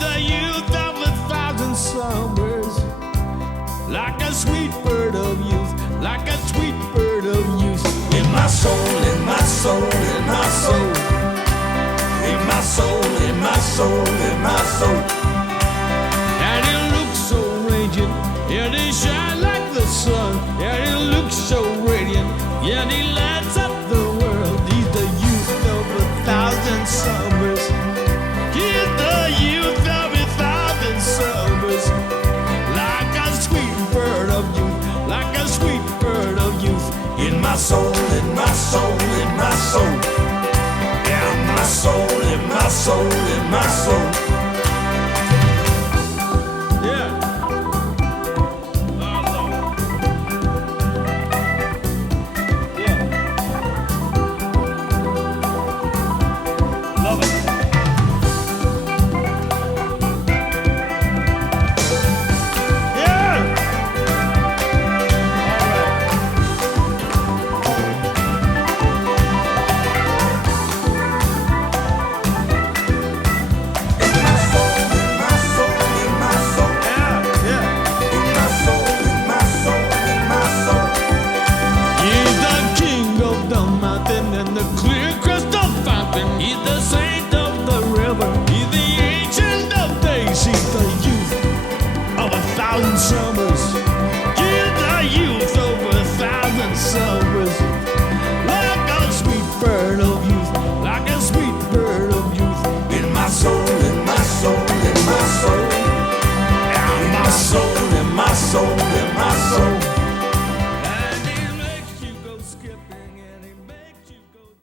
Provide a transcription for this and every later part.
the youth of 1,000 summers. Like a sweet bird of youth, like a sweet bird of youth. In my soul, in my soul, in my soul. In my soul, in my soul, in my soul. And it looks so radiant, and it shines like the sun. And it looks so radiant, and it lights up the world. He's the youth of 1,000 summers. He's the youth of 1,000 summers. Like a sweet bird of youth, like a sweet bird of youth. In my soul, in my soul, in my soul. Yeah, in my soul, in my soul, in my soul. Yeah. Summers, give the youth over 1,000 summers. Like a sweet bird of youth, like a sweet bird of youth. In my soul, in my soul, in my soul. In my soul, in my soul, in my soul. And it makes you go skipping, and it makes you go.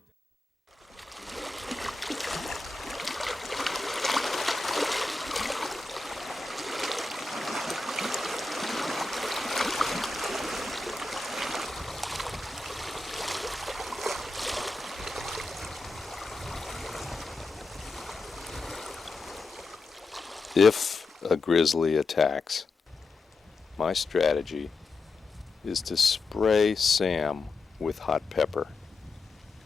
If a grizzly attacks, my strategy is to spray Sam with hot pepper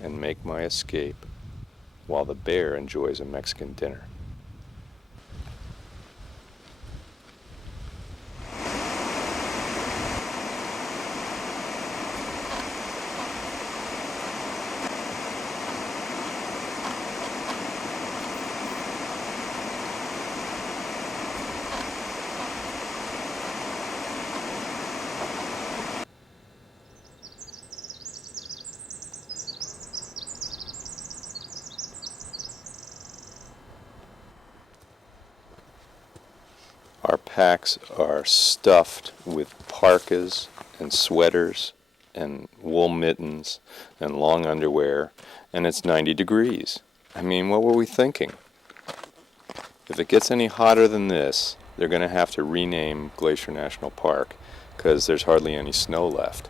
and make my escape while the bear enjoys a Mexican dinner. Our packs are stuffed with parkas and sweaters and wool mittens and long underwear, and it's 90 degrees. I mean, what were we thinking? If it gets any hotter than this, they're going to have to rename Glacier National Park because there's hardly any snow left.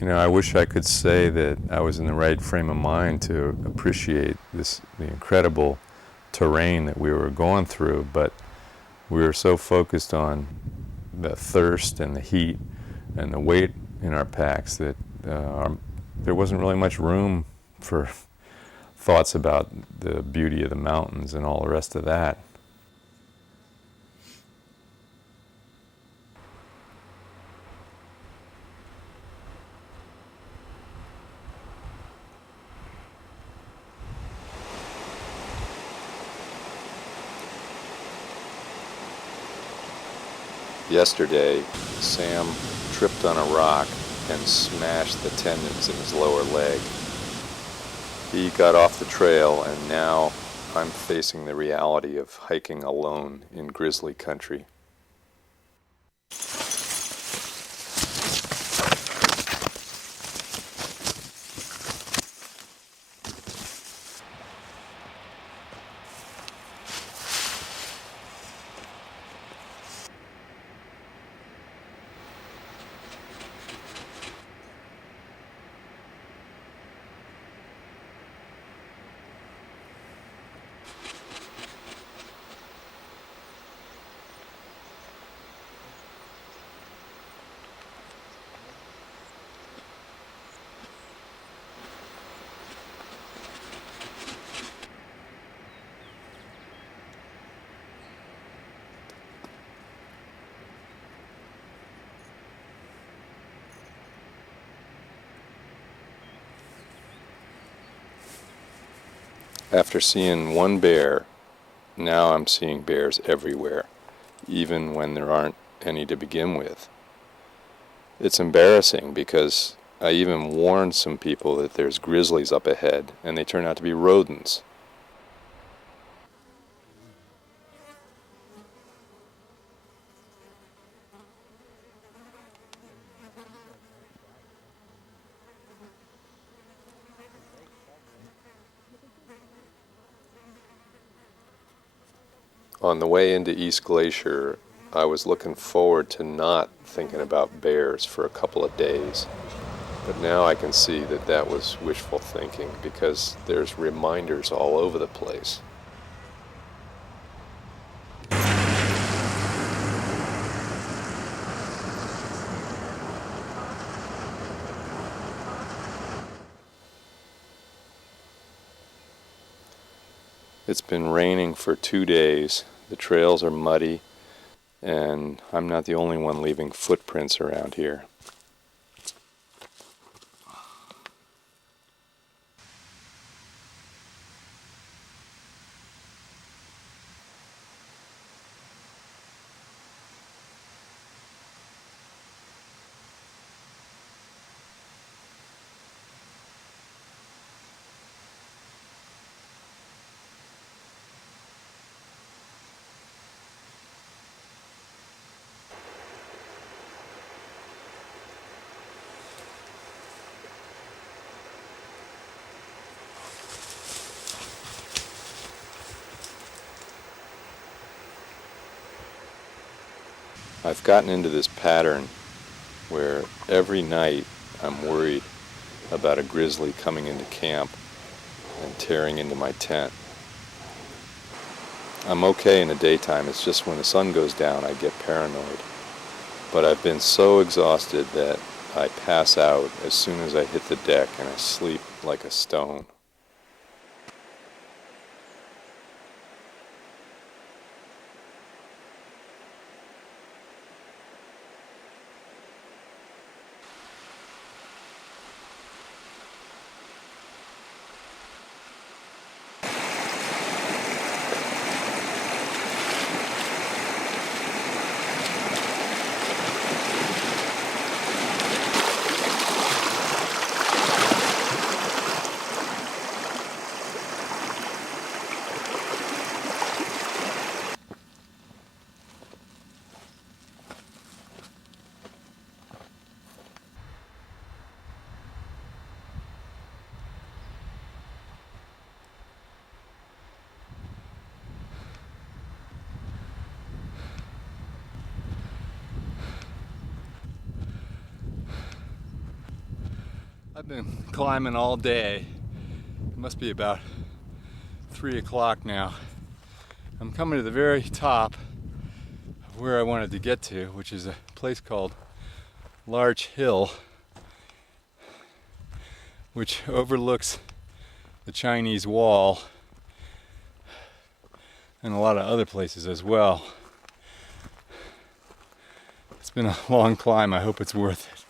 You know, I wish I could say that I was in the right frame of mind to appreciate the incredible terrain that we were going through, but we were so focused on the thirst and the heat and the weight in our packs that there wasn't really much room for thoughts about the beauty of the mountains and all the rest of that. Yesterday, Sam tripped on a rock and smashed the tendons in his lower leg. He got off the trail, and now I'm facing the reality of hiking alone in grizzly country. After seeing one bear, now I'm seeing bears everywhere, even when there aren't any to begin with. It's embarrassing because I even warned some people that there's grizzlies up ahead, and they turn out to be rodents. On the way into East Glacier, I was looking forward to not thinking about bears for a couple of days. But now I can see that that was wishful thinking because there's reminders all over the place. It's been raining for 2 days. The trails are muddy, and I'm not the only one leaving footprints around here. I've gotten into this pattern where every night I'm worried about a grizzly coming into camp and tearing into my tent. I'm okay in the daytime, it's just when the sun goes down I get paranoid. But I've been so exhausted that I pass out as soon as I hit the deck and I sleep like a stone. I've been climbing all day. It must be about 3 o'clock now. I'm coming to the very top of where I wanted to get to, which is a place called Larch Hill, which overlooks the Chinese Wall and a lot of other places as well. It's been a long climb. I hope it's worth it.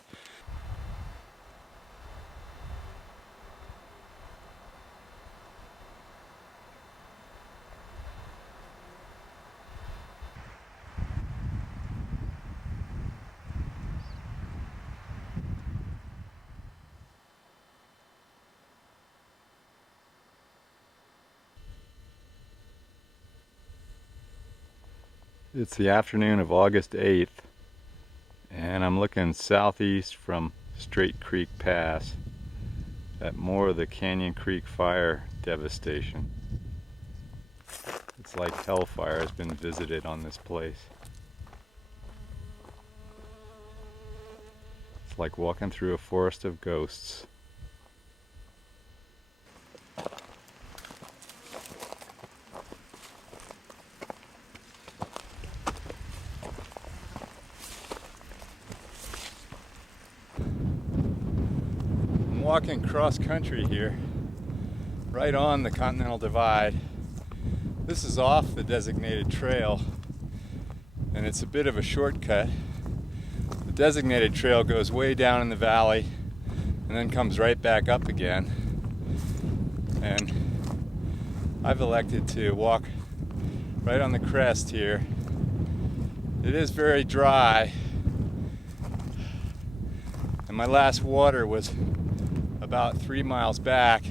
It's the afternoon of August 8th, and I'm looking southeast from Straight Creek Pass at more of the Canyon Creek fire devastation. It's like hellfire has been visited on this place. It's like walking through a forest of ghosts. Walking cross country here, right on the Continental Divide. This is off the designated trail, and it's a bit of a shortcut. The designated trail goes way down in the valley and then comes right back up again. And I've elected to walk right on the crest here. It is very dry, and my last water was about 3 miles back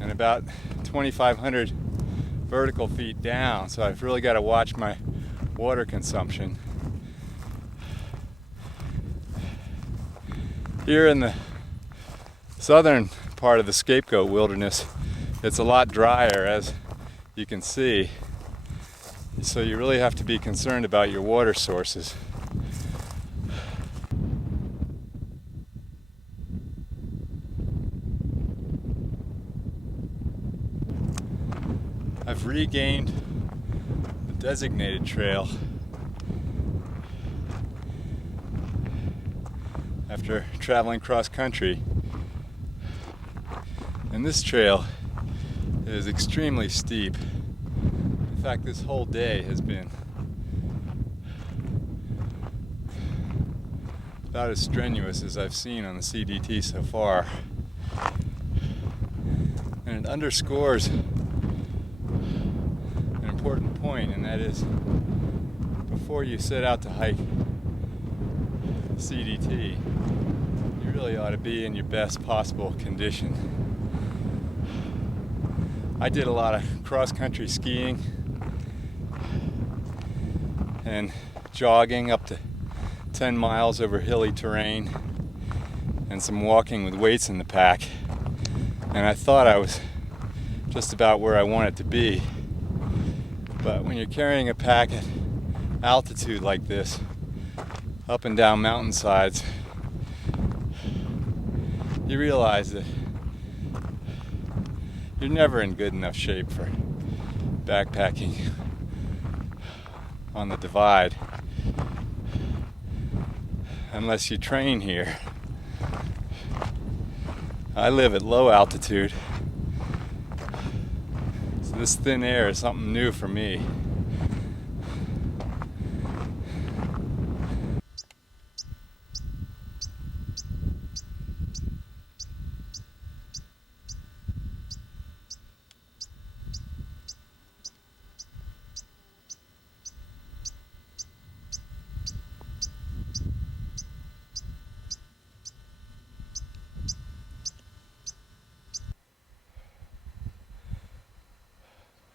and about 2,500 vertical feet down, so I've really got to watch my water consumption. Here in the southern part of the Scapegoat Wilderness, it's a lot drier, as you can see, so you really have to be concerned about your water sources. I've regained the designated trail after traveling cross country, and this trail is extremely steep. In fact, this whole day has been about as strenuous as I've seen on the CDT so far, and it underscores an important point, and that is, before you set out to hike CDT, you really ought to be in your best possible condition. I did a lot of cross-country skiing and jogging up to 10 miles over hilly terrain and some walking with weights in the pack, and I thought I was just about where I wanted to be. But when you're carrying a pack at altitude like this, up and down mountainsides, you realize that you're never in good enough shape for backpacking on the divide unless you train here. I live at low altitude, so this thin air is something new for me.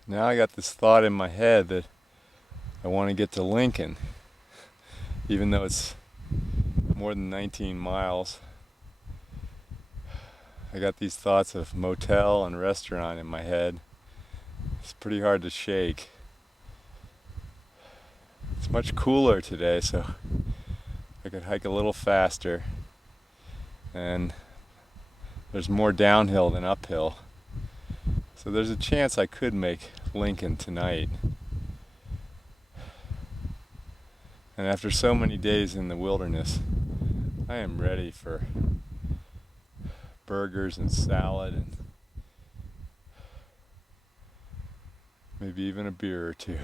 Now I got this thought in my head that I want to get to Lincoln, even though it's more than 19 miles. I got these thoughts of motel and restaurant in my head. It's pretty hard to shake. It's much cooler today, so I could hike a little faster, and there's more downhill than uphill. So there's a chance I could make Lincoln tonight. And after so many days in the wilderness, I am ready for burgers and salad and maybe even a beer or two.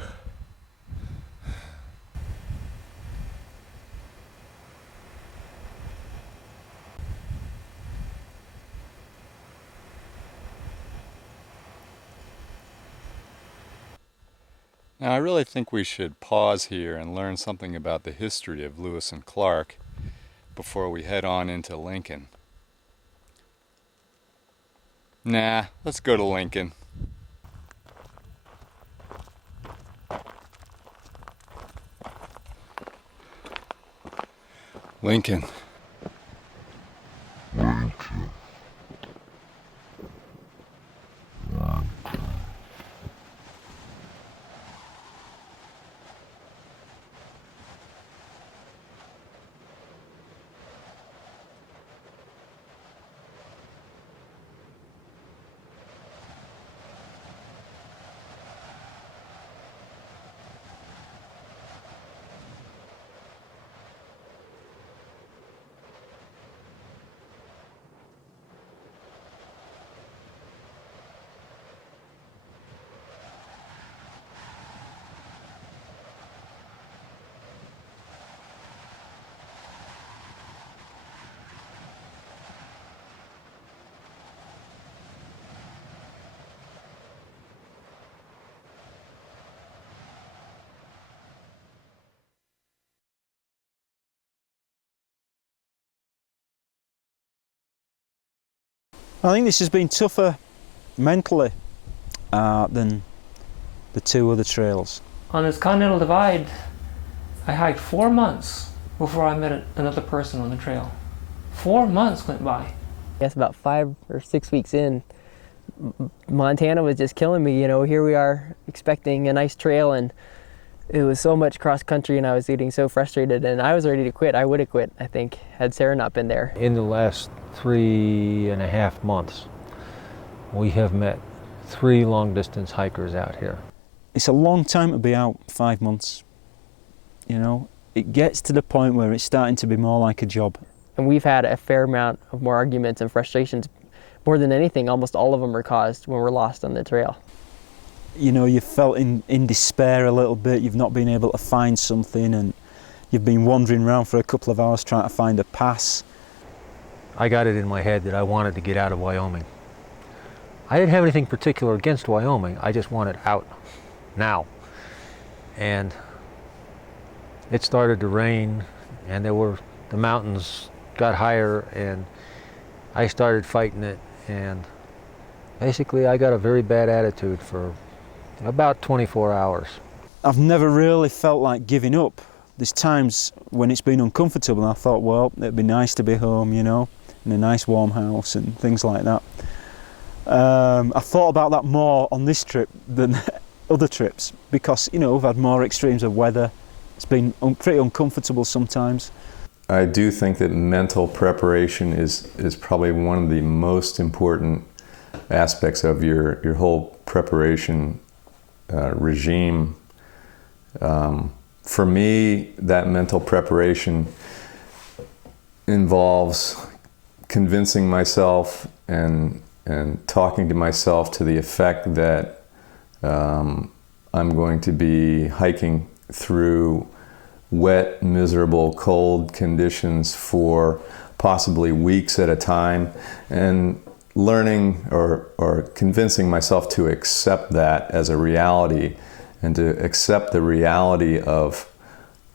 Now, I really think we should pause here and learn something about the history of Lewis and Clark before we head on into Lincoln. Nah, let's go to Lincoln. Lincoln. I think this has been tougher mentally than the two other trails. On this Continental Divide, I hiked 4 months before I met another person on the trail. 4 months went by. Yes, about 5 or 6 weeks in, Montana was just killing me. You know, here we are expecting a nice trail, and it was so much cross country, and I was getting so frustrated, and I was ready to quit. I would have quit, I think, had Sarah not been there. In the last 3.5 months, we have met 3 long-distance hikers out here. It's a long time to be out, 5 months. You know, it gets to the point where it's starting to be more like a job. And we've had a fair amount of more arguments and frustrations. More than anything, almost all of them are caused when we're lost on the trail. You know, you've felt in despair a little bit, you've not been able to find something, and you've been wandering around for a couple of hours trying to find a pass. I got it in my head that I wanted to get out of Wyoming. I didn't have anything particular against Wyoming, I just wanted out now. And it started to rain, and the mountains got higher, and I started fighting it, and basically I got a very bad attitude for about 24 hours. I've never really felt like giving up. There's times when it's been uncomfortable and I thought, well, it'd be nice to be home, you know, in a nice warm house and things like that. I thought about that more on this trip than other trips because, you know, we've had more extremes of weather. It's been pretty uncomfortable sometimes. I do think that mental preparation is probably one of the most important aspects of your whole preparation regime. For me, that mental preparation involves convincing myself and talking to myself to the effect that I'm going to be hiking through wet, miserable, cold conditions for possibly weeks at a time, and learning or convincing myself to accept that as a reality and to accept the reality of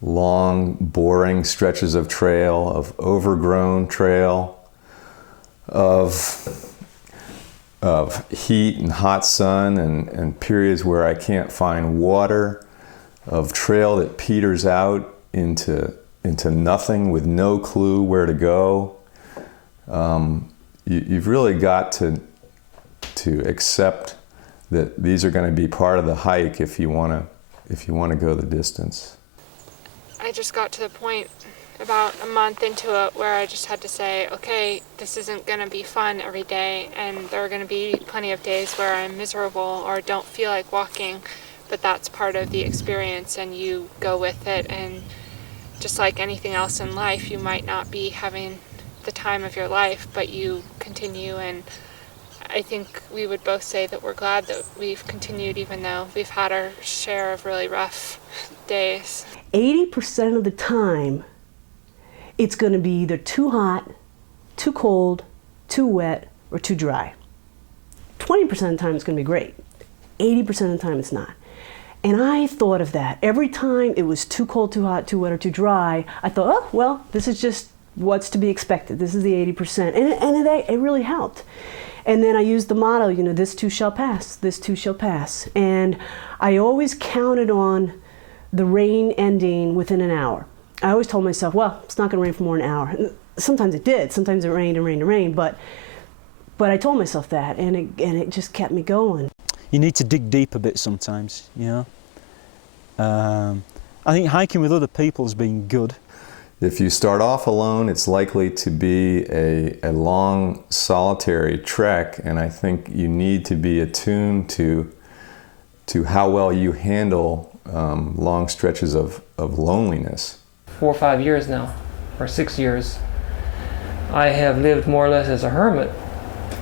long, boring stretches of trail, of overgrown trail, of heat and hot sun and periods where I can't find water, of trail that peters out into nothing with no clue where to go. You've really got to accept that these are going to be part of the hike if you want to go the distance. I just got to the point about a month into it where I just had to say, okay, this isn't going to be fun every day, and there are going to be plenty of days where I'm miserable or don't feel like walking, but that's part of the experience and you go with it. And just like anything else in life, you might not be having the time of your life, but you continue. And I think we would both say that we're glad that we've continued, even though we've had our share of really rough days. 80% of the time, it's going to be either too hot, too cold, too wet, or too dry. 20% of the time it's going to be great. 80% of the time it's not. And I thought of that. Every time it was too cold, too hot, too wet, or too dry, I thought, oh, well, this is just what's to be expected. This is the 80%. And it really helped. And then I used the motto, you know, this too shall pass, this too shall pass. And I always counted on the rain ending within an hour. I always told myself, well, it's not going to rain for more than an hour. And sometimes it did. Sometimes it rained and rained and rained. But I told myself that, and it just kept me going. You need to dig deep a bit sometimes, you know. I think hiking with other people has been good. If you start off alone, it's likely to be a long, solitary trek, and I think you need to be attuned to how well you handle long stretches of loneliness. 4 or 5 years now, or 6 years, I have lived more or less as a hermit,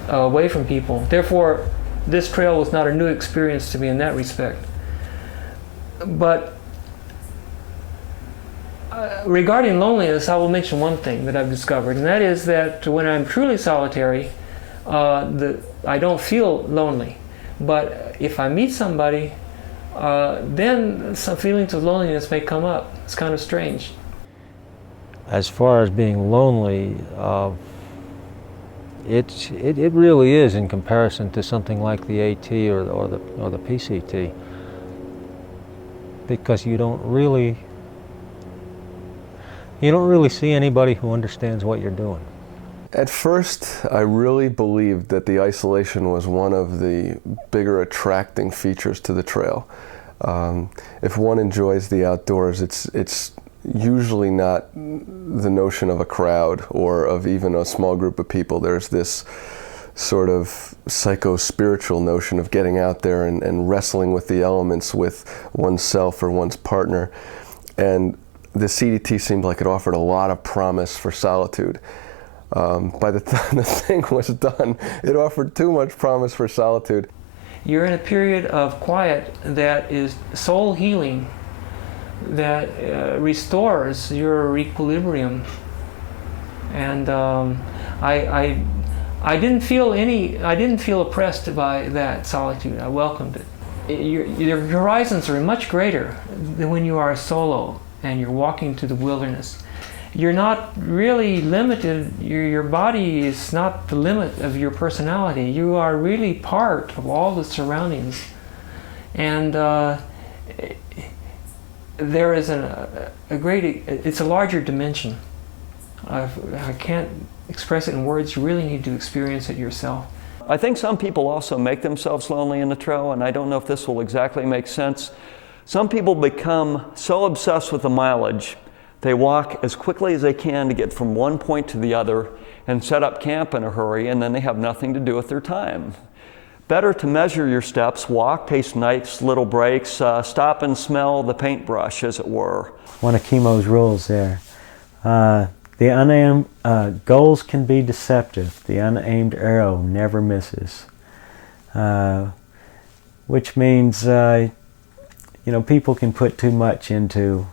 away from people. Therefore, this trail was not a new experience to me in that respect. But regarding loneliness, I will mention one thing that I've discovered, and that is that when I'm truly solitary, I don't feel lonely. But if I meet somebody, then some feelings of loneliness may come up. It's kind of strange. As far as being lonely, It really is in comparison to something like the AT or the PCT, because you don't really see anybody who understands what you're doing. At first, I really believed that the isolation was one of the bigger attracting features to the trail. If one enjoys the outdoors, it's usually not the notion of a crowd or of even a small group of people. There's this sort of psycho-spiritual notion of getting out there and wrestling with the elements with oneself or one's partner. And the CDT seemed like it offered a lot of promise for solitude. By the time the thing was done, it offered too much promise for solitude. You're in a period of quiet that is soul healing, that restores your equilibrium. And I didn't feel oppressed by that solitude. I welcomed it. Your horizons are much greater than when you are solo and you're walking through the wilderness. You're not really limited. Your body is not the limit of your personality. You are really part of all the surroundings. And there is it's a larger dimension. I can't express it in words. You really need to experience it yourself. I think some people also make themselves lonely in the trail, and I don't know if this will exactly make sense. Some people become so obsessed with the mileage, they walk as quickly as they can to get from one point to the other and set up camp in a hurry, and then they have nothing to do with their time. Better to measure your steps, walk, take nice little breaks, stop and smell the paintbrush, as it were. One of Chemo's rules there. The unaimed goals can be deceptive. The unaimed arrow never misses. Which means, people can put too much into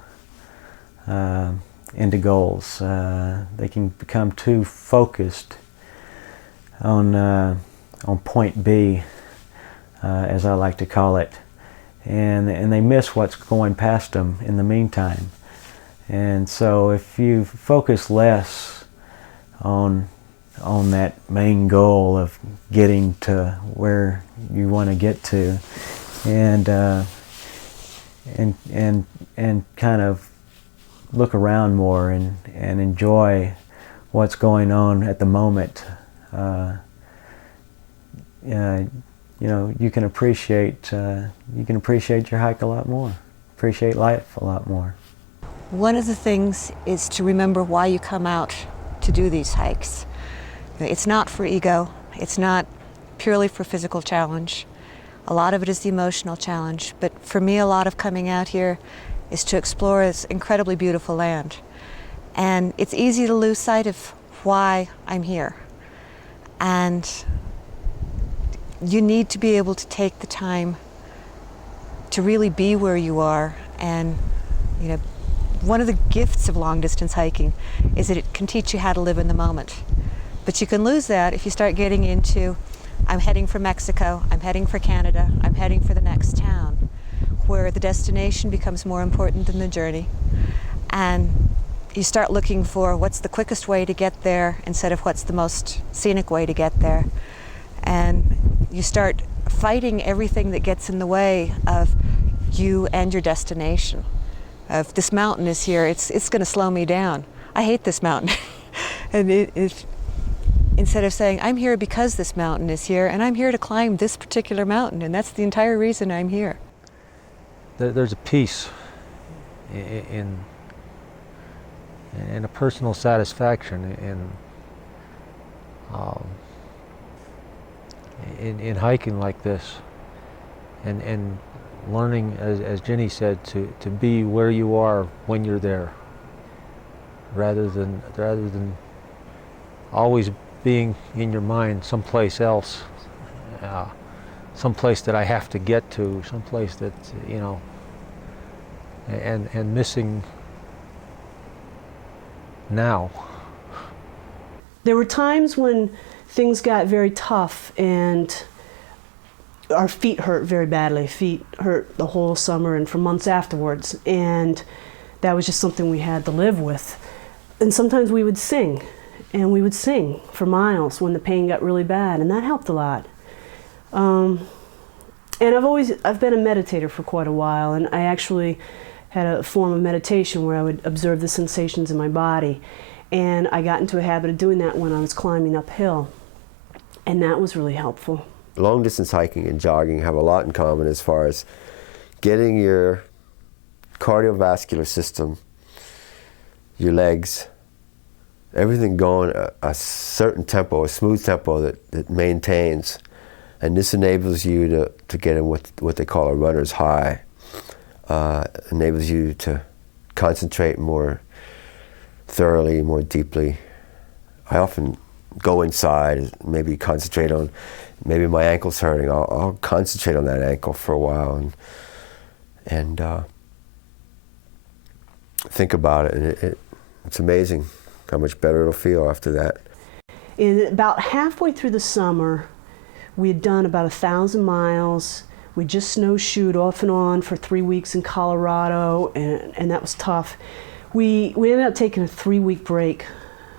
goals. They can become too focused on point B, as I like to call it, and they miss what's going past them in the meantime. And so if you focus less on that main goal of getting to where you want to get to, and kind of look around more and enjoy what's going on at the moment, you can appreciate your hike a lot more, appreciate life a lot more. One of the things is to remember why you come out to do these hikes. It's not for ego, it's not purely for physical challenge. A lot of it is the emotional challenge, but for me a lot of coming out here is to explore this incredibly beautiful land. And it's easy to lose sight of why I'm here. And you need to be able to take the time to really be where you are. And one of the gifts of long distance hiking is that it can teach you how to live in the moment. But you can lose that if you start getting into, I'm heading for Mexico, I'm heading for Canada, I'm heading for the next town, where the destination becomes more important than the journey. And you start looking for what's the quickest way to get there instead of what's the most scenic way to get there. And you start fighting everything that gets in the way of you and your destination. If this mountain is here, it's going to slow me down. I hate this mountain. And instead of saying, I'm here because this mountain is here, and I'm here to climb this particular mountain, and that's the entire reason I'm here. There's a peace in a personal satisfaction in hiking like this, and learning, as Jenny said, to be where you are when you're there, rather than always being in your mind someplace else, someplace that I have to get to, someplace that and missing now. There were times when things got very tough and our feet hurt very badly. Feet hurt the whole summer and for months afterwards, and that was just something we had to live with. And sometimes we would sing, and we would sing for miles when the pain got really bad, and that helped a lot. And I've been a meditator for quite a while, and I actually had a form of meditation where I would observe the sensations in my body, and I got into a habit of doing that when I was climbing uphill, and that was really helpful. Long distance hiking and jogging have a lot in common as far as getting your cardiovascular system, your legs, everything going a certain tempo, a smooth tempo that maintains. And this enables you to get in what they call a runner's high. Enables you to concentrate more thoroughly, more deeply. I often go inside, maybe concentrate on, maybe my ankle's hurting, I'll concentrate on that ankle for a while and think about it, and it's amazing how much better it'll feel after that. About halfway through the summer, we had done about 1,000 miles. We just snowshoed off and on for 3 weeks in Colorado, and that was tough. We ended up taking a 3-week break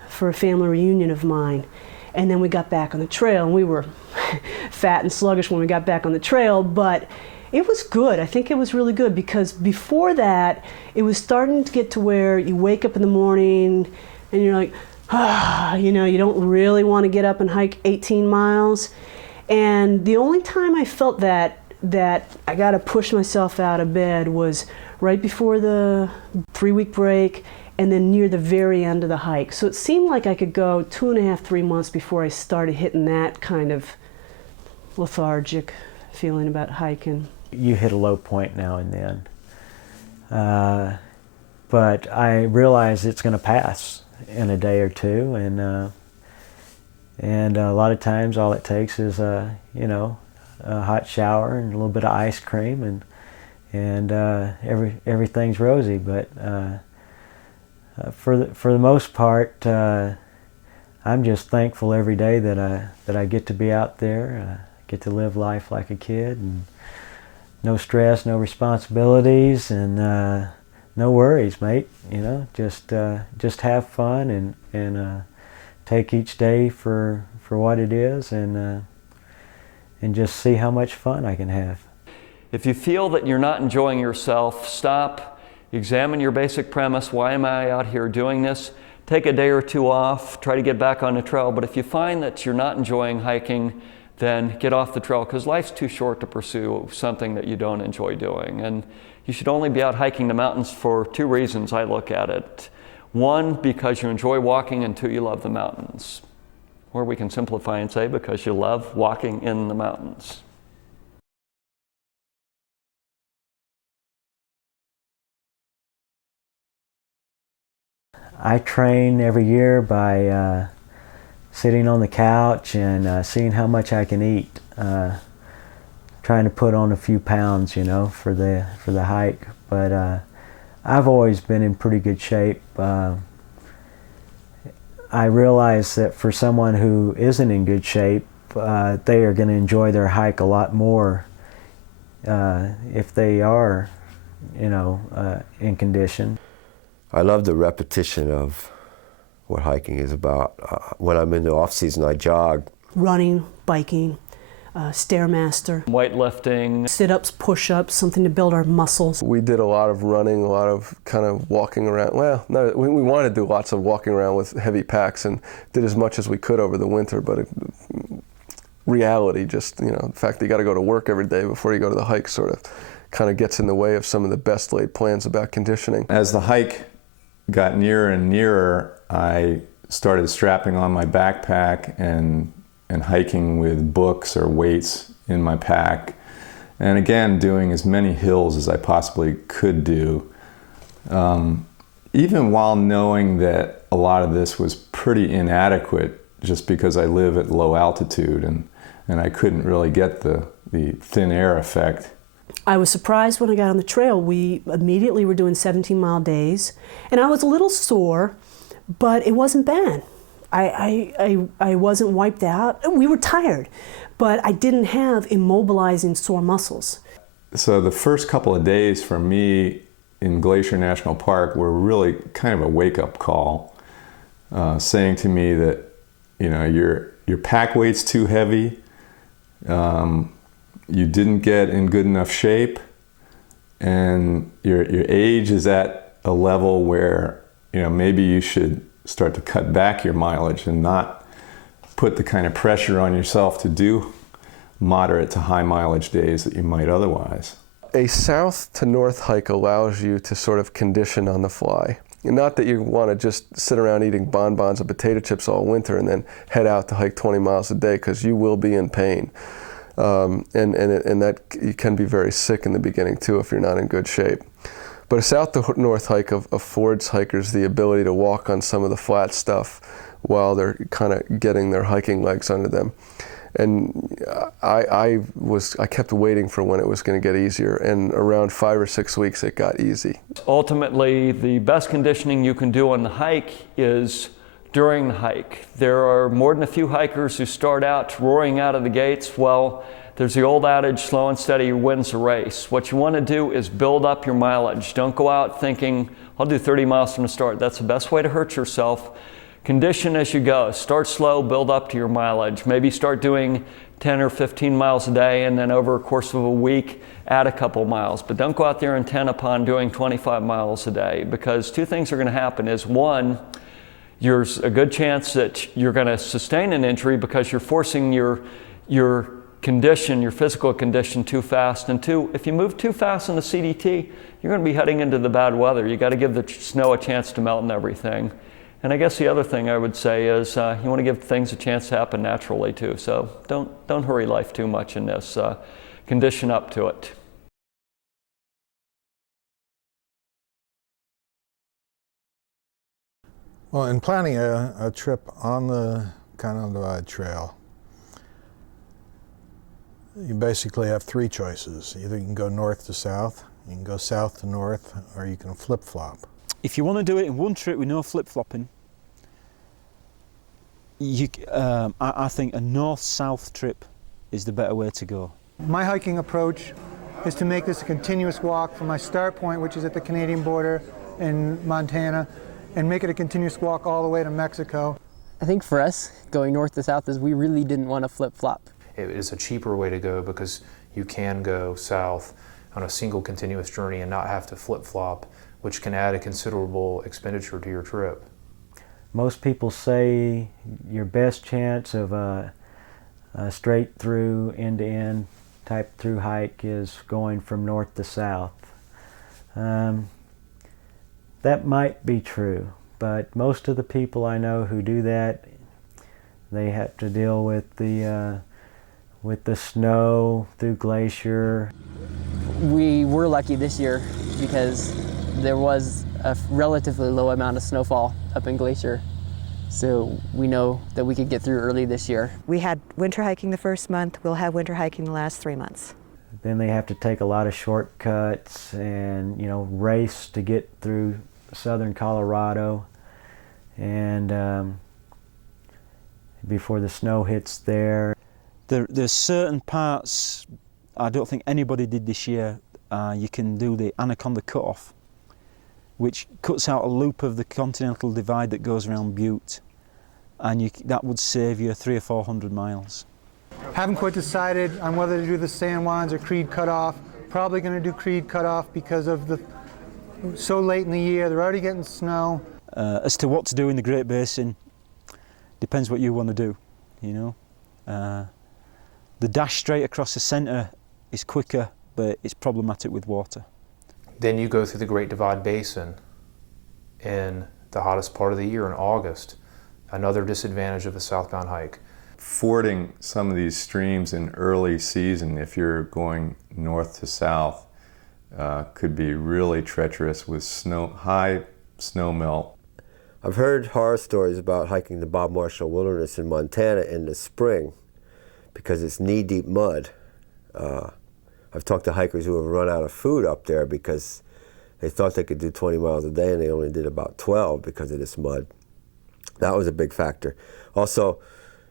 for a family reunion of mine, and then we got back on the trail, and we were fat and sluggish when we got back on the trail, but it was good. I think it was really good, because before that, it was starting to get to where you wake up in the morning and you're like, you know, you don't really want to get up and hike 18 miles. And the only time I felt that I got to push myself out of bed was right before the 3-week break, and then near the very end of the hike. So it seemed like I could go 2.5, 3 months before I started hitting that kind of lethargic feeling about hiking. You hit a low point now and then, but I realize it's going to pass in a day or two, and a lot of times all it takes is you know, a hot shower and a little bit of ice cream, and everything's rosy. But for the most part, I'm just thankful every day that I get to be out there, get to live life like a kid, and no stress, no responsibilities, and no worries, mate. You know, just have fun and take each day for what it is, and just see how much fun I can have. If you feel that you're not enjoying yourself, stop, examine your basic premise. Why am I out here doing this? Take a day or two off, try to get back on the trail. But if you find that you're not enjoying hiking, then get off the trail, because life's too short to pursue something that you don't enjoy doing. And you should only be out hiking the mountains for 2 reasons I look at it. 1, because you enjoy walking, and 2, you love the mountains. Or we can simplify and say because you love walking in the mountains. I train every year by sitting on the couch and seeing how much I can eat, trying to put on a few pounds, you know, for the hike. But I've always been in pretty good shape. I realize that for someone who isn't in good shape, they are going to enjoy their hike a lot more if they are, you know, in condition. I love the repetition of what hiking is about. When I'm in the off season, I jog. Running, biking, Stairmaster. Weightlifting. Sit-ups, push-ups, something to build our muscles. We did a lot of running, a lot of kind of walking around. Well, no, we wanted to do lots of walking around with heavy packs, and did as much as we could over the winter, but reality, just, you know, the fact that you got to go to work every day before you go to the hike sort of kind of gets in the way of some of the best laid plans about conditioning. As the hike got nearer and nearer, I started strapping on my backpack and hiking with books or weights in my pack. And again, doing as many hills as I possibly could do. Even while knowing that a lot of this was pretty inadequate just because I live at low altitude and I couldn't really get the thin air effect. I was surprised when I got on the trail. We immediately were doing 17-mile days, and I was a little sore, but it wasn't bad. I wasn't wiped out. We were tired, but I didn't have immobilizing sore muscles. So the first couple of days for me in Glacier National Park were really kind of a wake-up call. saying to me that, you know, your pack weight's too heavy, you didn't get in good enough shape, and your age is at a level where, you know, maybe you should start to cut back your mileage and not put the kind of pressure on yourself to do moderate to high mileage days that you might otherwise. A south to north hike allows you to sort of condition on the fly. Not that you want to just sit around eating bonbons and potato chips all winter and then head out to hike 20 miles a day, because you will be in pain. And that you can be very sick in the beginning too if you're not in good shape. But a south to north hike affords hikers the ability to walk on some of the flat stuff while they're kind of getting their hiking legs under them. And I kept waiting for when it was going to get easier, and around 5 or 6 weeks it got easy. Ultimately, the best conditioning you can do on the hike is during the hike. There are more than a few hikers who start out roaring out of the gates. Well, there's the old adage, slow and steady wins the race. What you want to do is build up your mileage. Don't go out thinking, I'll do 30 miles from the start. That's the best way to hurt yourself. Condition as you go. Start slow, build up to your mileage. Maybe start doing 10 or 15 miles a day, and then over a course of a week, add a couple miles. But don't go out there intent upon doing 25 miles a day, because two things are going to happen. Is one, there's a good chance that you're going to sustain an injury because you're forcing your condition, your physical condition, too fast. And two, if you move too fast in the CDT, you're going to be heading into the bad weather. You got to give the snow a chance to melt and everything. And I guess the other thing I would say is you want to give things a chance to happen naturally too. So don't hurry life too much in this. Condition up to it. Well, in planning a trip on the Continental Divide Trail, you basically have three choices. Either you can go north to south, you can go south to north, or you can flip-flop. If you want to do it in one trip with no flip-flopping, I think a north-south trip is the better way to go. My hiking approach is to make this a continuous walk from my start point, which is at the Canadian border in Montana, and make it a continuous walk all the way to Mexico. I think for us, going north to south is we really didn't want to flip-flop. It is a cheaper way to go because you can go south on a single continuous journey and not have to flip-flop, which can add a considerable expenditure to your trip. Most people say your best chance of a straight through, end-to-end type through hike is going from north to south. That might be true, but most of the people I know who do that, they have to deal with the snow through glacier. We were lucky this year because there was a relatively low amount of snowfall up in Glacier. So we know that we could get through early this year. We had winter hiking the first month. We'll have winter hiking the last 3 months. Then they have to take a lot of shortcuts and, you know, race to get through southern Colorado. And before the snow hits there. There's certain parts I don't think anybody did this year. You can do the Anaconda Cutoff, which cuts out a loop of the Continental Divide that goes around Butte, and that would save you 300 or 400 miles. Haven't quite decided on whether to do the San Juans or Creed Cutoff. Probably going to do Creed Cutoff because of so late in the year. They're already getting snow. As to what to do in the Great Basin, depends what you want to do, you know. The dash straight across the centre is quicker, but it's problematic with water. Then you go through the Great Divide Basin in the hottest part of the year in August, another disadvantage of the southbound hike. Fording some of these streams in early season, if you're going north to south, could be really treacherous with high snow melt. I've heard horror stories about hiking the Bob Marshall Wilderness in Montana in the spring because it's knee-deep mud. I've talked to hikers who have run out of food up there because they thought they could do 20 miles a day and they only did about 12 because of this mud. That was a big factor. Also,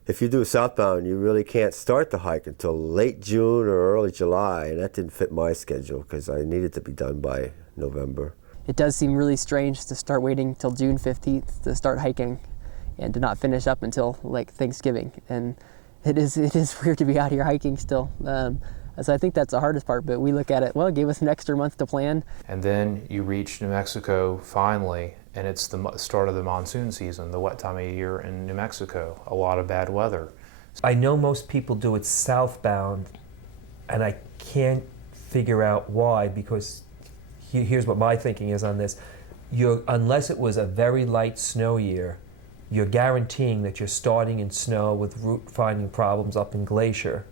if you do southbound, you really can't start the hike until late June or early July, and that didn't fit my schedule because I needed to be done by November. It does seem really strange to start waiting till June 15th to start hiking. and to not finish up until like Thanksgiving. And it is weird to be out here hiking still. So I think that's the hardest part, but we look at it, well, it gave us an extra month to plan. And then you reach New Mexico finally, and it's the start of the monsoon season, the wet time of year in New Mexico, a lot of bad weather. I know most people do it southbound, and I can't figure out why, because here's what my thinking is on this. Unless it was a very light snow year, you're guaranteeing that you're starting in snow with route finding problems up in Glacier.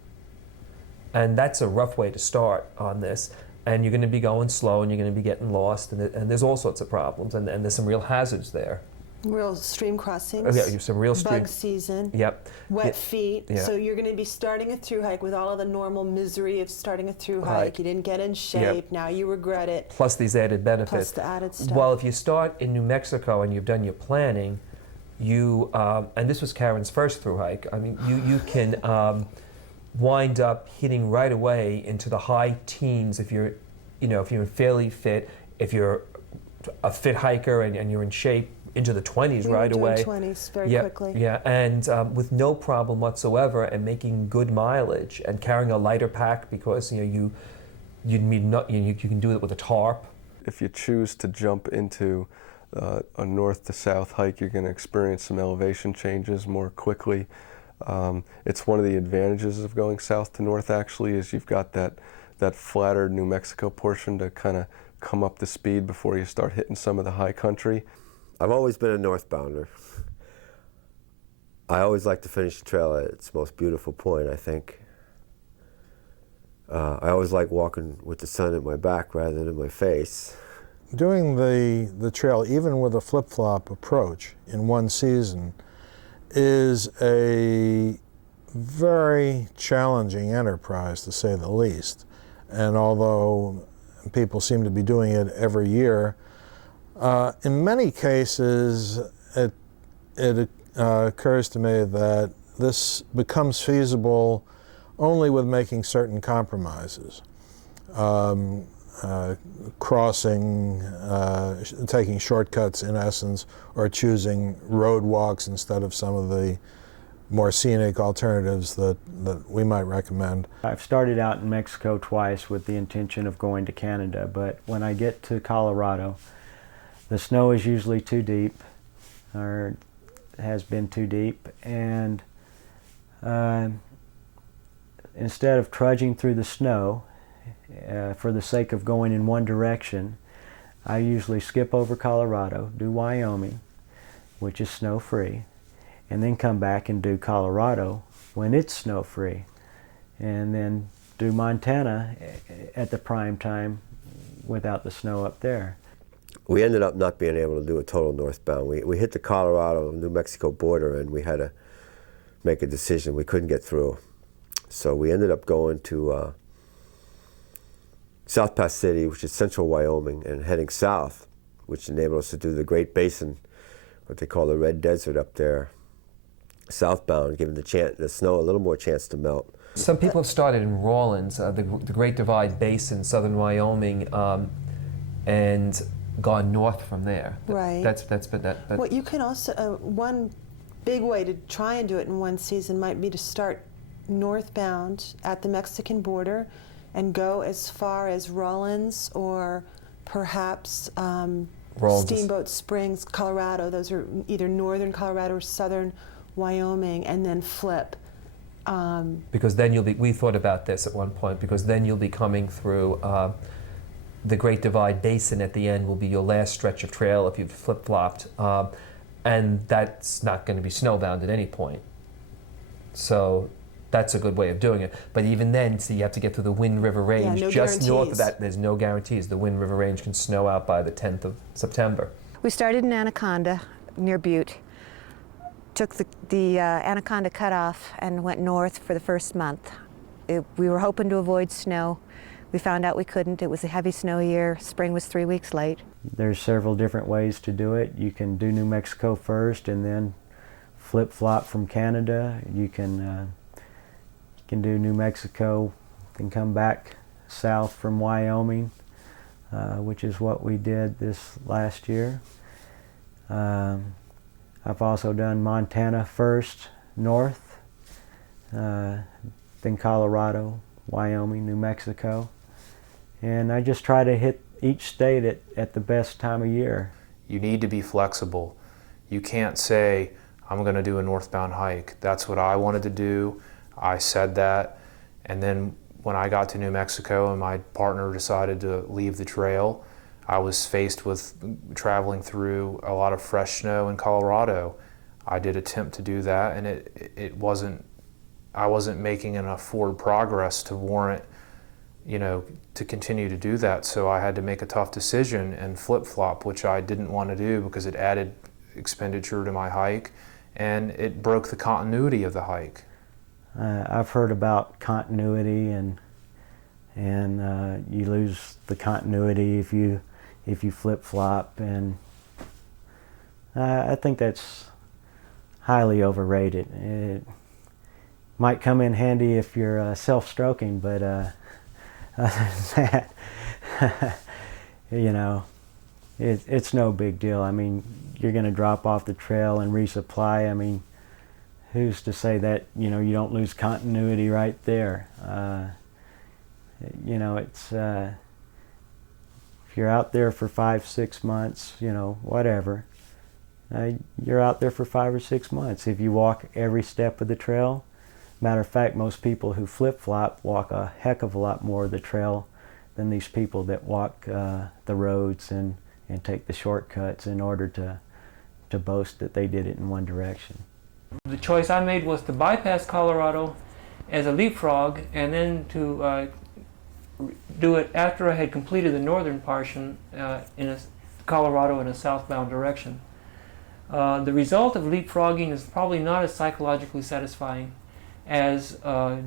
And that's a rough way to start on this. And you're going to be going slow, and you're going to be getting lost, and there's all sorts of problems, and there's some real hazards there. Real stream crossings. Yeah, some real stream. Bug season. Yep. Wet feet. Yeah. So you're going to be starting a thru hike with all of the normal misery of starting a thru hike. You didn't get in shape. Yep. Now you regret it. Plus these added benefits. Plus the added stuff. Well, if you start in New Mexico and you've done your planning, you and this was Karen's first thru hike. I mean, you can wind up hitting right away into the high teens if you're fairly fit. If you're a fit hiker and you're in shape, into the 20s right away. We were doing 20s very quickly. Yeah, and with no problem whatsoever, and making good mileage, and carrying a lighter pack because you can do it with a tarp. If you choose to jump into a north to south hike, you're going to experience some elevation changes more quickly. It's one of the advantages of going south to north, actually, is you've got that flatter New Mexico portion to kind of come up to speed before you start hitting some of the high country. I've always been a northbounder. I always like to finish the trail at its most beautiful point, I think. I always like walking with the sun at my back rather than in my face. Doing the trail, even with a flip-flop approach in one season, is a very challenging enterprise, to say the least. And although people seem to be doing it every year, in many cases, it occurs to me that this becomes feasible only with making certain compromises. Crossing, taking shortcuts in essence, or choosing road walks instead of some of the more scenic alternatives that we might recommend. I've started out in Mexico twice with the intention of going to Canada, but when I get to Colorado, the snow is usually too deep, or has been too deep, and instead of trudging through the snow for the sake of going in one direction, I usually skip over Colorado, do Wyoming, which is snow-free, and then come back and do Colorado when it's snow-free, and then do Montana at the prime time without the snow up there. We ended up not being able to do a total northbound. We hit the Colorado-New Mexico border, and we had to make a decision. We couldn't get through. So we ended up going to South Pass City, which is central Wyoming, and heading south, which enabled us to do the Great Basin, what they call the Red Desert up there, southbound, giving the snow a little more chance to melt. Some people have started in Rawlins, the Great Divide Basin, southern Wyoming, and gone north from there. Right. That's been that. Well, you can also one big way to try and do it in one season might be to start northbound at the Mexican border and go as far as Rawlins or perhaps Steamboat Springs, Colorado. Those are either northern Colorado or southern Wyoming, and then flip. Because then we thought about this at one point, because then you'll be coming through the Great Divide Basin at the end will be your last stretch of trail if you've flip-flopped, and that's not going to be snowbound at any point. So that's a good way of doing it. But even then, see, you have to get through the Wind River Range. No just guarantees. North of that, there's no guarantees. The Wind River Range can snow out by the 10th of September. We started in Anaconda, near Butte, took the Anaconda cutoff and went north for the first month. We were hoping to avoid snow. We found out we couldn't. It was a heavy snow year. Spring was 3 weeks late. There's several different ways to do it. You can do New Mexico first and then flip-flop from Canada. You can do New Mexico and come back south from Wyoming, which is what we did this last year. I've also done Montana first, north, then Colorado, Wyoming, New Mexico. And I just try to hit each state at the best time of year. You need to be flexible. You can't say, I'm going to do a northbound hike. That's what I wanted to do. I said that. And then when I got to New Mexico and my partner decided to leave the trail, I was faced with traveling through a lot of fresh snow in Colorado. I did attempt to do that, and I wasn't making enough forward progress to warrant, to continue to do that. So I had to make a tough decision and flip-flop, which I didn't want to do because it added expenditure to my hike and it broke the continuity of the hike. I've heard about continuity, and you lose the continuity if you flip-flop, and I think that's highly overrated. It might come in handy if you're self-stroking, but other than that, it's no big deal. I mean, you're going to drop off the trail and resupply. I mean, who's to say that you don't lose continuity right there? It's if you're out there for 5-6 months, whatever. You're out there for 5 or 6 months. If you walk every step of the trail, matter of fact, most people who flip-flop walk a heck of a lot more of the trail than these people that walk the roads and take the shortcuts in order to boast that they did it in one direction. The choice I made was to bypass Colorado as a leapfrog, and then to do it after I had completed the northern portion in Colorado in a southbound direction. The result of leapfrogging is probably not as psychologically satisfying as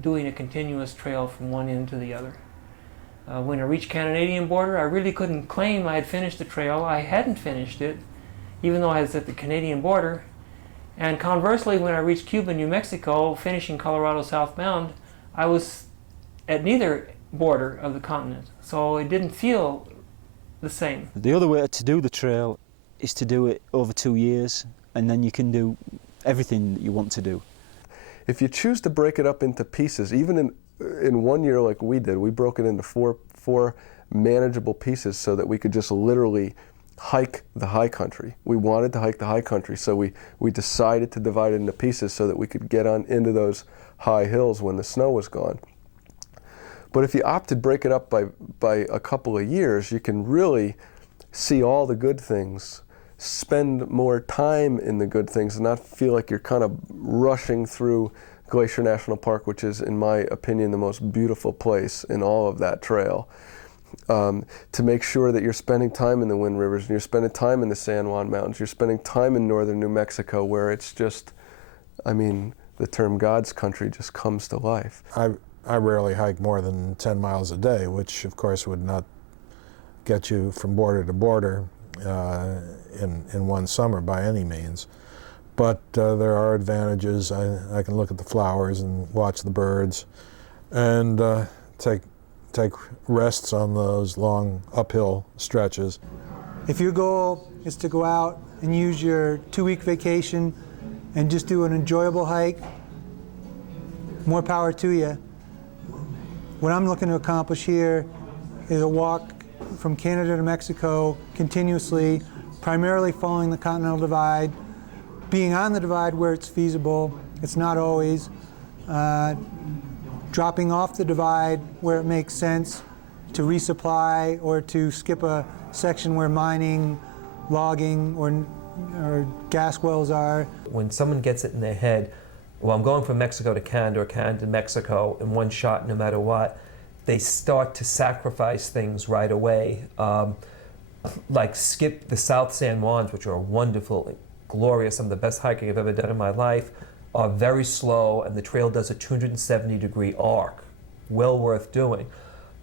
doing a continuous trail from one end to the other. When I reached Canadian border, I really couldn't claim I had finished the trail. I hadn't finished it, even though I was at the Canadian border. And conversely, when I reached Cuba, New Mexico, finishing Colorado southbound, I was at neither border of the continent, so it didn't feel the same. The other way to do the trail is to do it over 2 years, and then you can do everything that you want to do. If you choose to break it up into pieces, even in 1 year like we did, we broke it into four manageable pieces so that we could just literally hike the high country. We wanted to hike the high country, so we decided to divide it into pieces so that we could get on into those high hills when the snow was gone. But if you opt to break it up by a couple of years, you can really see all the good things, spend more time in the good things, and not feel like you're kind of rushing through Glacier National Park, which is, in my opinion, the most beautiful place in all of that trail. To make sure that you're spending time in the Wind Rivers, and you're spending time in the San Juan Mountains, you're spending time in northern New Mexico, where it's just, I mean, the term God's country just comes to life. I rarely hike more than 10 miles a day, which of course would not get you from border to border in one summer by any means. But there are advantages. I can look at the flowers and watch the birds and take rests on those long uphill stretches. If your goal is to go out and use your 2-week vacation and just do an enjoyable hike, more power to you. What I'm looking to accomplish here is a walk from Canada to Mexico continuously, primarily following the Continental Divide, being on the divide where it's feasible. It's not always. Dropping off the divide where it makes sense to resupply or to skip a section where mining, logging, or gas wells are. When someone gets it in their head, well, I'm going from Mexico to Canada or Canada to Mexico in one shot no matter what, they start to sacrifice things right away. Like skip the South San Juans, which are wonderful, glorious, some of the best hiking I've ever done in my life, are very slow, and the trail does a 270-degree arc, well worth doing.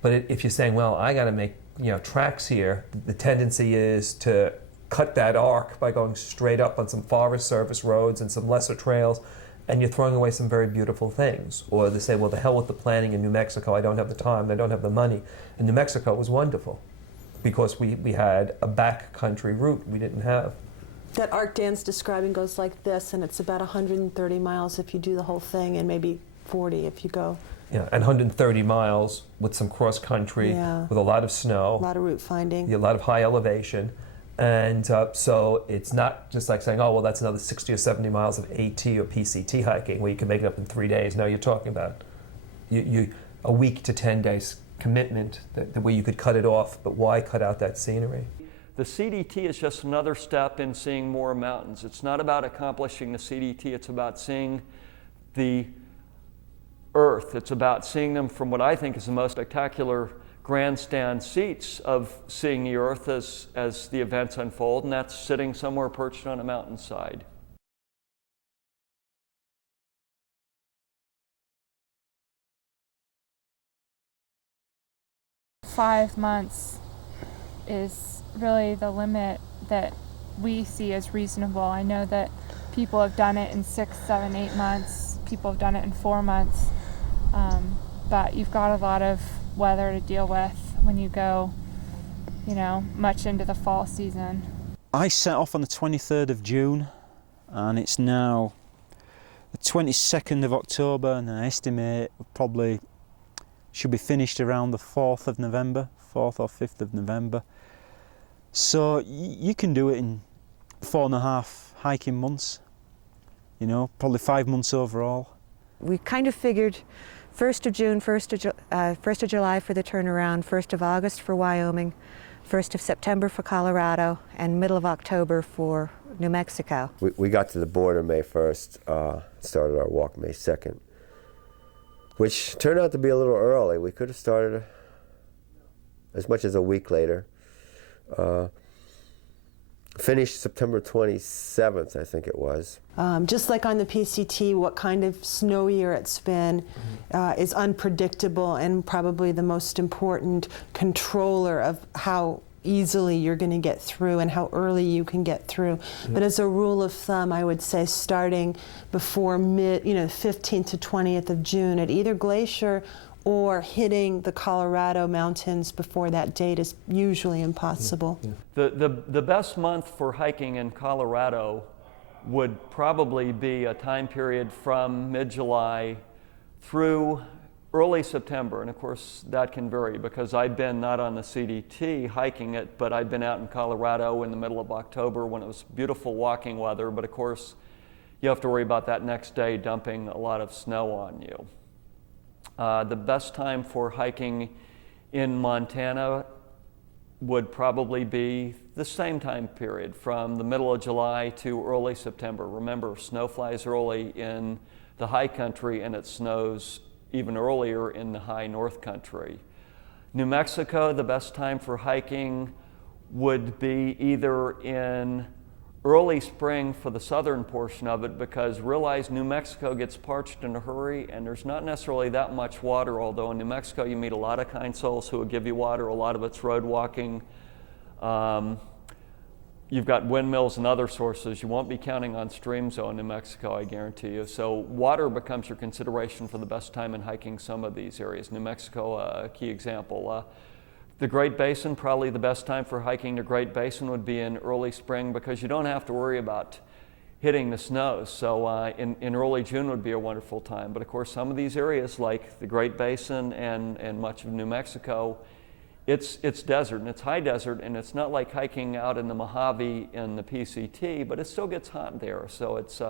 But if you're saying, well, I got to make tracks here, the tendency is to cut that arc by going straight up on some Forest Service roads and some lesser trails, and you're throwing away some very beautiful things. Or they say, well, the hell with the planning in New Mexico, I don't have the time, I don't have the money. And New Mexico was wonderful because we had a backcountry route we didn't have. that arc Dan's describing goes like this, and it's about 130 miles if you do the whole thing, and maybe 40 if you go. Yeah, and 130 miles with some cross country, with a lot of snow. A lot of route finding. A lot of high elevation. And so it's not just like saying, oh, well, that's another 60 or 70 miles of AT or PCT hiking where you can make it up in 3 days. No, you're talking about a week to 10 days commitment, the way you could cut it off, but why cut out that scenery? The CDT is just another step in seeing more mountains. It's not about accomplishing the CDT, it's about seeing the Earth. It's about seeing them from what I think is the most spectacular grandstand seats of seeing the Earth as the events unfold, and that's sitting somewhere perched on a mountainside. "5 months is really the limit that we see as reasonable. I know that people have done it in 6, 7, 8 months. People have done it in 4 months. But you've got a lot of weather to deal with when you go, much into the fall season. I set off on the 23rd of June, and it's now the 22nd of October, and I estimate probably should be finished around the 4th of November, 4th or 5th of November. So you can do it in 4.5 hiking months, probably 5 months overall. We kind of figured 1st of June, 1st of July for the turnaround, 1st of August for Wyoming, 1st of September for Colorado, and middle of October for New Mexico. We got to the border May 1st, started our walk May 2nd, which turned out to be a little early. We could have started as much as a week later. Finished September 27th, I think it was. Just like on the PCT, what kind of snow year it's been is unpredictable and probably the most important controller of how easily you're going to get through and how early you can get through. But as a rule of thumb, I would say starting before 15th to 20th of June at either glacier or hitting the Colorado mountains before that date is usually impossible. The best month for hiking in Colorado would probably be a time period from mid-July through early September. And of course that can vary because I've been not on the CDT hiking it, but I've been out in Colorado in the middle of October when it was beautiful walking weather. But of course you have to worry about that next day dumping a lot of snow on you. The best time for hiking in Montana would probably be the same time period, from the middle of July to early September. Remember, snow flies early in the high country and it snows even earlier in the high north country. New Mexico, the best time for hiking would be either in early spring for the southern portion of it, because realize New Mexico gets parched in a hurry and there's not necessarily that much water, although in New Mexico you meet a lot of kind souls who will give you water. A lot of it's road walking. You've got windmills and other sources. You won't be counting on streams though in New Mexico, I guarantee you. So water becomes your consideration for the best time in hiking some of these areas. New Mexico, a key example. The Great Basin, probably the best time for hiking the Great Basin would be in early spring because you don't have to worry about hitting the snow. So in early June would be a wonderful time. But of course, some of these areas like the Great Basin and much of New Mexico, it's desert and it's high desert, and it's not like hiking out in the Mojave in the PCT, but it still gets hot there. So it's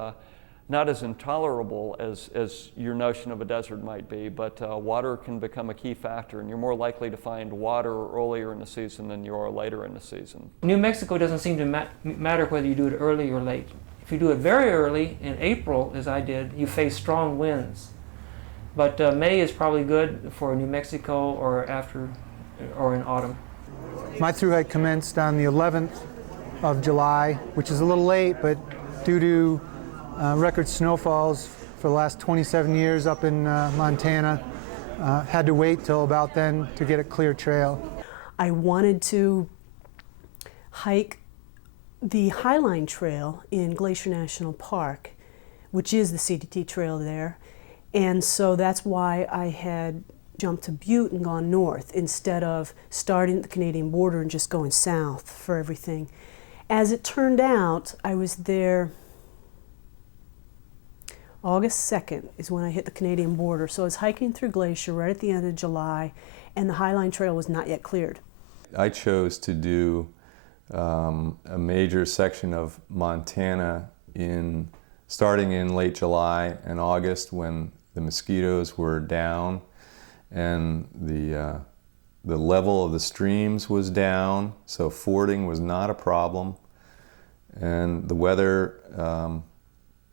not as intolerable as your notion of a desert might be, but water can become a key factor, and you're more likely to find water earlier in the season than you are later in the season. New Mexico doesn't seem to matter whether you do it early or late. If you do it very early, in April, as I did, you face strong winds. But May is probably good for New Mexico or in autumn. My thru hike commenced on the 11th of July, which is a little late, but due to record snowfalls for the last 27 years up in Montana. Had to wait till about then to get a clear trail. I wanted to hike the Highline Trail in Glacier National Park, which is the CDT trail there, and so that's why I had jumped to Butte and gone north instead of starting at the Canadian border and just going south for everything. As it turned out, I was there August 2nd is when I hit the Canadian border. So I was hiking through Glacier right at the end of July, and the Highline Trail was not yet cleared. I chose to do a major section of Montana starting in late July and August when the mosquitoes were down and the level of the streams was down, so fording was not a problem. And the weather,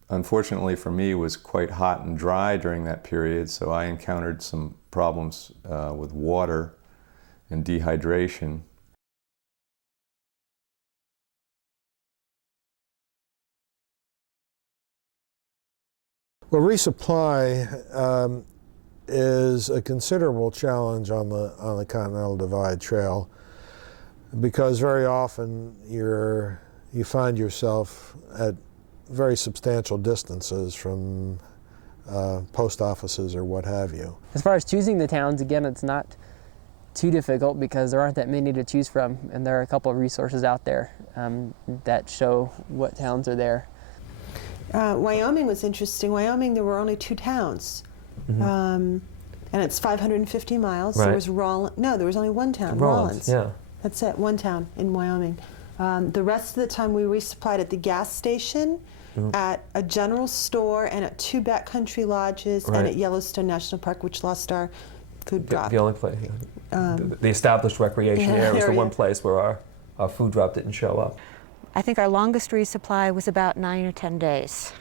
unfortunately for me, was quite hot and dry during that period, so I encountered some problems with water and dehydration. Well, resupply is a considerable challenge on the Continental Divide Trail, because very often you find yourself at very substantial distances from post offices or what have you. As far as choosing the towns, again, it's not too difficult because there aren't that many to choose from, and there are a couple of resources out there that show what towns are there. Wyoming was interesting. Wyoming, there were only 2 towns. And it's 550 miles. Right. There was there was only 1 town, Rollins. Yeah. That's it, 1 town in Wyoming. The rest of the time we resupplied at the gas station, at a general store, and at 2 backcountry lodges, and at Yellowstone National Park, which lost our food drop. The only place, the established recreation area was the one place where our food drop didn't show up. I think our longest resupply was about 9 or 10 days,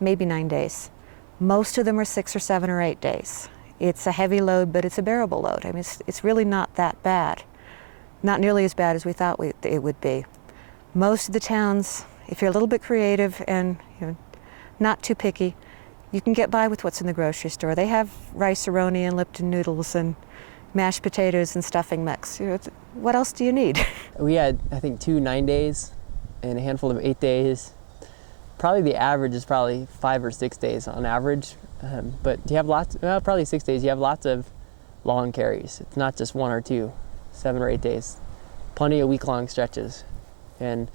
maybe 9 days. Most of them are 6 or 7 or 8 days. It's a heavy load, but it's a bearable load. I mean, it's really not that bad. Not nearly as bad as we thought it would be. Most of the towns, if you're a little bit creative and not too picky, you can get by with what's in the grocery store. They have rice-a-roni and Lipton noodles and mashed potatoes and stuffing mix. What else do you need? We had, I think, 2 9 days and a handful of 8 days. Probably the average is probably 5 or 6 days on average. But you have lots, probably 6 days, you have lots of long carries. It's not just 1 or 2, 7 or 8 days. Plenty of week-long stretches. And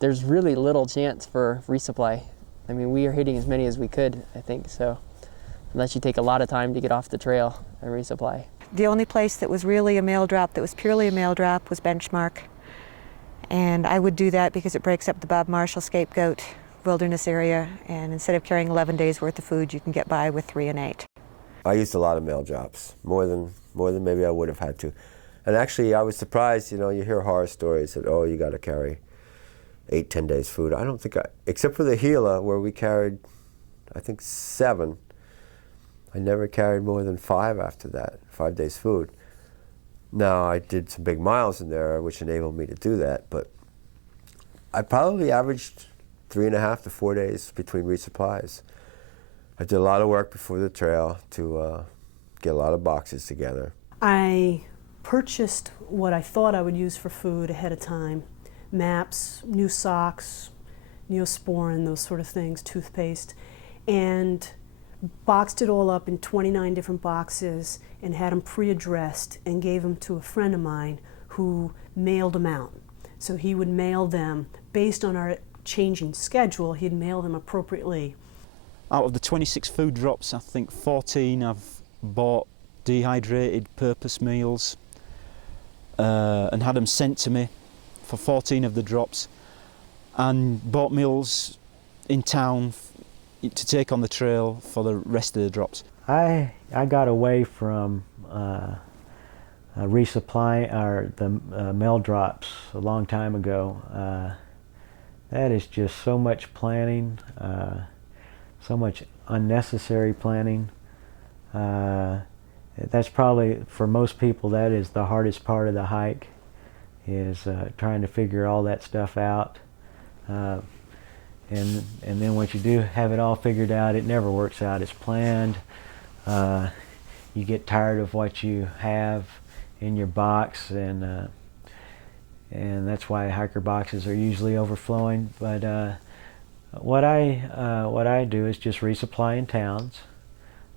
there's really little chance for resupply. I mean, we are hitting as many as we could, I think, so unless you take a lot of time to get off the trail and resupply. The only place that was really a mail drop, that was purely a mail drop, was Benchmark. And I would do that because it breaks up the Bob Marshall Scapegoat Wilderness area, and instead of carrying 11 days worth of food, you can get by with 3 and 8. I used a lot of mail drops, more than maybe I would have had to. And actually, I was surprised, you hear horror stories that, oh, you got to carry 8, 10 days food. I don't think except for the Gila, where we carried, I think, 7. I never carried more than 5 after that, 5 days food. Now, I did some big miles in there, which enabled me to do that, but I probably averaged 3.5 to 4 days between resupplies. I did a lot of work before the trail to get a lot of boxes together. I purchased what I thought I would use for food ahead of time. Maps, new socks, Neosporin, those sort of things, toothpaste, and boxed it all up in 29 different boxes and had them pre-addressed and gave them to a friend of mine who mailed them out. So he would mail them based on our changing schedule, he'd mail them appropriately. Out of the 26 food drops, I think 14 I've bought dehydrated purpose meals and had them sent to me for 14 of the drops, and bought meals in town to take on the trail for the rest of the drops. I got away from resupply or the mail drops a long time ago. That is just so much planning, so much unnecessary planning. That's probably, for most people, that is the hardest part of the hike, is trying to figure all that stuff out. And then once you do have it all figured out, it never works out as planned. You get tired of what you have in your box, and that's why hiker boxes are usually overflowing. But what I do is just resupply in towns.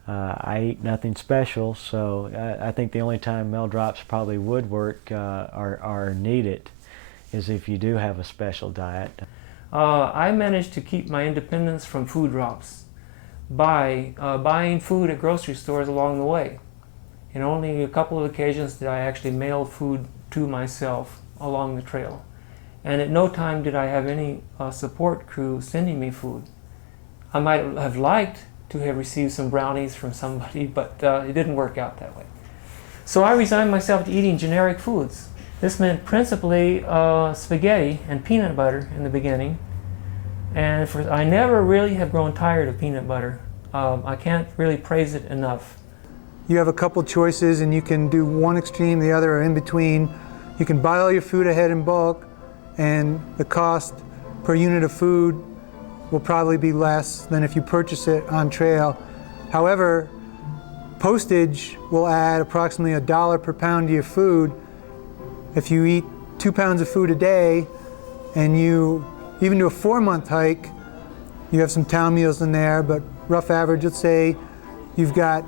I eat nothing special, so I think the only time mail drops probably would work or are needed is if you do have a special diet. I managed to keep my independence from food drops by buying food at grocery stores along the way. And only a couple of occasions did I actually mail food to myself along the trail. And at no time did I have any support crew sending me food. I might have liked to have received some brownies from somebody, but it didn't work out that way. So I resigned myself to eating generic foods. This meant principally spaghetti and peanut butter in the beginning. And I never really have grown tired of peanut butter. I can't really praise it enough. You have a couple choices and you can do one extreme, the other, or in between. You can buy all your food ahead in bulk, and the cost per unit of food will probably be less than if you purchase it on trail. However, postage will add approximately $1 per pound to your food. If you eat 2 pounds of food a day and you even do a 4-month hike, you have some town meals in there, but rough average, let's say you've got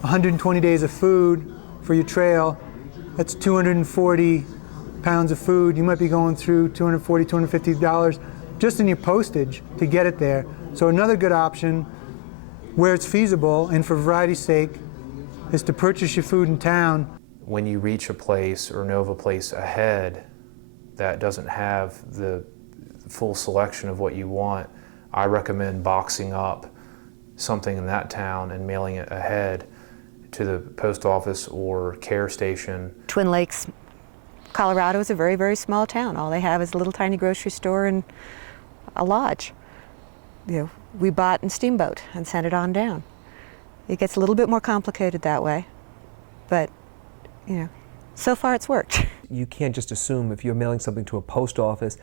120 days of food for your trail. That's 240 pounds of food. You might be going through $240, $250 just in your postage to get it there. So another good option, where it's feasible and for variety's sake, is to purchase your food in town. When you reach a place or know of a place ahead that doesn't have the full selection of what you want, I recommend boxing up something in that town and mailing it ahead to the post office or care station. Twin Lakes, Colorado is a very, very small town. All they have is a little tiny grocery store and a lodge. You know, we bought in Steamboat and sent it on down. It gets a little bit more complicated that way, but you know, so far it's worked. You can't just assume if you're mailing something to a post office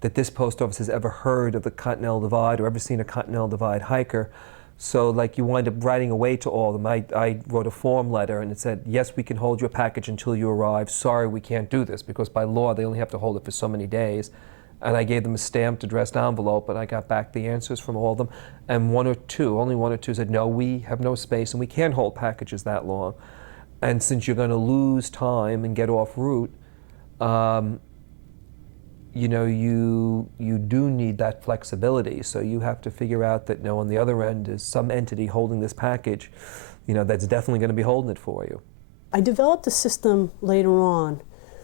that this post office has ever heard of the Continental Divide or ever seen a Continental Divide hiker. So like you wind up writing away to all of them. I wrote a form letter and it said, yes, we can hold your package until you arrive. Sorry, we can't do this, because by law they only have to hold it for so many days. And I gave them a stamped addressed envelope, and I got back the answers from all of them. And only one or two said, no, we have no space and we can't hold packages that long. And since you're going to lose time and get off route, you know, you do need that flexibility. So you have to figure out that, no, on the other end is some entity holding this package, you know, that's definitely going to be holding it for you. I developed a system later on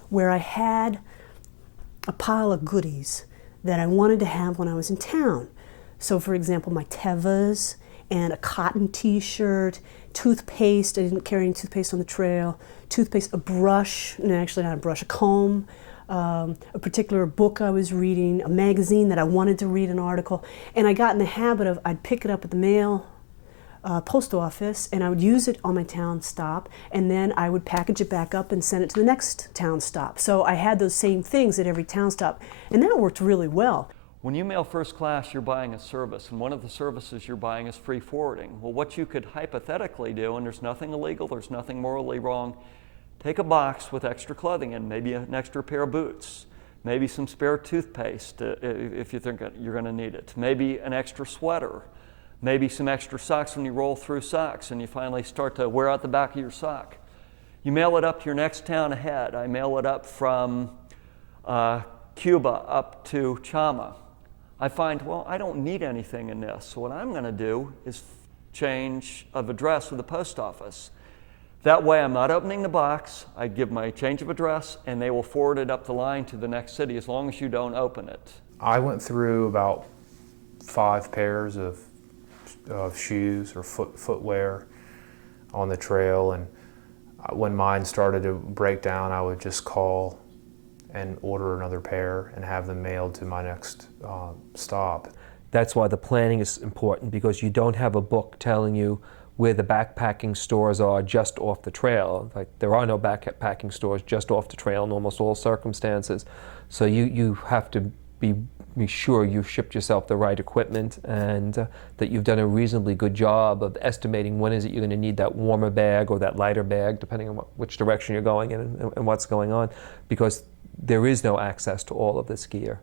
where I had a pile of goodies that I wanted to have when I was in town. So for example, my Tevas and a cotton t-shirt, toothpaste, I didn't carry any toothpaste on the trail, toothpaste, a brush, and actually not a brush, a comb, a particular book I was reading, a magazine that I wanted to read, an article, and I got in the habit of, I'd pick it up at the mail post office and I would use it on my town stop, and then I would package it back up and send it to the next town stop. So I had those same things at every town stop, and that worked really well. When you mail first class, you're buying a service, and one of the services you're buying is free forwarding. Well, what you could hypothetically do, and there's nothing illegal, there's nothing morally wrong, take a box with extra clothing in, maybe an extra pair of boots, maybe some spare toothpaste if you think you're going to need it, maybe an extra sweater, maybe some extra socks when you roll through socks and you finally start to wear out the back of your sock. You mail it up to your next town ahead. I mail it up from Cuba up to Chama. I find, well, I don't need anything in this. So what I'm going to do is change of address with the post office. That way I'm not opening the box. I give my change of address and they will forward it up the line to the next city as long as you don't open it. I went through about 5 pairs of shoes or footwear on the trail, and when mine started to break down, I would just call and order another pair and have them mailed to my next stop. That's why the planning is important, because you don't have a book telling you where the backpacking stores are just off the trail. Like, there are no backpacking stores just off the trail in almost all circumstances. So you have to be sure you've shipped yourself the right equipment, and that you've done a reasonably good job of estimating when is it you're going to need that warmer bag or that lighter bag, depending on which direction you're going in and what's going on, because there is no access to all of this gear.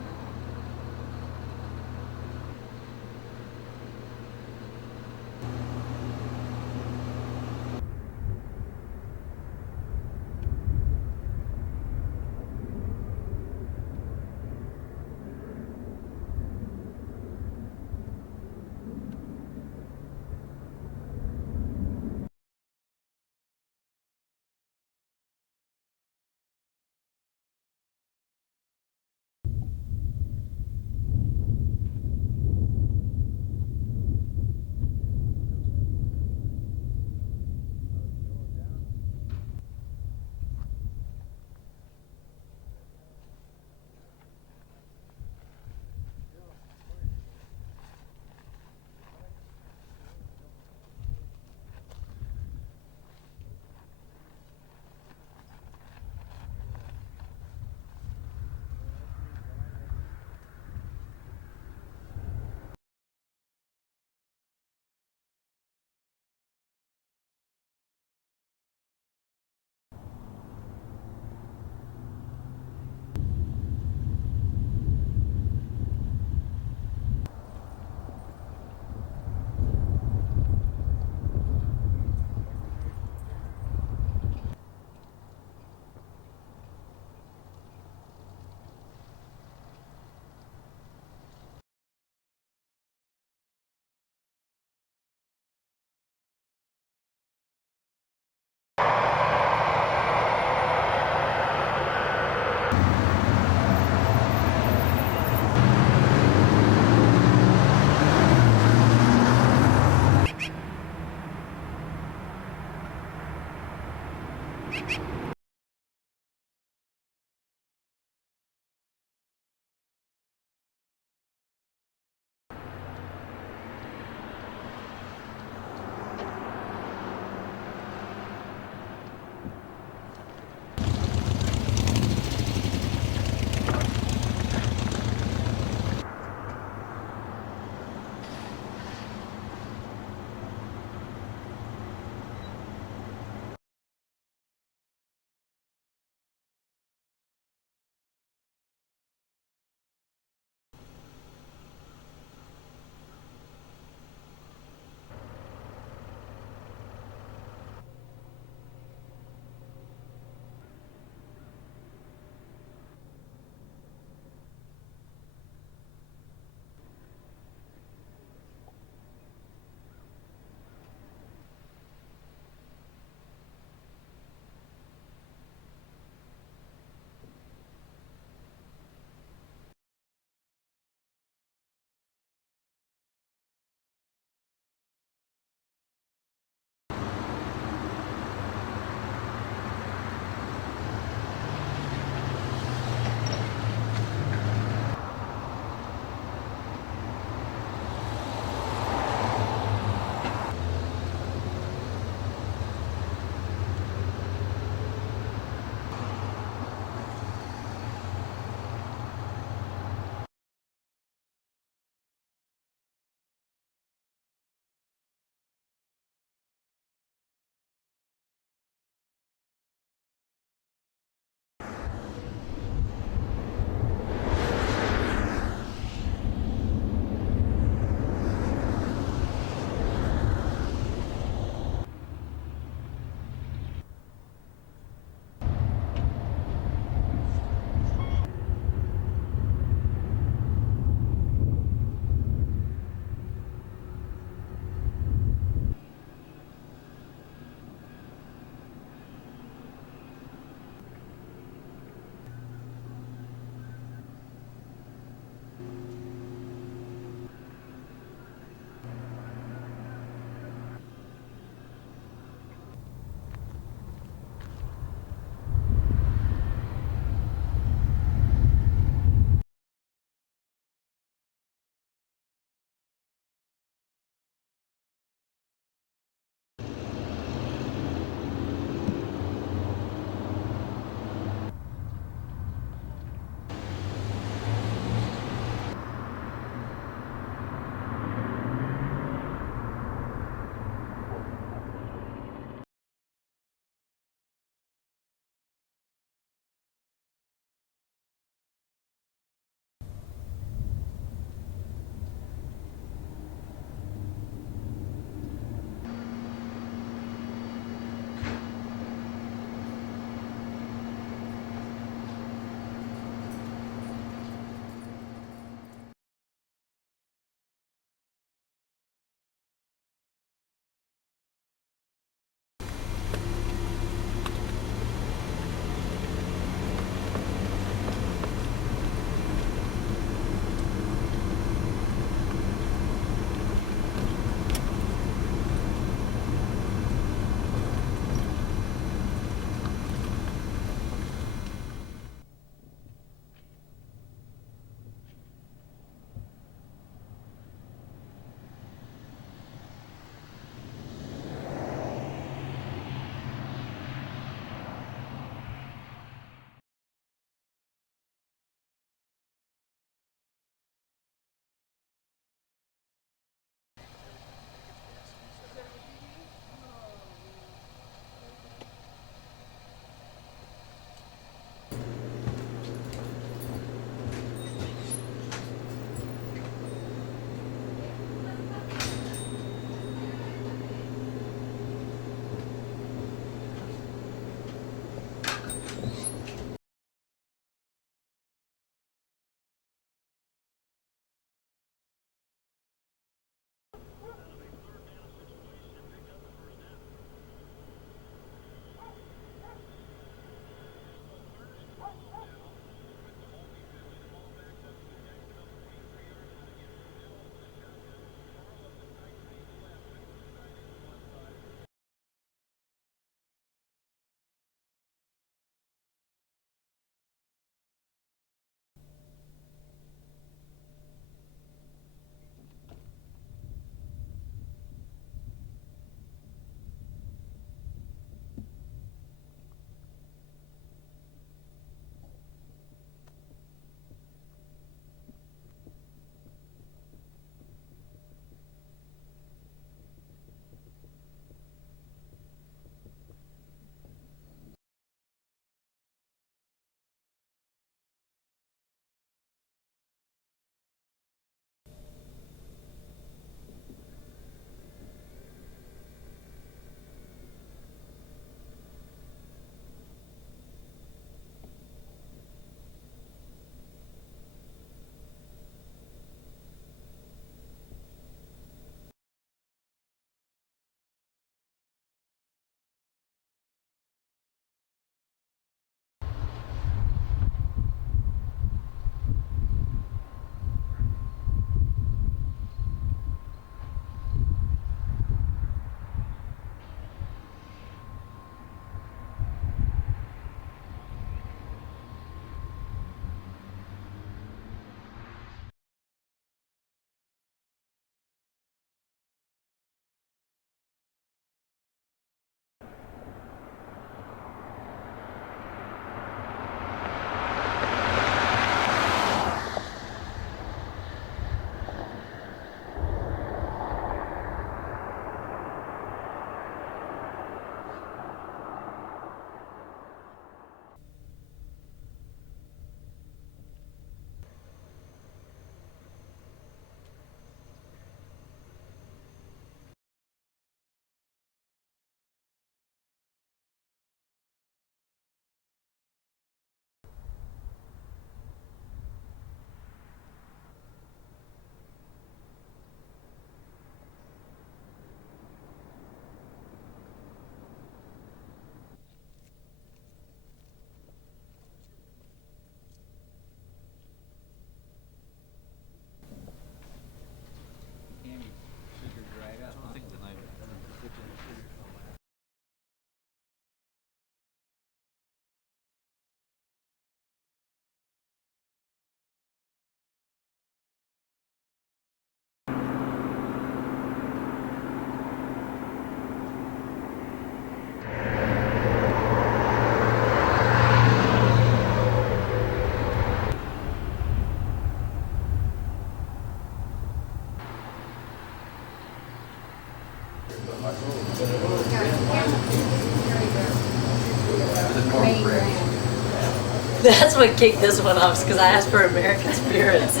That's what kicked this one off, because I asked for American spirits.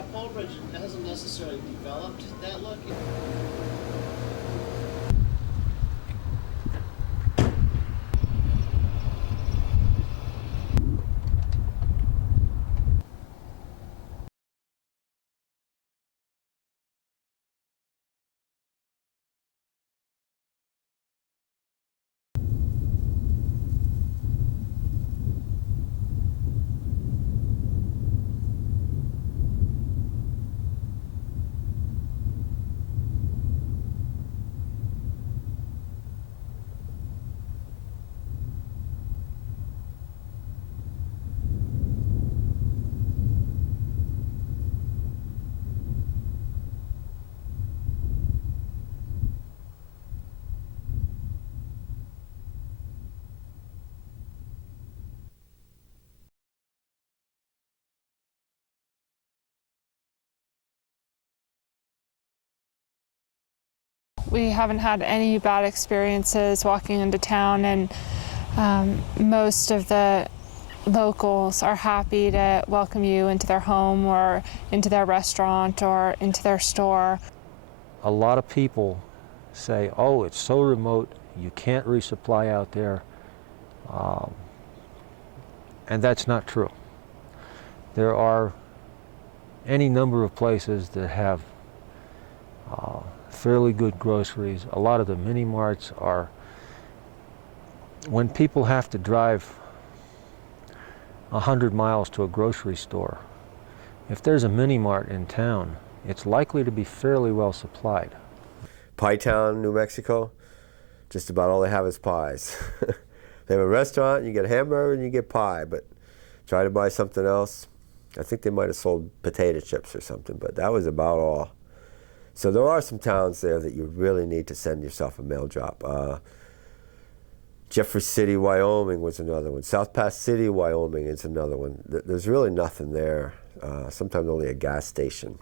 Yeah, Paul Bridge hasn't necessarily developed that look. We haven't had any bad experiences walking into town, and most of the locals are happy to welcome you into their home or into their restaurant or into their store. A lot of people say, oh, it's so remote, you can't resupply out there. And that's not true. There are any number of places that have fairly good groceries. A lot of the mini marts are, when people have to drive 100 miles to a grocery store, if there's a mini mart in town, it's likely to be fairly well supplied. Pie Town, New Mexico, just about all they have is pies. They have a restaurant, you get a hamburger and you get pie, but try to buy something else. I think they might have sold potato chips or something, but that was about all. So there are some towns there that you really need to send yourself a mail drop. Jeffrey City, Wyoming was another one. South Pass City, Wyoming is another one. There's really nothing there, sometimes only a gas station.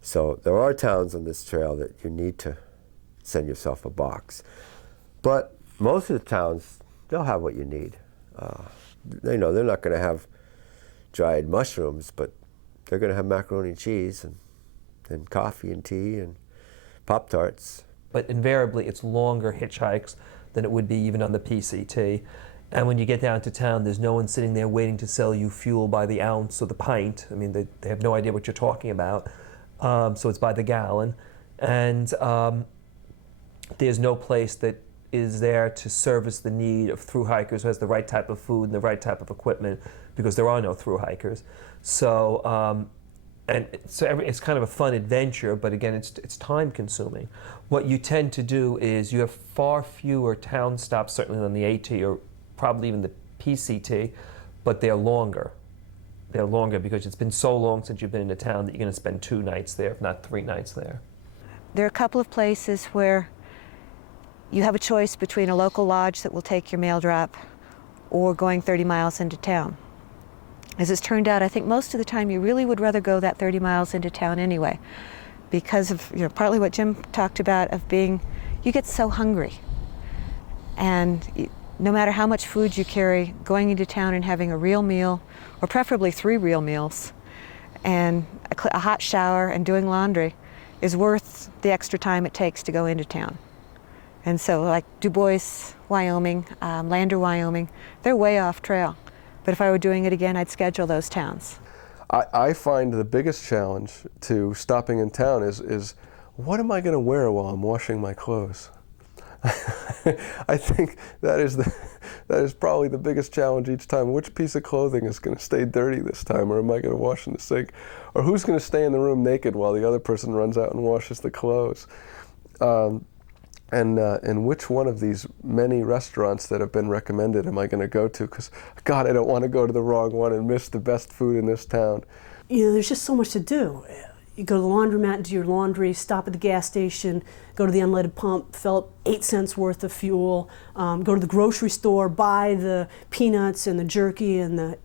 So there are towns on this trail that you need to send yourself a box. But most of the towns, they'll have what you need. They know they're not going to have dried mushrooms, but they're going to have macaroni and cheese and coffee and tea and Pop-Tarts. But invariably, it's longer hitchhikes than it would be even on the PCT. And when you get down to town, there's no one sitting there waiting to sell you fuel by the ounce or the pint. I mean, they have no idea what you're talking about. So it's by the gallon. And there's no place that is there to service the need of thru-hikers who has the right type of food and the right type of equipment, because there are no thru-hikers. So, it's kind of a fun adventure, but again, it's time consuming. What you tend to do is you have far fewer town stops, certainly than the AT or probably even the PCT, but they're longer. They're longer because it's been so long since you've been in a town that you're going to spend 2 nights there, if not 3 nights there. There are a couple of places where you have a choice between a local lodge that will take your mail drop or going 30 miles into town. As it's turned out, I think most of the time you really would rather go that 30 miles into town anyway, because of partly what Jim talked about of being, you get so hungry. And no matter how much food you carry, going into town and having a real meal, or preferably 3 real meals, and a hot shower and doing laundry is worth the extra time it takes to go into town. And so like Du Bois, Wyoming, Lander, Wyoming, they're way off trail. But if I were doing it again, I'd schedule those towns. I find the biggest challenge to stopping in town is what am I going to wear while I'm washing my clothes? I think that is probably the biggest challenge each time. Which piece of clothing is going to stay dirty this time, or am I going to wash in the sink? Or who's going to stay in the room naked while the other person runs out and washes the clothes? And which one of these many restaurants that have been recommended am I going to go to? Because, God, I don't want to go to the wrong one and miss the best food in this town. There's just so much to do. You go to the laundromat, do your laundry, stop at the gas station, go to the unleaded pump, fill up 8 cents worth of fuel, go to the grocery store, buy the peanuts and the jerky and the,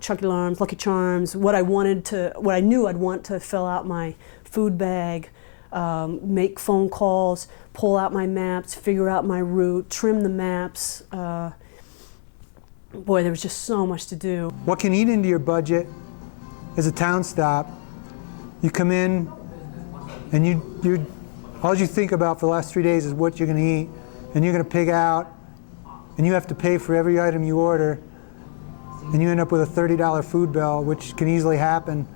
Chucky Alarms, Lucky Charms, what I knew I'd want to fill out my food bag, make phone calls, pull out my maps, figure out my route, trim the maps. Boy, there was just so much to do. What can eat into your budget is a town stop. You come in, and all you think about for the last 3 days is what you're going to eat, and you're going to pig out, and you have to pay for every item you order, and you end up with a $30 food bill, which can easily happen.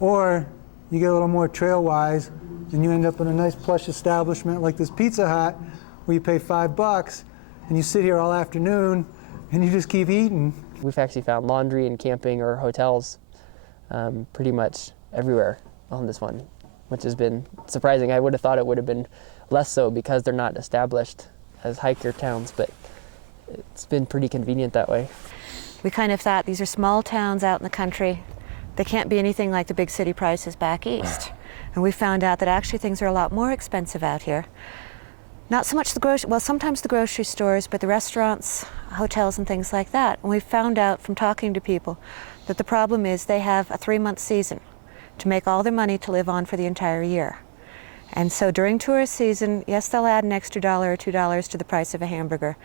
Or you get a little more trail-wise, and you end up in a nice plush establishment like this Pizza Hut, where you pay $5, and you sit here all afternoon, and you just keep eating. We've actually found laundry and camping or hotels pretty much everywhere on this one, which has been surprising. I would have thought it would have been less so because they're not established as hiker towns, but it's been pretty convenient that way. We kind of thought these are small towns out in the country. They can't be anything like the big city prices back east. And we found out that actually things are a lot more expensive out here. Not so much sometimes the grocery stores, but the restaurants, hotels and things like that. And we found out from talking to people that the problem is they have a 3-month season to make all their money to live on for the entire year. And so during tourist season, yes, they'll add an extra $1 or $2 to the price of a hamburger.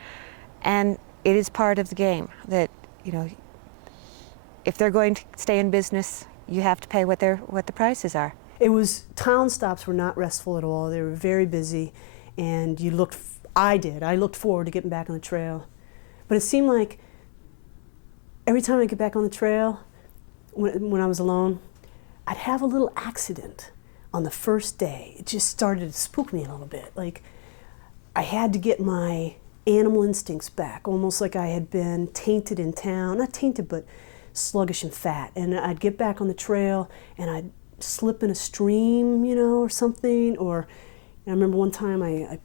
And it is part of the game that, you know, if they're going to stay in business, you have to pay what the prices are. Town stops were not restful at all. They were very busy, and I looked forward to getting back on the trail. But it seemed like every time I get back on the trail, when I was alone, I'd have a little accident on the first day. It just started to spook me a little bit. Like I had to get my animal instincts back, almost like I had been tainted in town. Not tainted, but sluggish and fat. And I'd get back on the trail and I'd slip in a stream, you know, or something. Or I remember one time I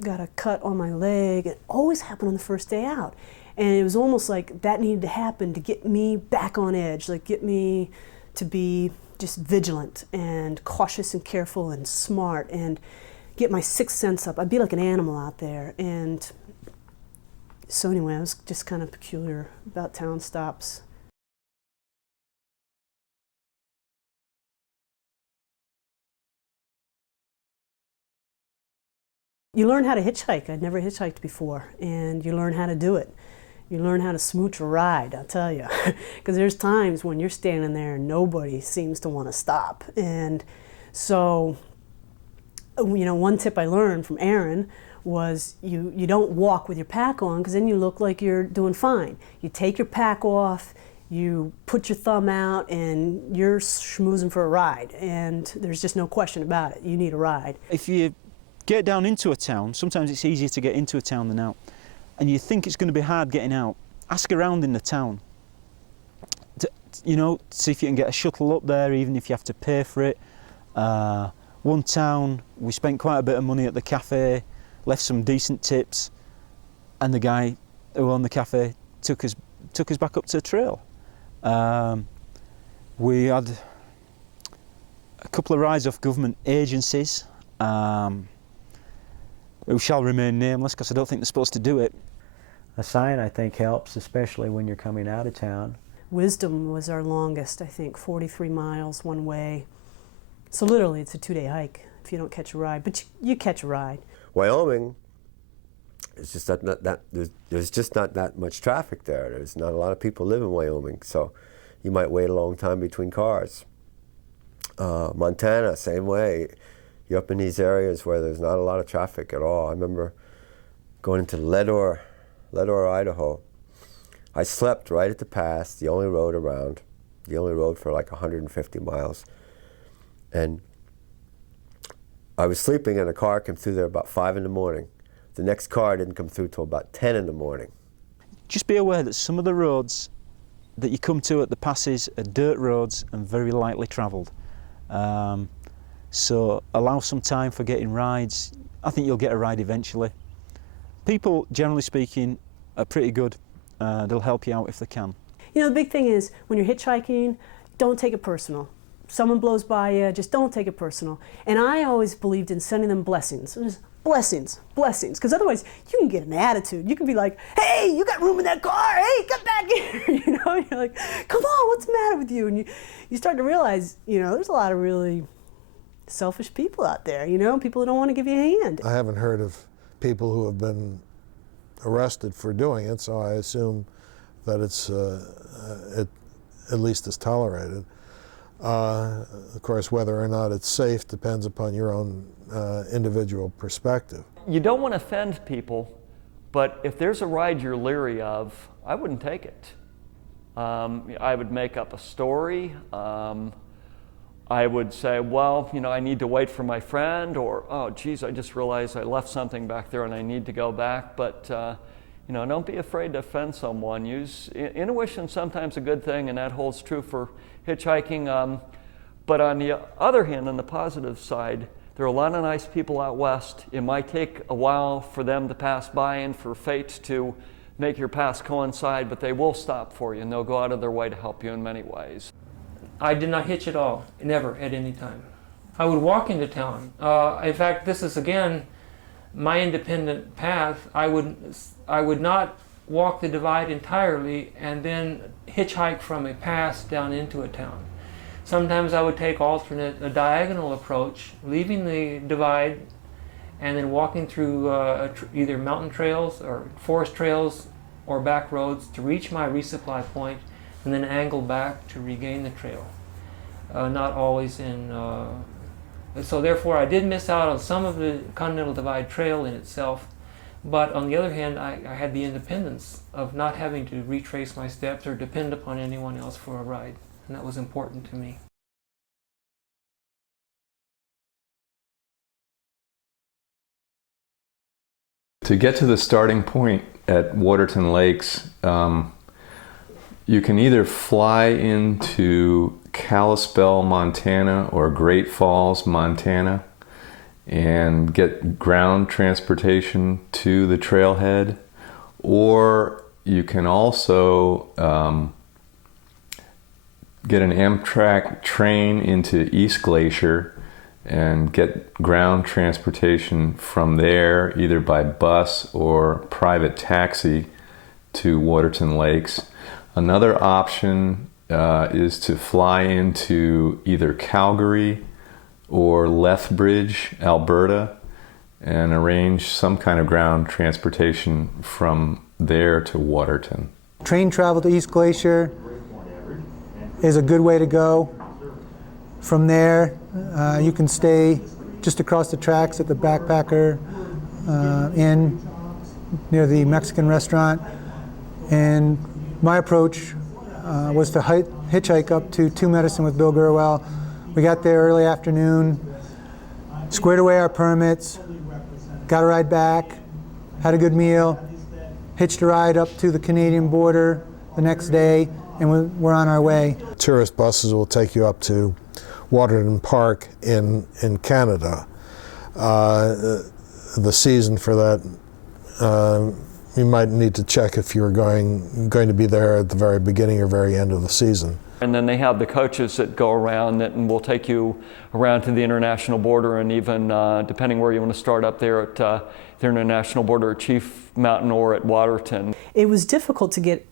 got a cut on my leg. It always happened on the first day out. And it was almost like that needed to happen to get me back on edge, like get me to be just vigilant and cautious and careful and smart and get my sixth sense up. I'd be like an animal out there. And so anyway, I was just kind of peculiar about town stops. You learn how to hitchhike. I'd never hitchhiked before, and you learn how to do it. You learn how to smooch a ride, I'll tell you. Because there's times when you're standing there and nobody seems to want to stop. And so, you know, one tip I learned from Aaron was you don't walk with your pack on, because then you look like you're doing fine. You take your pack off, you put your thumb out, and you're schmoozing for a ride. And there's just no question about it. You need a ride. If you get down into a town, sometimes it's easier to get into a town than out, and you think it's going to be hard getting out, ask around in the town. You know, see if you can get a shuttle up there, even if you have to pay for it. One town, we spent quite a bit of money at the cafe, left some decent tips, and the guy who owned the cafe took us back up to the trail. We had a couple of rides off government agencies, who shall remain nameless because I don't think they're supposed to do it. A sign, I think, helps, especially when you're coming out of town. Wisdom was our longest, I think, 43 miles one way. So literally it's a 2-day hike if you don't catch a ride, but you catch a ride. Wyoming, it's just there's just not that much traffic there. There's not a lot of people live in Wyoming, so you might wait a long time between cars. Montana, same way. You're up in these areas where there's not a lot of traffic at all. I remember going into Leadore, Idaho. I slept right at the pass, the only road around, the only road for like 150 miles. And I was sleeping and a car came through there about 5 in the morning. The next car didn't come through till about 10 in the morning. Just be aware that some of the roads that you come to at the passes are dirt roads and very lightly travelled. So allow some time for getting rides. I think you'll get a ride eventually. People, generally speaking, are pretty good. They'll help you out if they can. You know, the big thing is when you're hitchhiking, don't take it personal. Someone blows by you, just don't take it personal. And I always believed in sending them blessings. Just blessings, blessings. Because otherwise, you can get an attitude. You can be like, hey, you got room in that car. Hey, get back here. You know, you're like, come on, what's the matter with you? And you start to realize, you know, there's a lot of really selfish people out there, you know, people who don't want to give you a hand. I haven't heard of people who have been arrested for doing it, so I assume that at least is tolerated. Of course, whether or not it's safe depends upon your own individual perspective. You don't want to offend people, but if there's a ride you're leery of, I wouldn't take it. I would make up a story. I would say, well, you know, I need to wait for my friend, or, oh, geez, I just realized I left something back there and I need to go back. But, you know, don't be afraid to offend someone. Intuition's sometimes a good thing, and that holds true for hitchhiking. But on the other hand, on the positive side, there are a lot of nice people out west. It might take a while for them to pass by and for fate to make your paths coincide, but they will stop for you, and they'll go out of their way to help you in many ways. I did not hitch at all, never at any time. I would walk into town. In fact, this is again my independent path. I would not walk the divide entirely and then hitchhike from a pass down into a town. Sometimes I would take a diagonal approach, leaving the divide and then walking through either mountain trails or forest trails or back roads to reach my resupply point, and then angle back to regain the trail. Not always in... so therefore I did miss out on some of the Continental Divide Trail in itself, but on the other hand I had the independence of not having to retrace my steps or depend upon anyone else for a ride, and that was important to me. To get to the starting point at Waterton Lakes, you can either fly into Kalispell, Montana, or Great Falls, Montana, and get ground transportation to the trailhead, or you can also get an Amtrak train into East Glacier and get ground transportation from there, either by bus or private taxi to Waterton Lakes. Another option is to fly into either Calgary or Lethbridge, Alberta, and arrange some kind of ground transportation from there to Waterton. Train travel to East Glacier is a good way to go. From there, you can stay just across the tracks at the Backpacker Inn near the Mexican restaurant. And my approach was to hitchhike up to Two Medicine with Bill Gurwell. We got there early afternoon, squared away our permits, got a ride back, had a good meal, hitched a ride up to the Canadian border the next day, and we're on our way. Tourist buses will take you up to Waterton Park in Canada. The season for that, you might need to check if you're going to be there at the very beginning or very end of the season. And then they have the coaches that go around and will take you around to the international border, and even depending where you want to start up there at the international border at Chief Mountain or at Waterton. It was difficult to get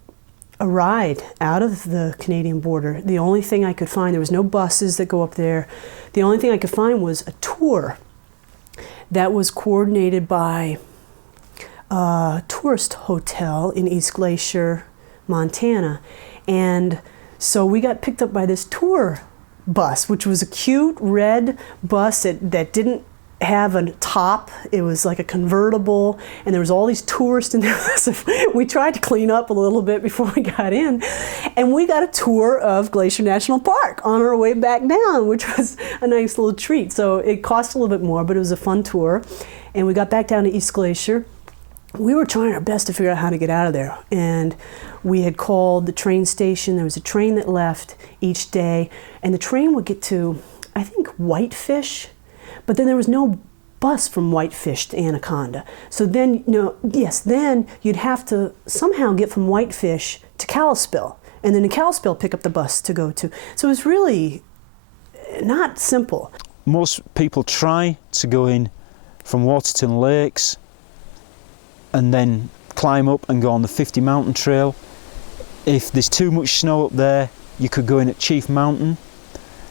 a ride out of the Canadian border. The only thing I could find, there was no buses that go up there. The only thing I could find was a tour that was coordinated by a tourist hotel in East Glacier, Montana. And so we got picked up by this tour bus, which was a cute red bus that didn't have a top. It was like a convertible, and there was all these tourists in there. We tried to clean up a little bit before we got in, and we got a tour of Glacier National Park on our way back down, which was a nice little treat. So it cost a little bit more, but it was a fun tour. And we got back down to East Glacier. We were trying our best to figure out how to get out of there, and we had called the train station. There was a train that left each day, and the train would get to, I think, Whitefish. But then there was no bus from Whitefish to Anaconda. So then, then you'd have to somehow get from Whitefish to Kalispell, and then in Kalispell pick up the bus to go to. So it was really not simple. Most people try to go in from Waterton Lakes and then climb up and go on the 50 Mountain Trail. If there's too much snow up there, you could go in at Chief Mountain.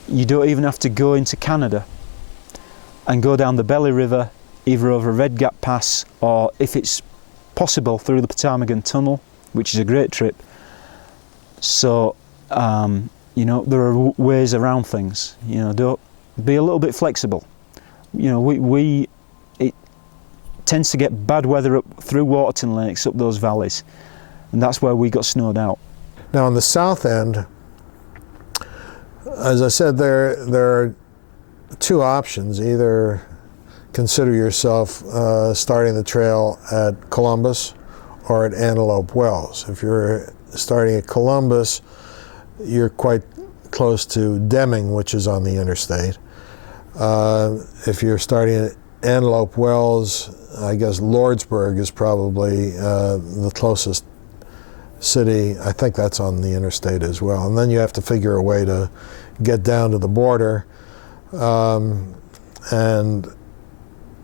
You don't even have to go into Canada and go down the Belly River, either over Red Gap Pass or, if it's possible, through the Ptarmigan Tunnel, which is a great trip. So you know, there are ways around things. You know, don't be a little bit flexible. You know, it tends to get bad weather up through Waterton Lakes, up those valleys, and that's where we got snowed out. Now on the south end, as I said, there are two options. Either consider yourself starting the trail at Columbus or at Antelope Wells. If you're starting at Columbus, you're quite close to Deming, which is on the interstate. If you're starting at Antelope Wells, I guess Lordsburg is probably the closest city. I think that's on the interstate as well. And then you have to figure a way to get down to the border. And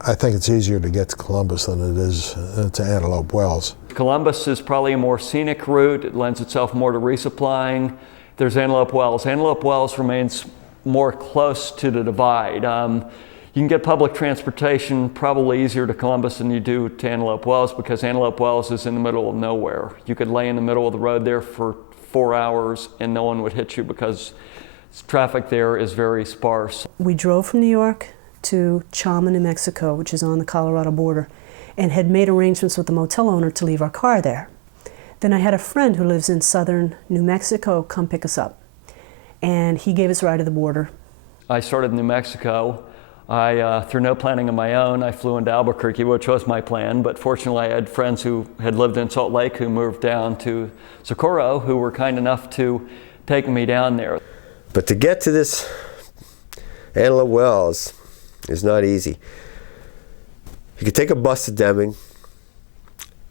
I think it's easier to get to Columbus than it is to Antelope Wells. Columbus is probably a more scenic route. It lends itself more to resupplying. There's Antelope Wells. Antelope Wells remains more close to the divide. You can get public transportation probably easier to Columbus than you do to Antelope Wells, because Antelope Wells is in the middle of nowhere. You could lay in the middle of the road there for 4 hours and no one would hit you because traffic there is very sparse. We drove from New York to Chalma, New Mexico, which is on the Colorado border, and had made arrangements with the motel owner to leave our car there. Then I had a friend who lives in southern New Mexico come pick us up, and he gave us a ride to the border. I started in New Mexico. Through no planning of my own, I flew into Albuquerque, which was my plan, but fortunately I had friends who had lived in Salt Lake who moved down to Socorro, who were kind enough to take me down there. But to get to this Antelope Wells is not easy. You could take a bus to Deming,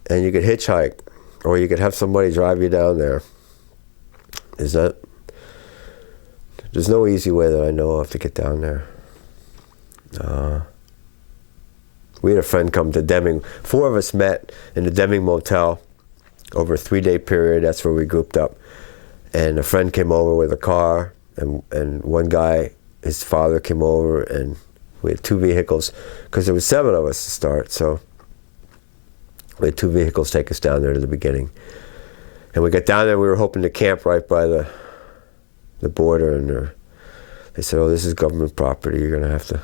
and you could hitchhike, or you could have somebody drive you down there. There's no easy way that I know of to get down there. We had a friend come to Deming. 4 of us met in the Deming Motel over a 3-day period. That's where we grouped up. And a friend came over with a car, and one guy, his father, came over, and we had 2 vehicles, because there was 7 of us to start, so we had 2 vehicles take us down there to the beginning. And we got down there, we were hoping to camp right by the border, and they said, oh, this is government property, you're gonna have to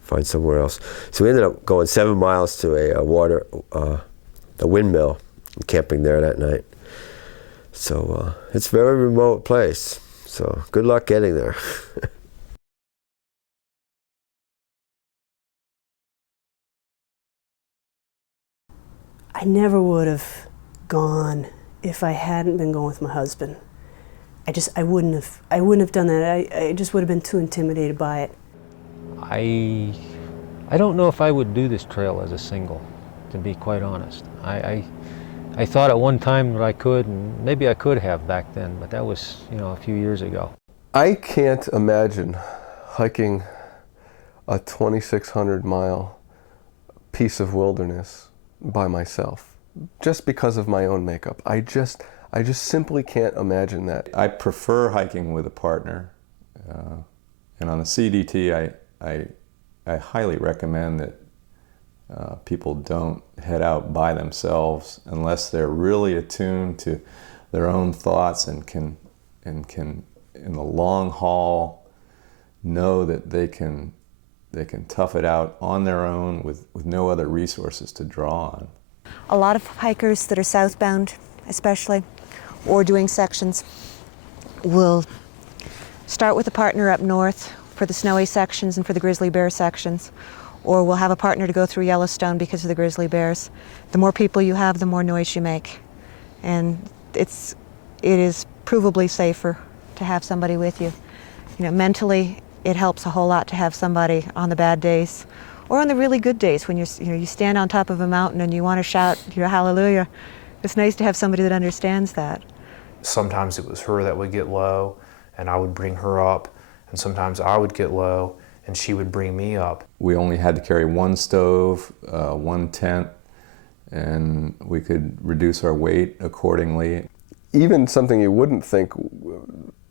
find somewhere else. So we ended up going 7 miles to a windmill, and camping there that night. So it's a very remote place, so good luck getting there. I never would have gone if I hadn't been going with my husband. I wouldn't have done that. I just would have been too intimidated by it. I don't know if I would do this trail as a single, to be quite honest. I thought at one time that I could, and maybe I could have back then, but that was, you know, a few years ago. I can't imagine hiking a 2,600-mile piece of wilderness by myself, just because of my own makeup. I just simply can't imagine that. I prefer hiking with a partner, and on the CDT, I highly recommend that people don't head out by themselves unless they're really attuned to their own thoughts and can in the long haul know that they can tough it out on their own with no other resources to draw on. A lot of hikers that are southbound, especially, or doing sections, will start with a partner up north for the snowy sections and for the grizzly bear sections, or we'll have a partner to go through Yellowstone because of the grizzly bears. The more people you have, the more noise you make. And it is provably safer to have somebody with you. You know, mentally, it helps a whole lot to have somebody on the bad days, or on the really good days when you stand on top of a mountain and you want to shout your hallelujah. It's nice to have somebody that understands that. Sometimes it was her that would get low and I would bring her up, and sometimes I would get low and she would bring me up. We only had to carry 1 stove, 1 tent, and we could reduce our weight accordingly. Even something you wouldn't think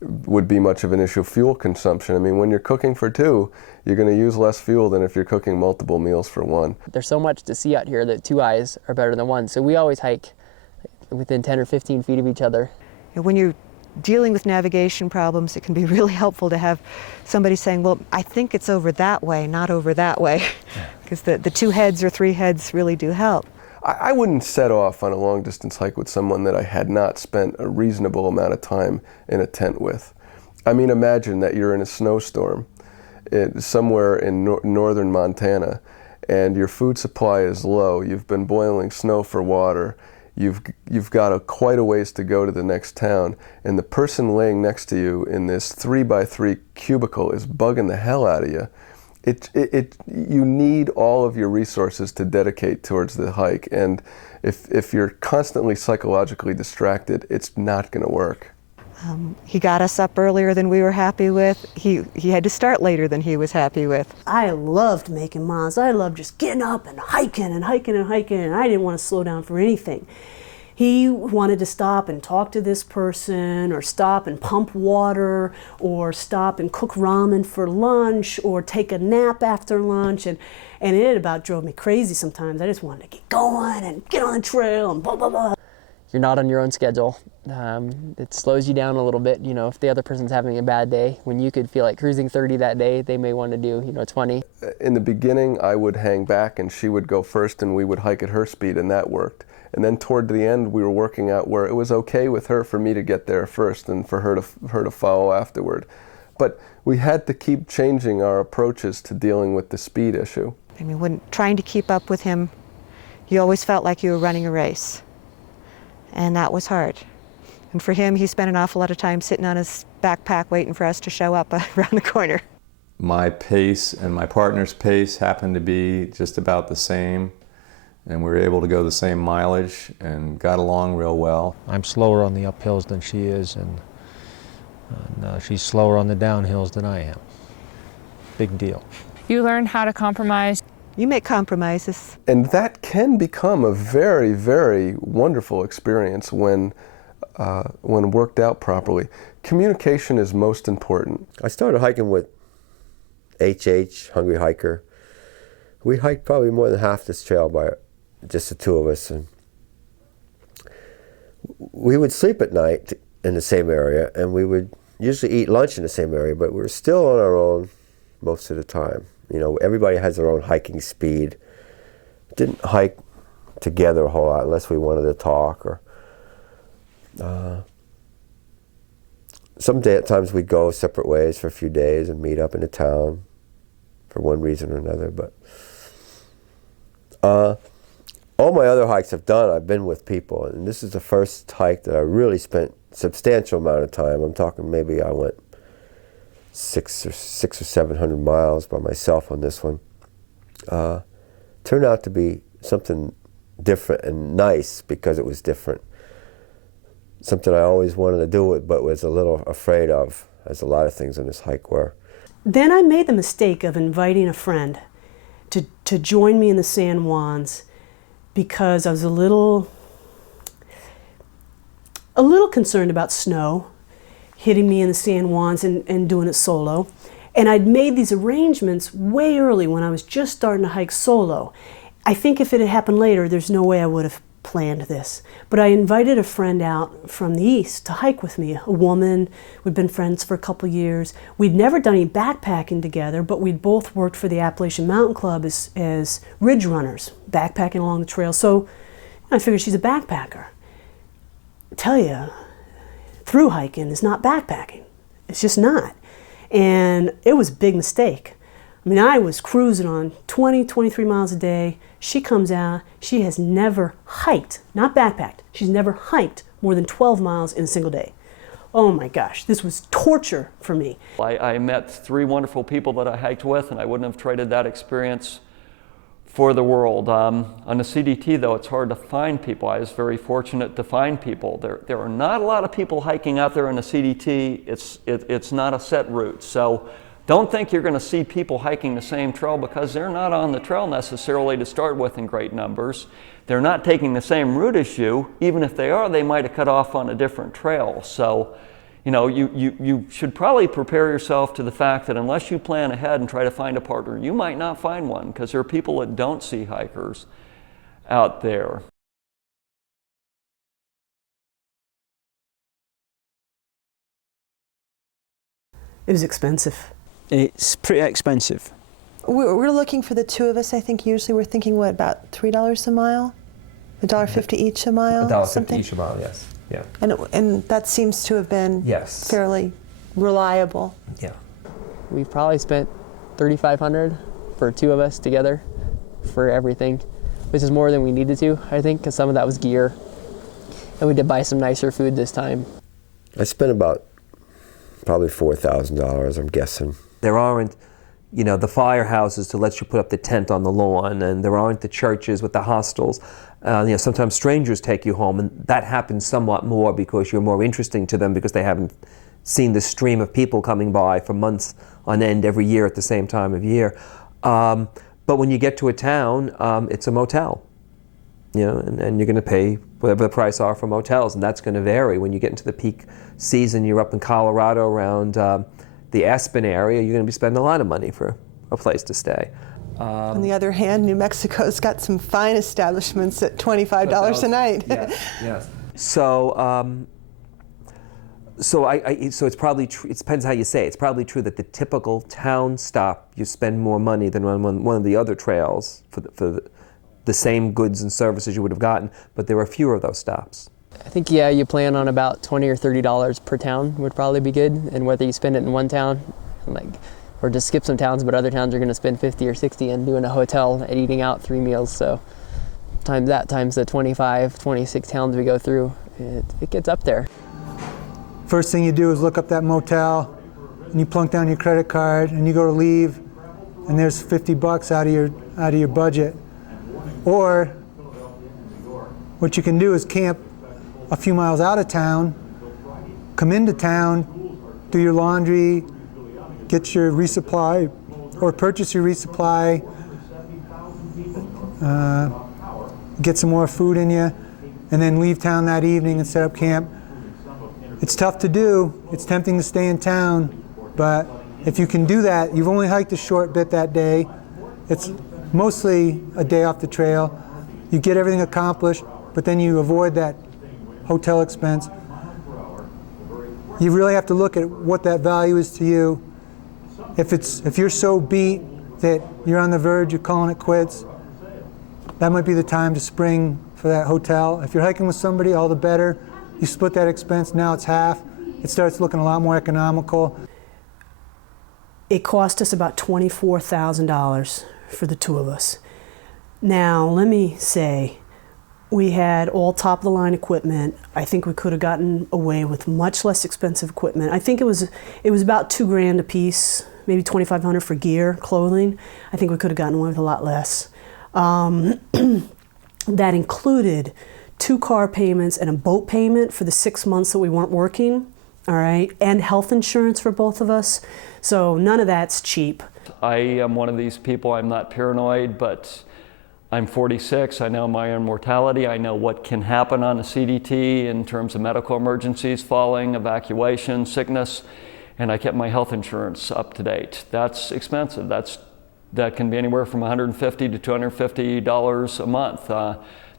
would be much of an issue, fuel consumption. I mean, when you're cooking for 2, you're going to use less fuel than if you're cooking multiple meals for 1. There's so much to see out here that 2 eyes are better than 1, so we always hike within 10 or 15 feet of each other. When you're dealing with navigation problems, it can be really helpful to have somebody saying, well, I think it's over that way, not over that way, because the 2 heads or 3 heads really do help. I wouldn't set off on a long distance hike with someone that I had not spent a reasonable amount of time in a tent with. I mean, imagine that you're in a snowstorm somewhere in northern Montana, and your food supply is low. You've been boiling snow for water. You've got quite a ways to go to the next town, and the person laying next to you in this 3x3 cubicle is bugging the hell out of you. You need all of your resources to dedicate towards the hike, and if you're constantly psychologically distracted, it's not going to work. He got us up earlier than we were happy with. He had to start later than he was happy with. I loved making miles. I loved just getting up and hiking and hiking and hiking, and I didn't want to slow down for anything. He wanted to stop and talk to this person, or stop and pump water, or stop and cook ramen for lunch, or take a nap after lunch, and it about drove me crazy sometimes. I just wanted to get going and get on the trail and blah, blah, blah. You're not on your own schedule. It slows you down a little bit. You know, if the other person's having a bad day, when you could feel like cruising 30 that day, they may want to do, 20. In the beginning, I would hang back and she would go first and we would hike at her speed, and that worked. And then toward the end, we were working out where it was okay with her for me to get there first and for her to follow afterward. But we had to keep changing our approaches to dealing with the speed issue. I mean, when trying to keep up with him, you always felt like you were running a race. And that was hard. And for him, he spent an awful lot of time sitting on his backpack waiting for us to show up around the corner. My pace and my partner's pace happened to be just about the same, and we were able to go the same mileage and got along real well. I'm slower on the uphills than she is, and she's slower on the downhills than I am. Big deal. You learn how to compromise. You make compromises. And that can become a very, very wonderful experience when worked out properly. Communication is most important. I started hiking with HH, Hungry Hiker. We hiked probably more than half this trail by just the 2 of us. And we would sleep at night in the same area, and we would usually eat lunch in the same area, but we were still on our own most of the time. Everybody has their own hiking speed. Didn't hike together a whole lot unless we wanted to talk, or sometimes we'd go separate ways for a few days and meet up in a town for one reason or another. But all my other hikes I've been with people, and this is the first hike that I really spent a substantial amount of time. I'm talking maybe I went 600 or 700 miles by myself on this one. Turned out to be something different and nice because it was different. Something I always wanted to do but was a little afraid of, as a lot of things on this hike were. Then I made the mistake of inviting a friend to join me in the San Juans because I was a little concerned about snow hitting me in the San Juans and doing it solo. And I'd made these arrangements way early when I was just starting to hike solo. I think if it had happened later, there's no way I would have planned this. But I invited a friend out from the east to hike with me, a woman. We'd been friends for a couple years. We'd never done any backpacking together, but we'd both worked for the Appalachian Mountain Club as ridge runners, backpacking along the trail. So I figured she's a backpacker. I tell you, through hiking is not backpacking. It's just not. And it was a big mistake. I mean, I was cruising on 20, 23 miles a day. She comes out, she has never hiked, not backpacked, she's never hiked more than 12 miles in a single day. Oh my gosh, this was torture for me. I met 3 wonderful people that I hiked with, and I wouldn't have traded that experience for the world. On the CDT, though, it's hard to find people. I was very fortunate to find people. There are not a lot of people hiking out there on the CDT. It's not a set route. So don't think you're going to see people hiking the same trail, because they're not on the trail necessarily to start with in great numbers. They're not taking the same route as you. Even if they are, they might have cut off on a different trail. So, you should probably prepare yourself to the fact that unless you plan ahead and try to find a partner, you might not find one, because there are people that don't see hikers out there. It was expensive. It's pretty expensive. We're looking for the two of us. I think usually we're thinking, what, about $3 a mile? $1.50 each a mile? $1.50 each a mile, yes. Yeah. And that seems to have been fairly reliable. Yeah. We've probably spent $3,500 for two of us together for everything, which is more than we needed to, I think, because some of that was gear. And we did buy some nicer food this time. I spent about probably $4,000, I'm guessing. There aren't, you know, the firehouses to let you put up the tent on the lawn, and there aren't the churches with the hostels. You know, sometimes strangers take you home, and that happens somewhat more because you're more interesting to them because they haven't seen the stream of people coming by for months on end every year at the same time of year. But when you get to a town, it's a motel, you know, and you're going to pay whatever the price are for motels, and that's going to vary. When you get into the peak season, you're up in Colorado around the Aspen area, you're going to be spending a lot of money for a place to stay. On the other hand, New Mexico's got some fine establishments at $25 a night. Yes. So, so it's probably true. It depends how you say it. It's probably true that the typical town stop you spend more money than on one of the other trails for the same goods and services you would have gotten, but there are fewer of those stops. I think, yeah, you plan on about $20 or $30 per town would probably be good, and whether you spend it in one town, or just skip some towns, but other towns are going to spend 50 or 60 and doing a hotel and eating out 3 meals. So times the 25, 26 towns we go through, it gets up there. First thing you do is look up that motel, and you plunk down your credit card, and you go to leave, and there's $50 out of your budget. Or what you can do is camp a few miles out of town, come into town, do your laundry, get your resupply, or purchase your resupply, get some more food in you, and then leave town that evening and set up camp. It's tough to do. It's tempting to stay in town, but if you can do that, you've only hiked a short bit that day. It's mostly a day off the trail. You get everything accomplished, but then you avoid that hotel expense. You really have to look at what that value is to you. If you're so beat that you're on the verge of calling it quits, that might be the time to spring for that hotel. If you're hiking with somebody, all the better. You split that expense, now it's half. It starts looking a lot more economical. It cost us about $24,000 for the two of us. Now, let me say, we had all top-of-the-line equipment. I think we could have gotten away with much less expensive equipment. I think it was about $2,000 a piece, maybe $2,500 for gear, clothing. I think we could have gotten away with a lot less. That included 2 car payments and a boat payment for the 6 months that we weren't working, all right, and health insurance for both of us. So none of that's cheap. I am one of these people, I'm not paranoid, but I'm 46, I know my own mortality, I know what can happen on a CDT in terms of medical emergencies, falling, evacuation, sickness, and I kept my health insurance up to date. That's expensive. That can be anywhere from $150 to $250 a month.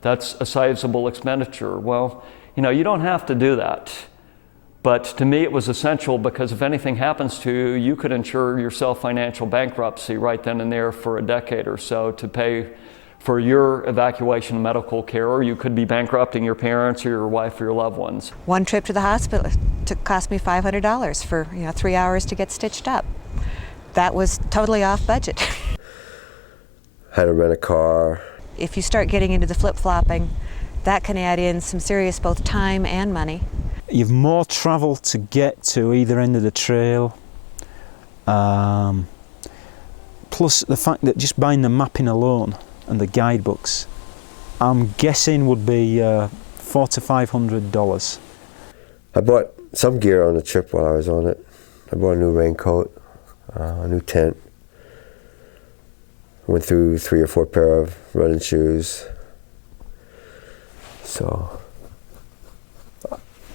That's a sizable expenditure. Well, you know, you don't have to do that. But to me, it was essential because if anything happens to you, you could insure yourself financial bankruptcy right then and there for a decade or so to pay for your evacuation and medical care, or you could be bankrupting your parents or your wife or your loved ones. One trip to the hospital cost me $500 for 3 hours to get stitched up. That was totally off budget. Had to rent a car. If you start getting into the flip-flopping, that can add in some serious both time and money. You've more travel to get to either end of the trail. Plus the fact that just buying the mapping alone and the guidebooks, I'm guessing would be $400 to $500. I bought some gear on the trip while I was on it. I bought a new raincoat, a new tent. Went through 3 or 4 pair of running shoes. So,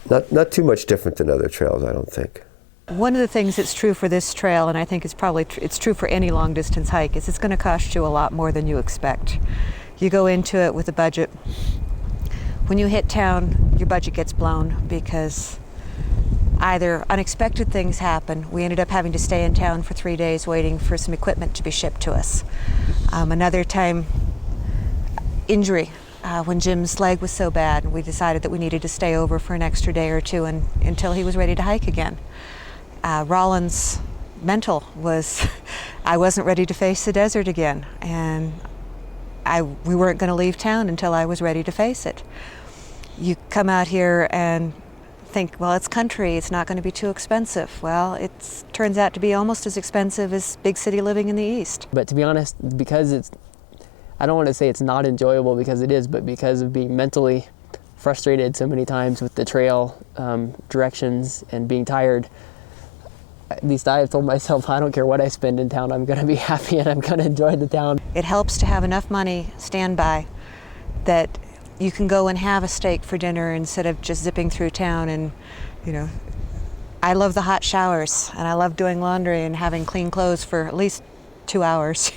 not too much different than other trails, I don't think. One of the things that's true for this trail, and I think it's true for any long distance hike, is it's going to cost you a lot more than you expect. You go into it with a budget. When you hit town, your budget gets blown because either unexpected things happen. We ended up having to stay in town for 3 days waiting for some equipment to be shipped to us. Another time, injury. When Jim's leg was so bad, we decided that we needed to stay over for an extra day or two until he was ready to hike again. Rollins' mental was, I wasn't ready to face the desert again, and we weren't going to leave town until I was ready to face it. You come out here and think, well, it's country, it's not going to be too expensive. Well, it turns out to be almost as expensive as big city living in the East. But to be honest, because I don't want to say it's not enjoyable, because it is, but because of being mentally frustrated so many times with the trail directions and being tired, at least I have told myself, I don't care what I spend in town, I'm going to be happy and I'm going to enjoy the town. It helps to have enough money standby that you can go and have a steak for dinner instead of just zipping through town. And, you know, I love the hot showers, and I love doing laundry and having clean clothes for at least 2 hours,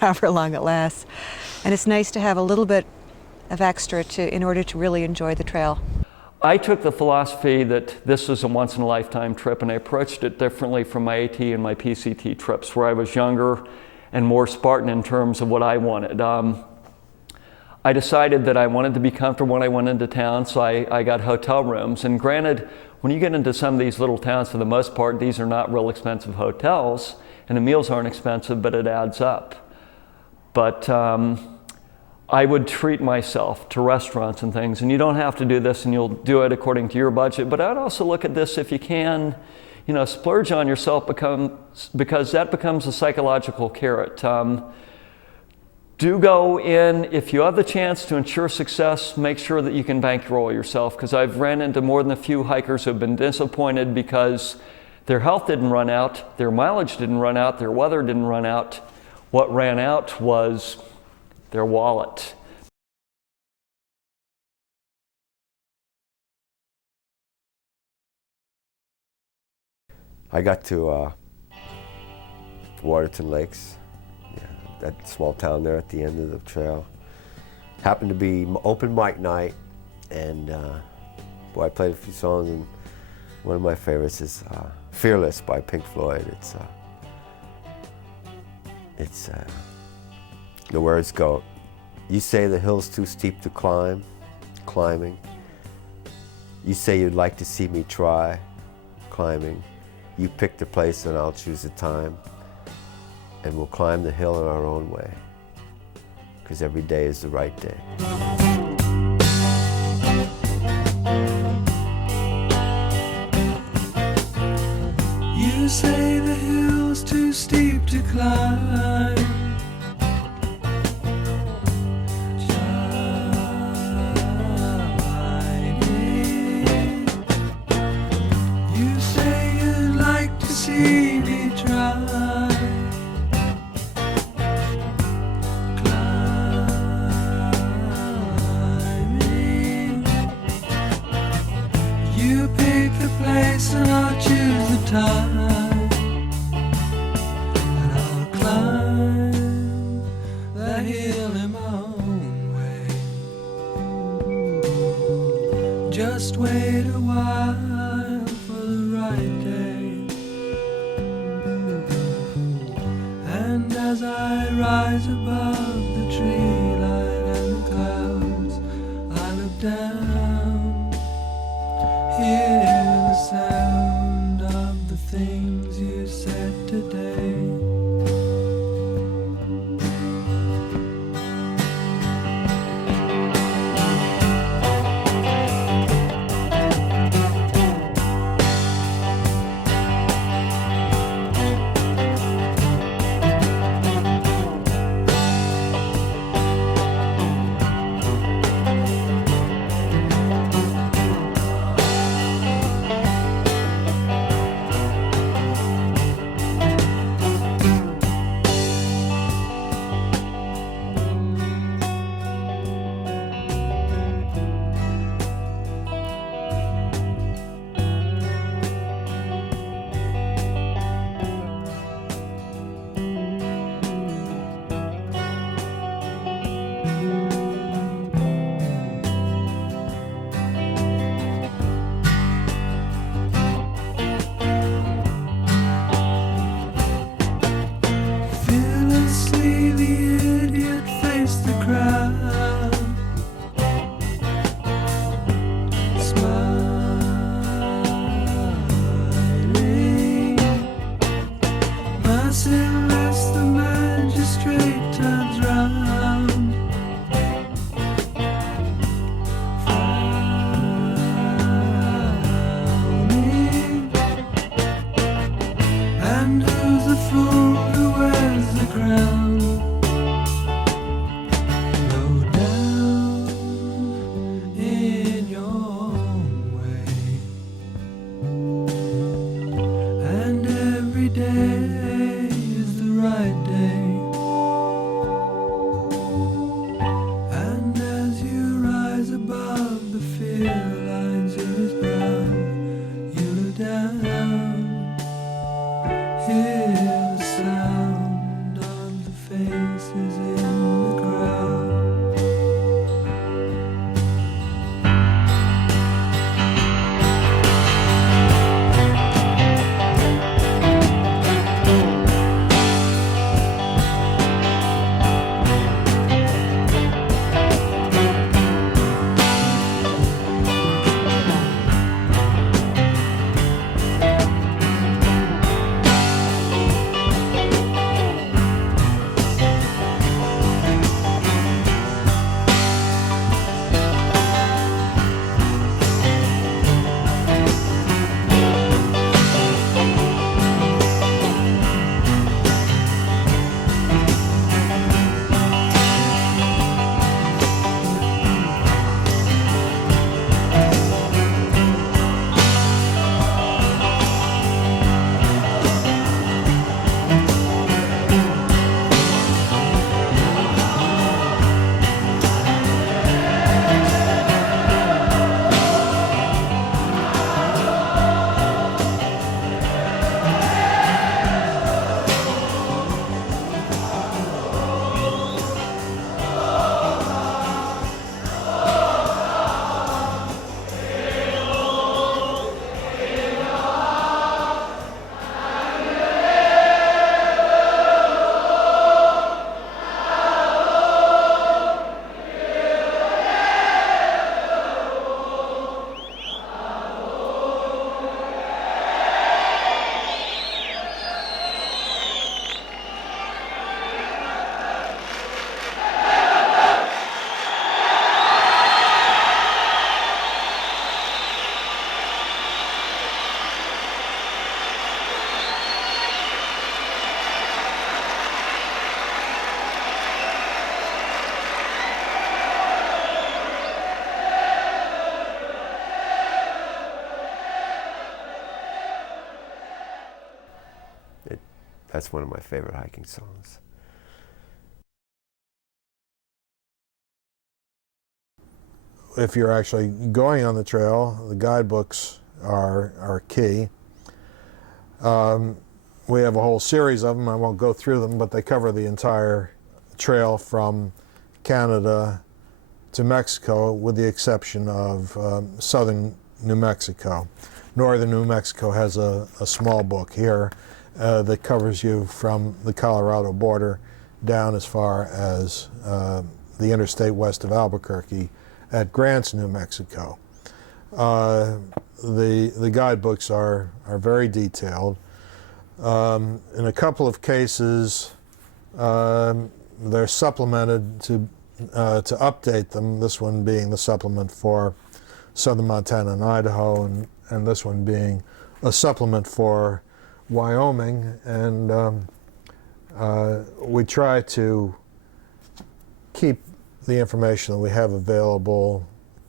however long it lasts. And it's nice to have a little bit of extra in order to really enjoy the trail. I took the philosophy that this is a once-in-a-lifetime trip, and I approached it differently from my AT and my PCT trips, where I was younger and more Spartan in terms of what I wanted. I decided that I wanted to be comfortable when I went into town, so I got hotel rooms. And granted, when you get into some of these little towns, for the most part, these are not real expensive hotels, and the meals aren't expensive, but it adds up. But I would treat myself to restaurants and things, and you don't have to do this, and you'll do it according to your budget, but I'd also look at this, if you can, you know, splurge on yourself, because that becomes a psychological carrot. Do go in, if you have the chance to ensure success, make sure that you can bankroll yourself, because I've ran into more than a few hikers who have been disappointed because their health didn't run out, their mileage didn't run out, their weather didn't run out. What ran out was their wallet. I got to Waterton Lakes, that small town there at the end of the trail. Happened to be open mic night, and boy, I played a few songs, and one of my favorites is Fearless by Pink Floyd. It's the words go, you say the hill's too steep to climb, climbing. You say you'd like to see me try, climbing. You pick the place and I'll choose the time. And we'll climb the hill in our own way, because every day is the right day. You say the hill's too steep to climb. You say you'd like to see me try. And I'll choose the time, and I'll climb the hill in my own way. Just wait a while for the right day, and as I rise above the tree line and the clouds, I look down, hear the sound of the things you said today. That's one of my favorite hiking songs. If you're actually going on the trail, the guidebooks are key. We have a whole series of them. I won't go through them, but they cover the entire trail from Canada to Mexico, with the exception of southern New Mexico. Northern New Mexico has a small book here that covers you from the Colorado border down as far as the interstate west of Albuquerque at Grants, New Mexico. The guidebooks are very detailed. In a couple of cases, they're supplemented to update them, this one being the supplement for southern Montana and Idaho, and this one being a supplement for Wyoming. And we try to keep the information that we have available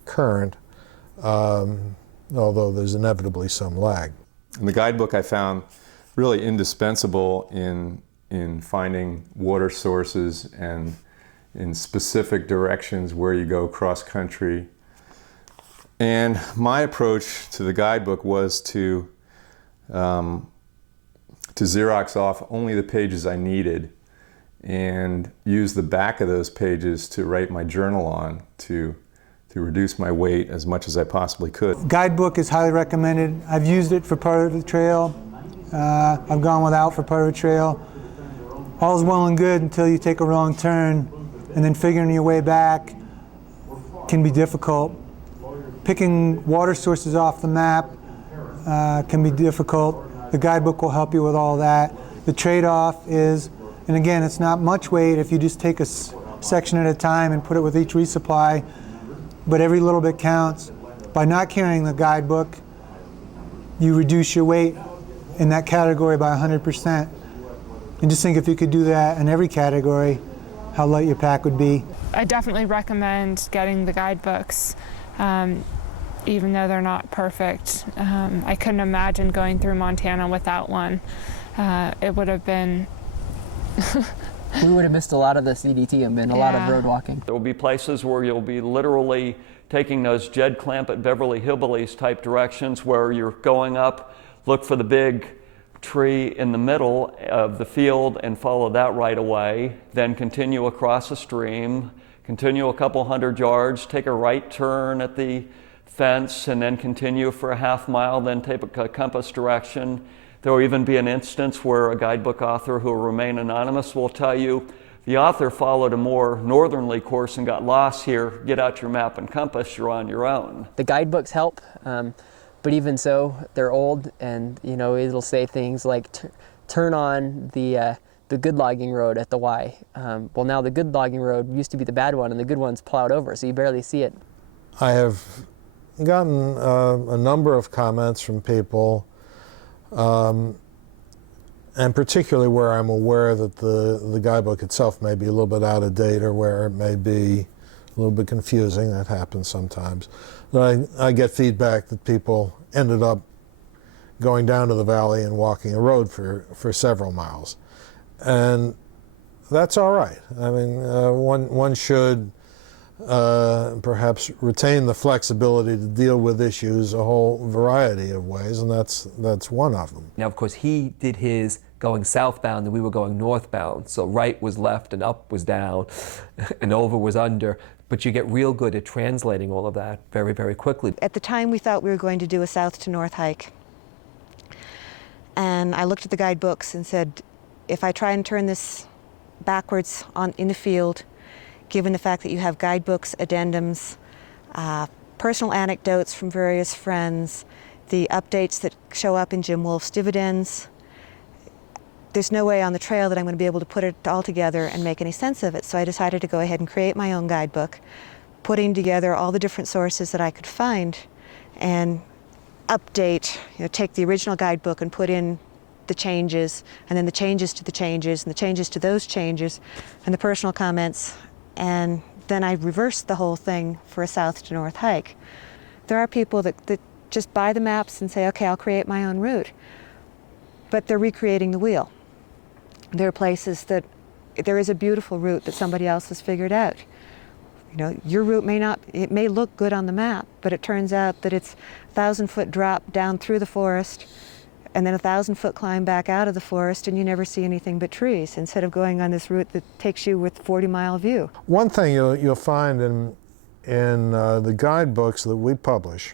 current, although there's inevitably some lag. In the guidebook, I found really indispensable in finding water sources and in specific directions where you go cross-country. And my approach to the guidebook was to Xerox off only the pages I needed and use the back of those pages to write my journal on to reduce my weight as much as I possibly could. Guidebook is highly recommended. I've used it for part of the trail. I've gone without for part of the trail. All's well and good until you take a wrong turn, and then figuring your way back can be difficult. Picking water sources off the map can be difficult. The guidebook will help you with all that. The trade-off is, and again, it's not much weight if you just take a section at a time and put it with each resupply, but every little bit counts. By not carrying the guidebook, you reduce your weight in that category by 100%. And just think if you could do that in every category, how light your pack would be. I definitely recommend getting the guidebooks, even though they're not perfect. I couldn't imagine going through Montana without one. It would have been... We would have missed a lot of the CDT and been a lot of road walking. There will be places where you'll be literally taking those Jed Clampett, Beverly Hillbillies type directions where you're going up, look for the big tree in the middle of the field and follow that right away, then continue across a stream, continue a couple hundred yards, take a right turn at the fence, and then continue for a half mile, then take a compass direction. There will even be an instance where a guidebook author who will remain anonymous will tell you the author followed a more northerly course and got lost here. Get out your map and compass, you're on your own. The guidebooks help, but even so, they're old, and it'll say things like turn on the good logging road at the Y. Well, now the good logging road used to be the bad one, and the good one's plowed over, so you barely see it. I have gotten a number of comments from people, and particularly where I'm aware that the guidebook itself may be a little bit out of date or where it may be a little bit confusing. That happens sometimes. But I get feedback that people ended up going down to the valley and walking a road for several miles. And that's all right. I mean, one should perhaps retain the flexibility to deal with issues a whole variety of ways, and that's one of them. Now, of course, he did his going southbound and we were going northbound, so right was left and up was down and over was under, but you get real good at translating all of that very, very quickly. At the time, we thought we were going to do a south to north hike, and I looked at the guidebooks and said, if I try and turn this backwards in the field, given the fact that you have guidebooks, addendums, personal anecdotes from various friends, the updates that show up in Jim Wolfe's dividends, there's no way on the trail that I'm going to be able to put it all together and make any sense of it. So I decided to go ahead and create my own guidebook, putting together all the different sources that I could find and update, take the original guidebook and put in the changes, and then the changes to the changes, and the changes to those changes, and the personal comments. And then I reversed the whole thing for a south to north hike. There are people that just buy the maps and say, okay, I'll create my own route. But they're recreating the wheel. There are places that there is a beautiful route that somebody else has figured out. You know, your route may not, it may look good on the map, but it turns out that it's 1,000-foot drop down through the forest and then a 1,000-foot climb back out of the forest, and you never see anything but trees, instead of going on this route that takes you with 40-mile view. One thing you'll find in the guidebooks that we publish,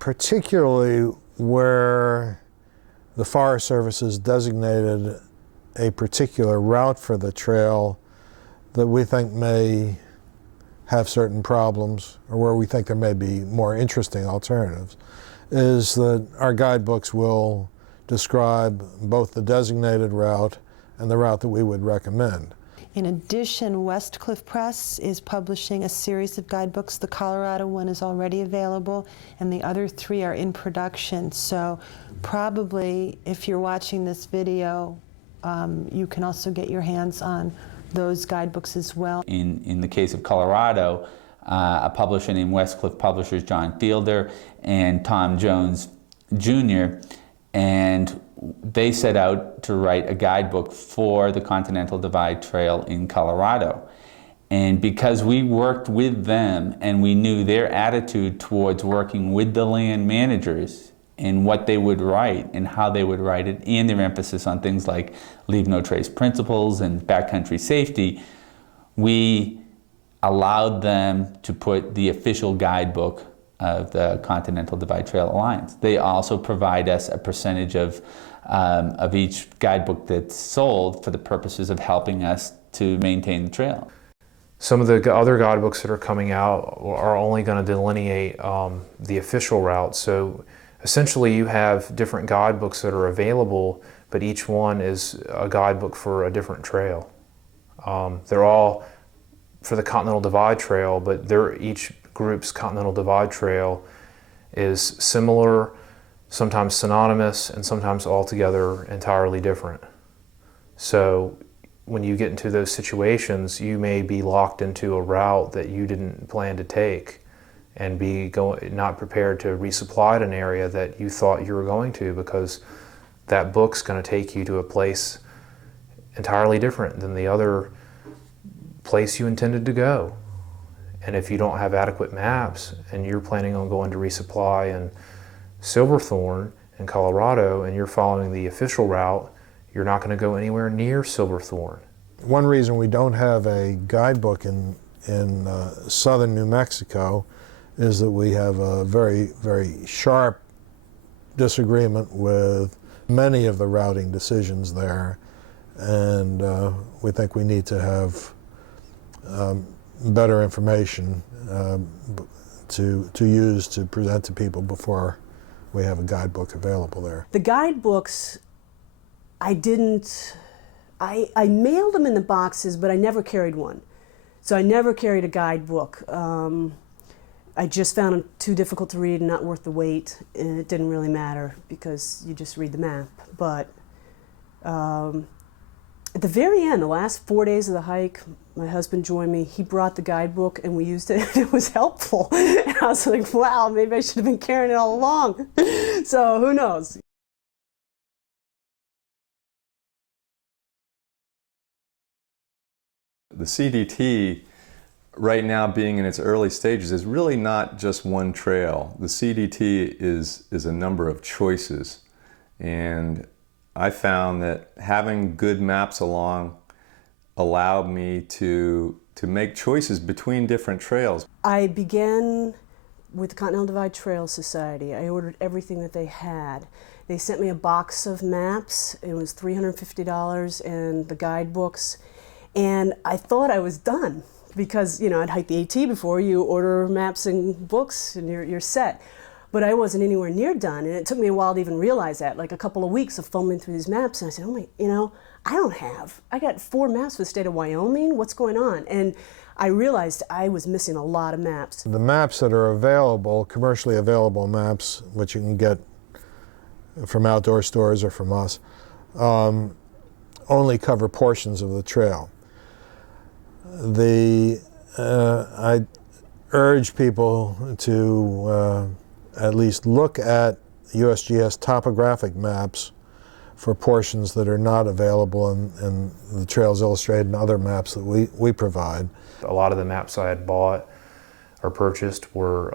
particularly where the Forest Service has designated a particular route for the trail that we think may have certain problems, or where we think there may be more interesting alternatives, is that our guidebooks will describe both the designated route and the route that we would recommend. In addition, Westcliff Press is publishing a series of guidebooks. The Colorado one is already available, and the other 3 are in production. So probably, if you're watching this video, you can also get your hands on those guidebooks as well. In the case of Colorado, a publisher named Westcliff Publishers, John Fielder and Tom Jones Jr., and they set out to write a guidebook for the Continental Divide Trail in Colorado. And because we worked with them and we knew their attitude towards working with the land managers and what they would write and how they would write it, and their emphasis on things like leave no trace principles and backcountry safety, we allowed them to put the official guidebook of the Continental Divide Trail Alliance. They also provide us a percentage of each guidebook that's sold for the purposes of helping us to maintain the trail. Some of the other guidebooks that are coming out are only going to delineate the official route. So essentially you have different guidebooks that are available, but each one is a guidebook for a different trail. They're all for the Continental Divide Trail, but each group's Continental Divide Trail is similar, sometimes synonymous, and sometimes altogether entirely different. So when you get into those situations, you may be locked into a route that you didn't plan to take and be not prepared to resupply at an area that you thought you were going to, because that book's going to take you to a place entirely different than the other place you intended to go. And if you don't have adequate maps and you're planning on going to resupply in Silverthorne in Colorado and you're following the official route, you're not going to go anywhere near Silverthorne. One reason we don't have a guidebook in southern New Mexico is that we have a very, very sharp disagreement with many of the routing decisions there, and we think we need to have better information to use to present to people before we have a guidebook available there. The guidebooks, I mailed them in the boxes, but I never carried one. So I never carried a guidebook. I just found them too difficult to read and not worth the wait, and it didn't really matter because you just read the map. But at the very end, the last 4 days of the hike, my husband joined me. He brought the guidebook and we used it. It was helpful. And I was like, wow, maybe I should have been carrying it all along. So who knows? The CDT, right now being in its early stages, is really not just one trail. The CDT is a number of choices. And I found that having good maps along allowed me to make choices between different trails. I began with the Continental Divide Trail Society. I ordered everything that they had. They sent me a box of maps. It was $350 and the guidebooks. And I thought I was done because, you know, I'd hiked the AT before. You order maps and books and you're set. But I wasn't anywhere near done, and it took me a while to even realize that, like a couple of weeks of thumbing through these maps, and I said, oh my, you know, I got 4 maps for the state of Wyoming, what's going on? And I realized I was missing a lot of maps. The maps that are available, commercially available maps, which you can get from outdoor stores or from us, only cover portions of the trail. I urge people to at least look at USGS topographic maps for portions that are not available in the Trails Illustrated and other maps that we provide. A lot of the maps I had bought or purchased were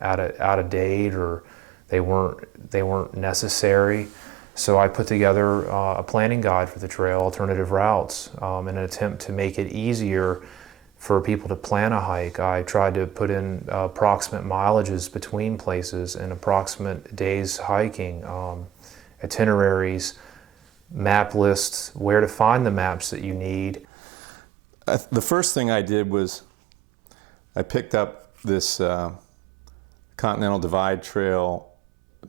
out of date, or they weren't necessary. So I put together a planning guide for the trail, alternative routes, in an attempt to make it easier for people to plan a hike. I tried to put in approximate mileages between places and approximate days hiking, itineraries, map lists, where to find the maps that you need. The first thing I did was I picked up this Continental Divide Trail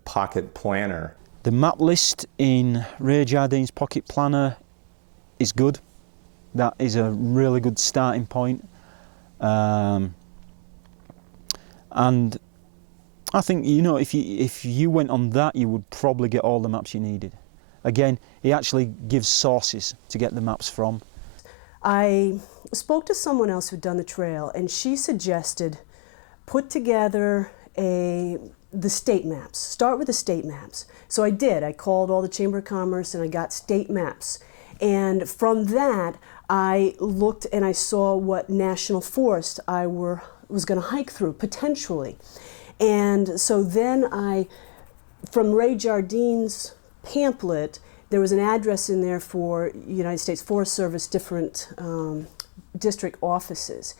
pocket planner. The map list in Ray Jardine's Pocket Planner is good. That is a really good starting point. And I think, you know, if you went on that, you would probably get all the maps you needed. Again, he actually gives sources to get the maps from. I spoke to someone else who'd done the trail, and she suggested put together the state maps. Start with the state maps. So I did. I called all the Chamber of Commerce and I got state maps. And from that, I looked and I saw what national forest I was going to hike through, potentially. And so then from Ray Jardine's pamphlet, there was an address in there for United States Forest Service different district offices.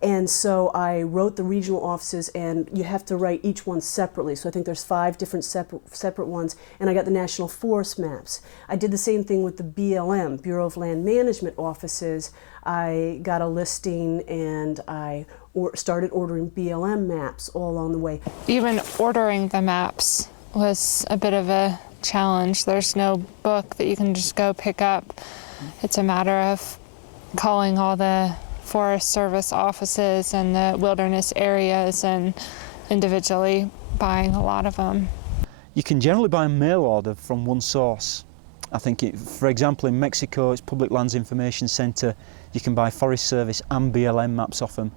And so I wrote the regional offices, and you have to write each one separately. So I think there's 5 different separate ones, and I got the national forest maps. I did the same thing with the BLM, Bureau of Land Management offices. I got a listing, and I started ordering BLM maps all along the way. Even ordering the maps was a bit of a challenge. There's no book that you can just go pick up. It's a matter of calling all the Forest Service offices and the wilderness areas and individually buying a lot of them. You can generally buy a mail order from one source. I think, for example, in Mexico, it's Public Lands Information Center. You can buy Forest Service and BLM maps off them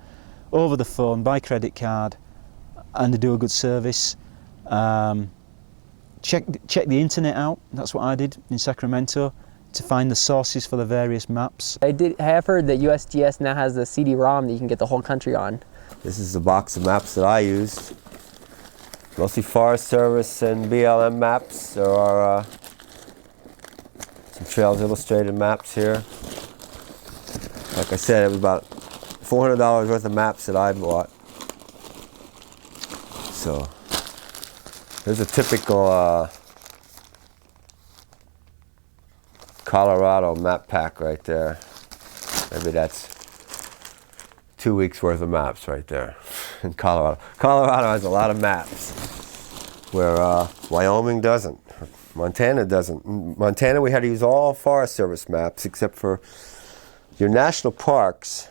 over the phone, by credit card, and they do a good service. Check the internet out. That's what I did in Sacramento, to find the sources for the various maps. I have heard that USGS now has a CD-ROM that you can get the whole country on. This is the box of maps that I used. Mostly Forest Service and BLM maps. There are some Trails Illustrated maps here. Like I said, it was about $400 worth of maps that I bought. So there's a typical Colorado map pack right there. Maybe that's 2 weeks worth of maps right there in Colorado. Colorado has a lot of maps where Wyoming doesn't. Montana doesn't. Montana, we had to use all Forest Service maps except for your national parks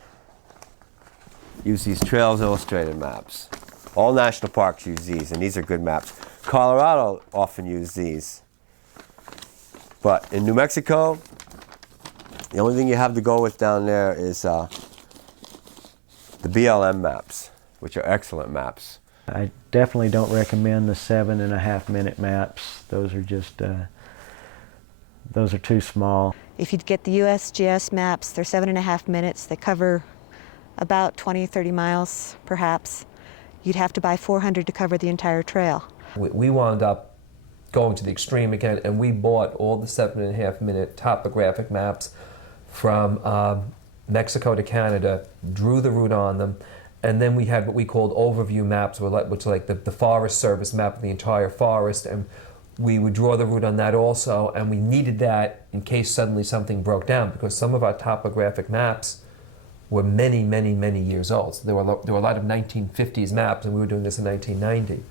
use these Trails Illustrated maps. All national parks use these, and these are good maps. Colorado often use these. But in New Mexico, the only thing you have to go with down there is the BLM maps, which are excellent maps. I definitely don't recommend the 7.5-minute maps. Those are just, those are too small. If you'd get the USGS maps, they're 7.5 minutes. They cover about 20, 30 miles, perhaps. You'd have to buy 400 to cover the entire trail. We wound up going to the extreme again, and we bought all the 7.5-minute topographic maps from Mexico to Canada, drew the route on them, and then we had what we called overview maps, which are like the Forest Service map of the entire forest, and we would draw the route on that also, and we needed that in case suddenly something broke down, because some of our topographic maps were many, many, many years old. So there were a lot of 1950s maps, and we were doing this in 1990.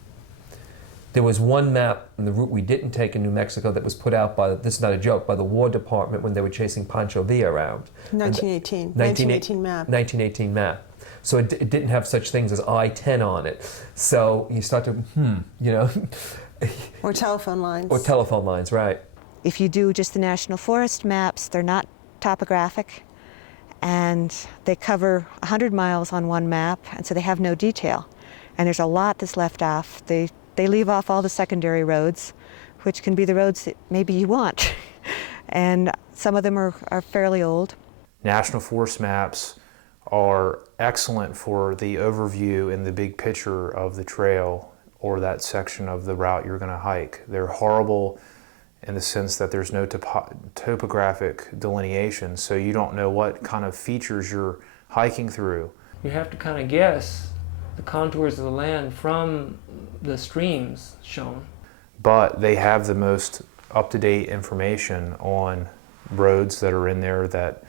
There was one map on the route we didn't take in New Mexico that was put out by, this is not a joke, by the War Department when they were chasing Pancho Villa around. 1918. 1918 map. 1918 map. So it didn't have such things as I-10 on it. So you start to, you know. Or telephone lines. Or telephone lines, right. If you do just the National Forest maps, they're not topographic, and they cover 100 miles on one map, and so they have no detail. And there's a lot that's left off. They leave off all the secondary roads, which can be the roads that maybe you want. And some of them are fairly old. National Forest maps are excellent for the overview and the big picture of the trail or that section of the route you're going to hike. They're horrible in the sense that there's no topographic delineation, so you don't know what kind of features you're hiking through. You have to kind of guess the contours of the land from the streams shown. But they have the most up-to-date information on roads that are in there that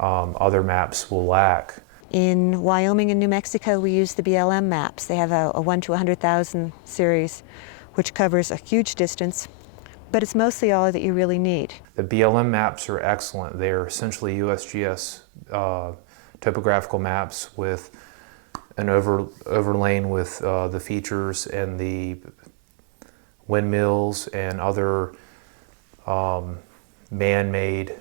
other maps will lack. In Wyoming and New Mexico, we use the BLM maps. They have a 1 to 100,000 series, which covers a huge distance, but it's mostly all that you really need. The BLM maps are excellent. They're essentially USGS topographical maps with an overlain with the features and the windmills and other man-made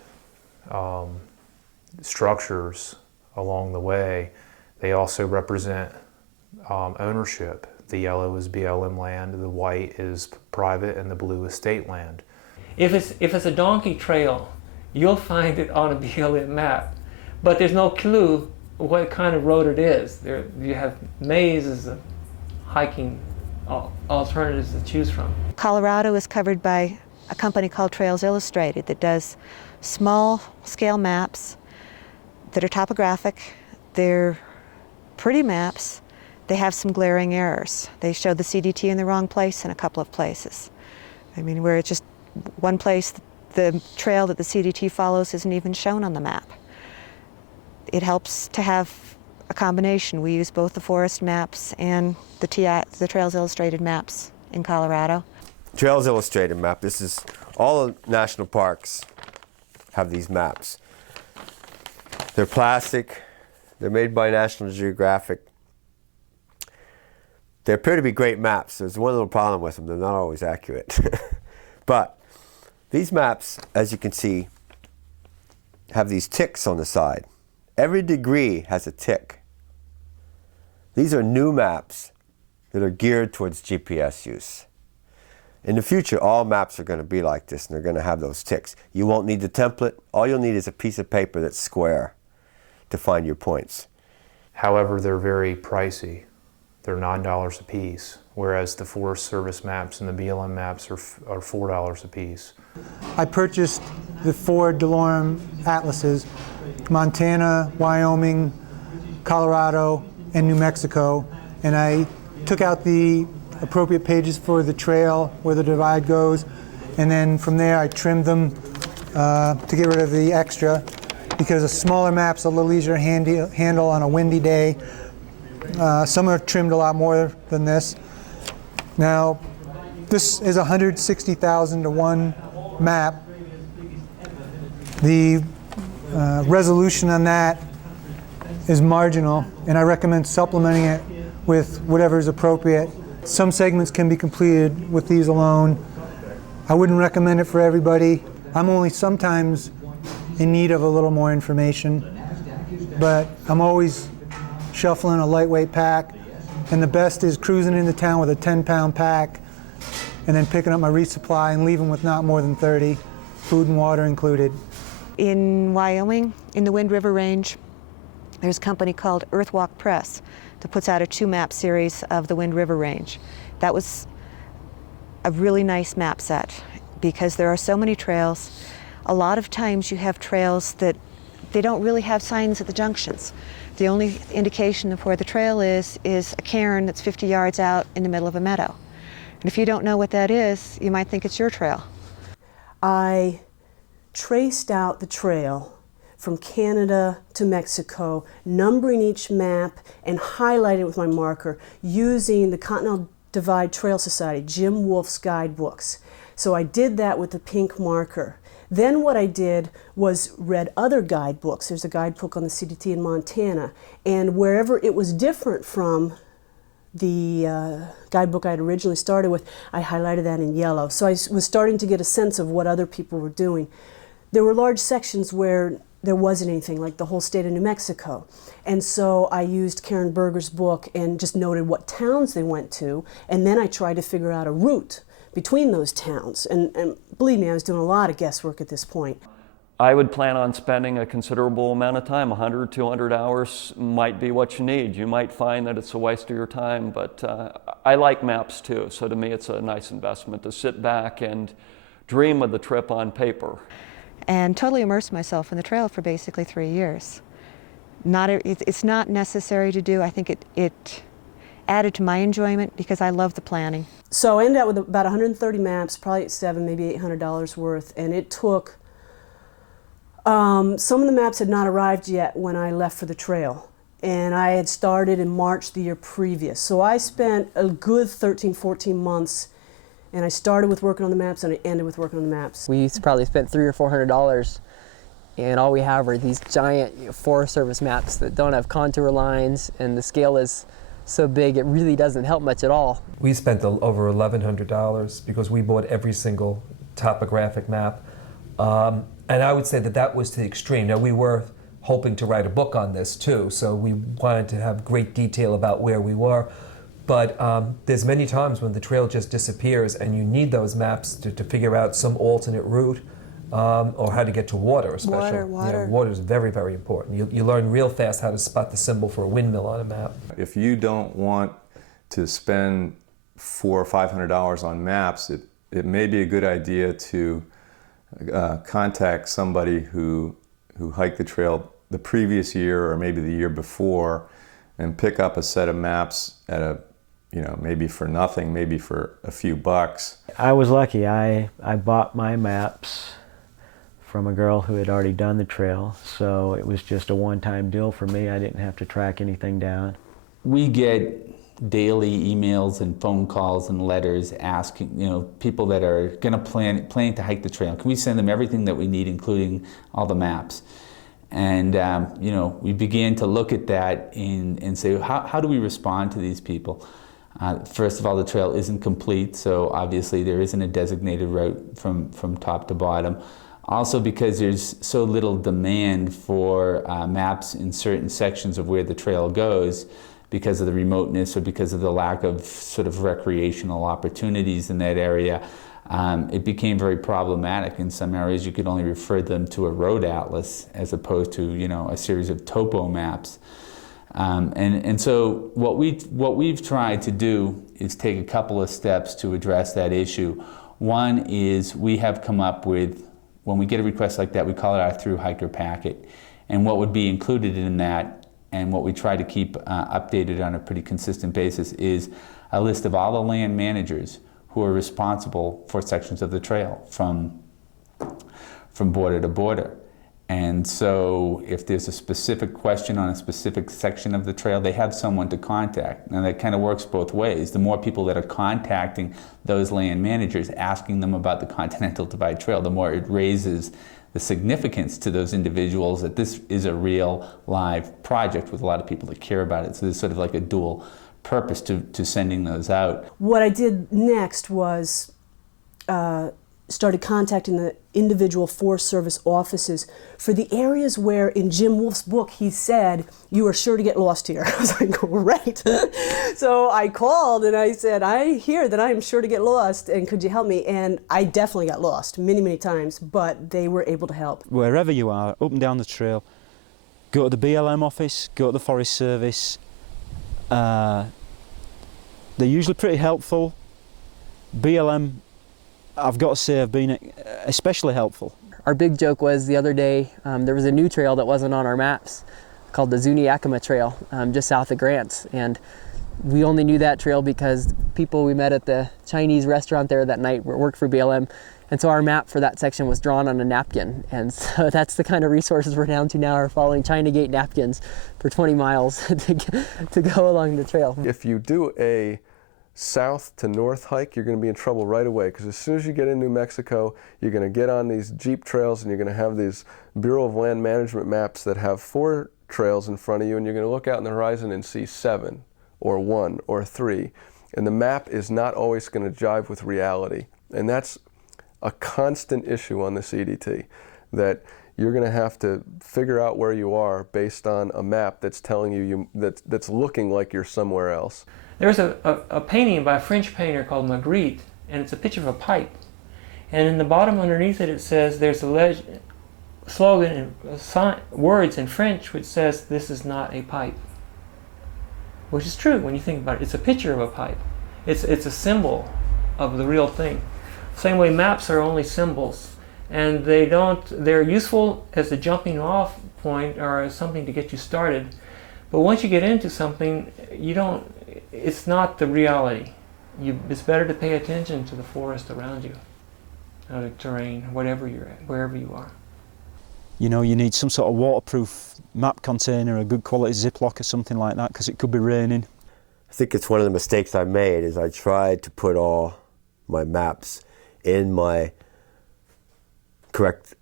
structures along the way. They also represent ownership. The yellow is BLM land, the white is private, and the blue is state land. If it's a donkey trail, you'll find it on a BLM map, but there's no clue what kind of road it is. You have mazes of hiking alternatives to choose from. Colorado is covered by a company called Trails Illustrated that does small scale maps that are topographic. They're pretty maps. They have some glaring errors. They show the CDT in the wrong place in a couple of places. I mean, where it's just one place, the trail that the CDT follows isn't even shown on the map. It helps to have a combination. We use both the forest maps and the Trails Illustrated maps in Colorado. Trails Illustrated map, this is, all the national parks have these maps. They're plastic, they're made by National Geographic. They appear to be great maps. There's one little problem with them, they're not always accurate. But these maps, as you can see, have these ticks on the side. Every degree has a tick. These are new maps that are geared towards GPS use. In the future, all maps are going to be like this, and they're going to have those ticks. You won't need the template. All you'll need is a piece of paper that's square to find your points. However, they're very pricey. They're $9 a piece, whereas the Forest Service maps and the BLM maps are $4 a piece. I purchased the 4 DeLorme atlases, Montana, Wyoming, Colorado, and New Mexico, and I took out the appropriate pages for the trail where the divide goes, and then from there I trimmed them to get rid of the extra, because a smaller map's a little easier to handle on a windy day. Some are trimmed a lot more than this. Now, this is 160,000 to 1 map. The resolution on that is marginal, and I recommend supplementing it with whatever is appropriate. Some segments can be completed with these alone. I wouldn't recommend it for everybody. I'm only sometimes in need of a little more information, but I'm always shuffling a lightweight pack, and the best is cruising into town with a 10-pound pack and then picking up my resupply and leaving with not more than 30, food and water included. In Wyoming, in the Wind River Range, there's a company called Earthwalk Press that puts out a 2-map series of the Wind River Range. That was a really nice map set because there are so many trails. A lot of times you have trails that they don't really have signs at the junctions. The only indication of where the trail is a cairn that's 50 yards out in the middle of a meadow. And if you don't know what that is, you might think it's your trail. I traced out the trail from Canada to Mexico, numbering each map and highlighting it with my marker using the Continental Divide Trail Society, Jim Wolf's guidebooks. So I did that with the pink marker. Then what I did was read other guidebooks. There's a guidebook on the CDT in Montana, and wherever it was different from the guidebook I had originally started with, I highlighted that in yellow. So I was starting to get a sense of what other people were doing. There were large sections where there wasn't anything, like the whole state of New Mexico. And so I used Karen Berger's book and just noted what towns they went to, and then I tried to figure out a route. between those towns. And believe me, I was doing a lot of guesswork at this point. I would plan on spending a considerable amount of time. 100, 200 hours might be what you need. You might find that it's a waste of your time, but I like maps too. So to me, it's a nice investment to sit back and dream of the trip on paper. And totally immerse myself in the trail for basically 3 years. It's not necessary to do. I think it added to my enjoyment because I love the planning. So I ended up with about 130 maps, probably $700, maybe $800 worth, and it took. Some of the maps had not arrived yet when I left for the trail, and I had started in March the year previous. So I spent a good 13, 14 months, and I started with working on the maps and I ended with working on the maps. We probably spent $300 or $400, and all we have are these giant Forest Service maps that don't have contour lines, and the scale is so big it really doesn't help much at all. We spent over $1,100 because we bought every single topographic map. And I would say that that was to the extreme. Now, we were hoping to write a book on this too, so we wanted to have great detail about where we were. But there's many times when the trail just disappears and you need those maps to figure out some alternate route or how to get to water, especially. Water. Yeah, water is very, very important. You learn real fast how to spot the symbol for a windmill on a map. If you don't want to spend $400 or $500 on maps, it may be a good idea to contact somebody who hiked the trail the previous year or maybe the year before and pick up a set of maps at a, maybe for nothing, maybe for a few bucks. I was lucky. I bought my maps from a girl who had already done the trail, so it was just a one-time deal for me. I didn't have to track anything down. We get daily emails and phone calls and letters asking, people that are going to planning to hike the trail. Can we send them everything that we need, including all the maps? And we began to look at that and say, how do we respond to these people? First of all, the trail isn't complete, so obviously there isn't a designated route from top to bottom. Also, because there's so little demand for maps in certain sections of where the trail goes, because of the remoteness or because of the lack of sort of recreational opportunities in that area, it became very problematic. In some areas, you could only refer them to a road atlas as opposed to a series of topo maps. And so what we've tried to do is take a couple of steps to address that issue. One is we have come up with, when we get a request like that, we call it our thru-hiker packet. And what would be included in that, and what we try to keep updated on a pretty consistent basis, is a list of all the land managers who are responsible for sections of the trail from border to border. And so if there's a specific question on a specific section of the trail, they have someone to contact. And that kind of works both ways. The more people that are contacting those land managers, asking them about the Continental Divide Trail, the more it raises the significance to those individuals that this is a real live project with a lot of people that care about it. So there's sort of like a dual purpose to sending those out. What I did next was started contacting the individual Forest Service offices for the areas where in Jim Wolf's book he said, you are sure to get lost here. I was like, great. So I called and I said, I hear that I am sure to get lost and could you help me? And I definitely got lost many, many times, but they were able to help. Wherever you are, up and down the trail, go to the BLM office, go to the Forest Service. They're usually pretty helpful. BLM, I've got to say, have been especially helpful. Our big joke was the other day, there was a new trail that wasn't on our maps called the Zuni-Yakima Trail, just south of Grants. And we only knew that trail because people we met at the Chinese restaurant there that night worked for BLM. And so our map for that section was drawn on a napkin. And so that's the kind of resources we're down to now, are following China Gate napkins for 20 miles to go along the trail. If you do a south to north hike, you're going to be in trouble right away, because as soon as you get in New Mexico, you're going to get on these Jeep trails and you're going to have these Bureau of Land Management maps that have 4 trails in front of you, and you're going to look out in the horizon and see 7 or 1 or 3. And the map is not always going to jive with reality. And that's a constant issue on this EDT, that you're going to have to figure out where you are based on a map that's telling you, that's looking like you're somewhere else. There's a painting by a French painter called Magritte, and it's a picture of a pipe. And in the bottom underneath it, it says there's a slogan and words in French which says, "This is not a pipe." Which is true when you think about it. It's a picture of a pipe. It's a symbol of the real thing. Same way maps are only symbols, and they're useful as a jumping off point or as something to get you started. But once you get into something, it's not the reality. It's better to pay attention to the forest around you, or the terrain, wherever you are. You know, you need some sort of waterproof map container, a good quality Ziploc or something like that, because it could be raining. I think it's one of the mistakes I made is I tried to put all my maps in my correct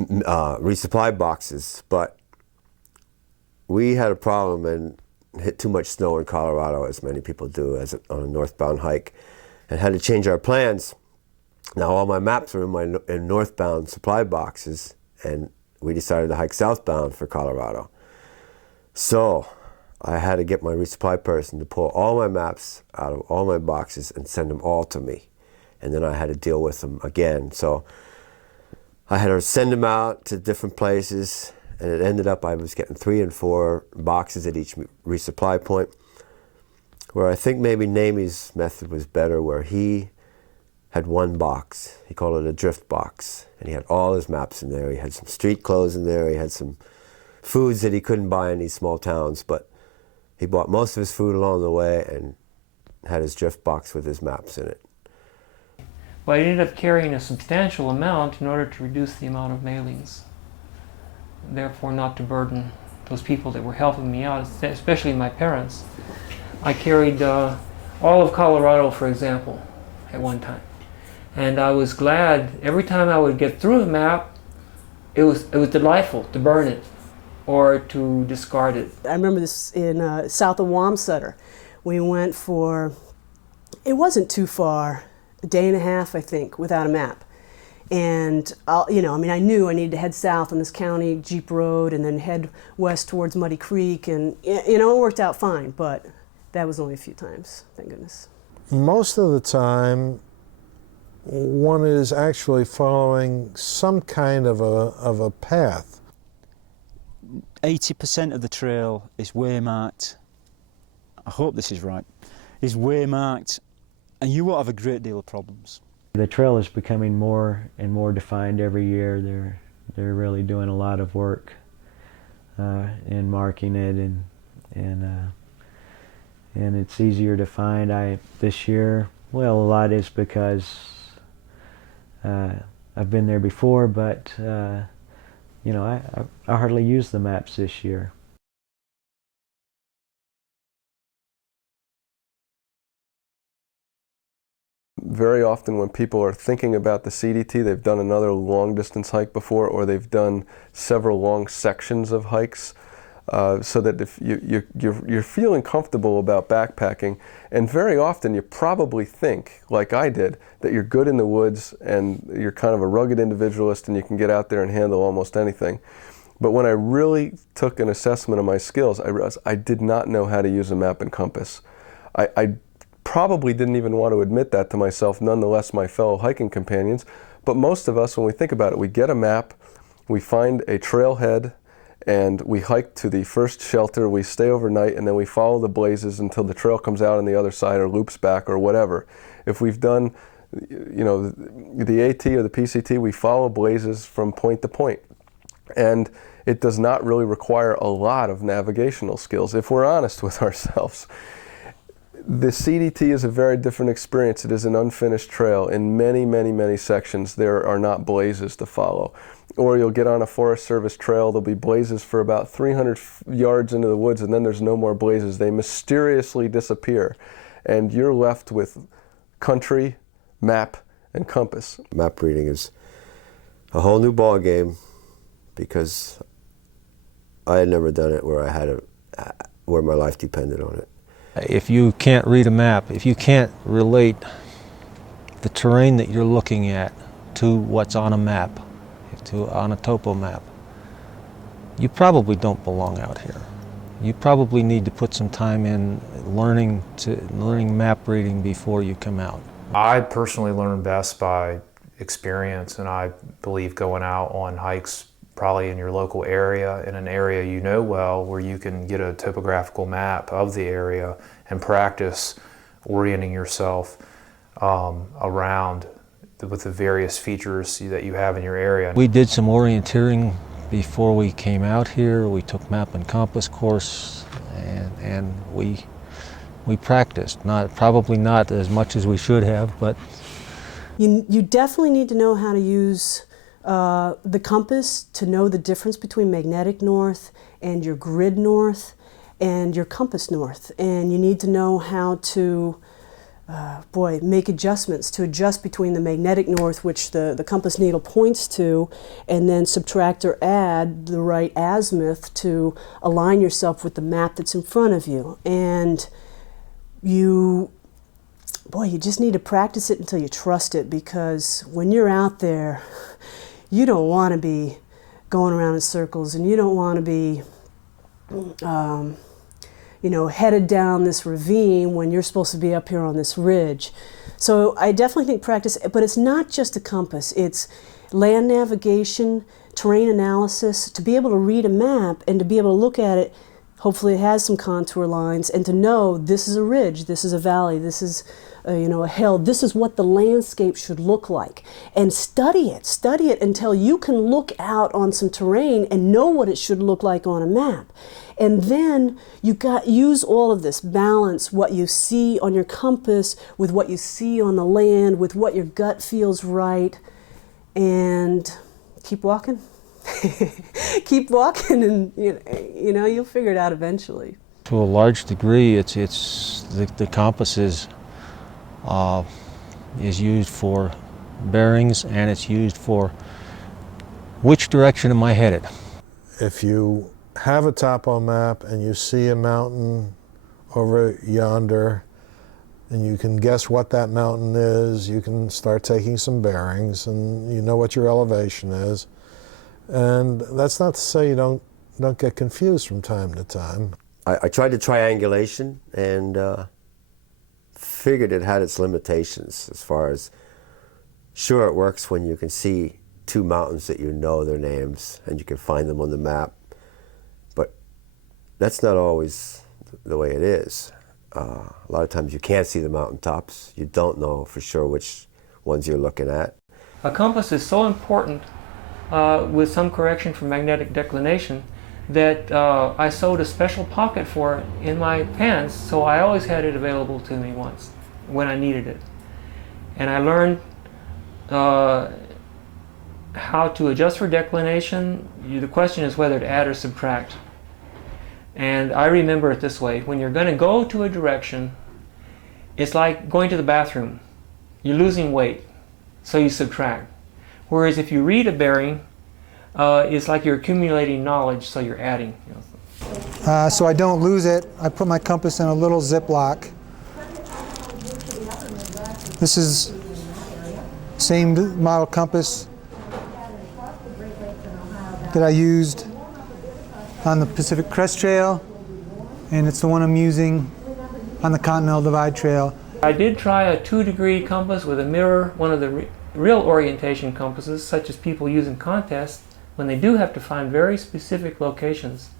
resupply boxes, but we had a problem and hit too much snow in Colorado, as many people do on a northbound hike, and had to change our plans. Now all my maps are in northbound supply boxes, and we decided to hike southbound for Colorado. So I had to get my resupply person to pull all my maps out of all my boxes and send them all to me. And then I had to deal with them again. So I had to send them out to different places, and it ended up I was getting 3 and 4 boxes at each resupply point, where I think maybe Namie's method was better, where he had one box. He called it a drift box, and he had all his maps in there. He had some street clothes in there. He had some foods that he couldn't buy in these small towns, but he bought most of his food along the way and had his drift box with his maps in it. But I ended up carrying a substantial amount in order to reduce the amount of mailings. Therefore, not to burden those people that were helping me out, especially my parents. I carried all of Colorado, for example, at one time. And I was glad every time I would get through a map, it was delightful to burn it or to discard it. I remember this in south of Wamsutter. We went for, it wasn't too far, a day and a half, I think, without a map. And, I knew I needed to head south on this county Jeep road and then head west towards Muddy Creek, and, it worked out fine, but that was only a few times, thank goodness. Most of the time, one is actually following some kind of a path. 80% of the trail is waymarked. I hope this is right. Is waymarked, and you won't have a great deal of problems. The trail is becoming more and more defined every year. They're really doing a lot of work in marking it, and it's easier to find. This year, well, a lot is because I've been there before, but I hardly use the maps this year. Very often when people are thinking about the CDT, they've done another long distance hike before, or they've done several long sections of hikes, so that if you're feeling comfortable about backpacking, and very often you probably think, like I did, that you're good in the woods and you're kind of a rugged individualist and you can get out there and handle almost anything. But when I really took an assessment of my skills, I realized I did not know how to use a map and compass. I probably didn't even want to admit that to myself, nonetheless my fellow hiking companions. But most of us, when we think about it, we get a map, we find a trailhead, and we hike to the first shelter, we stay overnight, and then we follow the blazes until the trail comes out on the other side or loops back or whatever. If we've done, the AT or the PCT, we follow blazes from point to point. And it does not really require a lot of navigational skills, if we're honest with ourselves. The CDT is a very different experience. It is an unfinished trail. In many, many, many sections, there are not blazes to follow. Or you'll get on a Forest Service trail, there'll be blazes for about 300 yards into the woods, and then there's no more blazes. They mysteriously disappear. And you're left with country, map, and compass. Map reading is a whole new ball game, because I had never done it where my life depended on it. If you can't read a map, if you can't relate the terrain that you're looking at to what's on a map, on a topo map, you probably don't belong out here. you probably need to put some time in learning map reading before you come out. I personally learn best by experience, and I believe going out on hikes probably in your local area, in an area you know well, where you can get a topographical map of the area and practice orienting yourself around with the various features that you have in your area. We did some orienteering before we came out here. We took map and compass course, and we practiced. Probably not as much as we should have, but you definitely need to know how to use the compass to know the difference between magnetic north and your grid north and your compass north. And you need to know how to make adjustments to adjust between the magnetic north, which the compass needle points to, and then subtract or add the right azimuth to align yourself with the map that's in front of you. And you just need to practice it until you trust it, because when you're out there, you don't want to be going around in circles, and you don't want to be headed down this ravine when you're supposed to be up here on this ridge. So I definitely think practice, but it's not just a compass. It's land navigation, terrain analysis, to be able to read a map and to be able to look at it. Hopefully it has some contour lines, and to know this is a ridge, this is a valley, this is a hill, this is what the landscape should look like. And study it until you can look out on some terrain and know what it should look like on a map. And then use all of this, balance what you see on your compass with what you see on the land, with what your gut feels right, and keep walking. Keep walking, and you'll figure it out eventually. to a large degree, it's the compass is used for bearings, and it's used for which direction am I headed. If you have a topo map and you see a mountain over yonder, and you can guess what that mountain is, you can start taking some bearings, and you know what your elevation is. And that's not to say you don't get confused from time to time. I tried the triangulation and figured it had its limitations as far as, sure, it works when you can see two mountains that you know their names and you can find them on the map, but that's not always the way it is. A lot of times you can't see the mountaintops. You don't know for sure which ones you're looking at. A compass is so important, with some correction for magnetic declination, that I sewed a special pocket for it in my pants, so I always had it available to me once when I needed it. And I learned how to adjust for declination. The question is whether to add or subtract. And I remember it this way: when you're going to go to a direction, it's like going to the bathroom. You're losing weight, so you subtract. Whereas if you read a bearing, it's like you're accumulating knowledge, so you're adding. So I don't lose it, I put my compass in a little Ziploc. This is same model compass that I used on the Pacific Crest Trail, and it's the one I'm using on the Continental Divide Trail. I did try a 2-degree compass with a mirror, one of the real orientation compasses, such as people use in contests when they do have to find very specific locations.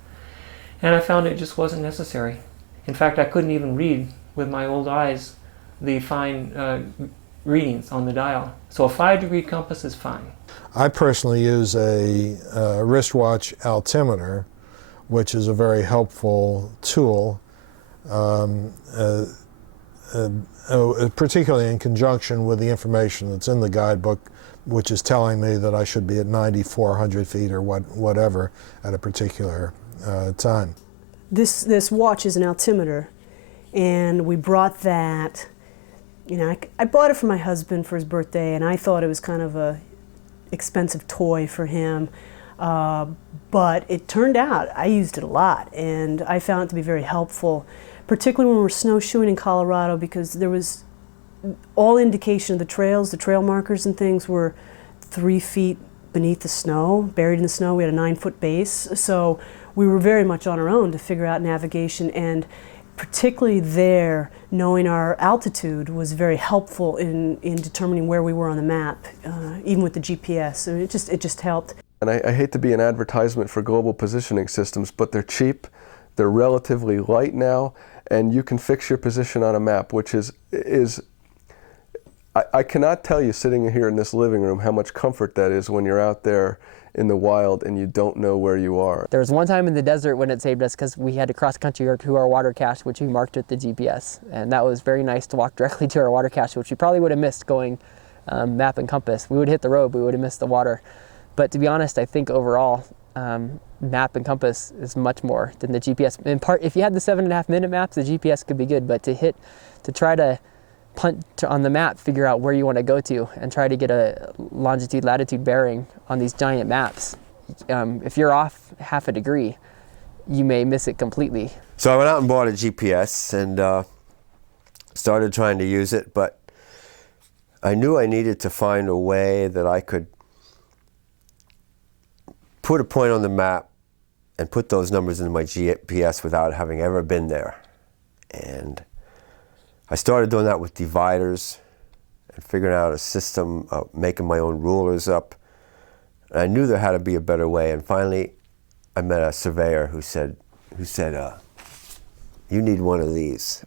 And I found it just wasn't necessary. In fact, I couldn't even read with my old eyes the fine readings on the dial. So a 5-degree compass is fine. I personally use a wristwatch altimeter, which is a very helpful tool, particularly in conjunction with the information that's in the guidebook, which is telling me that I should be at 9,400 feet or whatever at a particular time. This watch is an altimeter, and we brought that. I bought it for my husband for his birthday, and I thought it was kind of a expensive toy for him. But it turned out I used it a lot, and I found it to be very helpful, particularly when we were snowshoeing in Colorado, because there was all indication of the trails, the trail markers and things were 3 feet beneath the snow, buried in the snow. We had a 9-foot base, so we were very much on our own to figure out navigation, and particularly there, knowing our altitude was very helpful in determining where we were on the map, even with the GPS. So it just helped. And I hate to be an advertisement for global positioning systems, but they're cheap, they're relatively light now, and you can fix your position on a map, which is I cannot tell you sitting here in this living room how much comfort that is when you're out there in the wild and you don't know where you are. There was one time in the desert when it saved us because we had to cross country to our water cache, which we marked with the GPS. And that was very nice to walk directly to our water cache, which we probably would have missed going map and compass. We would have hit the road, but we would have missed the water. But to be honest, I think overall, map and compass is much more than the GPS. In part, if you had the 7.5 minute maps, the GPS could be good, but to try to punt on the map, figure out where you want to go to, and try to get a longitude, latitude bearing on these giant maps. If you're off half a degree, you may miss it completely. So I went out and bought a GPS and started trying to use it, but I knew I needed to find a way that I could put a point on the map and put those numbers into my GPS without having ever been there. And I started doing that with dividers and figuring out a system of making my own rulers up. And I knew there had to be a better way. And finally, I met a surveyor who said, you need one of these.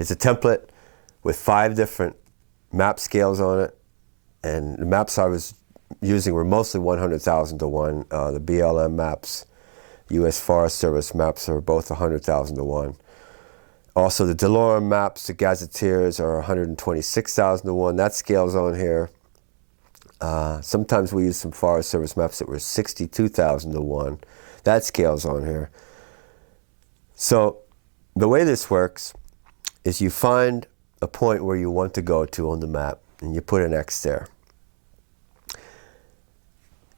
It's a template with 5 different map scales on it. And the maps I was using were mostly 100,000 to 1. The BLM maps, U.S. Forest Service maps are both 100,000 to 1. Also, the DeLorme maps, the gazetteers are 126,000 to 1. That scale's on here. Sometimes we use some Forest Service maps that were 62,000 to 1. That scale's on here. So the way this works is you find a point where you want to go to on the map, and you put an X there.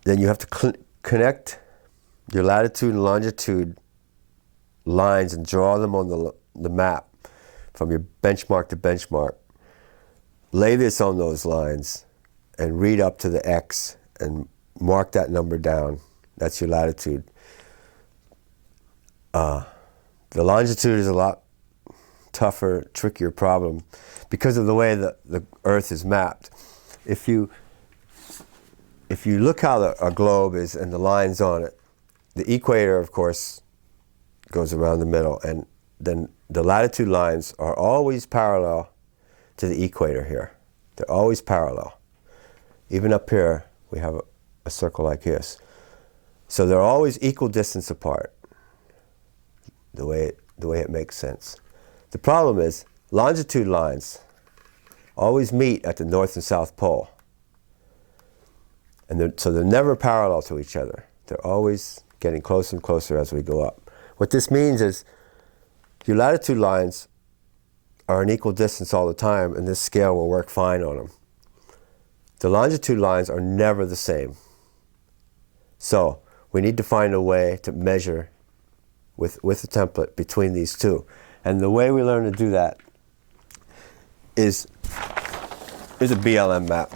Then you have to connect your latitude and longitude lines and draw them on the map from your benchmark to benchmark. Lay this on those lines and read up to the X and mark that number down. That's your latitude. The longitude is a lot tougher, trickier problem because of the way that the Earth is mapped. If you look how a globe is and the lines on it, the equator, of course, goes around the middle, and then the latitude lines are always parallel to the equator here. They're always parallel. Even up here, we have a circle like this. So they're always equal distance apart, the way it makes sense. The problem is longitude lines always meet at the North and South Pole. And so they're never parallel to each other. They're always getting closer and closer as we go up. What this means is your latitude lines are an equal distance all the time, and this scale will work fine on them. The longitude lines are never the same. So we need to find a way to measure with a template between these two. And the way we learn to do that is, here's a BLM map.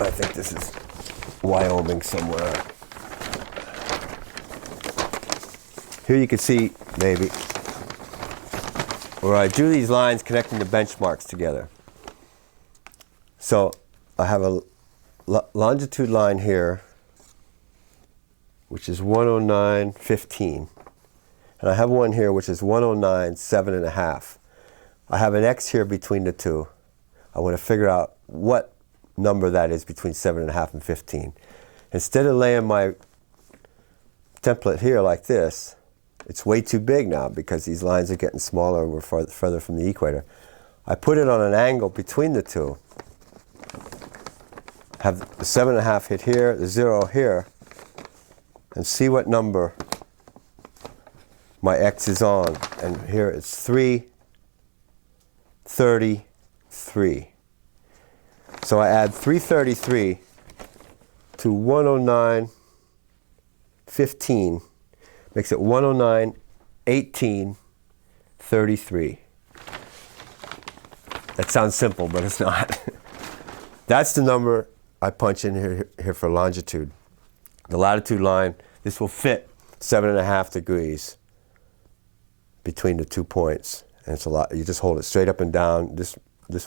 I think this is Wyoming somewhere. Here you can see, maybe, where I drew these lines connecting the benchmarks together. So I have a longitude line here, which is 109.15. And I have one here, which is 109.7.5. I have an X here between the two. I want to figure out what number that is between 7.5 and 15. Instead of laying my template here like this, it's way too big now because these lines are getting smaller and we're further from the equator. I put it on an angle between the two. Have the 7.5 hit here, the 0 here, and see what number my X is on. And here it's 333. So I add 333 to 109.15, makes it 109.18.33. That sounds simple, but it's not. That's the number I punch in here for longitude. The latitude line, this will fit 7.5 degrees between the 2 points. And it's a lot. You just hold it straight up and down. This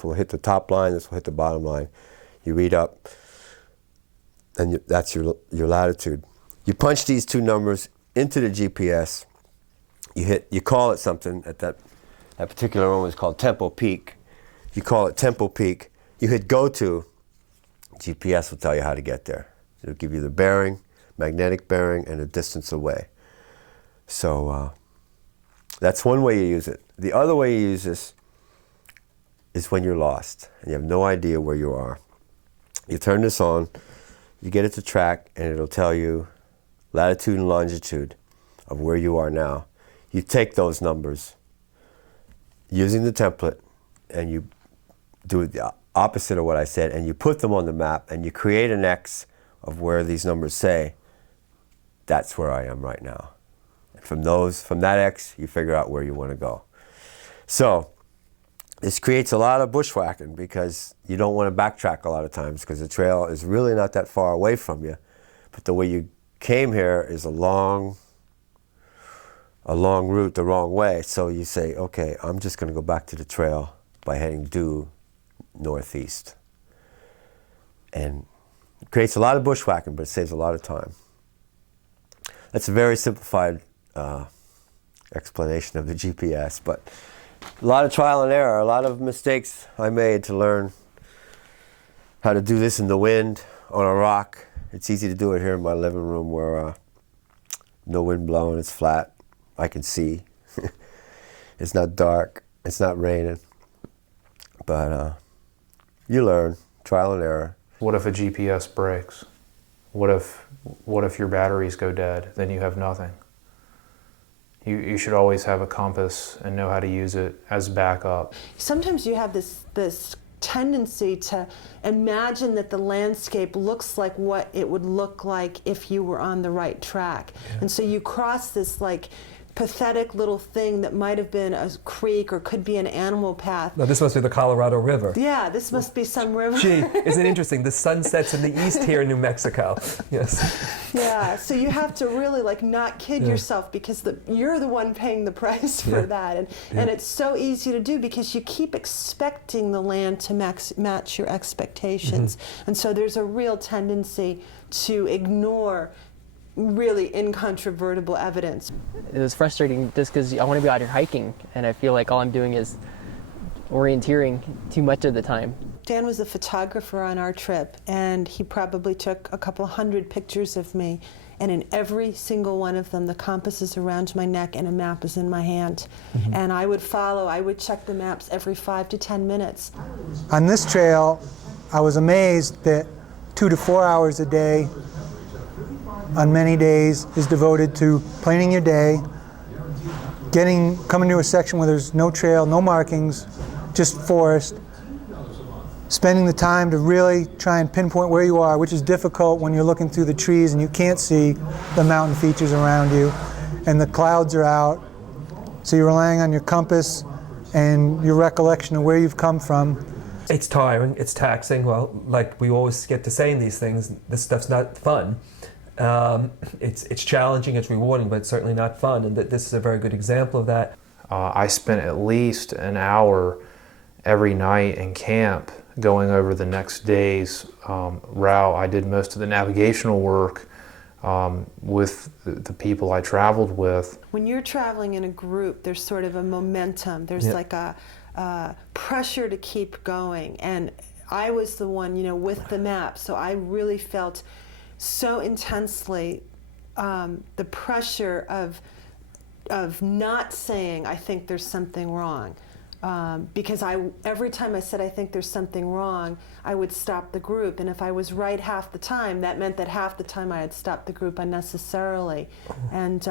will hit the top line, this will hit the bottom line. You read up, and that's your latitude. You punch these two numbers into the GPS. You call it something. At that particular one was called tempo peak. You call it tempo peak. You hit go to. GPS will tell you how to get there. It'll give you the bearing, magnetic bearing, and the distance away. So that's one way you use it. The other way you use this is when you're lost and you have no idea where you are. You turn this on, you get it to track, and it'll tell you latitude and longitude of where you are now. You take those numbers using the template and you do the opposite of what I said, and you put them on the map and you create an X of where these numbers say, that's where I am right now. And from that X, you figure out where you want to go. So this creates a lot of bushwhacking because you don't want to backtrack a lot of times because the trail is really not that far away from you. But the way you came here is a long route the wrong way. So you say, okay, I'm just going to go back to the trail by heading due northeast. And it creates a lot of bushwhacking, but it saves a lot of time. That's a very simplified explanation of the GPS, but a lot of trial and error, a lot of mistakes I made to learn how to do this in the wind, on a rock. It's easy to do it here in my living room where no wind blowing, it's flat, I can see. It's not dark, it's not raining. But you learn, trial and error. What if a GPS breaks? What if your batteries go dead? Then you have nothing. You should always have a compass and know how to use it as backup. Sometimes you have this tendency to imagine that the landscape looks like what it would look like if you were on the right track. Yeah. And so you cross this like pathetic little thing that might have been a creek or could be an animal path. No, this must be the Colorado River. Yeah, this must be some river. Gee, isn't it interesting? The sun sets in the east here in New Mexico. Yes. Yeah, so you have to really like not kid yourself because you're the one paying the price for that. And it's so easy to do because you keep expecting the land to match your expectations. Mm-hmm. And so there's a real tendency to ignore really incontrovertible evidence. It was frustrating just because I want to be out here hiking and I feel like all I'm doing is orienteering too much of the time. Dan was a photographer on our trip and he probably took a couple hundred pictures of me, and in every single one of them the compass is around my neck and a map is in my hand. Mm-hmm. And I would check the maps every 5 to 10 minutes. On this trail I was amazed that 2 to 4 hours a day on many days is devoted to planning your day, coming to a section where there's no trail, no markings, just forest, spending the time to really try and pinpoint where you are, which is difficult when you're looking through the trees and you can't see the mountain features around you and the clouds are out, so you're relying on your compass and your recollection of where you've come from. It's tiring, it's taxing. Well, like we always get to saying these things, this stuff's not fun. It's challenging, it's rewarding, but it's certainly not fun, and this is a very good example of that. I spent at least an hour every night in camp going over the next day's route. I did most of the navigational work with the people I traveled with. When you're traveling in a group, there's sort of a momentum. There's like a pressure to keep going, and I was the one, with the map, so I really felt so intensely the pressure of not saying I think there's something wrong, because every time I said I think there's something wrong, I would stop the group, and if I was right half the time, that meant that half the time I had stopped the group unnecessarily. And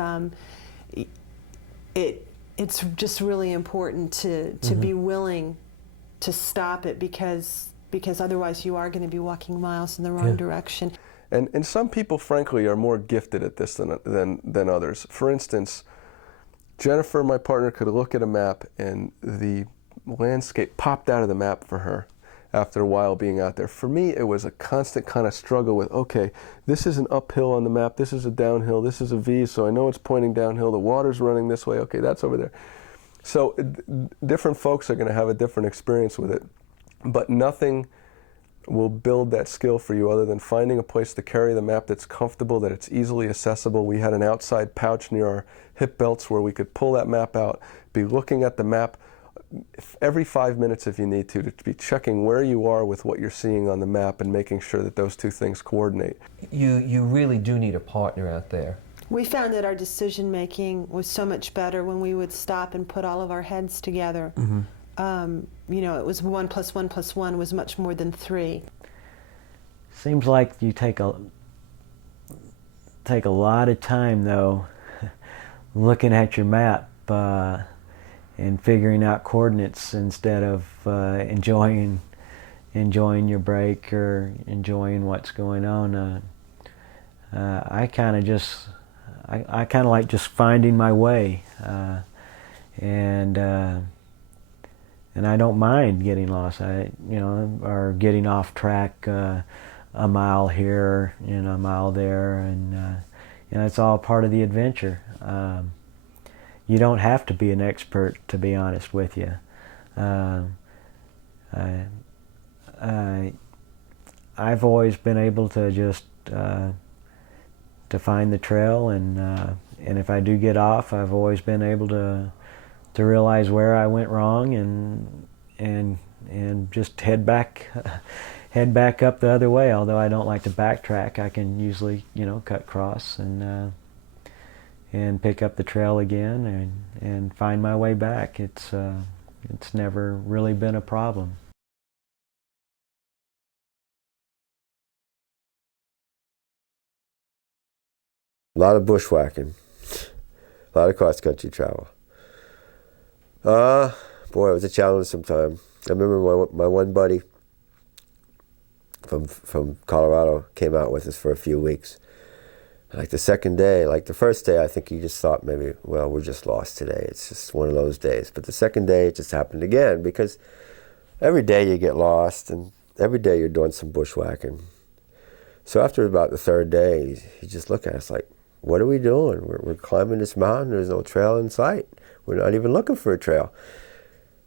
it's just really important to be willing to stop it, because otherwise you are going to be walking miles in the wrong direction. And some people, frankly, are more gifted at this than others. For instance, Jennifer, my partner, could look at a map and the landscape popped out of the map for her. after a while being out there. For me, it was a constant kind of struggle with, okay, this is an uphill on the map, this is a downhill, this is a V, so I know it's pointing downhill, the water's running this way, okay, that's over there. So different folks are going to have a different experience with it, but nothing will build that skill for you other than finding a place to carry the map that's comfortable, that it's easily accessible. We had an outside pouch near our hip belts where we could pull that map out, be looking at the map every 5 minutes if you need to be checking where you are with what you're seeing on the map and making sure that those two things coordinate. You really do need a partner out there. We found that our decision making was so much better when we would stop and put all of our heads together. Mm-hmm. You know, it was 1 + 1 + 1 was much more than 3. Seems like you take a lot of time though, looking at your map and figuring out coordinates instead of enjoying your break or enjoying what's going on. I kind of like just finding my way, and I don't mind getting lost. Or getting off track a mile here and a mile there, and it's all part of the adventure. You don't have to be an expert, to be honest with you. I've always been able to just to find the trail, and if I do get off, I've always been able to realize where I went wrong and just head back up the other way. Although I don't like to backtrack, I can usually cut across and pick up the trail again and find my way back. It's never really been a problem. A lot of bushwhacking, a lot of cross-country travel. Boy, it was a challenge sometimes. I remember my one buddy from Colorado came out with us for a few weeks. Like the second day, like the first day, I think he just thought maybe, well, we're just lost today. It's just one of those days. But the second day, it just happened again, because every day you get lost, and every day you're doing some bushwhacking. So after about the third day, he just looked at us like, what are we doing? We're climbing this mountain. There's no trail in sight. We're not even looking for a trail.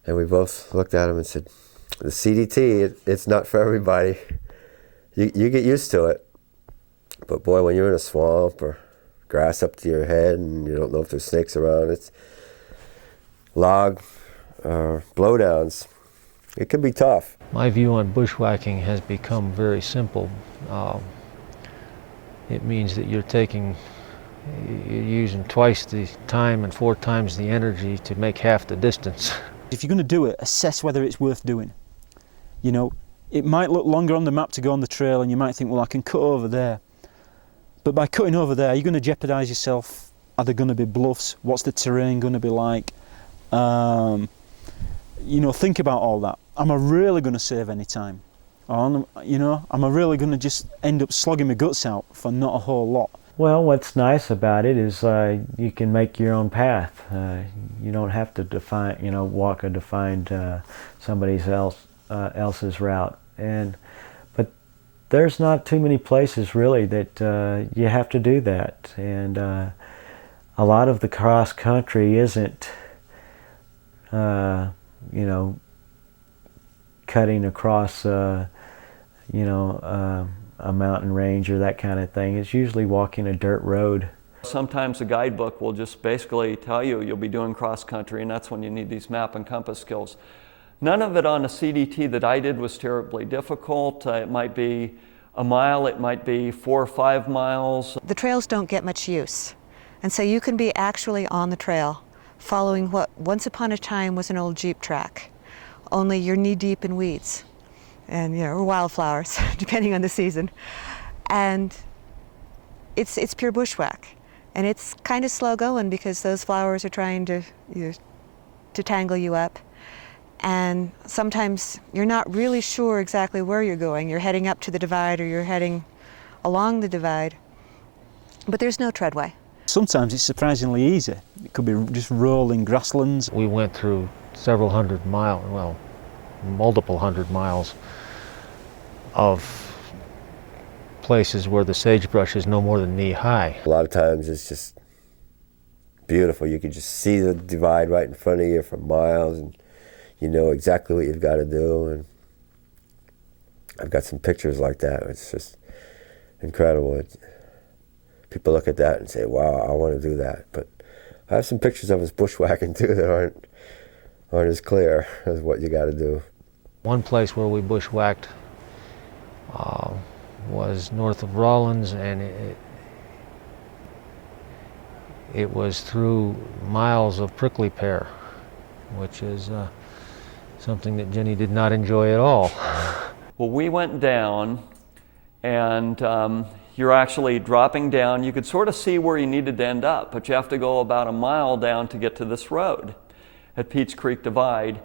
And we both looked at him and said, the CDT, it's not for everybody. You get used to it. But boy, when you're in a swamp or grass up to your head and you don't know if there's snakes around, it's log blowdowns. It can be tough. My view on bushwhacking has become very simple. It means that you're using twice the time and 4 times the energy to make half the distance. If you're going to do it, assess whether it's worth doing. It might look longer on the map to go on the trail, and you might think, well, I can cut over there. But by cutting over there, you're going to jeopardise yourself. Are there going to be bluffs? What's the terrain going to be like? Think about all that. Am I really going to save any time? Or, am I really going to just end up slogging my guts out for not a whole lot? Well, what's nice about it is you can make your own path. You don't have to walk or define somebody else's route. But there's not too many places really that you have to do that. And a lot of the cross country isn't, cutting across, a mountain range or that kind of thing. It's usually walking a dirt road. Sometimes a guidebook will just basically tell you you'll be doing cross country, and that's when you need these map and compass skills. None of it on a CDT that I did was terribly difficult. It might be a mile, it might be 4 or 5 miles. The trails don't get much use, and so you can be actually on the trail following what once upon a time was an old Jeep track, only you're knee-deep in weeds and or wildflowers, depending on the season. And it's pure bushwhack. And it's kind of slow going because those flowers are trying to tangle you up. And sometimes you're not really sure exactly where you're going. You're heading up to the divide or you're heading along the divide, but there's no treadway. Sometimes it's surprisingly easy. It could be just rolling grasslands. We went through several hundred miles, multiple 100 miles of places where the sagebrush is no more than knee high. A lot of times it's just beautiful. You can just see the divide right in front of you for miles, and you know exactly what you've got to do. And I've got some pictures like that. It's just incredible. People look at that and say, wow, I want to do that. But I have some pictures of us bushwhacking too that aren't as clear as what you got to do. One place where we bushwhacked was north of Rawlins, and it was through miles of prickly pear, which is something that Jenny did not enjoy at all. Well, we went down, and you're actually dropping down. You could sort of see where you needed to end up, but you have to go about a mile down to get to this road at Peach Creek Divide,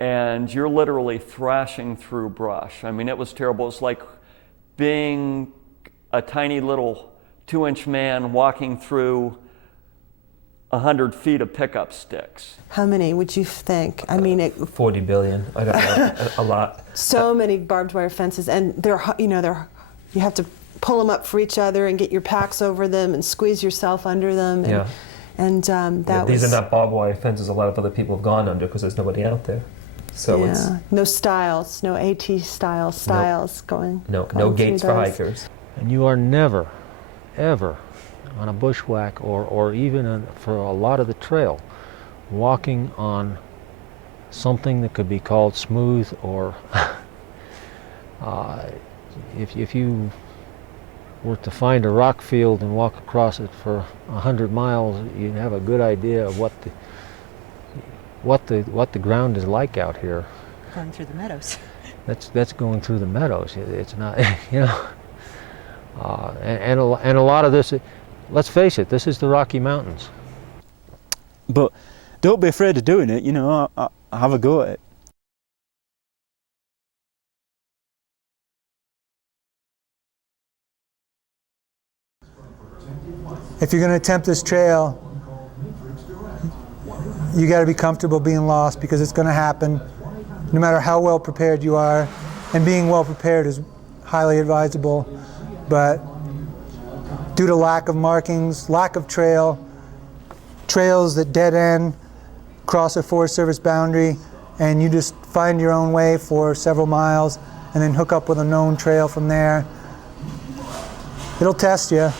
and you're literally thrashing through brush. I mean, it was terrible. It's like being a tiny little 2-inch man walking through 100 feet of pickup sticks. How many would you think? I mean, 40 billion. I don't know. A lot. So many barbed wire fences, and you have to pull them up for each other and get your packs over them and squeeze yourself under them. And, yeah. And these are not barbed wire fences a lot of other people have gone under because there's nobody out there. So it's no stiles, no AT styles going. No gates for hikers. And you are never, ever on a bushwhack or even for a lot of the trail, walking on something that could be called smooth, or if you were to find a rock field and walk across it for 100 miles, you'd have a good idea of what the ground is like out here. Going through the meadows. That's going through the meadows. It's not, you know, and a lot of this. Let's face it, this is the Rocky Mountains. But don't be afraid of doing it, you know, I have a go at it. If you're going to attempt this trail, you got to be comfortable being lost, because it's going to happen no matter how well prepared you are. And being well prepared is highly advisable, but due to lack of markings, lack of trails that dead end, cross a Forest Service boundary, and you just find your own way for several miles and then hook up with a known trail from there, it'll test you.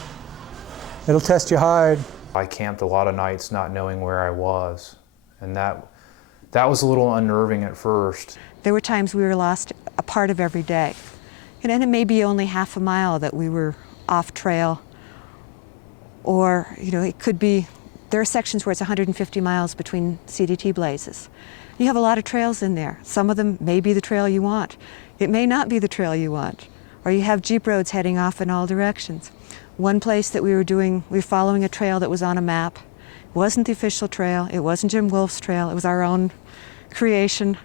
It'll test you hard. I camped a lot of nights not knowing where I was, and that was a little unnerving at first. There were times we were lost a part of every day. And then it may be only half a mile that we were off trail. Or, you know, it could be, there are sections where it's 150 miles between CDT blazes. You have a lot of trails in there. Some of them may be the trail you want. It may not be the trail you want. Or you have jeep roads heading off in all directions. One place that we were following a trail that was on a map. It wasn't the official trail. It wasn't Jim Wolf's trail. It was our own creation.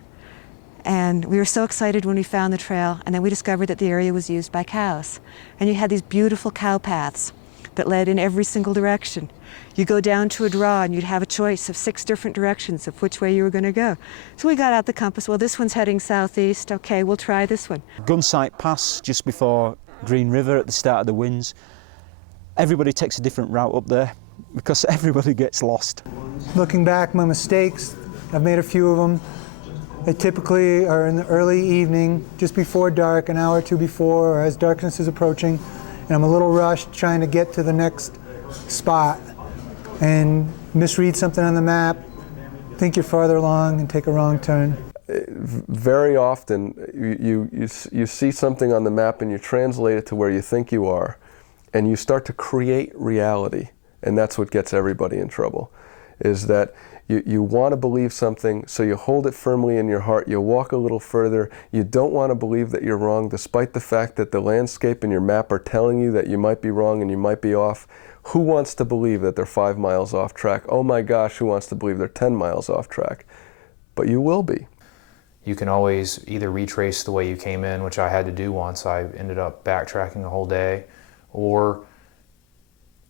And we were so excited when we found the trail, and then we discovered that the area was used by cows. And you had these beautiful cow paths that led in every single direction. You go down to a draw and you'd have a choice of 6 different directions of which way you were going to go. So we got out the compass. Well, this one's heading southeast. Okay, we'll try this one. Gunsight Pass, just before Green River at the start of the winds. Everybody takes a different route up there because everybody gets lost. Looking back, my mistakes, I've made a few of them. They typically are in the early evening, just before dark, an hour or two before, or as darkness is approaching, and I'm a little rushed trying to get to the next spot and misread something on the map, think you're farther along, and take a wrong turn. Very often you see something on the map and you translate it to where you think you are, and you start to create reality, and that's what gets everybody in trouble, is that you want to believe something, so you hold it firmly in your heart, you walk a little further, you don't want to believe that you're wrong, despite the fact that the landscape and your map are telling you that you might be wrong and you might be off. Who wants to believe that they're 5 miles off track? Oh my gosh, who wants to believe they're 10 miles off track? But you will be. You can always either retrace the way you came in, which I had to do once. I ended up backtracking a whole day, or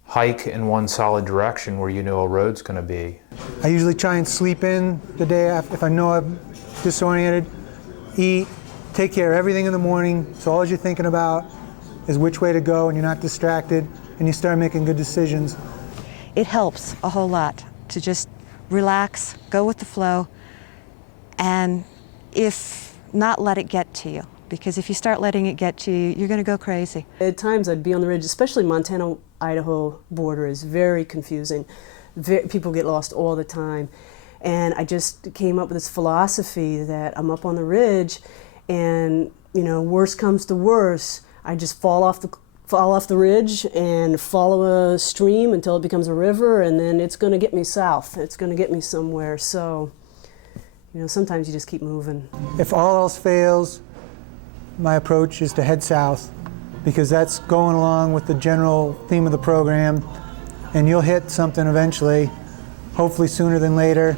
hike in one solid direction where you know a road's going to be. I usually try and sleep in the day after, if I know I'm disoriented, eat, take care of everything in the morning, so all you're thinking about is which way to go and you're not distracted, and you start making good decisions. It helps a whole lot to just relax, go with the flow, and if not, let it get to you. Because if you start letting it get to you, you're going to go crazy. At times I'd be on the ridge, especially Montana-Idaho border is very confusing. People get lost all the time. And I just came up with this philosophy that I'm up on the ridge and, you know, worst comes to worst, I just fall off the ridge and follow a stream until it becomes a river, and then it's going to get me south. It's going to get me somewhere. So, you know, sometimes you just keep moving. If all else fails, my approach is to head south, because that's going along with the general theme of the program, and you'll hit something eventually, hopefully sooner than later.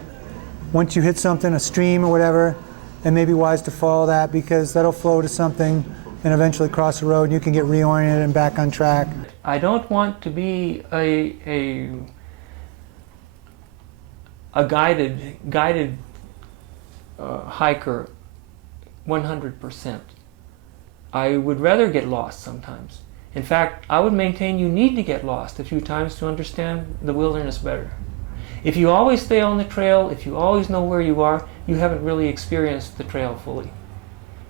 Once you hit something, a stream or whatever, it may be wise to follow that, because that'll flow to something and eventually cross the road and you can get reoriented and back on track. I don't want to be a guided hiker 100%. I would rather get lost sometimes. In fact, I would maintain you need to get lost a few times to understand the wilderness better. If you always stay on the trail, if you always know where you are, you haven't really experienced the trail fully.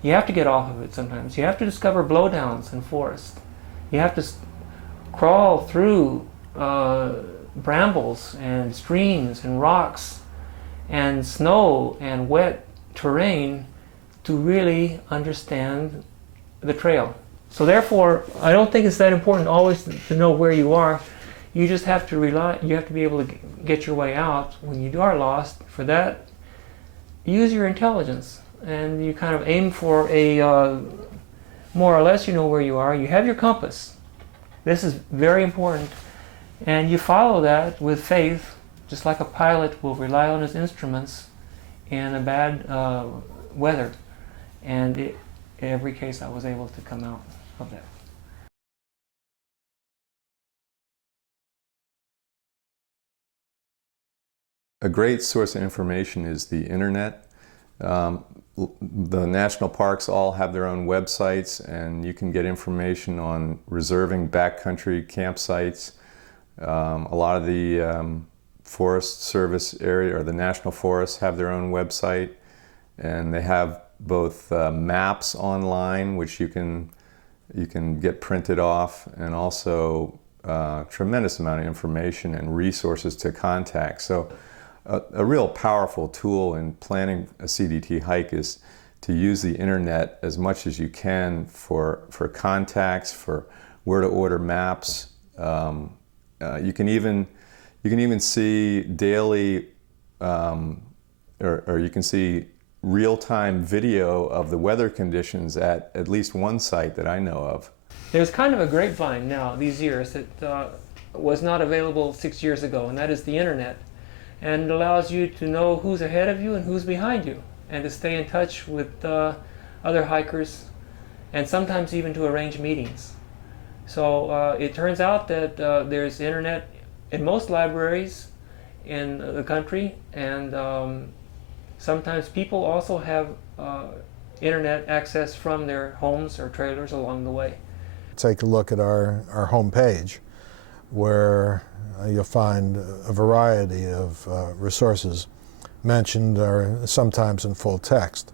You have to get off of it sometimes. You have to discover blowdowns in forest. You have to crawl through brambles and streams and rocks and snow and wet terrain to really understand the trail. So therefore, I don't think it's that important always to know where you are. You just have to you have to be able to get your way out when you are lost. For that, use your intelligence, and you kind of aim for a, more or less you know where you are. You have your compass. This is very important. And you follow that with faith, just like a pilot will rely on his instruments in a bad weather. And in every case I was able to come out of that. A great source of information is the internet. The national parks all have their own websites, and you can get information on reserving backcountry campsites. A lot of the Forest Service area or the national forests have their own website, and they have both maps online, which you can get printed off, and also tremendous amount of information and resources to contact. So a real powerful tool in planning a CDT hike is to use the internet as much as you can for contacts, for where to order maps. You can even see daily or you can see real-time video of the weather conditions at least one site that I know of. There's kind of a grapevine now these years that was not available 6 years ago, and that is the internet. And it allows you to know who's ahead of you and who's behind you, and to stay in touch with other hikers, and sometimes even to arrange meetings. So it turns out that there's internet in most libraries in the country, and sometimes people also have internet access from their homes or trailers along the way. Take a look at our homepage, where you'll find a variety of resources mentioned, or sometimes in full text.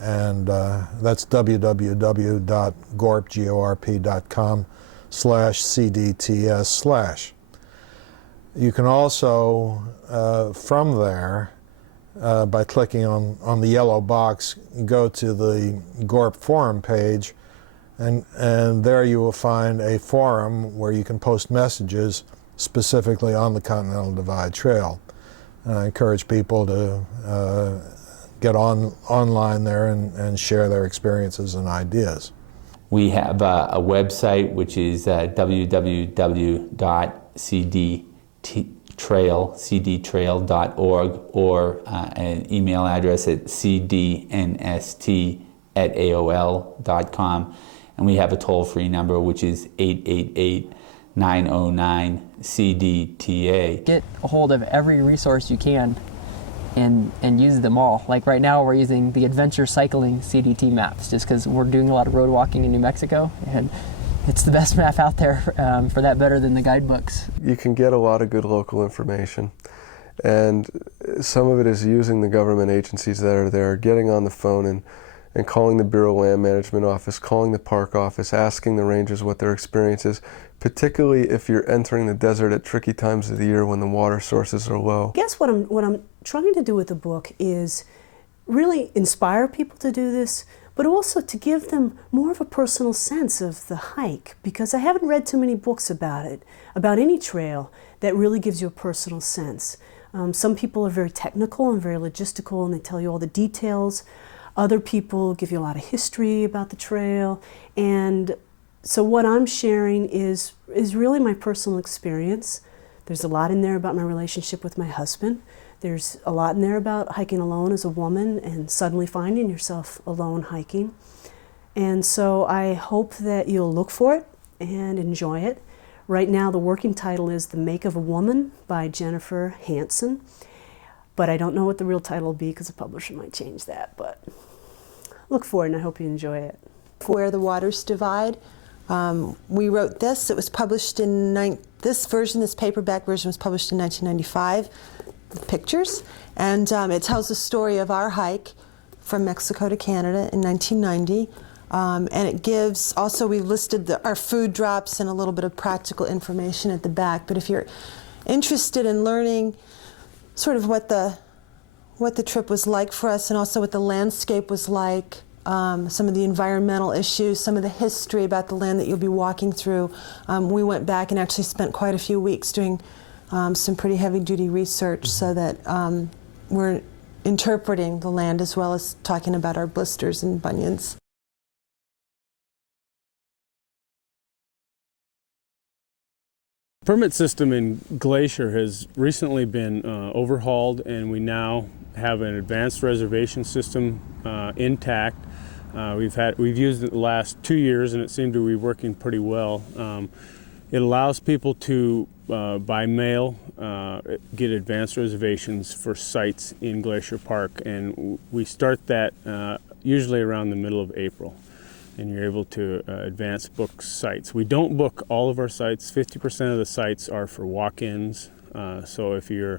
And that's www.gorp.com/CDTS/. You can also, from there, by clicking on the yellow box, go to the GORP forum page, and there you will find a forum where you can post messages specifically on the Continental Divide Trail. And I encourage people to get online there and share their experiences and ideas. We have a website which is www.cdtrail.org, or an email address at cdnst@aol.com. And we have a toll-free number which is 888-909-CDTA. Get a hold of every resource you can and use them all. Like right now we're using the adventure cycling CDT maps just because we're doing a lot of road walking in New Mexico, and it's the best map out there for that, better than the guidebooks. You can get a lot of good local information, and some of it is using the government agencies that are there, getting on the phone and calling the Bureau of Land Management office, calling the park office, asking the rangers what their experience is, particularly if you're entering the desert at tricky times of the year when the water sources are low. I guess what I'm trying to do with the book is really inspire people to do this, but also to give them more of a personal sense of the hike, because I haven't read too many books about it, about any trail that really gives you a personal sense. Some people are very technical and very logistical, and they tell you all the details. Other people give you a lot of history about the trail, and so what I'm sharing is really my personal experience. There's a lot in there about my relationship with my husband. There's a lot in there about hiking alone as a woman and suddenly finding yourself alone hiking. And so I hope that you'll look for it and enjoy it. Right now the working title is The Make of a Woman by Jennifer Hansen, but I don't know what the real title will be because the publisher might change that, but look for it and I hope you enjoy it. Where the Waters Divide. We wrote this. It was published in this paperback version was published in 1995 with pictures, and it tells the story of our hike from Mexico to Canada in 1990, and it gives, also we listed our food drops and a little bit of practical information at the back, but if you're interested in learning sort of what the trip was like for us and also what the landscape was like, some of the environmental issues, some of the history about the land that you'll be walking through. We went back and actually spent quite a few weeks doing some pretty heavy-duty research so that we're interpreting the land as well as talking about our blisters and bunions. The permit system in Glacier has recently been overhauled, and we now have an advanced reservation system intact. We've used it the last 2 years, and it seemed to be working pretty well. It allows people to, by mail, get advanced reservations for sites in Glacier Park, and we start that usually around the middle of April, and you're able to advance book sites. We don't book all of our sites. 50% of the sites are for walk-ins, so if you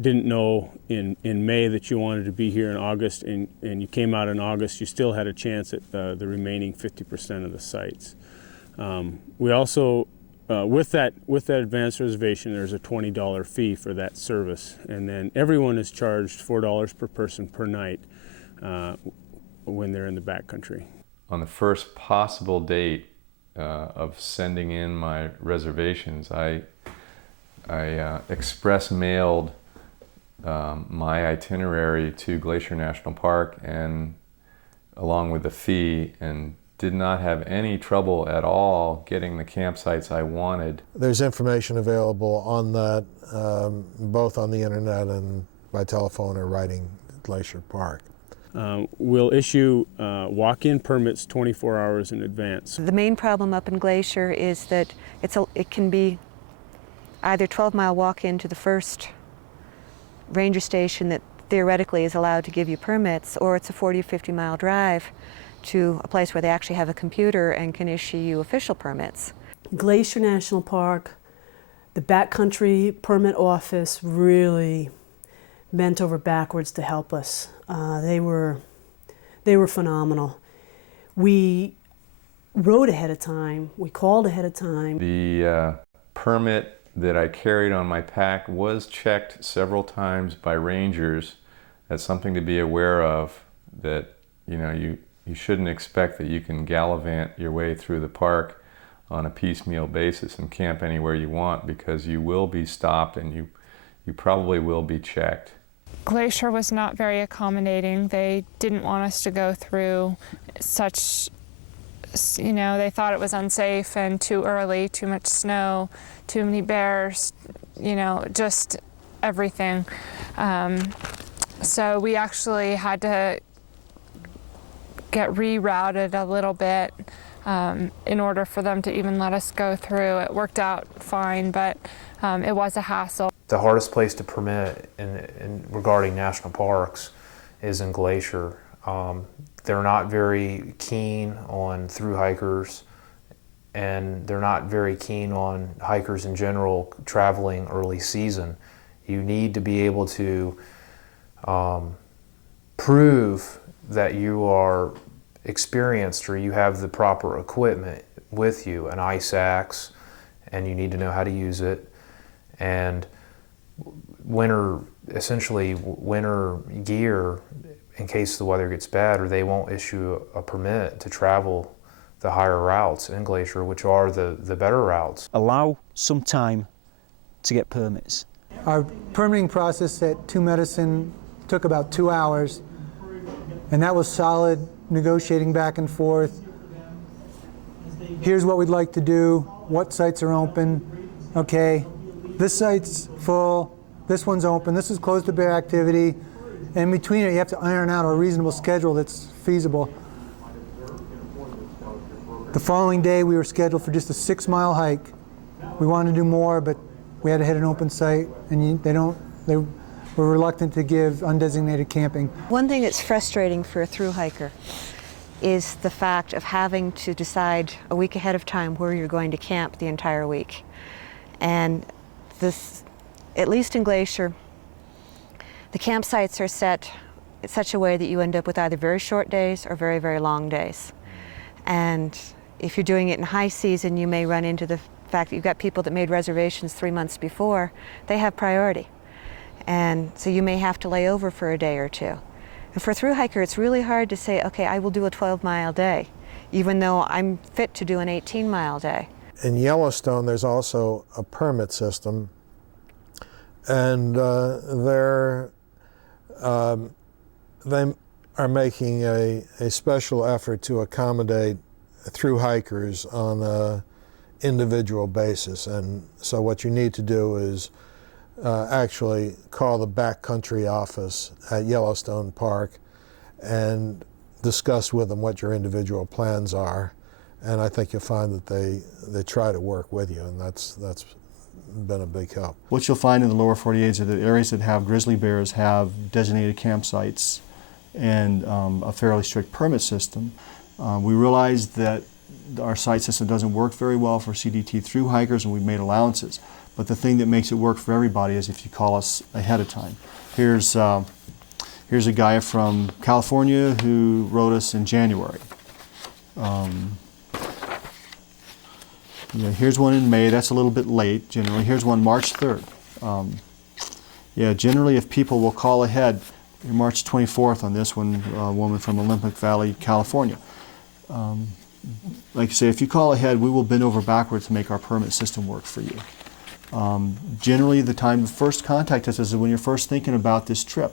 didn't know in May that you wanted to be here in August and you came out in August, you still had a chance at the remaining 50% of the sites. We also, with that advanced reservation, there's a $20 fee for that service, and then everyone is charged $4 per person per night when they're in the backcountry. On the first possible date of sending in my reservations, I express mailed my itinerary to Glacier National Park, and along with the fee, and did not have any trouble at all getting the campsites I wanted. There's information available on that, both on the internet and by telephone or writing Glacier Park. We'll issue walk-in permits 24 hours in advance. The main problem up in Glacier is that it can be either 12-mile walk-in to the first ranger station that theoretically is allowed to give you permits, or it's a 40 or 50-mile drive to a place where they actually have a computer and can issue you official permits. Glacier National Park, the backcountry permit office really bent over backwards to help us. They were phenomenal. We wrote ahead of time, we called ahead of time. The permit that I carried on my pack was checked several times by rangers. That's something to be aware of, that you shouldn't expect that you can gallivant your way through the park on a piecemeal basis and camp anywhere you want, because you will be stopped and you probably will be checked. Glacier was not very accommodating. They didn't want us to go through such, they thought it was unsafe and too early, too much snow, too many bears, just everything. So we actually had to get rerouted a little bit in order for them to even let us go through. It worked out fine, but it was a hassle. the hardest place to permit in regarding national parks is in Glacier. They're not very keen on thru-hikers, and they're not very keen on hikers in general traveling early season. You need to be able to prove that you are experienced or you have the proper equipment with you, an ice axe, and you need to know how to use it, and essentially winter gear in case the weather gets bad, or they won't issue a permit to travel the higher routes in Glacier, which are the better routes. Allow some time to get permits. Our permitting process at Two Medicine took about 2 hours, and that was solid negotiating back and forth. Here's what we'd like to do, what sites are open, okay, this site's full, this one's open, this is closed to bear activity. And in between it, you have to iron out a reasonable schedule that's feasible. The following day, we were scheduled for just a 6-mile hike. We wanted to do more, but we had to hit an open site, and they were reluctant to give undesignated camping. One thing that's frustrating for a thru-hiker is the fact of having to decide a week ahead of time where you're going to camp the entire week. And this, at least in Glacier, the campsites are set in such a way that you end up with either very short days or very, very long days. And if you're doing it in high season, you may run into the fact that you've got people that made reservations 3 months before. They have priority. And so you may have to lay over for a day or two. And for a thru-hiker, it's really hard to say, okay, I will do a 12-mile day, even though I'm fit to do an 18-mile day. In Yellowstone, there's also a permit system, and they are making a special effort to accommodate thru-hikers on an individual basis. And so what you need to do is actually call the backcountry office at Yellowstone Park and discuss with them what your individual plans are. And I think you'll find that they try to work with you, and that's been a big help. What you'll find in the lower 48 is that the areas that have grizzly bears have designated campsites and a fairly strict permit system. We realize that our site system doesn't work very well for CDT thru-hikers, and we've made allowances. But the thing that makes it work for everybody is if you call us ahead of time. Here's a guy from California who wrote us in January. Yeah, here's one in May. That's a little bit late, generally. Here's one March 3rd. Generally, if people will call ahead, March 24th on this one, a woman from Olympic Valley, California. Like I say, if you call ahead, we will bend over backwards to make our permit system work for you. Generally, the time to first contact us is when you're first thinking about this trip.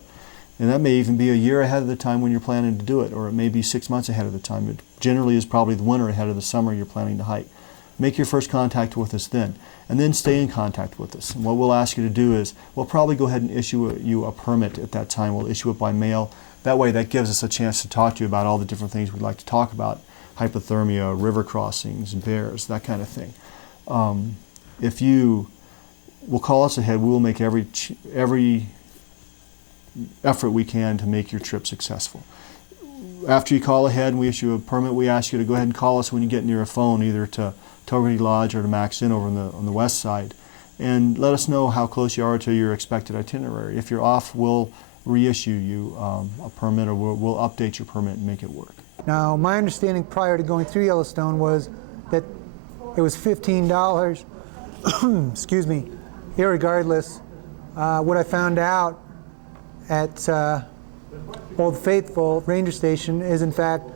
And that may even be a year ahead of the time when you're planning to do it, or it may be 6 months ahead of the time. It generally is probably the winter ahead of the summer you're planning to hike. Make your first contact with us then, and then stay in contact with us. And what we'll ask you to do is, we'll probably go ahead and issue you a permit at that time. We'll issue it by mail. That way, that gives us a chance to talk to you about all the different things we'd like to talk about: hypothermia, river crossings, bears, that kind of thing. If you will call us ahead, we will make every effort we can to make your trip successful. After you call ahead and we issue a permit, we ask you to go ahead and call us when you get near a phone, either to Togarty Lodge or to Max Inn over on the west side, and let us know how close you are to your expected itinerary. If you're off, we'll reissue you a permit, or we'll update your permit and make it work. Now, my understanding prior to going through Yellowstone was that it was $15, excuse me, irregardless. What I found out at Old Faithful Ranger Station is, in fact,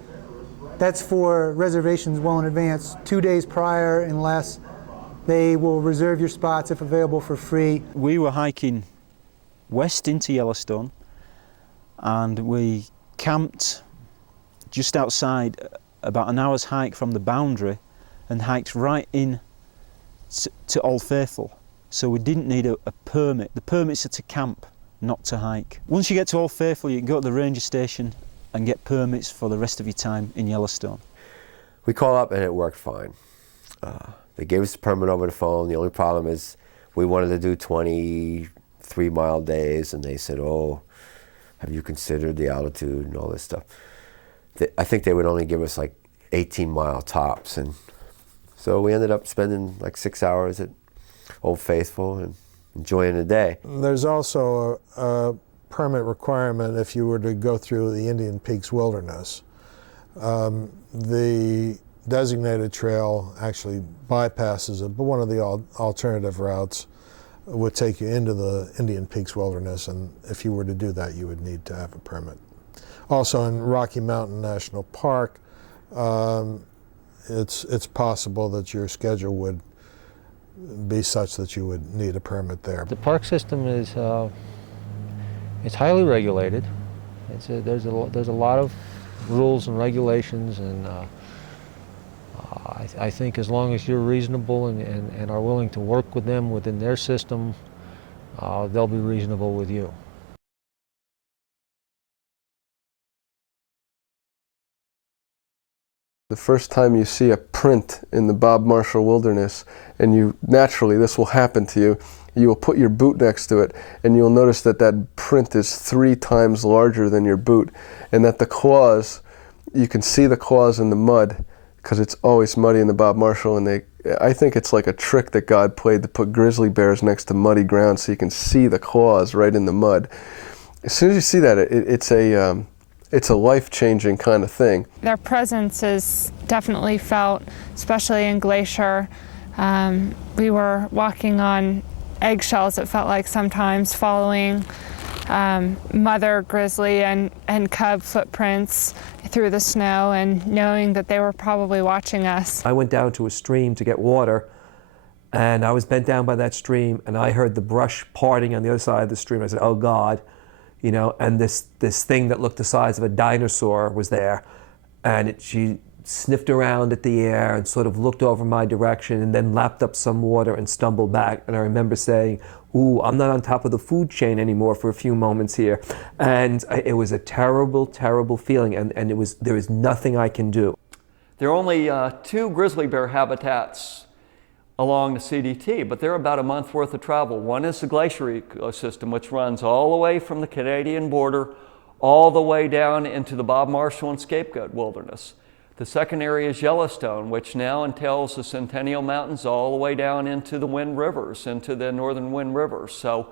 that's for reservations well in advance, 2 days prior, unless they will reserve your spots if available for free. We were hiking west into Yellowstone, and we camped just outside, about an hour's hike from the boundary, and hiked right in to Old Faithful. So we didn't need a permit. The permits are to camp, not to hike. Once you get to Old Faithful, you can go to the ranger station and get permits for the rest of your time in Yellowstone. We call up and it worked fine. They gave us the permit over the phone. The only problem is we wanted to do 20 3-mile days, and they said, oh, have you considered the altitude and all this stuff. I think they would only give us like 18-mile tops, and so we ended up spending like 6 hours at Old Faithful and enjoying the day. There's also a permit requirement if you were to go through the Indian Peaks Wilderness. The designated trail actually bypasses it, but one of the alternative routes would take you into the Indian Peaks Wilderness, and if you were to do that, you would need to have a permit. Also in Rocky Mountain National Park, it's possible that your schedule would be such that you would need a permit there. The park system is it's highly regulated. There's a lot of rules and regulations, and I think as long as you're reasonable and are willing to work with them within their system, they'll be reasonable with you. The first time you see a print in the Bob Marshall Wilderness, and you naturally, this will happen to you, you will put your boot next to it, and you'll notice that that print is 3 times larger than your boot, and that the claws, you can see the claws in the mud, because it's always muddy in the Bob Marshall, and I think it's like a trick that God played to put grizzly bears next to muddy ground so you can see the claws right in the mud. As soon as you see that, it's a life-changing kind of thing. Their presence is definitely felt, especially in Glacier. We were walking on eggshells, it felt like sometimes, following mother grizzly and cub footprints through the snow, and knowing that they were probably watching us. I went down to a stream to get water, and I was bent down by that stream, and I heard the brush parting on the other side of the stream. I said, oh God. You know, and this thing that looked the size of a dinosaur was there, and she sniffed around at the air and sort of looked over my direction, and then lapped up some water and stumbled back. And I remember saying, ooh, I'm not on top of the food chain anymore for a few moments here. And it was a terrible, terrible feeling, and there was nothing I can do. There are only 2 grizzly bear habitats along the CDT, but they're about a month worth of travel. One is the glacier ecosystem, which runs all the way from the Canadian border all the way down into the Bob Marshall and Scapegoat Wilderness. The second area is Yellowstone, which now entails the Centennial Mountains all the way down into the Wind Rivers, into the northern Wind Rivers. So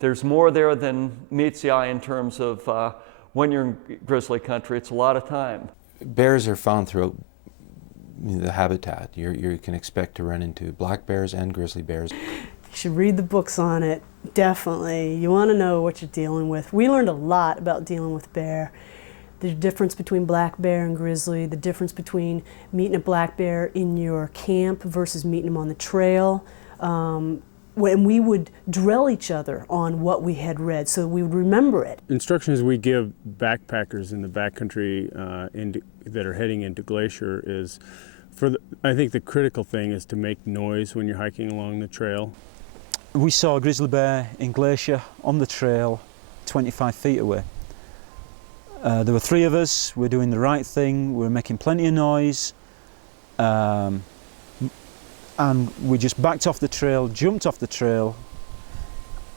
there's more there than meets the eye in terms of when you're in grizzly country. It's a lot of time. Bears are found throughout the habitat. You can expect to run into black bears and grizzly bears. You should read the books on it, definitely. You want to know what you're dealing with. We learned a lot about dealing with bear. The difference between black bear and grizzly, the difference between meeting a black bear in your camp versus meeting them on the trail. When we would drill each other on what we had read so we would remember it. Instructions we give backpackers in the backcountry that are heading into Glacier is, I think the critical thing is to make noise when you're hiking along the trail. We saw a grizzly bear in Glacier on the trail 25 feet away. There were 3 of us, we were doing the right thing, we were making plenty of noise, and we just backed off the trail, jumped off the trail,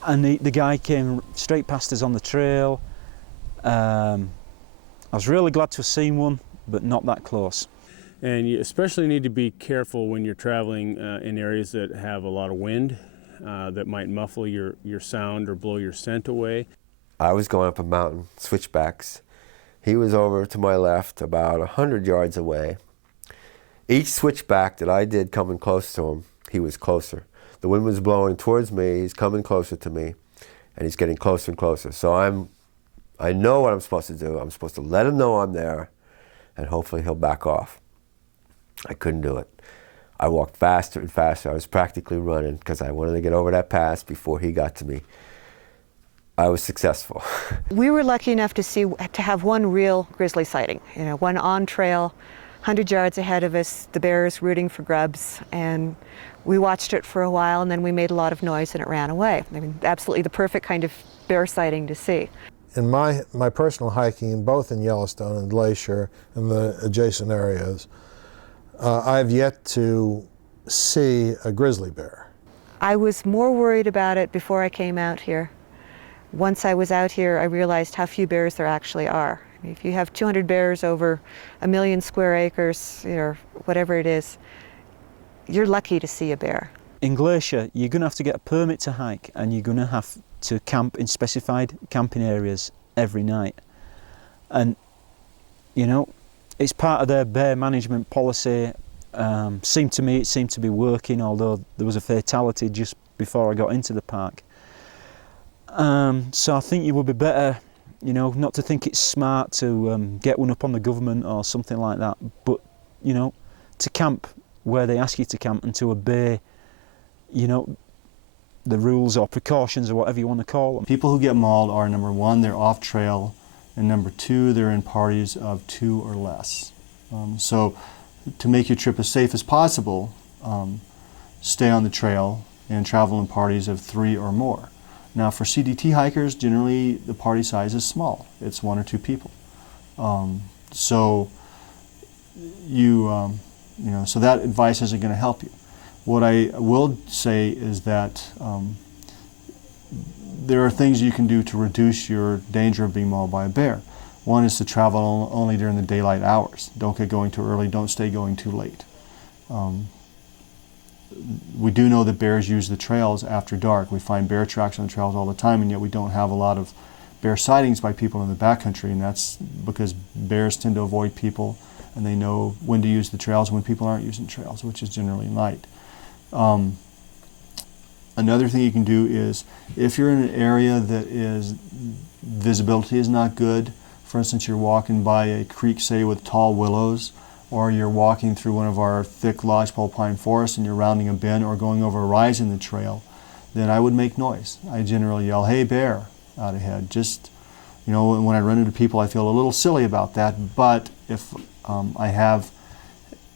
and the guy came straight past us on the trail. I was really glad to have seen one, but not that close. And you especially need to be careful when you're traveling in areas that have a lot of wind that might muffle your sound or blow your scent away. I was going up a mountain, switchbacks. He was over to my left about 100 yards away. Each switchback that I did coming close to him, he was closer. The wind was blowing towards me, he's coming closer to me, and he's getting closer and closer. So I know what I'm supposed to do. I'm supposed to let him know I'm there, and hopefully he'll back off. I couldn't do it. I walked faster and faster. I was practically running because I wanted to get over that pass before he got to me. I was successful. We were lucky enough to have one real grizzly sighting, one on trail, 100 yards ahead of us, the bears rooting for grubs, and we watched it for a while, and then we made a lot of noise and it ran away. I mean, absolutely the perfect kind of bear sighting to see. In my personal hiking, both in Yellowstone and Glacier and the adjacent areas, I've yet to see a grizzly bear. I was more worried about it before I came out here once I was out here, I realized how few bears there actually are. If you have 200 bears over 1 million square acres, or whatever it is, you're lucky to see a bear. In Glacier, you're going to have to get a permit to hike, and you're going to have to camp in specified camping areas every night. And, you know, it's part of their bear management policy. It seemed to be working, although there was a fatality just before I got into the park. So I think you would be better, you know, not to think it's smart to get one up on the government or something like that, but, you know, to camp where they ask you to camp and to obey, you know, the rules or precautions or whatever you want to call them. People who get mauled are, number one, they're off trail, and number two, they're in parties of 2 or less. So to make your trip as safe as possible, stay on the trail and travel in parties of 3 or more. Now for CDT hikers, generally the party size is small. It's 1 or 2 people. So so that advice isn't going to help you. What I will say is that there are things you can do to reduce your danger of being mauled by a bear. One is to travel only during the daylight hours. Don't get going too early, don't stay going too late. We do know that bears use the trails after dark. We find bear tracks on the trails all the time, and yet we don't have a lot of bear sightings by people in the backcountry, and that's because bears tend to avoid people, and they know when to use the trails and when people aren't using trails, which is generally night. Another thing you can do is, if you're in an area that visibility is not good, for instance, you're walking by a creek, say, with tall willows, or you're walking through one of our thick lodgepole pine forests and you're rounding a bend or going over a rise in the trail, then I would make noise. I generally yell, "Hey, bear," out ahead. Just, you know, when I run into people, I feel a little silly about that, but if I have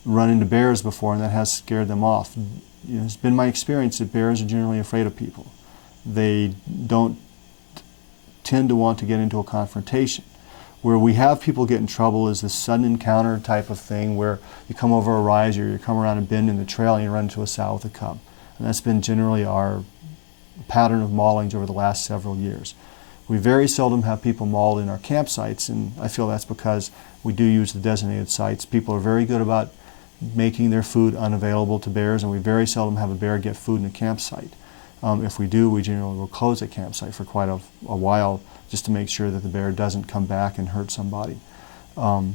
run into bears before and that has scared them off, you know, it's been my experience that bears are generally afraid of people. They don't tend to want to get into a confrontation. Where we have people get in trouble is this sudden encounter type of thing where you come over a rise or you come around a bend in the trail and you run into a sow with a cub. And that's been generally our pattern of maulings over the last several years. We very seldom have people mauled in our campsites, and I feel that's because we do use the designated sites. People are very good about making their food unavailable to bears, and we very seldom have a bear get food in a campsite. If we do, we generally will close a campsite for quite a while just to make sure that the bear doesn't come back and hurt somebody. You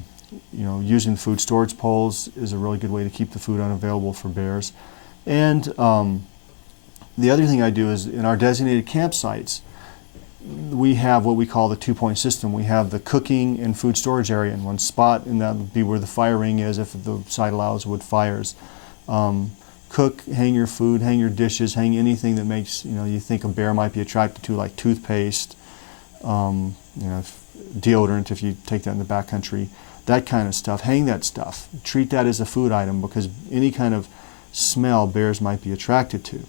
know, using food storage poles is a really good way to keep the food unavailable for bears. And the other thing I do is, in our designated campsites, we have what we call the 2-point system. We have the cooking and food storage area in one spot, and that would be where the fire ring is if the site allows wood fires. Cook, hang your food, hang your dishes, hang anything that makes, you know, you think a bear might be attracted to, like toothpaste, you know, deodorant if you take that in the backcountry, that kind of stuff. Hang that stuff. Treat that as a food item, because any kind of smell bears might be attracted to.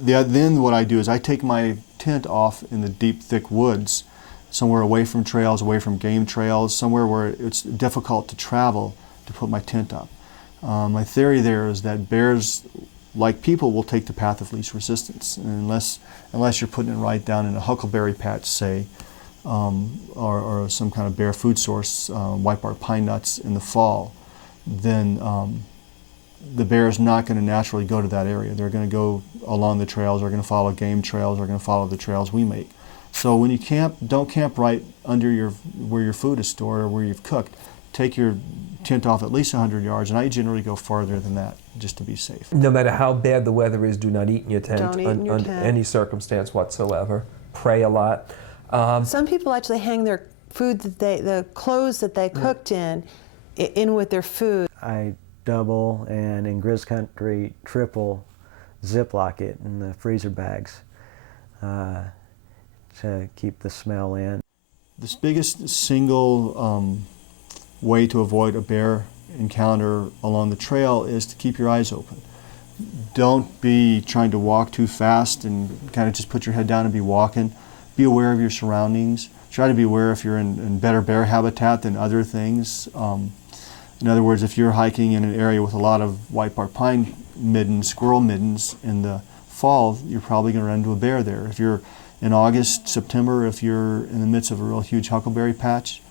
Then what I do is I take my tent off in the deep, thick woods, somewhere away from trails, away from game trails, somewhere where it's difficult to travel to put my tent up. My theory there is that bears, like people, will take the path of least resistance. And unless you're putting it right down in a huckleberry patch, say, or some kind of bear food source, whitebark pine nuts in the fall, then the bear is not going to naturally go to that area. They're going to go along the trails, they're going to follow game trails, they're going to follow the trails we make. So when you camp, don't camp right under where your food is stored or where you've cooked. Take your tent off at least 100 yards, and I generally go farther than that just to be safe. No matter how bad the weather is, do not eat in your tent Don't eat in your under tent. any circumstance whatsoever. Pray a lot. Some people actually hang their food the clothes that they cooked in with their food. I double and in Grizz Country triple Ziploc it in the freezer bags to keep the smell in. The biggest single way to avoid a bear encounter along the trail is to keep your eyes open. Don't be trying to walk too fast and kind of just put your head down and be walking. Be aware of your surroundings. Try to be aware if you're in better bear habitat than other things. In other words, if you're hiking in an area with a lot of whitebark pine middens, squirrel middens in the fall, you're probably going to run into a bear there. If you're in August, September, if you're in the midst of a real huge huckleberry patch,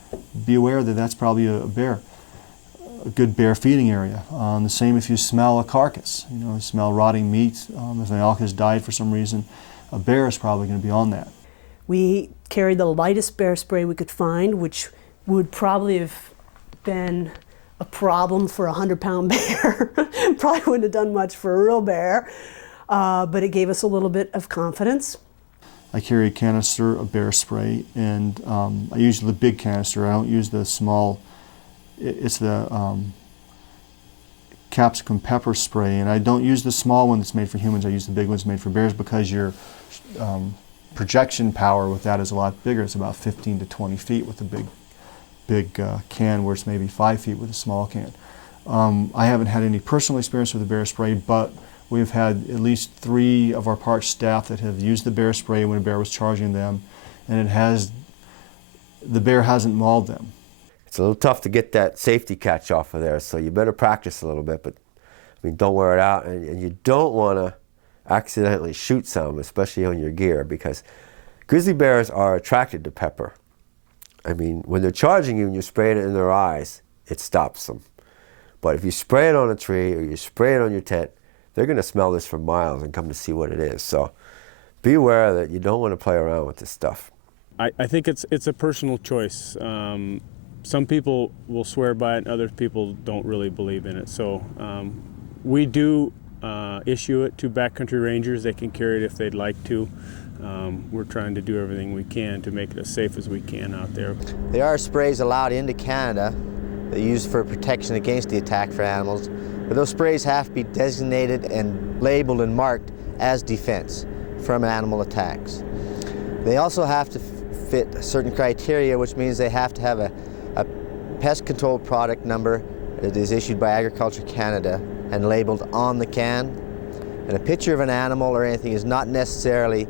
be aware that that's probably a bear, a good bear feeding area. The same if you smell a carcass, you know, smell rotting meat. If an elk has died for some reason, a bear is probably going to be on that. We carried the lightest bear spray we could find, which would probably have been a problem for a 100-pound bear. Probably wouldn't have done much for a real bear, but it gave us a little bit of confidence. I carry a canister of bear spray, and I use the big canister. I don't use the small. It's the capsicum pepper spray, and I don't use the small one that's made for humans. I use the big ones made for bears because your projection power with that is a lot bigger. It's about 15 to 20 feet with the big can, where it's maybe 5 feet with a small can. I haven't had any personal experience with the bear spray, but we've had at least 3 of our park staff that have used the bear spray when a bear was charging them, and the bear hasn't mauled them. It's a little tough to get that safety catch off of there, so you better practice a little bit, but I mean, don't wear it out, and you don't want to accidentally shoot some, especially on your gear, because grizzly bears are attracted to pepper. I mean, when they're charging you and you're spraying it in their eyes, it stops them. But if you spray it on a tree or you spray it on your tent, they're going to smell this for miles and come to see what it is. So be aware that you don't want to play around with this stuff. I think it's a personal choice. Some people will swear by it and other people don't really believe in it. So we do issue it to backcountry rangers. They can carry it if they'd like to. We're trying to do everything we can to make it as safe as we can out there. There are sprays allowed into Canada that are used for protection against the attack for animals, but those sprays have to be designated and labeled and marked as defense from animal attacks. They also have to fit certain criteria, which means they have to have a pest control product number that is issued by Agriculture Canada and labeled on the can. And a picture of an animal or anything is not necessarily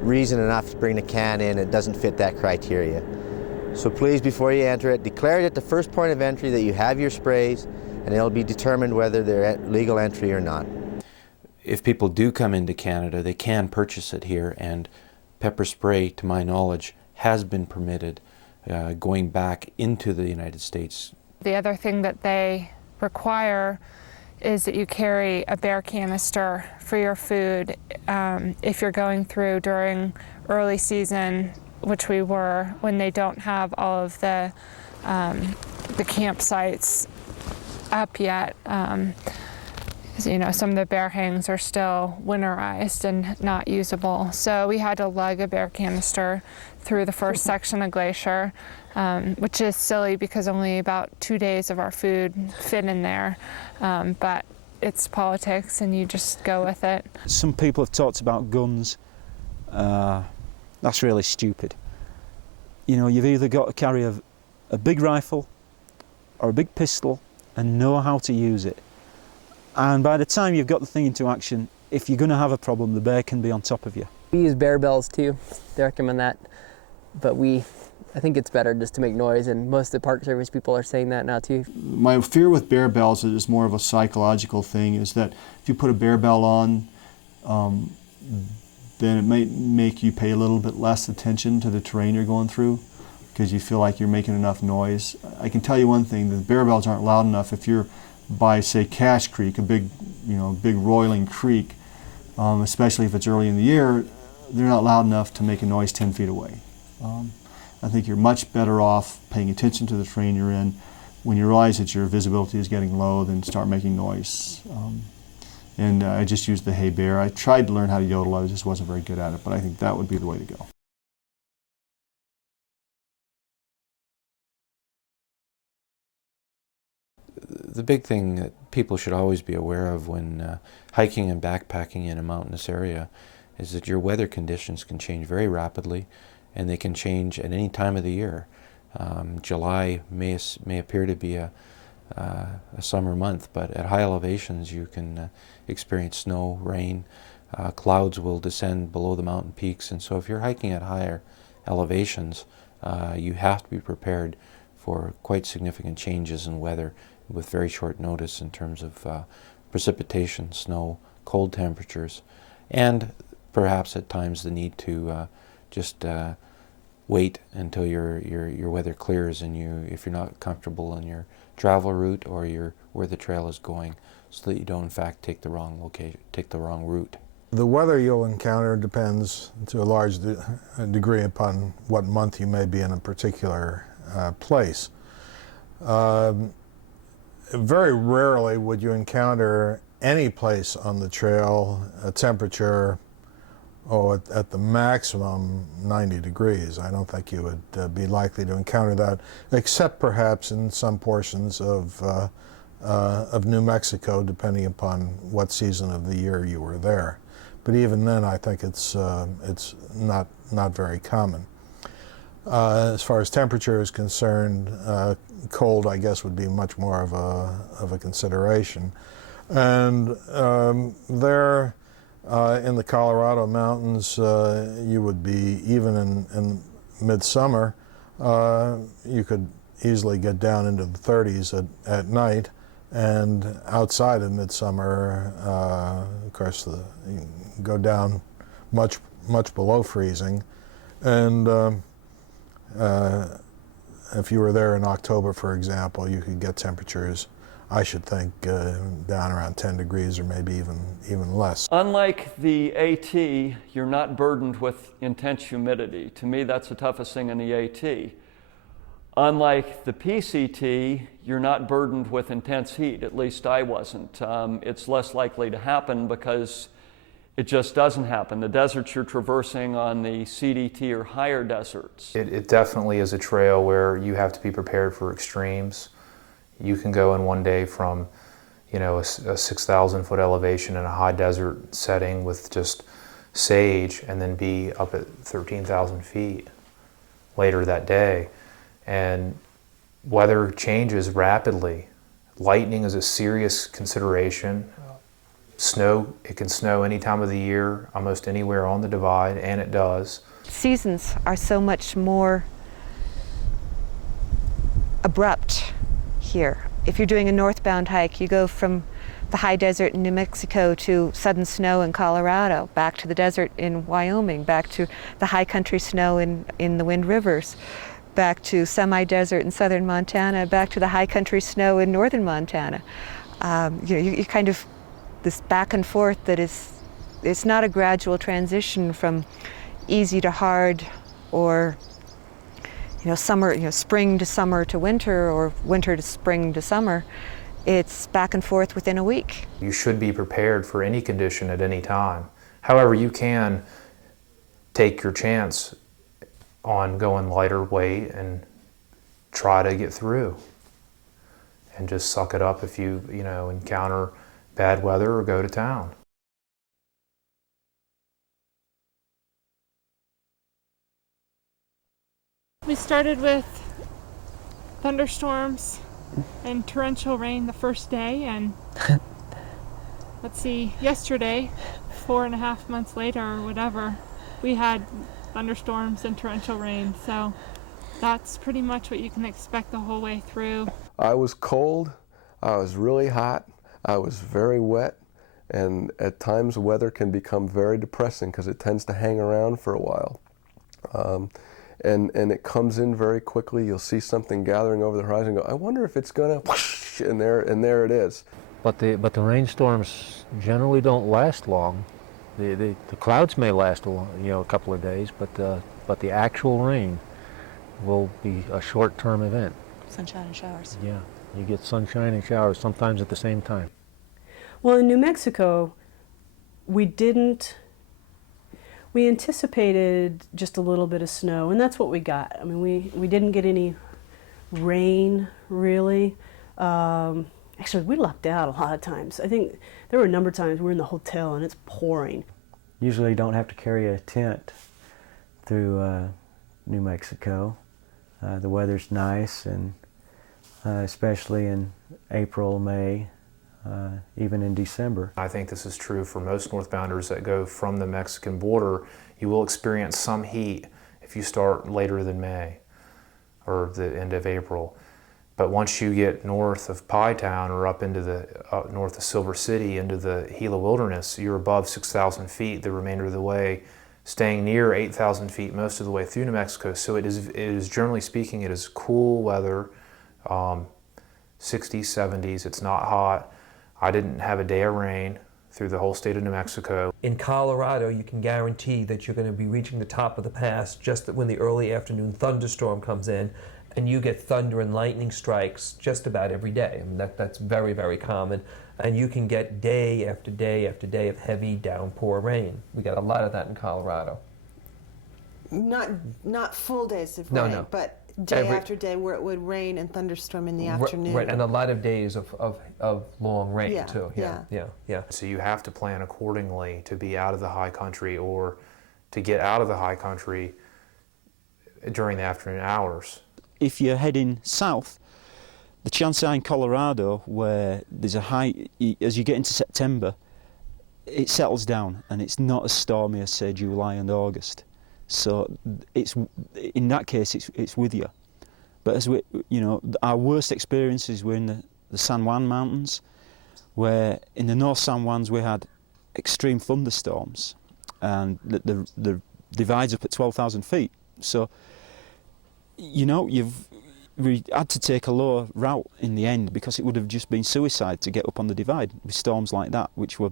reason enough to bring the can in. It doesn't fit that criteria. So please, before you enter it, declare it at the first point of entry that you have your sprays, and it'll be determined whether they're at legal entry or not. If people do come into Canada, they can purchase it here, and pepper spray, to my knowledge, has been permitted going back into the United States. The other thing that they require is that you carry a bear canister for your food if you're going through during early season, which we were, when they don't have all of the campsites up yet. You know, some of the bear hangs are still winterized and not usable. So we had to lug a bear canister through the first section of Glacier, which is silly because only about 2 days of our food fit in there. But it's politics and you just go with it. Some people have talked about guns. That's really stupid. You know, you've either got to carry a big rifle or a big pistol and know how to use it. And by the time you've got the thing into action, if you're going to have a problem, the bear can be on top of you. We use bear bells too. They recommend that, but I think it's better just to make noise, and most of the Park Service people are saying that now too. My fear with bear bells is more of a psychological thing, is that if you put a bear bell on, then it might make you pay a little bit less attention to the terrain you're going through because you feel like you're making enough noise. I can tell you one thing, the bear bells aren't loud enough if you're by, say, Cache Creek, a big roiling creek, especially if it's early in the year, they're not loud enough to make a noise 10 feet away. I think you're much better off paying attention to the terrain you're in when you realize that your visibility is getting low, then start making noise. And I just used the Hey Bear. I tried to learn how to yodel, I just wasn't very good at it, but I think that would be the way to go. The big thing that people should always be aware of when hiking and backpacking in a mountainous area is that your weather conditions can change very rapidly, and they can change at any time of the year. July may appear to be a summer month, but at high elevations you can experience snow, rain, clouds will descend below the mountain peaks, and so if you're hiking at higher elevations, you have to be prepared for quite significant changes in weather with very short notice in terms of precipitation, snow, cold temperatures, and perhaps at times the need to just wait until your weather clears and if you're not comfortable in your travel route or where the trail is going, so that you don't in fact take the wrong route. The weather you'll encounter depends to a large degree upon what month you may be in a particular place. Very rarely would you encounter any place on the trail a temperature at the maximum 90 degrees. I don't think you would be likely to encounter that, except perhaps in some portions of New Mexico, depending upon what season of the year you were there. But even then, I think it's not very common. As far as temperature is concerned, cold, I guess, would be much more of a consideration. And there in the Colorado mountains, you would be, even in midsummer, you could easily get down into the 30s at night. And outside of midsummer, of course, you can go down much below freezing. And if you were there in October, for example, you could get temperatures, I should think, down around 10 degrees or maybe even less. Unlike the AT, you're not burdened with intense humidity. To me, that's the toughest thing in the AT. Unlike the PCT, you're not burdened with intense heat. At least I wasn't. It's less likely to happen because it just doesn't happen. The deserts you're traversing on the CDT are higher deserts. It definitely is a trail where you have to be prepared for extremes. You can go in one day from, a 6,000 foot elevation in a high desert setting with just sage, and then be up at 13,000 feet later that day. And weather changes rapidly. Lightning is a serious consideration. Snow, it can snow any time of the year, almost anywhere on the divide, and it does. Seasons are so much more abrupt here. If you're doing a northbound hike, you go from the high desert in New Mexico to sudden snow in Colorado, back to the desert in Wyoming, back to the high country snow in the Wind Rivers, back to semi-desert in southern Montana, back to the high country snow in northern Montana. You kind of, this back and forth that it's not a gradual transition from easy to hard, or summer, spring to summer to winter, or winter to spring to summer. It's back and forth within a week. You should be prepared for any condition at any time. However, you can take your chance on going lighter weight and try to get through, and just suck it up if you encounter bad weather or go to town. We started with thunderstorms and torrential rain the first day, and let's see, yesterday, 4.5 months later or whatever, we had thunderstorms and torrential rain. So that's pretty much what you can expect the whole way through. I was cold, I was really hot, I was very wet, and at times weather can become very depressing because it tends to hang around for a while. And it comes in very quickly. You'll see something gathering over the horizon and go, I wonder if it's gonna whoosh, and there it is. But the rainstorms generally don't last long. The clouds may last a couple of days, but the actual rain will be a short-term event. Sunshine and showers. Yeah, you get sunshine and showers sometimes at the same time. Well, in New Mexico, we anticipated just a little bit of snow, and that's what we got. I mean, we didn't get any rain, really. Actually, we lucked out a lot of times. I think there were a number of times we're in the hotel and it's pouring. Usually you don't have to carry a tent through New Mexico. The weather's nice, and especially in April, May, even in December. I think this is true for most northbounders that go from the Mexican border. You will experience some heat if you start later than May or the end of April. But once you get north of Pie Town or up into the north of Silver City into the Gila Wilderness, you're above 6,000 feet the remainder of the way, staying near 8,000 feet most of the way through New Mexico. So it is generally speaking, it is cool weather, 60s, 70s, it's not hot. I didn't have a day of rain through the whole state of New Mexico. In Colorado, you can guarantee that you're going to be reaching the top of the pass just when the early afternoon thunderstorm comes in, and you get thunder and lightning strikes just about every day. I mean, that's very, very common. And you can get day after day after day of heavy downpour rain. We got a lot of that in Colorado. Not full days of No, rain, no. but day after day where it would rain and thunderstorm in the afternoon. Right, and a lot of days of long rain too. Yeah. So you have to plan accordingly to be out of the high country or to get out of the high country during the afternoon hours. If you're heading south, the chances are in Colorado where there's a high, as you get into September, it settles down and it's not as stormy as say July and August. So it's, in that case, it's with you. But as we, our worst experiences were in the San Juan Mountains, where in the North San Juans we had extreme thunderstorms, and the divide's up at 12,000 feet. So, we had to take a lower route in the end because it would have just been suicide to get up on the divide with storms like that, which were,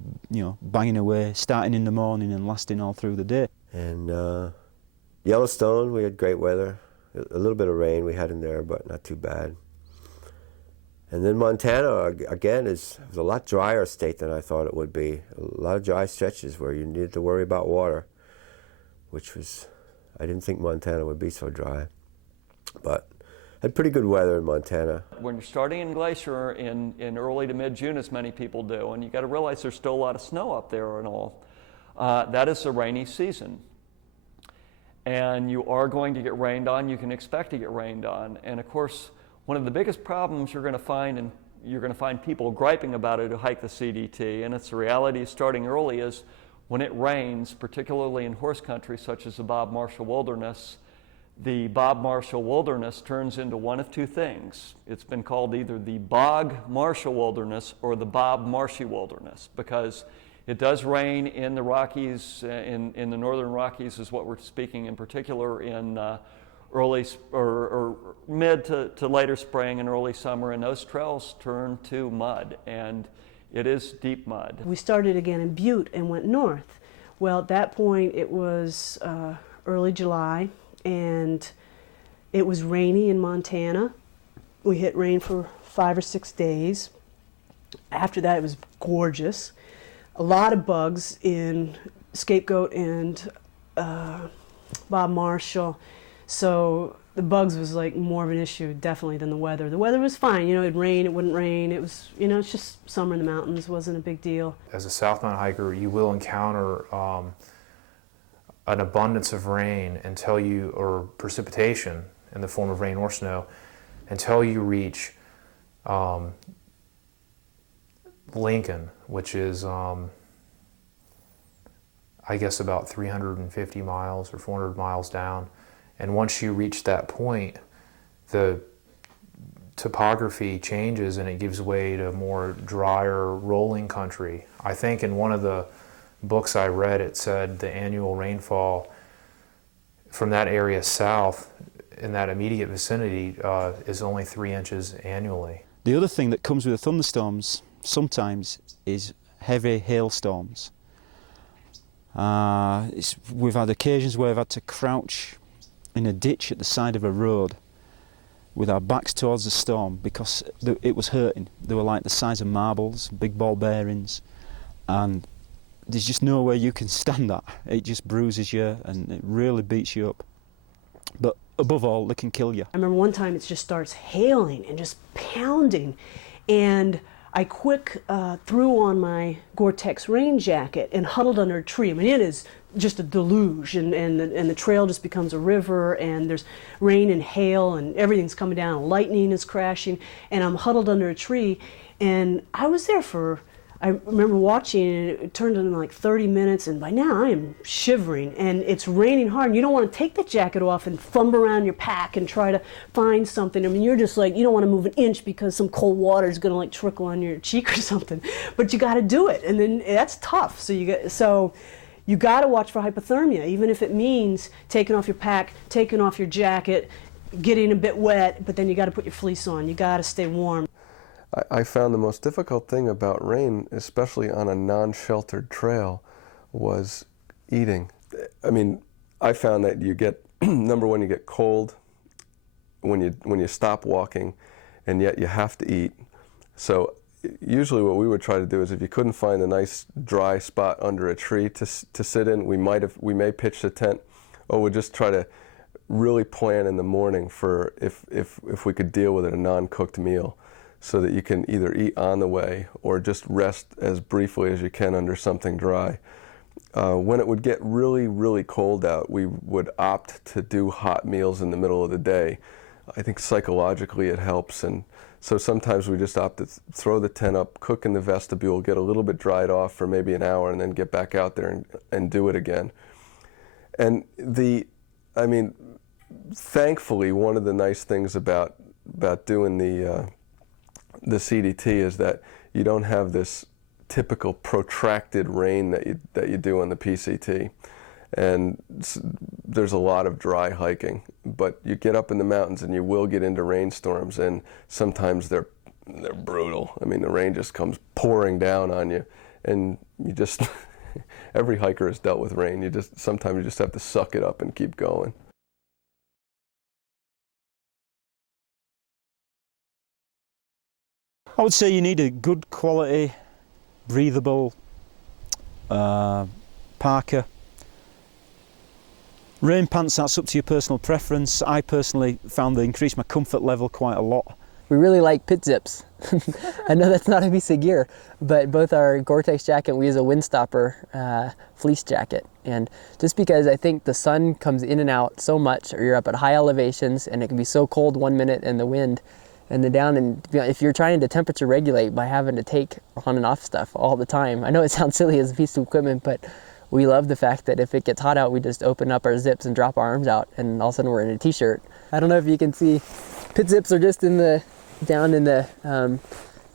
banging away, starting in the morning and lasting all through the day. And Yellowstone, we had great weather. A little bit of rain we had in there, but not too bad. And then Montana, again, is a lot drier state than I thought it would be. A lot of dry stretches where you needed to worry about water, which was, I didn't think Montana would be so dry. But had pretty good weather in Montana. When you're starting in Glacier in early to mid-June, as many people do, and you got to realize there's still a lot of snow up there and all, that is the rainy season. And you are going to get rained on, you can expect to get rained on. And of course, one of the biggest problems you're going to find, and you're going to find people griping about it who hike the CDT, and it's the reality starting early, is when it rains, particularly in horse country such as the Bob Marshall Wilderness, the Bob Marshall Wilderness turns into one of two things. It's been called either the Bog Marshall Wilderness or the Bob Marshy Wilderness, because it does rain in the Rockies, in the northern Rockies is what we're speaking in particular, in early or mid to later spring and early summer, and those trails turn to mud, and it is deep mud. We started again in Butte and went north. Well, at that point it was early July, and it was rainy in Montana. We hit rain for 5 or 6 days. After that, it was gorgeous. A lot of bugs in Scapegoat and Bob Marshall. So the bugs was like more of an issue, definitely, than the weather. The weather was fine. It'd rain, it wouldn't rain. It was, it's just summer in the mountains. Wasn't a big deal. As a South Mountain hiker, you will encounter an abundance of rain or precipitation in the form of rain or snow, until you reach Lincoln, which is, I guess, about 350 miles or 400 miles down. And once you reach that point, the topography changes and it gives way to more drier, rolling country. I think in one of the books I read, it said the annual rainfall from that area south in that immediate vicinity is only 3 inches annually. The other thing that comes with the thunderstorms sometimes is heavy hailstorms. We've had occasions where I've had to crouch in a ditch at the side of a road with our backs towards the storm because it was hurting. They were like the size of marbles, big ball bearings, and there's just no way you can stand that. It just bruises you and it really beats you up. But above all, they can kill you. I remember one time it just starts hailing and just pounding, and I threw on my Gore-Tex rain jacket and huddled under a tree. I mean, it is just a deluge, and the trail just becomes a river, and there's rain and hail and everything's coming down, and lightning is crashing, and I'm huddled under a tree, and I was there for I remember watching it, it turned into like 30 minutes, and by now I am shivering, and it's raining hard, and you don't want to take the jacket off and fumble around your pack and try to find something. I mean, you're just like, you don't want to move an inch because some cold water is going to like trickle on your cheek or something, but you got to do it, and then that's tough. So you got to watch for hypothermia, even if it means taking off your pack, taking off your jacket, getting a bit wet, but then you got to put your fleece on. You got to stay warm. I found the most difficult thing about rain, especially on a non-sheltered trail, was eating. I mean, I found that you get, number one, you get cold when you stop walking, and yet you have to eat. So usually what we would try to do is if you couldn't find a nice dry spot under a tree to sit in, we may pitch the tent, or we'd just try to really plan in the morning for if we could deal with it, a non-cooked meal, so that you can either eat on the way or just rest as briefly as you can under something dry. When it would get really, really cold out, we would opt to do hot meals in the middle of the day. I think psychologically it helps, and so sometimes we just opt to throw the tent up, cook in the vestibule, get a little bit dried off for maybe an hour, and then get back out there and do it again. And I mean, thankfully, one of the nice things about doing the CDT is that you don't have this typical protracted rain that you do on the PCT, and there's a lot of dry hiking. But you get up in the mountains and you will get into rainstorms, and sometimes they're brutal. I mean, the rain just comes pouring down on you, and you just every hiker has dealt with rain. Sometimes you just have to suck it up and keep going. I would say you need a good quality, breathable parka. Rain pants, that's up to your personal preference. I personally found they increased my comfort level quite a lot. We really like pit zips. I know that's not a piece of gear, but both our Gore-Tex jacket, we use a windstopper fleece jacket. And just because I think the sun comes in and out so much, or you're up at high elevations and it can be so cold 1 minute and the wind, and then down, and if you're trying to temperature regulate by having to take on and off stuff all the time. I know it sounds silly as a piece of equipment, but we love the fact that if it gets hot out, we just open up our zips and drop our arms out, and all of a sudden we're in a t-shirt. I don't know if you can see, pit zips are just down in the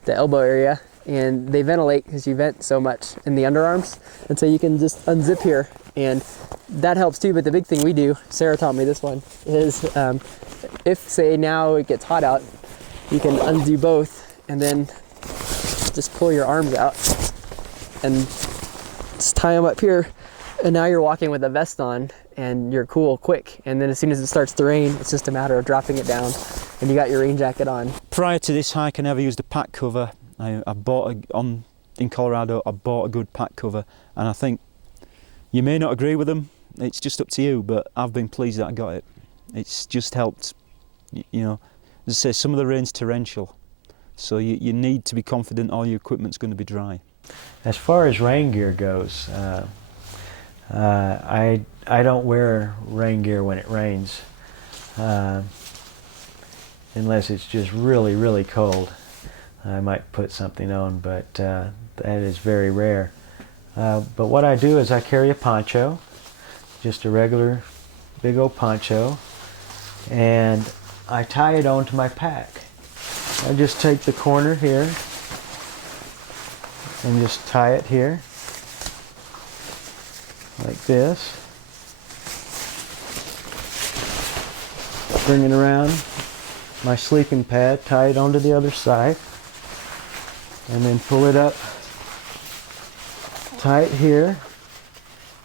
elbow area, and they ventilate because you vent so much in the underarms, and so you can just unzip here, and that helps too. But the big thing we do, Sarah taught me this one, is if say now it gets hot out, you can undo both and then just pull your arms out and just tie them up here, and now you're walking with a vest on and you're cool quick. And then as soon as it starts to rain, it's just a matter of dropping it down and you got your rain jacket on. Prior to this hike, I never used a pack cover. I bought in Colorado, I bought a good pack cover, and I think you may not agree with them, it's just up to you, but I've been pleased that I got it. It's just helped, you know. As I say, some of the rain's torrential, so you need to be confident all your equipment's going to be dry. As far as rain gear goes, I don't wear rain gear when it rains, unless it's just really, really cold. I might put something on, but that is very rare. But what I do is I carry a poncho, just a regular big old poncho, and I tie it onto my pack. I just take the corner here and just tie it here like this. Bring it around my sleeping pad, tie it onto the other side, and then pull it up tight here.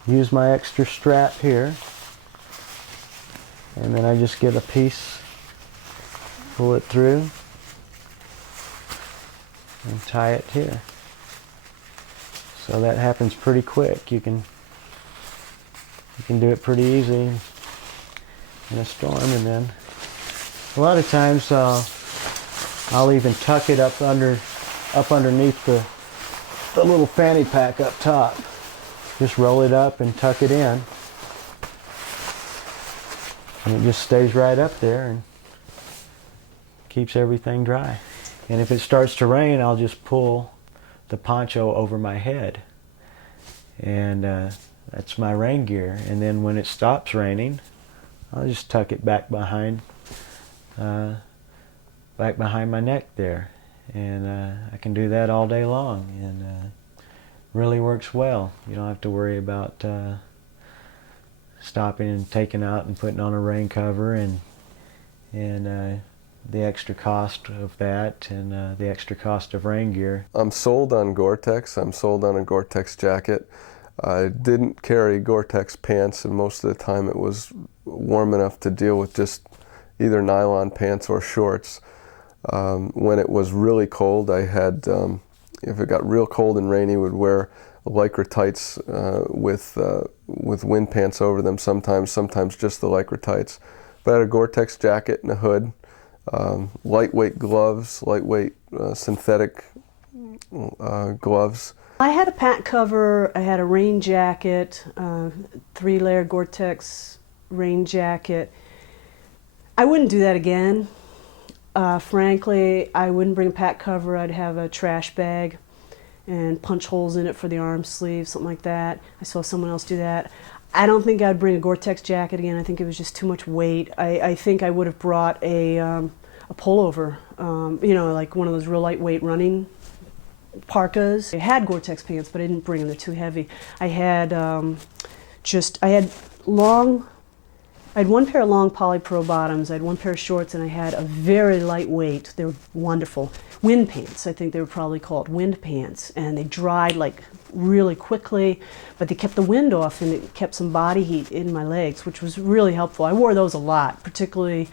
Use my extra strap here, and then I just get a piece, pull it through, and tie it here. So that happens pretty quick. You can do it pretty easy in a storm. And then a lot of times I'll even tuck it up underneath the little fanny pack up top. Just roll it up and tuck it in, and it just stays right up there and keeps everything dry. And if it starts to rain, I'll just pull the poncho over my head, and that's my rain gear. And then when it stops raining, I'll just tuck it back behind my neck there, and I can do that all day long, and really works well. You don't have to worry about stopping and taking out and putting on a rain cover, and the extra cost of that, and the extra cost of rain gear. I'm sold on Gore-Tex. I'm sold on a Gore-Tex jacket. I didn't carry Gore-Tex pants, and most of the time it was warm enough to deal with just either nylon pants or shorts. When it was really cold, I had, if it got real cold and rainy, would wear Lycra tights with wind pants over them sometimes just the Lycra tights. But I had a Gore-Tex jacket and a hood, lightweight gloves, lightweight synthetic gloves. I had a pack cover, I had a rain jacket, 3-layer Gore-Tex rain jacket. I wouldn't do that again. Frankly, I wouldn't bring a pack cover. I'd have a trash bag and punch holes in it for the arm sleeve, something like that. I saw someone else do that. I don't think I'd bring a Gore-Tex jacket again. I think it was just too much weight. I think I would have brought a pullover, you know, like one of those real lightweight running parkas. I had Gore-Tex pants, but I didn't bring them. They're too heavy. I had one pair of long polypro bottoms, I had one pair of shorts, and I had a very lightweight, they were wonderful, wind pants. I think they were probably called wind pants, and they dried like really quickly, but they kept the wind off and it kept some body heat in my legs, which was really helpful. I wore those a lot, particularly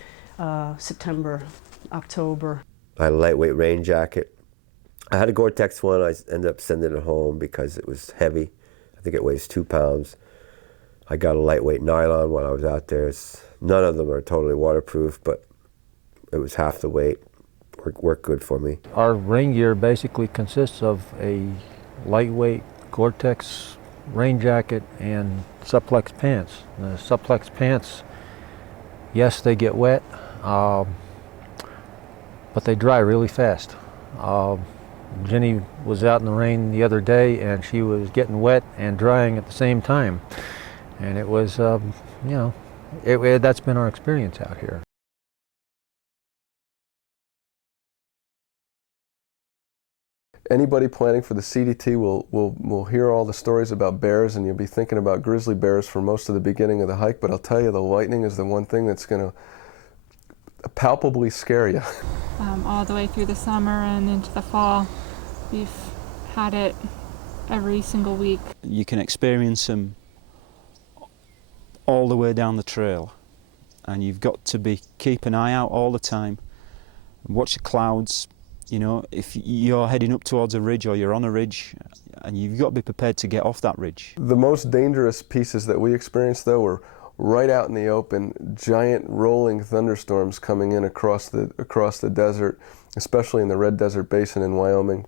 September, October. I had a lightweight rain jacket. I had a Gore-Tex one. I ended up sending it home because it was heavy. I think it weighs 2 pounds. I got a lightweight nylon while I was out there. None of them are totally waterproof, but it was half the weight. Worked good for me. Our rain gear basically consists of a lightweight Gore-Tex rain jacket and supplex pants. The supplex pants, yes, they get wet, but they dry really fast. Jenny was out in the rain the other day, and she was getting wet and drying at the same time. And it was, you know, that's been our experience out here. Anybody planning for the CDT will hear all the stories about bears, and you'll be thinking about grizzly bears for most of the beginning of the hike, but I'll tell you, the lightning is the one thing that's going to palpably scare you. All the way through the summer and into the fall, we've had it every single week. You can experience them all the way down the trail, and you've got to keep an eye out all the time. Watch the clouds. You know, if you're heading up towards a ridge or you're on a ridge, and you've got to be prepared to get off that ridge. The most dangerous pieces that we experienced, though, were right out in the open, giant rolling thunderstorms coming in across the desert, especially in the Red Desert Basin in Wyoming,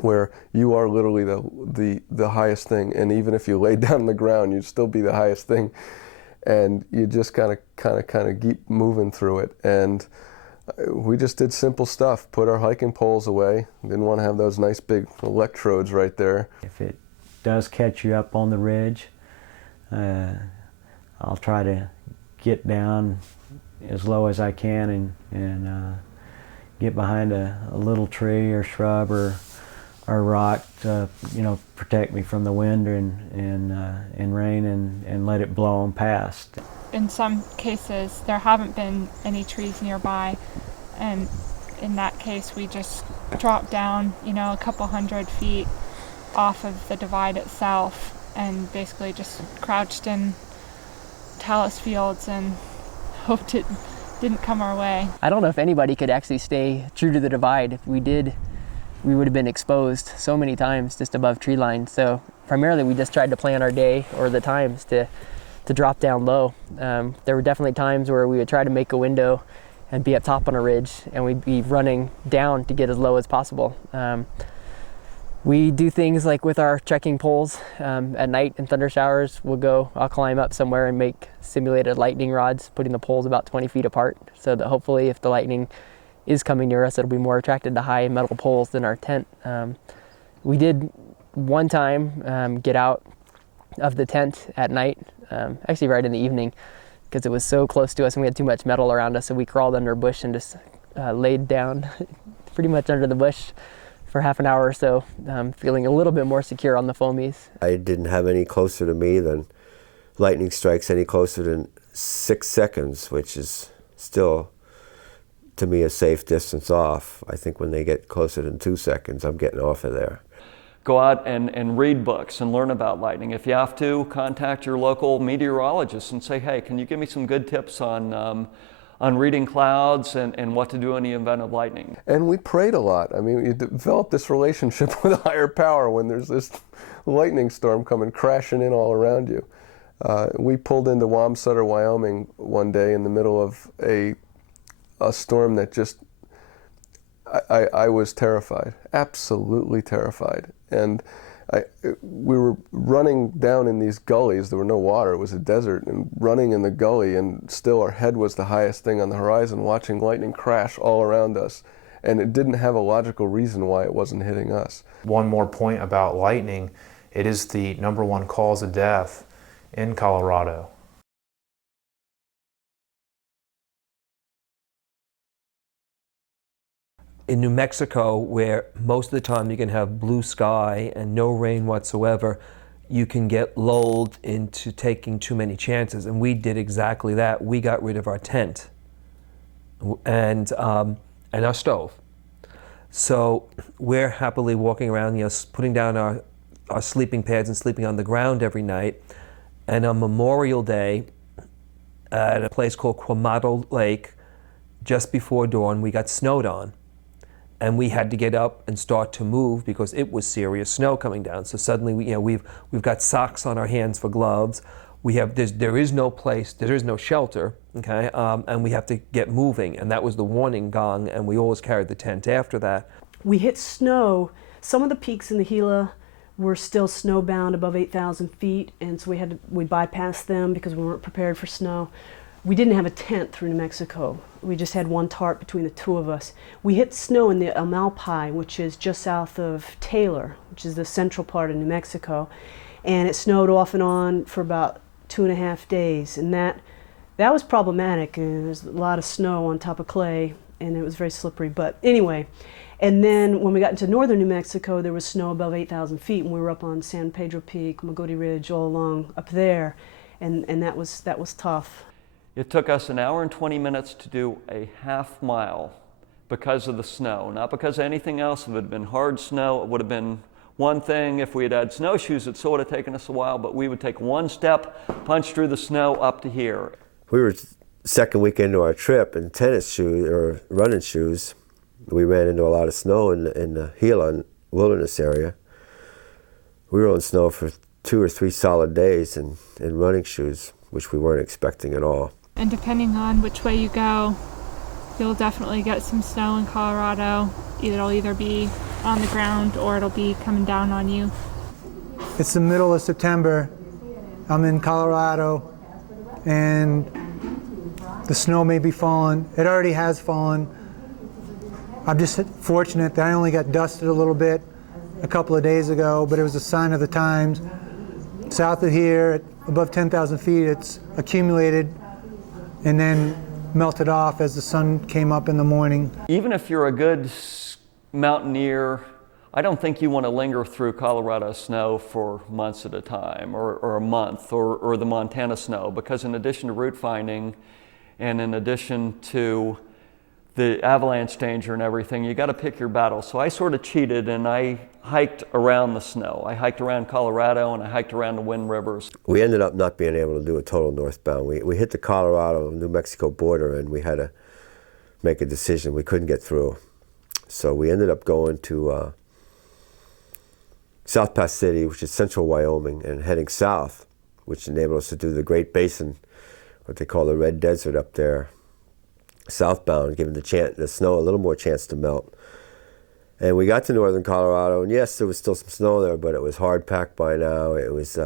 where you are literally the highest thing, and even if you lay down on the ground, you'd still be the highest thing, and you just kind of keep moving through it. And we just did simple stuff, put our hiking poles away, didn't want to have those nice big electrodes right there. If it does catch you up on the ridge, I'll try to get down as low as I can and get behind a little tree or shrub or rock to, you know, protect me from the wind and rain, and let it blow them past. In some cases, there haven't been any trees nearby, and in that case, we just dropped down, you know, a couple 100 feet off of the divide itself, and basically just crouched in talus fields and hoped it didn't come our way. I don't know if anybody could actually stay true to the divide. If we did, we would have been exposed so many times just above tree line. So primarily we just tried to plan our day or the times to drop down low. There were definitely times where we would try to make a window and be up top on a ridge, and we'd be running down to get as low as possible. We do things like with our trekking poles at night in thunder showers, I'll climb up somewhere and make simulated lightning rods, putting the poles about 20 feet apart, so that hopefully if the lightning is coming near us, it'll be more attracted to high metal poles than our tent. We did one time get out of the tent at night, actually right in the evening, because it was so close to us and we had too much metal around us, so we crawled under a bush and just laid down pretty much under the bush for half an hour or so, feeling a little bit more secure on the foamies. I didn't have any closer to me than lightning strikes any closer than 6 seconds, which is still, to me, a safe distance off. I think when they get closer than 2 seconds, I'm getting off of there. Go out and read books and learn about lightning. If you have to, contact your local meteorologist and say, hey, can you give me some good tips on reading clouds and what to do in the event of lightning? And we prayed a lot. I mean, you develop this relationship with a higher power when there's this lightning storm coming crashing in all around you. We pulled into Wamsutter, Wyoming one day in the middle of a storm that just, I was terrified, absolutely terrified. And we were running down in these gullies. There were no water. It was a desert. And running in the gully, and still our head was the highest thing on the horizon, watching lightning crash all around us. And it didn't have a logical reason why it wasn't hitting us. One more point about lightning, it is the #1 cause of death in Colorado. In New Mexico, where most of the time you can have blue sky and no rain whatsoever, you can get lulled into taking too many chances. And we did exactly that. We got rid of our tent and our stove. So we're happily walking around, putting down our sleeping pads and sleeping on the ground every night. And on Memorial Day, at a place called Quamato Lake, just before dawn, we got snowed on. And we had to get up and start to move because it was serious snow coming down. So suddenly, we've got socks on our hands for gloves. There is no place, there is no shelter, okay? And we have to get moving. And that was the warning gong, and we always carried the tent after that. We hit snow. Some of the peaks in the Gila were still snowbound above 8,000 feet, and so we bypassed them because we weren't prepared for snow. We didn't have a tent through New Mexico. We just had one tarp between the two of us. We hit snow in the Amalpi, which is just south of Taylor, which is the central part of New Mexico. And it snowed off and on for about 2.5 days. And that was problematic. And there's a lot of snow on top of clay, and it was very slippery. But anyway, and then when we got into northern New Mexico, there was snow above 8,000 feet, and we were up on San Pedro Peak, Magoti Ridge, all along up there. And that was tough. It took us 1 hour and 20 minutes to do a half mile because of the snow, not because of anything else. If it had been hard snow, it would have been one thing. If we had had snowshoes, it still would have taken us a while, but we would take one step, punch through the snow up to here. We were second week into our trip in tennis shoes or running shoes. We ran into a lot of snow in the Gila wilderness area. We were on snow for 2 or 3 solid days in running shoes, which we weren't expecting at all. And depending on which way you go, you'll definitely get some snow in Colorado. It'll either be on the ground or it'll be coming down on you. It's the middle of September. I'm in Colorado, and the snow may be falling. It already has fallen. I'm just fortunate that I only got dusted a little bit a couple of days ago, but it was a sign of the times. South of here, at above 10,000 feet, it's accumulated and then melted off as the sun came up in the morning. Even if you're a good mountaineer, I don't think you want to linger through Colorado snow for months at a time, or a month, or the Montana snow, because in addition to route finding, and in addition to the avalanche danger and everything, you got to pick your battle. So I sort of cheated, and I hiked around the snow. I hiked around Colorado, and I hiked around the Wind Rivers. We ended up not being able to do a total northbound. We hit the Colorado-New Mexico border, and we had to make a decision. We couldn't get through. So we ended up going to South Pass City, which is central Wyoming, and heading south, which enabled us to do the Great Basin, what they call the Red Desert up there, southbound, giving the snow a little more chance to melt. And we got to northern Colorado, and yes, there was still some snow there, but it was hard packed by now. It was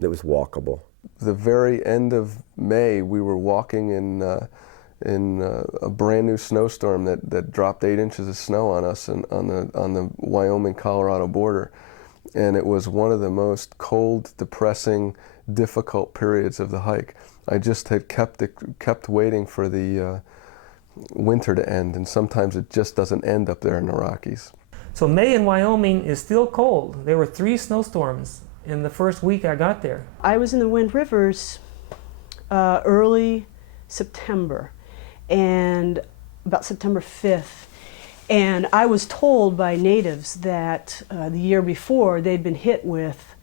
walkable. The very end of May, we were walking in a brand new snowstorm that dropped 8 inches of snow on us and on the Wyoming-Colorado border. And it was one of the most cold, depressing, difficult periods of the hike. I just had kept waiting for the winter to end, and sometimes it just doesn't end up there in the Rockies. So May in Wyoming is still cold. There were 3 snowstorms in the first week I got there. I was in the Wind Rivers early September, and about September 5th. And I was told by natives that the year before they'd been hit with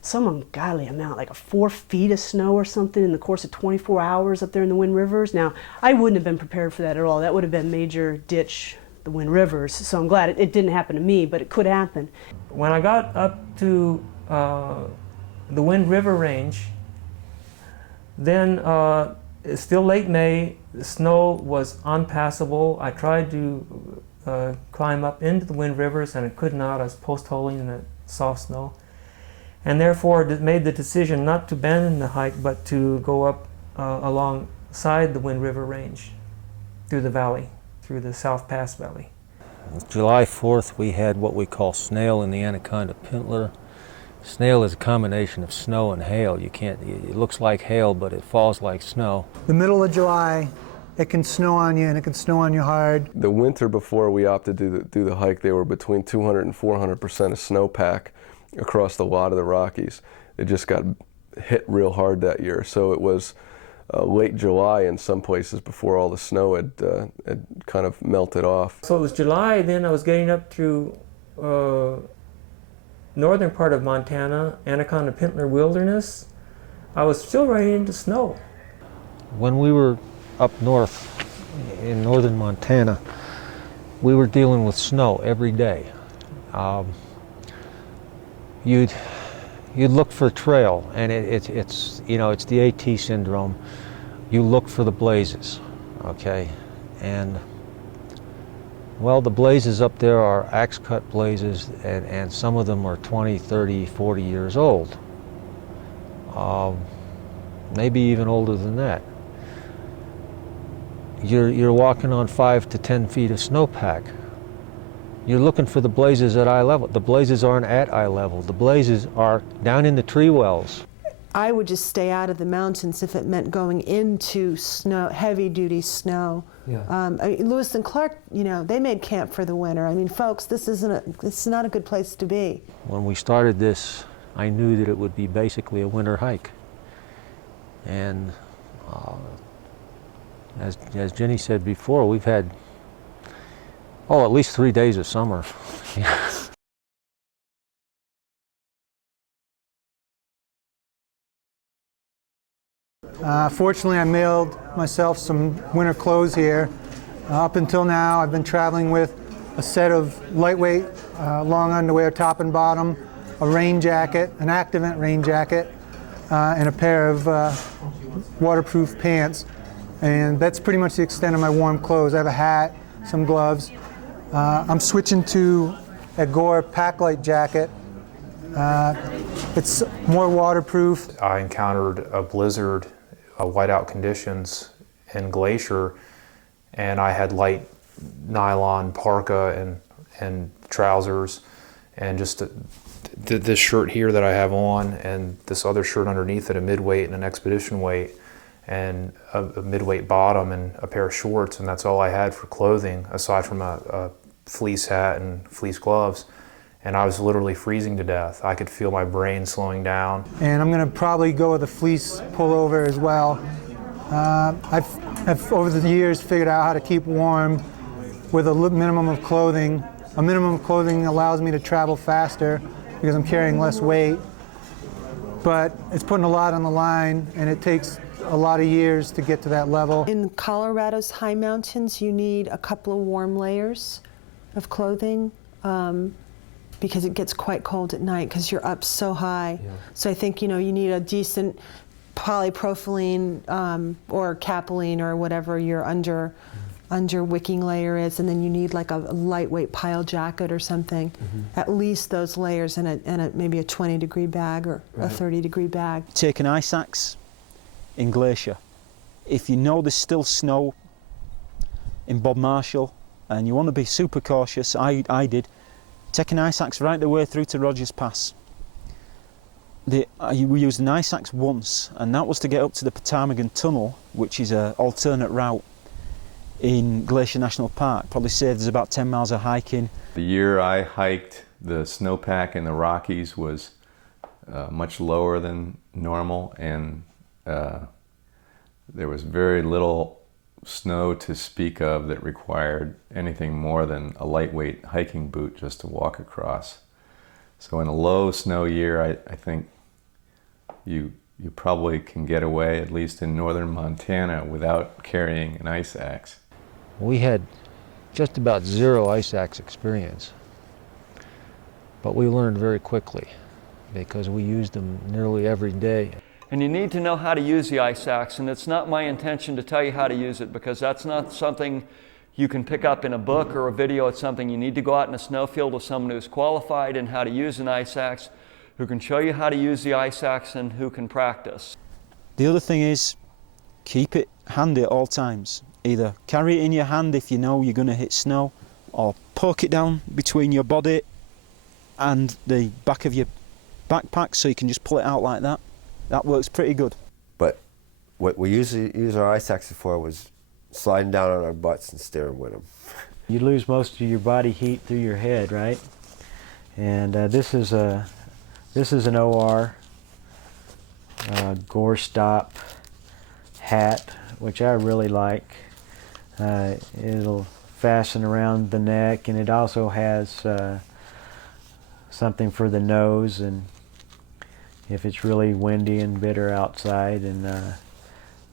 some ungodly amount, like 4 feet of snow or something in the course of 24 hours up there in the Wind Rivers. Now, I wouldn't have been prepared for that at all. That would have been major ditch the Wind Rivers. So I'm glad it didn't happen to me, but it could happen. When I got up to the Wind River Range, then it's still late May, the snow was unpassable. I tried to climb up into the Wind Rivers and I could not. I was post-holing in that soft snow. And therefore made the decision not to abandon the hike, but to go up alongside the Wind River Range through the valley, through the South Pass Valley. July 4th, we had what we call snail in the Anaconda Pintler. Snail is a combination of snow and hail. It looks like hail, but it falls like snow. The middle of July, it can snow on you, and it can snow on you hard. The winter before we opted to do the hike, they were between 200 and 400% of snowpack across a lot of the Rockies. It just got hit real hard that year. So it was late July in some places before all the snow had kind of melted off. So it was July, then I was getting up through northern part of Montana, Anaconda Pintler Wilderness. I was still running into snow. When we were up north in northern Montana, we were dealing with snow every day. You'd look for a trail, and it's the AT syndrome. You look for the blazes, okay? And well, the blazes up there are axe-cut blazes, and some of them are 20, 30, 40 years old. Maybe even older than that. You're walking on 5 to 10 feet of snowpack. You're looking for the blazes at eye level. The blazes aren't at eye level. The blazes are down in the tree wells. I would just stay out of the mountains if it meant going into snow, heavy-duty snow. Yeah. Lewis and Clark, they made camp for the winter. I mean, folks, this is not a good place to be. When we started this, I knew that it would be basically a winter hike. And as Jenny said before, we've had at least 3 days of summer. Fortunately, I mailed myself some winter clothes here. Up until now, I've been traveling with a set of lightweight long underwear, top and bottom, a rain jacket, an Activent rain jacket, and a pair of waterproof pants. And that's pretty much the extent of my warm clothes. I have a hat, some gloves. I'm switching to a Gore Packlight jacket. It's more waterproof. I encountered a blizzard, whiteout conditions in Glacier, and I had light nylon parka and trousers, and just this shirt here that I have on, and this other shirt underneath it, a midweight and an expedition weight, and a midweight bottom and a pair of shorts, and that's all I had for clothing aside from a fleece hat and fleece gloves. And I was literally freezing to death. I could feel my brain slowing down. And I'm gonna probably go with a fleece pullover as well. I've over the years figured out how to keep warm with a minimum of clothing. A minimum of clothing allows me to travel faster because I'm carrying less weight. But it's putting a lot on the line, and it takes a lot of years to get to that level. In Colorado's high mountains, you need a couple of warm layers of clothing. Because it gets quite cold at night because you're up so high. Yeah. So I think you need a decent polypropylene or capylene or whatever your under wicking layer is, and then you need like a lightweight pile jacket or something. Mm-hmm. At least those layers, and maybe a 20-degree bag or a 30-degree bag. Take an ice axe in Glacier. If you know there's still snow in Bob Marshall, and you want to be super cautious. I did. Take an ice axe right the way through to Rogers Pass. We used an ice axe once, and that was to get up to the Ptarmigan Tunnel, which is an alternate route in Glacier National Park. Probably saved us about 10 miles of hiking. The year I hiked, the snowpack in the Rockies was much lower than normal, and there was very little snow to speak of that required anything more than a lightweight hiking boot just to walk across. So in a low snow year, I think you probably can get away, at least in northern Montana, without carrying an ice axe. We had just about zero ice axe experience, but we learned very quickly because we used them nearly every day. And you need to know how to use the ice axe, and it's not my intention to tell you how to use it, because that's not something you can pick up in a book or a video. It's something you need to go out in a snowfield with someone who's qualified in how to use an ice axe, who can show you how to use the ice axe, and who can practice. The other thing is, keep it handy at all times. Either carry it in your hand if you know you're going to hit snow, or poke it down between your body and the back of your backpack so you can just pull it out like that. That works pretty good. But what we usually use our ice axes for was sliding down on our butts and steering with them. You lose most of your body heat through your head, right? And this is an OR gore stop hat, which I really like. It'll fasten around the neck, and it also has something for the nose, and if it's really windy and bitter outside, and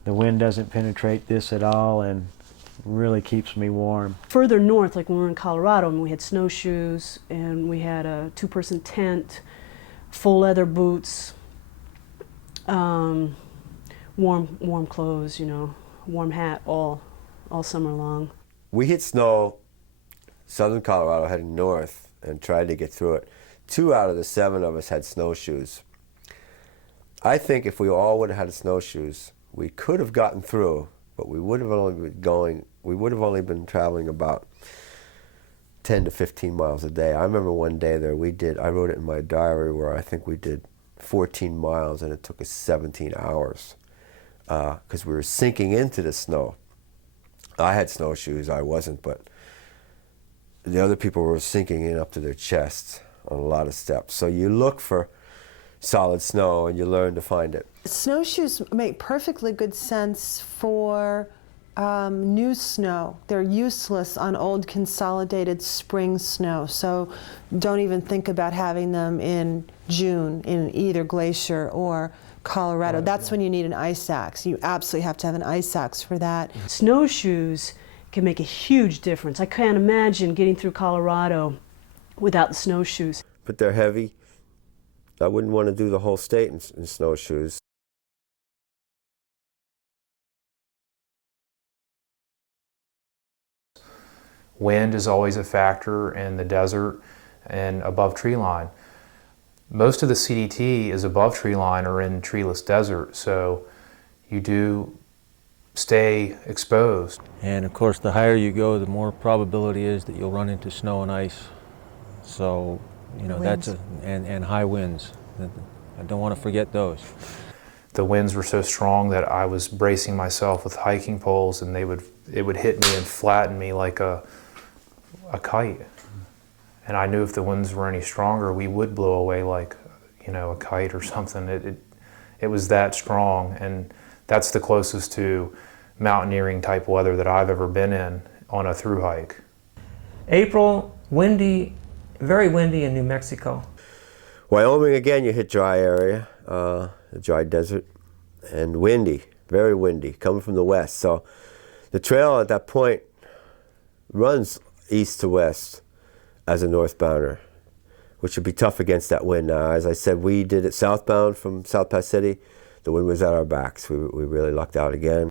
the wind doesn't penetrate this at all and really keeps me warm. Further north, like when we were in Colorado, and we had snowshoes and we had a 2-person tent, full leather boots, warm clothes, you know, warm hat all summer long. We hit snow, southern Colorado, heading north, and tried to get through it. 2 out of the 7 of us had snowshoes. I think if we all would have had snowshoes, we could have gotten through, but we would have only been traveling about 10 to 15 miles a day. I remember one day there I wrote it in my diary, where I think we did 14 miles and it took us 17 hours because we were sinking into the snow. I had snowshoes, I wasn't, but the other people were sinking in up to their chests on a lot of steps. So you look for solid snow and you learn to find it. Snowshoes make perfectly good sense for new snow. They're useless on old consolidated spring snow, so don't even think about having them in June in either Glacier or Colorado. That's when you need an ice axe. You absolutely have to have an ice axe for that. Snowshoes can make a huge difference. I can't imagine getting through Colorado without the snowshoes. But they're heavy. I wouldn't want to do the whole state in snowshoes. Wind is always a factor in the desert and above tree line. Most of the CDT is above tree line or in treeless desert, so you do stay exposed. And of course, the higher you go, the more probability is that you'll run into snow and ice. So, you know, and high winds. I don't want to forget those. The winds were so strong that I was bracing myself with hiking poles, and it would hit me and flatten me like a kite. And I knew if the winds were any stronger, we would blow away like, you know, a kite or something. It was that strong, and that's the closest to mountaineering type weather that I've ever been in on a thru hike. April, windy, very windy in New Mexico. Wyoming, again, you hit dry area, the dry desert, and windy, very windy, coming from the west. So the trail at that point runs east to west as a northbounder, which would be tough against that wind. As I said, we did it southbound from South Pass City. The wind was at our backs. We really lucked out again.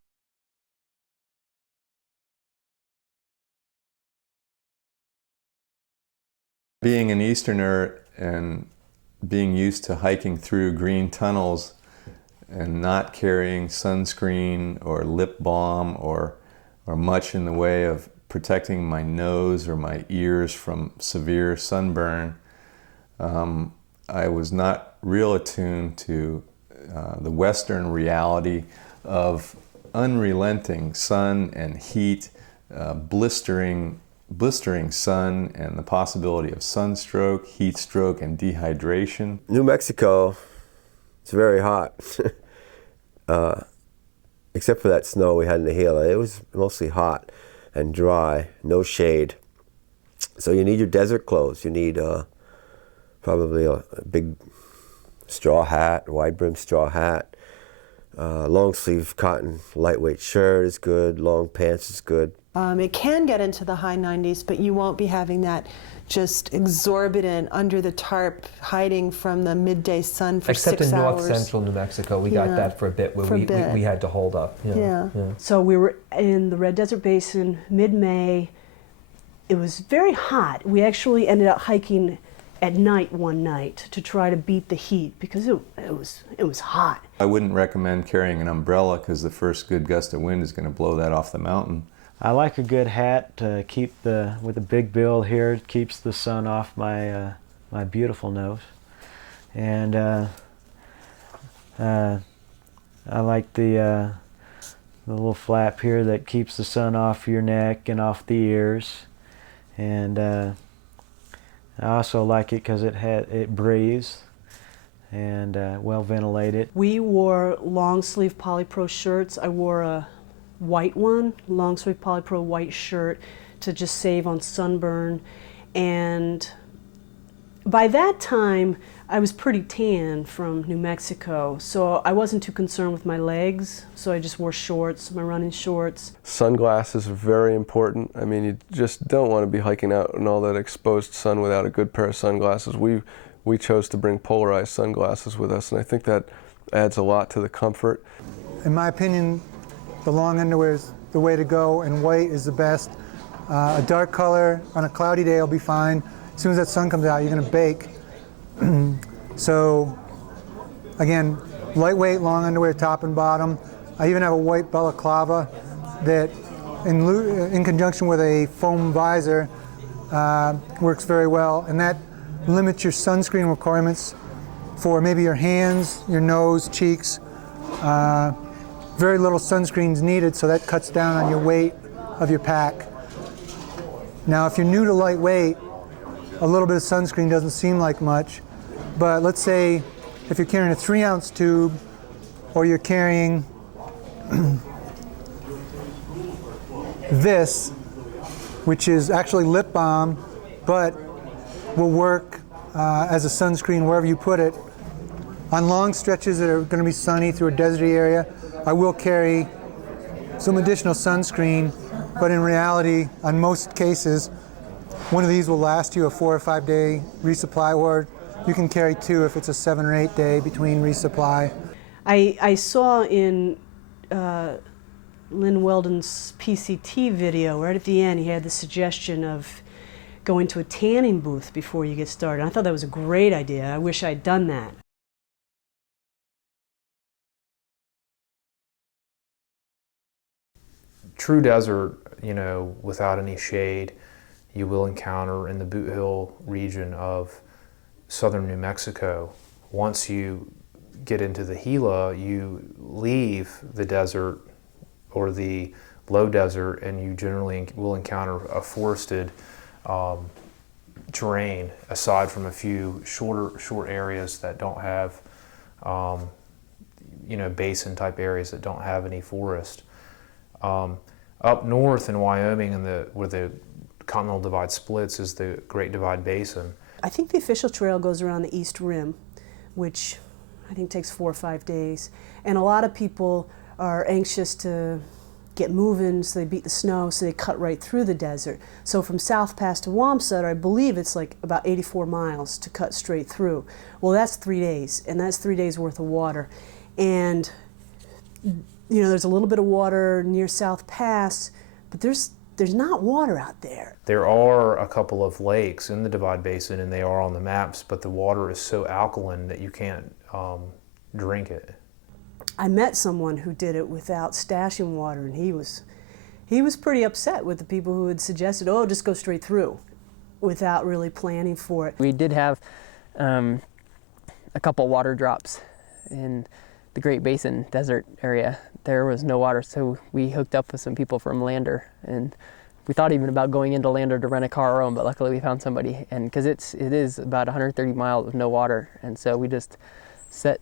Being an Easterner and being used to hiking through green tunnels and not carrying sunscreen or lip balm or much in the way of protecting my nose or my ears from severe sunburn, I was not real attuned to the Western reality of unrelenting sun and heat, blistering sun, and the possibility of sunstroke, heat stroke, and dehydration. New Mexico, it's very hot. Except for that snow we had in the Gila, it was mostly hot and dry, no shade. So you need your desert clothes. You need probably a big straw hat, wide brim straw hat. Long sleeve cotton lightweight shirt is good, long pants is good. It can get into the high 90s, but you won't be having that just exorbitant under the tarp hiding from the midday sun for Except 6 in hours. north central New Mexico, we got that for a bit where we had to hold up. Yeah. So we were in the Red Desert Basin mid-May. It was very hot. We actually ended up hiking at night one night to try to beat the heat because it was hot. I wouldn't recommend carrying an umbrella because the first good gust of wind is going to blow that off the mountain. I like a good hat to keep with a big bill here. It keeps the sun off my my beautiful nose, and I like the little flap here that keeps the sun off your neck and off the ears, and I also like it because it breathes and well ventilated. We wore long sleeve polypro shirts. I wore a white one, long sleeve polypro white shirt to just save on sunburn. And by that time, I was pretty tan from New Mexico, so I wasn't too concerned with my legs, so I just wore shorts, my running shorts. Sunglasses are very important. I mean, you just don't want to be hiking out in all that exposed sun without a good pair of sunglasses. We chose to bring polarized sunglasses with us, and I think that adds a lot to the comfort. In my opinion, the long underwear is the way to go, and white is the best. A dark color on a cloudy day will be fine. As soon as that sun comes out, you're going to bake. So, again, lightweight long underwear, top and bottom. I even have a white balaclava that, in conjunction with a foam visor, works very well, and that limits your sunscreen requirements for maybe your hands, your nose, cheeks. Very little sunscreen is needed, so that cuts down on your weight of your pack. Now, if you're new to lightweight, a little bit of sunscreen doesn't seem like much, but let's say if you're carrying a 3-ounce tube, or you're carrying this, which is actually lip balm, but will work as a sunscreen wherever you put it. On long stretches that are going to be sunny through a deserty area, I will carry some additional sunscreen, but in reality, on most cases, one of these will last you a 4 or 5 day resupply, or you can carry 2 if it's a 7 or 8 day between resupply. I saw in Lynn Weldon's PCT video, right at the end, he had the suggestion of going to a tanning booth before you get started. I thought that was a great idea. I wish I'd done that. True desert, you know, without any shade, you will encounter in the Boot Hill region of southern New Mexico. Once you get into the Gila, you leave the desert or the low desert, and you generally will encounter a forested terrain, aside from a few short areas that don't have, you know, basin type areas that don't have any forest. Up north in Wyoming, where the Continental Divide splits, is the Great Divide Basin. I think the official trail goes around the East Rim, which I think takes 4 or 5 days. And a lot of people are anxious to get moving, so they beat the snow, so they cut right through the desert. So from South Pass to Wamsutter, I believe it's like about 84 miles to cut straight through. Well, that's 3 days, and that's 3 days worth of water. And you know, there's a little bit of water near South Pass, but there's not water out there. There are a couple of lakes in the Divide Basin, and they are on the maps, but the water is so alkaline that you can't drink it. I met someone who did it without stashing water, and he was he was pretty upset with the people who had suggested, oh, just go straight through, without really planning for it. We did have a couple water drops in the Great Basin desert area. There was no water, so we hooked up with some people from Lander, and we thought even about going into Lander to rent a car our own, but luckily we found somebody, and because it is about 130 miles of no water, and so we just set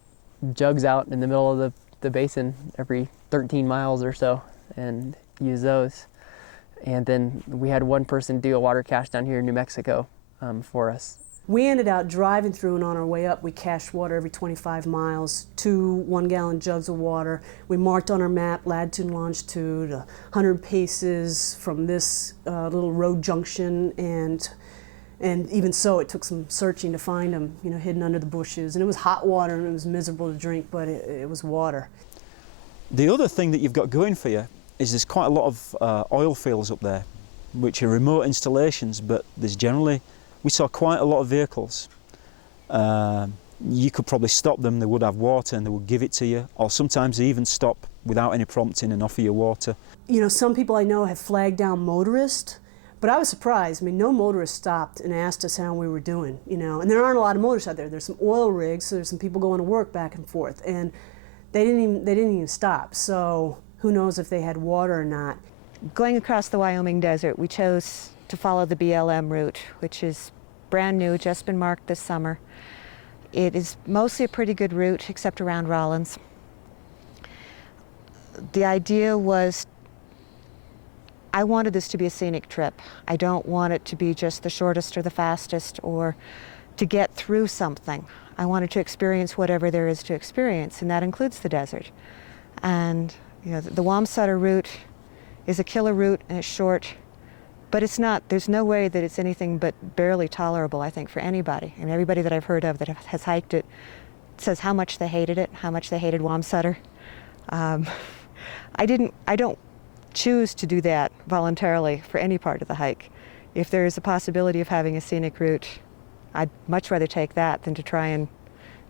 jugs out in the middle of the basin every 13 miles or so and use those. And then we had one person do a water cache down here in New Mexico for us. We ended up driving through, and on our way up we cached water every 25 miles, 2 1-gallon jugs of water. We marked on our map latitude and longitude, 100 paces from this little road junction, and even so it took some searching to find them, you know, hidden under the bushes. And it was hot water and it was miserable to drink, but it was water. The other thing that you've got going for you is there's quite a lot of oil fields up there, which are remote installations, but there's generally, we saw quite a lot of vehicles. You could probably stop them, they would have water and they would give it to you, or sometimes they even stop without any prompting and offer you water. You know, some people I know have flagged down motorists, but I was surprised. I mean, no motorist stopped and asked us how we were doing, you know. And there aren't a lot of motorists out there. There's some oil rigs, so there's some people going to work back and forth, and they didn't even stop. So who knows if they had water or not. Going across the Wyoming desert, we chose to follow the BLM route, which is brand new, just been marked this summer. It is mostly a pretty good route, except around Rollins. The idea was, I wanted this to be a scenic trip. I don't want it to be just the shortest or the fastest or to get through something. I wanted to experience whatever there is to experience, and that includes the desert. And you know, the Wamsutter route is a killer route and it's short, but it's not, there's no way that it's anything but barely tolerable, I think, for anybody. I mean, everybody that I've heard of that has hiked it says how much they hated it, how much they hated Wamsutter. I don't choose to do that voluntarily for any part of the hike. If there is a possibility of having a scenic route, I'd much rather take that than to try and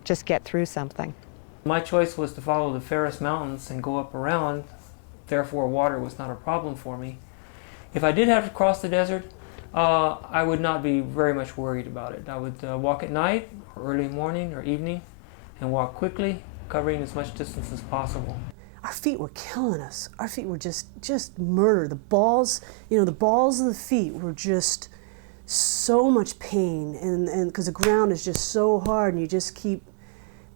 just get through something. My choice was to follow the Ferris Mountains and go up around, therefore water was not a problem for me. If I did have to cross the desert, I would not be very much worried about it. I would walk at night, or early morning, or evening, and walk quickly, covering as much distance as possible. Our feet were killing us. Our feet were just murder. The balls, you know, the balls of the feet were just so much pain, and because the ground is just so hard and you just keep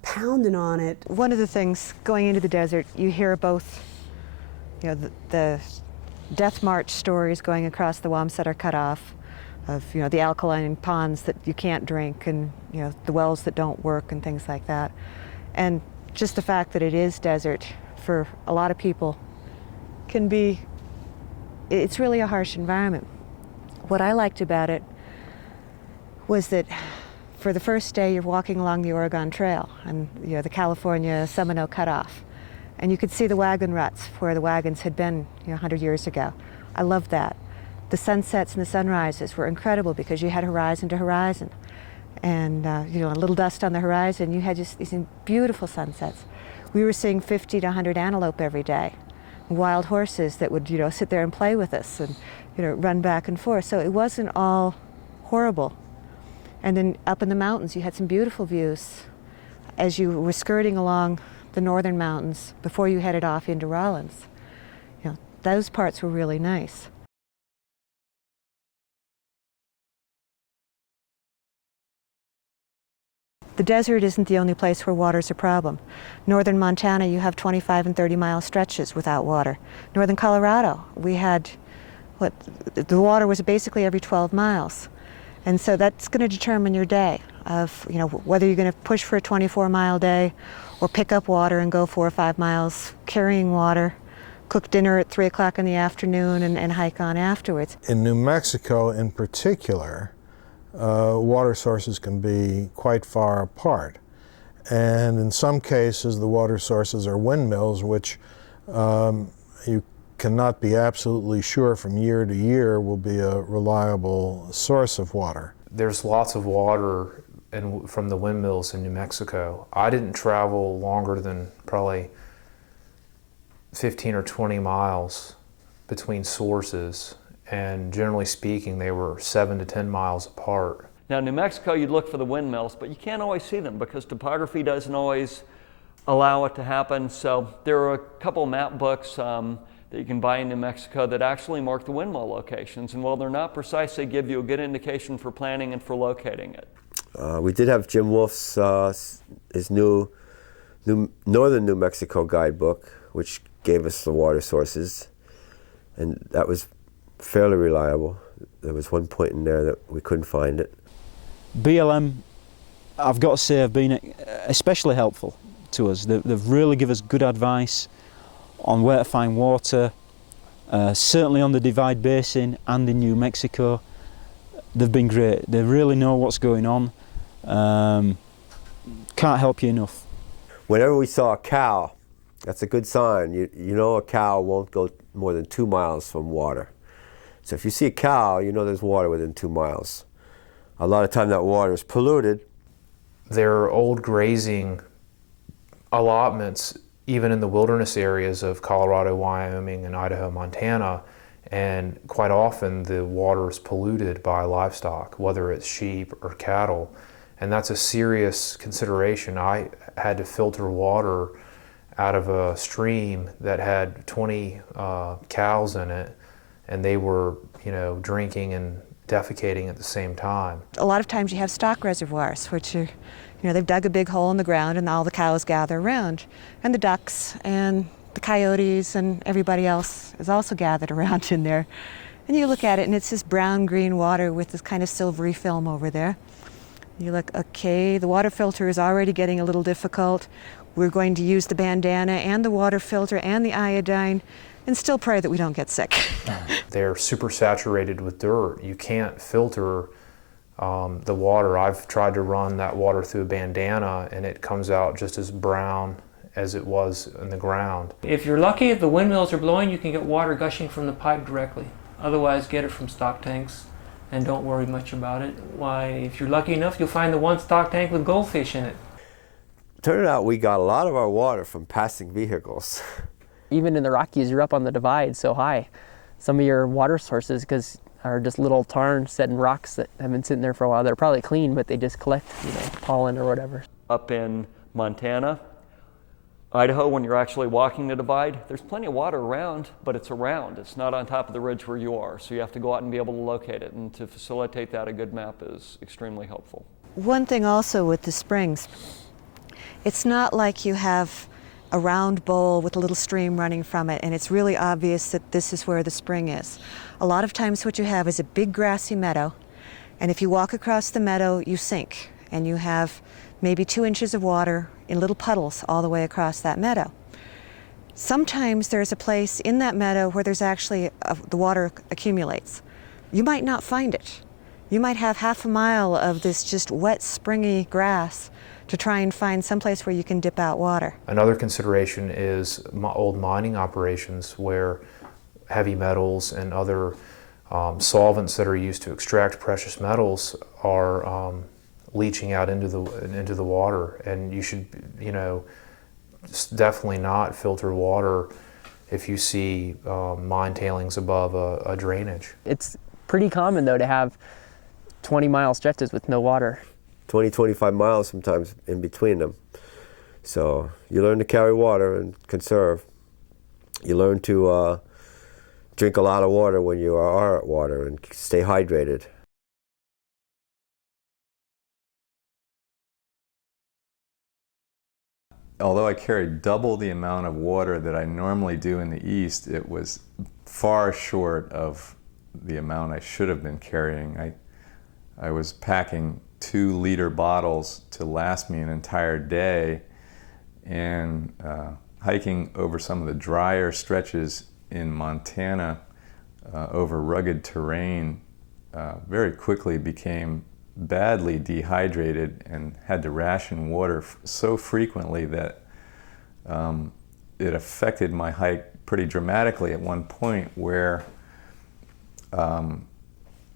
pounding on it. One of the things going into the desert, you hear both, you know, the death march stories going across the Wamsutter cutoff of, you know, the alkaline ponds that you can't drink, and, you know, the wells that don't work and things like that. And just the fact that it is desert for a lot of people can be, it's really a harsh environment. What I liked about it was that for the first day you're walking along the Oregon Trail and, you know, the California Seminole cutoff, and you could see the wagon ruts where the wagons had been, you know, 100 years ago. I loved that. The sunsets and the sunrises were incredible because you had horizon to horizon, and you know, a little dust on the horizon, you had just these beautiful sunsets. We were seeing 50 to 100 antelope every day, wild horses that would, you know, sit there and play with us and, you know, run back and forth. So it wasn't all horrible. And then up in the mountains, you had some beautiful views as you were skirting along the northern mountains before you headed off into Rollins. You know, those parts were really nice. The desert isn't the only place where water's a problem. Northern Montana, you have 25 and 30-mile stretches without water. Northern Colorado, we had, the water was basically every 12 miles. And so that's going to determine your day of, you know, whether you're going to push for a 24-mile day or pick up water and go 4 or 5 miles carrying water, cook dinner at 3 o'clock in the afternoon and hike on afterwards. In New Mexico in particular, water sources can be quite far apart. And in some cases, the water sources are windmills, which you cannot be absolutely sure from year to year will be a reliable source of water. There's lots of water from the windmills in New Mexico. I didn't travel longer than probably 15 or 20 miles between sources, and generally speaking, they were 7 to 10 miles apart. Now, New Mexico, you'd look for the windmills, but you can't always see them because topography doesn't always allow it to happen. So there are a couple map books that you can buy in New Mexico that actually mark the windmill locations. And while they're not precise, they give you a good indication for planning and for locating it. We did have Jim Wolf's his new Northern New Mexico guidebook, which gave us the water sources, and that was fairly reliable. There was one point in there that we couldn't find it. BLM, I've got to say, have been especially helpful to us. They've really given us good advice on where to find water, certainly on the Divide Basin and in New Mexico. They've been great. They really know what's going on. Can't help you enough. Whenever we saw a cow, that's a good sign. You know a cow won't go more than 2 miles from water. So if you see a cow, you know there's water within 2 miles. A lot of time that water is polluted. There are old grazing allotments, even in the wilderness areas of Colorado, Wyoming, and Idaho, Montana, and quite often the water is polluted by livestock, whether it's sheep or cattle, and that's a serious consideration. I had to filter water out of a stream that had 20 cows in it, and they were, drinking and defecating at the same time. A lot of times you have stock reservoirs, which are, they've dug a big hole in the ground and all the cows gather around. And the ducks and the coyotes and everybody else is also gathered around in there. And you look at it and it's this brown-green water with this kind of silvery film over there. You look, okay, the water filter is already getting a little difficult. We're going to use the bandana and the water filter and the iodine and still pray that we don't get sick. They're super saturated with dirt. You can't filter the water. I've tried to run that water through a bandana and it comes out just as brown as it was in the ground. If you're lucky, if the windmills are blowing, you can get water gushing from the pipe directly. Otherwise, get it from stock tanks and don't worry much about it. Why, if you're lucky enough, you'll find the one stock tank with goldfish in it. Turned out we got a lot of our water from passing vehicles. Even in the Rockies, you're up on the divide so high. Some of your water sources are just little tarns set in rocks that have been sitting there for a while. They're probably clean, but they just collect, pollen or whatever. Up in Montana, Idaho, when you're actually walking the divide, there's plenty of water around, but it's around. It's not on top of the ridge where you are. So you have to go out and be able to locate it. And to facilitate that, a good map is extremely helpful. One thing also with the springs, it's not like you have a round bowl with a little stream running from it and it's really obvious that this is where the spring is. A lot of times what you have is a big grassy meadow, and if you walk across the meadow, you sink, and you have maybe 2 inches of water in little puddles all the way across that meadow. Sometimes there's a place in that meadow where there's actually the water accumulates. You might not find it. You might have half a mile of this just wet, springy grass to try and find someplace where you can dip out water. Another consideration is old mining operations where heavy metals and other solvents that are used to extract precious metals are leaching out into the water, and you should, definitely not filter water if you see mine tailings above a drainage. It's pretty common though to have 20-mile stretches with no water. 20, 25 miles sometimes in between them. So you learn to carry water and conserve. You learn to drink a lot of water when you are at water and stay hydrated. Although I carried double the amount of water that I normally do in the East, it was far short of the amount I should have been carrying. I was packing 2-liter bottles to last me an entire day, and hiking over some of the drier stretches in Montana over rugged terrain very quickly became badly dehydrated and had to ration water so frequently that it affected my hike pretty dramatically at one point where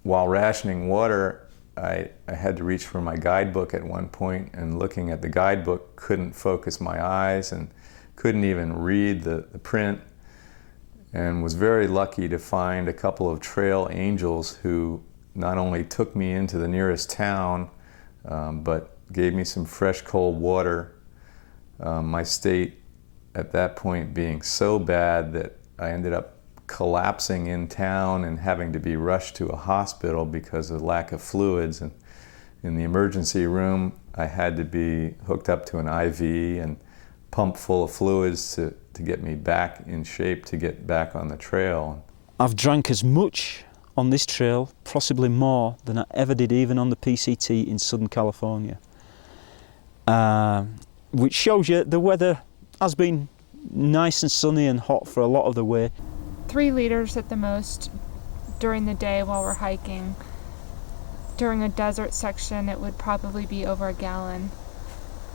while rationing water, I had to reach for my guidebook at one point, and looking at the guidebook couldn't focus my eyes and couldn't even read the print. and was very lucky to find a couple of trail angels who not only took me into the nearest town, but gave me some fresh cold water. My state at that point being so bad that I ended up collapsing in town and having to be rushed to a hospital because of lack of fluids. And in the emergency room, I had to be hooked up to an IV and pumped full of fluids to get me back in shape to get back on the trail. I've drank as much on this trail, possibly more, than I ever did even on the PCT in Southern California. Which shows you the weather has been nice and sunny and hot for a lot of the way. 3 liters at the most during the day while we're hiking. During a desert section, it would probably be over a gallon.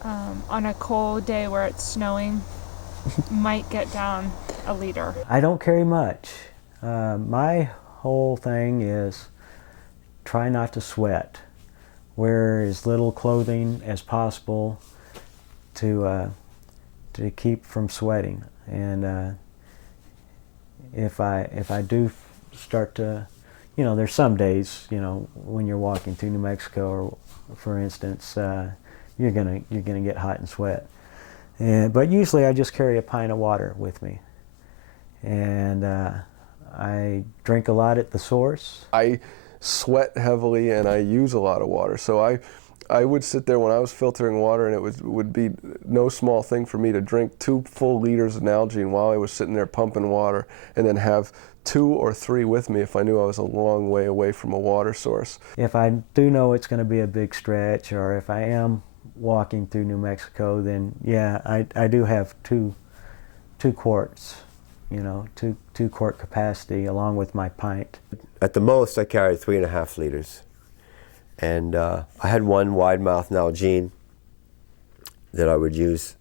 On a cold day where it's snowing, might get down a liter. I don't carry much. My whole thing is try not to sweat. Wear as little clothing as possible to keep from sweating. And if I do start to, there's some days, when you're walking through New Mexico, or for instance, you're gonna get hot and sweat. But usually I just carry a pint of water with me, and I drink a lot at the source. I sweat heavily and I use a lot of water, so I would sit there when I was filtering water, and it would be no small thing for me to drink 2 full liters of Nalgene while I was sitting there pumping water, and then have 2 or 3 with me if I knew I was a long way away from a water source. If I do know it's going to be a big stretch, or if I am walking through New Mexico, then yeah, I do have two quarts, 2 quart capacity along with my pint. At the most, I carried 3.5 liters. And I had one wide mouth Nalgene that I would use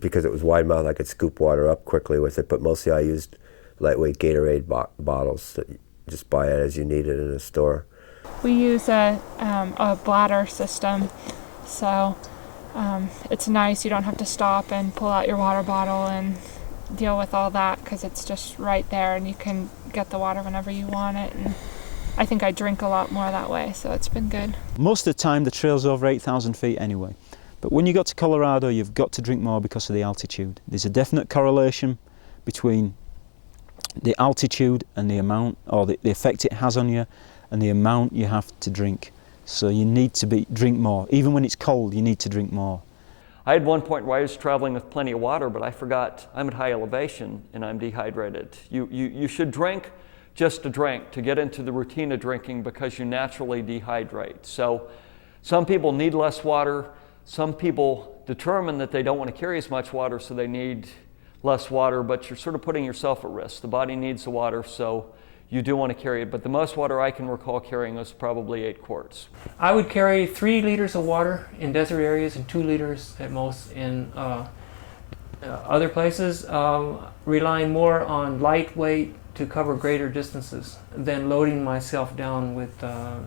because it was wide mouth. I could scoop water up quickly with it, but mostly I used lightweight Gatorade bottles that you just buy it as you need it in a store. We use a bladder system, so it's nice. You don't have to stop and pull out your water bottle and deal with all that, because it's just right there and you can get the water whenever you want it. And I think I drink a lot more that way, so it's been good. Most of the time the trail's over 8,000 feet anyway, but when you got to Colorado you've got to drink more because of the altitude. There's a definite correlation between the altitude and the amount, or the effect it has on you, and the amount you have to drink. So you need to drink more. Even when it's cold, you need to drink more. I had one point where I was traveling with plenty of water, but I forgot I'm at high elevation and I'm dehydrated. You should drink just to drink, to get into the routine of drinking, because you naturally dehydrate. So some people need less water. Some people determine that they don't want to carry as much water, so they need less water, but you're sort of putting yourself at risk. The body needs the water, so you do want to carry it. But the most water I can recall carrying was probably 8 quarts. I would carry 3 liters of water in desert areas and 2 liters at most in other places, relying more on lightweight to cover greater distances than loading myself down with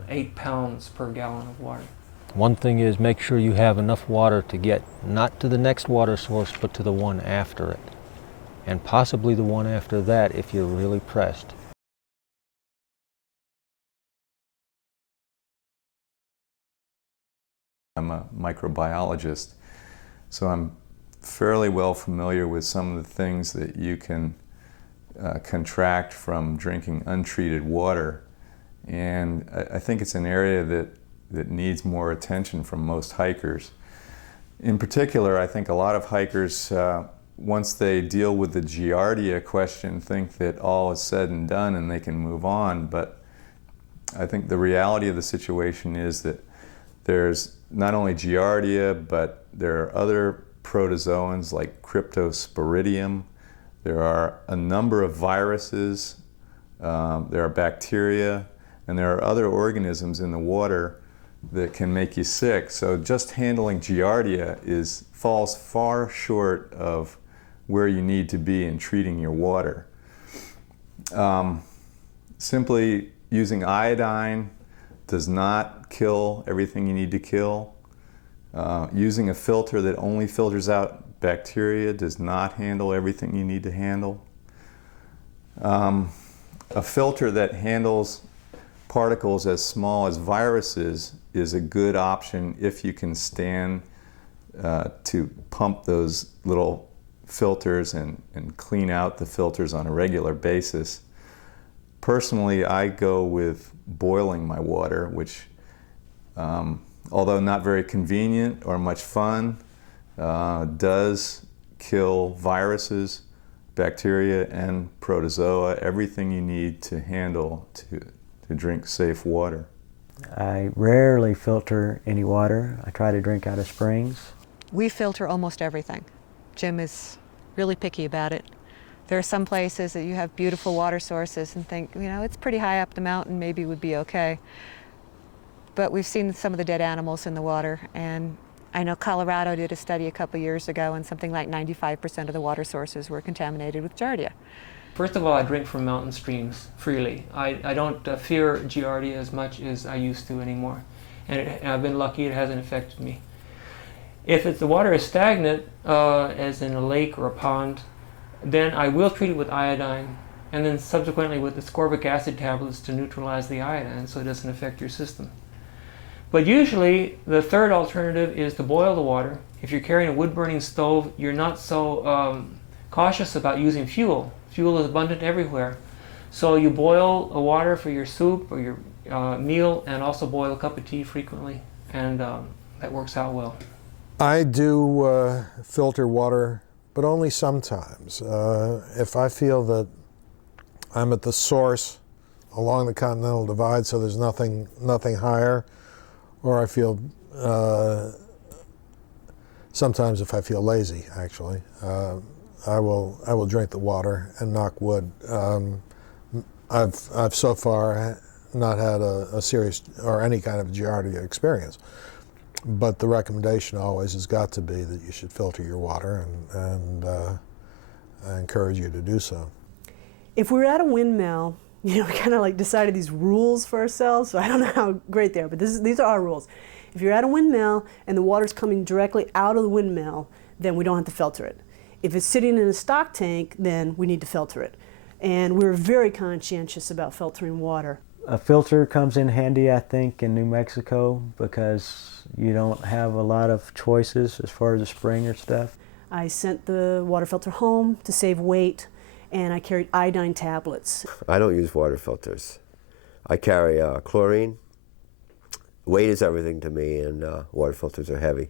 8 pounds per gallon of water. One thing is, make sure you have enough water to get not to the next water source, but to the one after it, and possibly the one after that if you're really pressed. I'm a microbiologist, so I'm fairly well familiar with some of the things that you can contract from drinking untreated water. And I think it's an area that needs more attention from most hikers. In particular, I think a lot of hikers, once they deal with the Giardia question, think that all is said and done and they can move on. But I think the reality of the situation is that there's not only Giardia, but there are other protozoans like Cryptosporidium. There are a number of viruses, there are bacteria, and there are other organisms in the water that can make you sick. So just handling Giardia falls far short of where you need to be in treating your water. Simply using iodine does not kill everything you need to kill. Using a filter that only filters out bacteria does not handle everything you need to handle. A filter that handles particles as small as viruses is a good option if you can stand to pump those little filters and clean out the filters on a regular basis. Personally, I go with boiling my water, which, although not very convenient or much fun, does kill viruses, bacteria, and protozoa, everything you need to handle to drink safe water. I rarely filter any water. I try to drink out of springs. We filter almost everything. Jim is really picky about it. There are some places that you have beautiful water sources and think, you know, it's pretty high up the mountain, maybe it would be okay. But we've seen some of the dead animals in the water, and I know Colorado did a study a couple years ago, and something like 95% of the water sources were contaminated with Giardia. First of all, I drink from mountain streams freely. I don't fear Giardia as much as I used to anymore, and I've been lucky it hasn't affected me. If the water is stagnant, as in a lake or a pond, then I will treat it with iodine, and then subsequently with ascorbic acid tablets to neutralize the iodine so it doesn't affect your system. But usually, the third alternative is to boil the water. If you're carrying a wood-burning stove, you're not so cautious about using fuel. Fuel is abundant everywhere. So you boil the water for your soup or your meal, and also boil a cup of tea frequently, and that works out well. I do filter water, but only sometimes. If I feel that I'm at the source along the Continental Divide, so there's nothing higher, or I feel, sometimes if I feel lazy, actually, I will drink the water and knock wood. I've so far not had a serious or any kind of Giardia experience, but the recommendation always has got to be that you should filter your water, and I encourage you to do so. If we're at a windmill, you know, we kind of like decided these rules for ourselves, so I don't know how great they are, but these are our rules. If you're at a windmill and the water's coming directly out of the windmill, then we don't have to filter it. If it's sitting in a stock tank, then we need to filter it. And we're very conscientious about filtering water. A filter comes in handy, I think, in New Mexico because you don't have a lot of choices as far as a spring or stuff. I sent the water filter home to save weight, and I carried iodine tablets. I don't use water filters. I carry chlorine. Weight is everything to me, and water filters are heavy.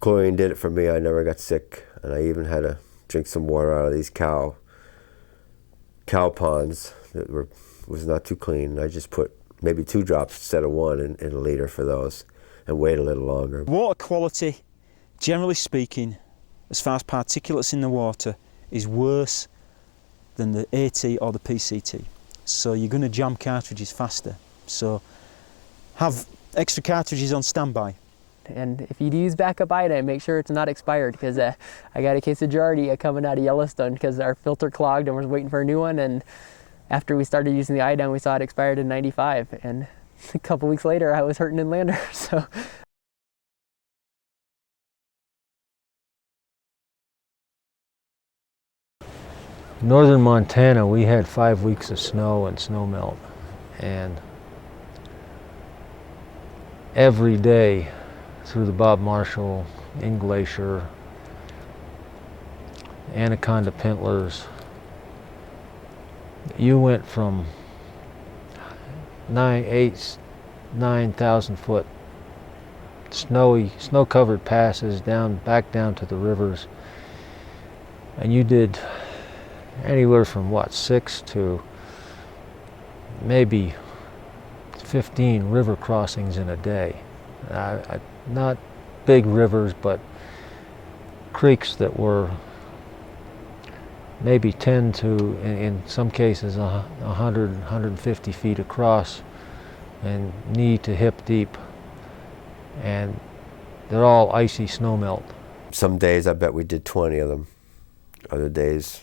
Chlorine did it for me. I never got sick, and I even had to drink some water out of these cow ponds that was not too clean. And I just put maybe 2 drops instead of 1 in a liter for those, and wait a little longer. Water quality, generally speaking, as far as particulates in the water, is worse than the AT or the PCT. So you're going to jam cartridges faster. So have extra cartridges on standby. And if you use backup iodine, make sure it's not expired, because I got a case of Giardia coming out of Yellowstone because our filter clogged and was waiting for a new one, and after we started using the iodine we saw it expired in '95, and a couple weeks later I was hurting in Lander. So. Northern Montana, we had 5 weeks of snow and snowmelt, and every day through the Bob Marshall, in Glacier, Anaconda Pintlers, you went from 9,000 foot snow-covered passes back down to the rivers, and you did anywhere from 6 to maybe 15 river crossings in a day. Not big rivers, but creeks that were maybe 10 to, in some cases, 100, 150 feet across and knee to hip deep. And they're all icy snowmelt. Some days I bet we did 20 of them. Other days,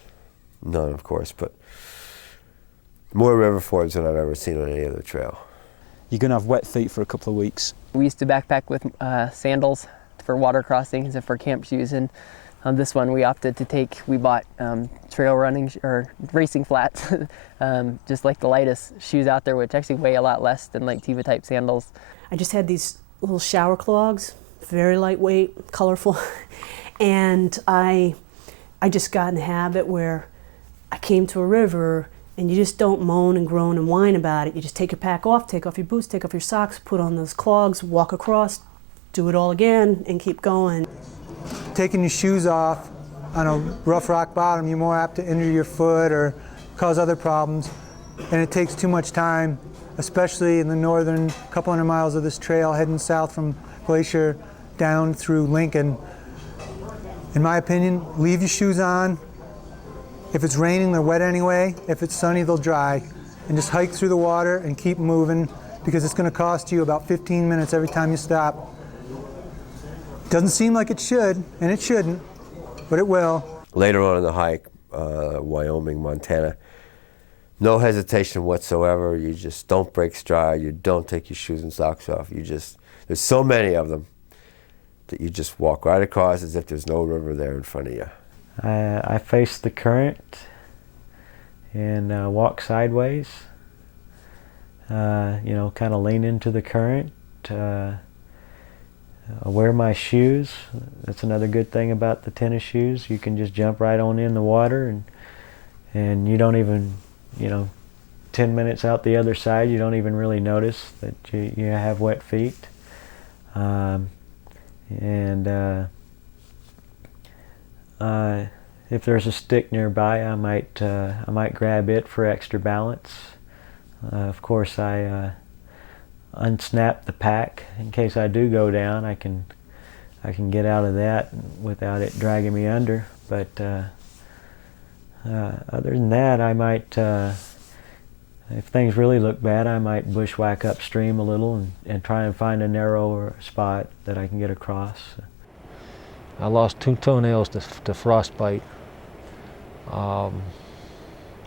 none, of course, but more river fords than I've ever seen on any other trail. You're going to have wet feet for a couple of weeks. We used to backpack with sandals for water crossings and for camp shoes, and On this one, we bought trail running or racing flats, just like the lightest shoes out there, which actually weigh a lot less than like Teva type sandals. I just had these little shower clogs, very lightweight, colorful, and I just got in the habit where I came to a river and you just don't moan and groan and whine about it. You just take your pack off, take off your boots, take off your socks, put on those clogs, walk across, do it all again, and keep going. Taking your shoes off on a rough rock bottom, you're more apt to injure your foot or cause other problems, and it takes too much time, especially in the northern couple hundred miles of this trail heading south from Glacier down through Lincoln. In my opinion, leave your shoes on. If it's raining, they're wet anyway. If it's sunny, they'll dry. And just hike through the water and keep moving, because it's going to cost you about 15 minutes every time you stop. Doesn't seem like it should, and it shouldn't, but it will. Later on in the hike, Wyoming, Montana, no hesitation whatsoever. You just don't break stride. You don't take your shoes and socks off. There's so many of them that you just walk right across as if there's no river there in front of you. I face the current and walk sideways, kind of lean into the current. I wear my shoes. That's another good thing about the tennis shoes. You can just jump right on in the water and you don't even, 10 minutes out the other side, you don't even really notice that you have wet feet. If there's a stick nearby, I might grab it for extra balance. Of course, I unsnap the pack in case I do go down. I can get out of that without it dragging me under. But other than that, I might, if things really look bad, I might bushwhack upstream a little and try and find a narrower spot that I can get across. I lost 2 toenails to frostbite. I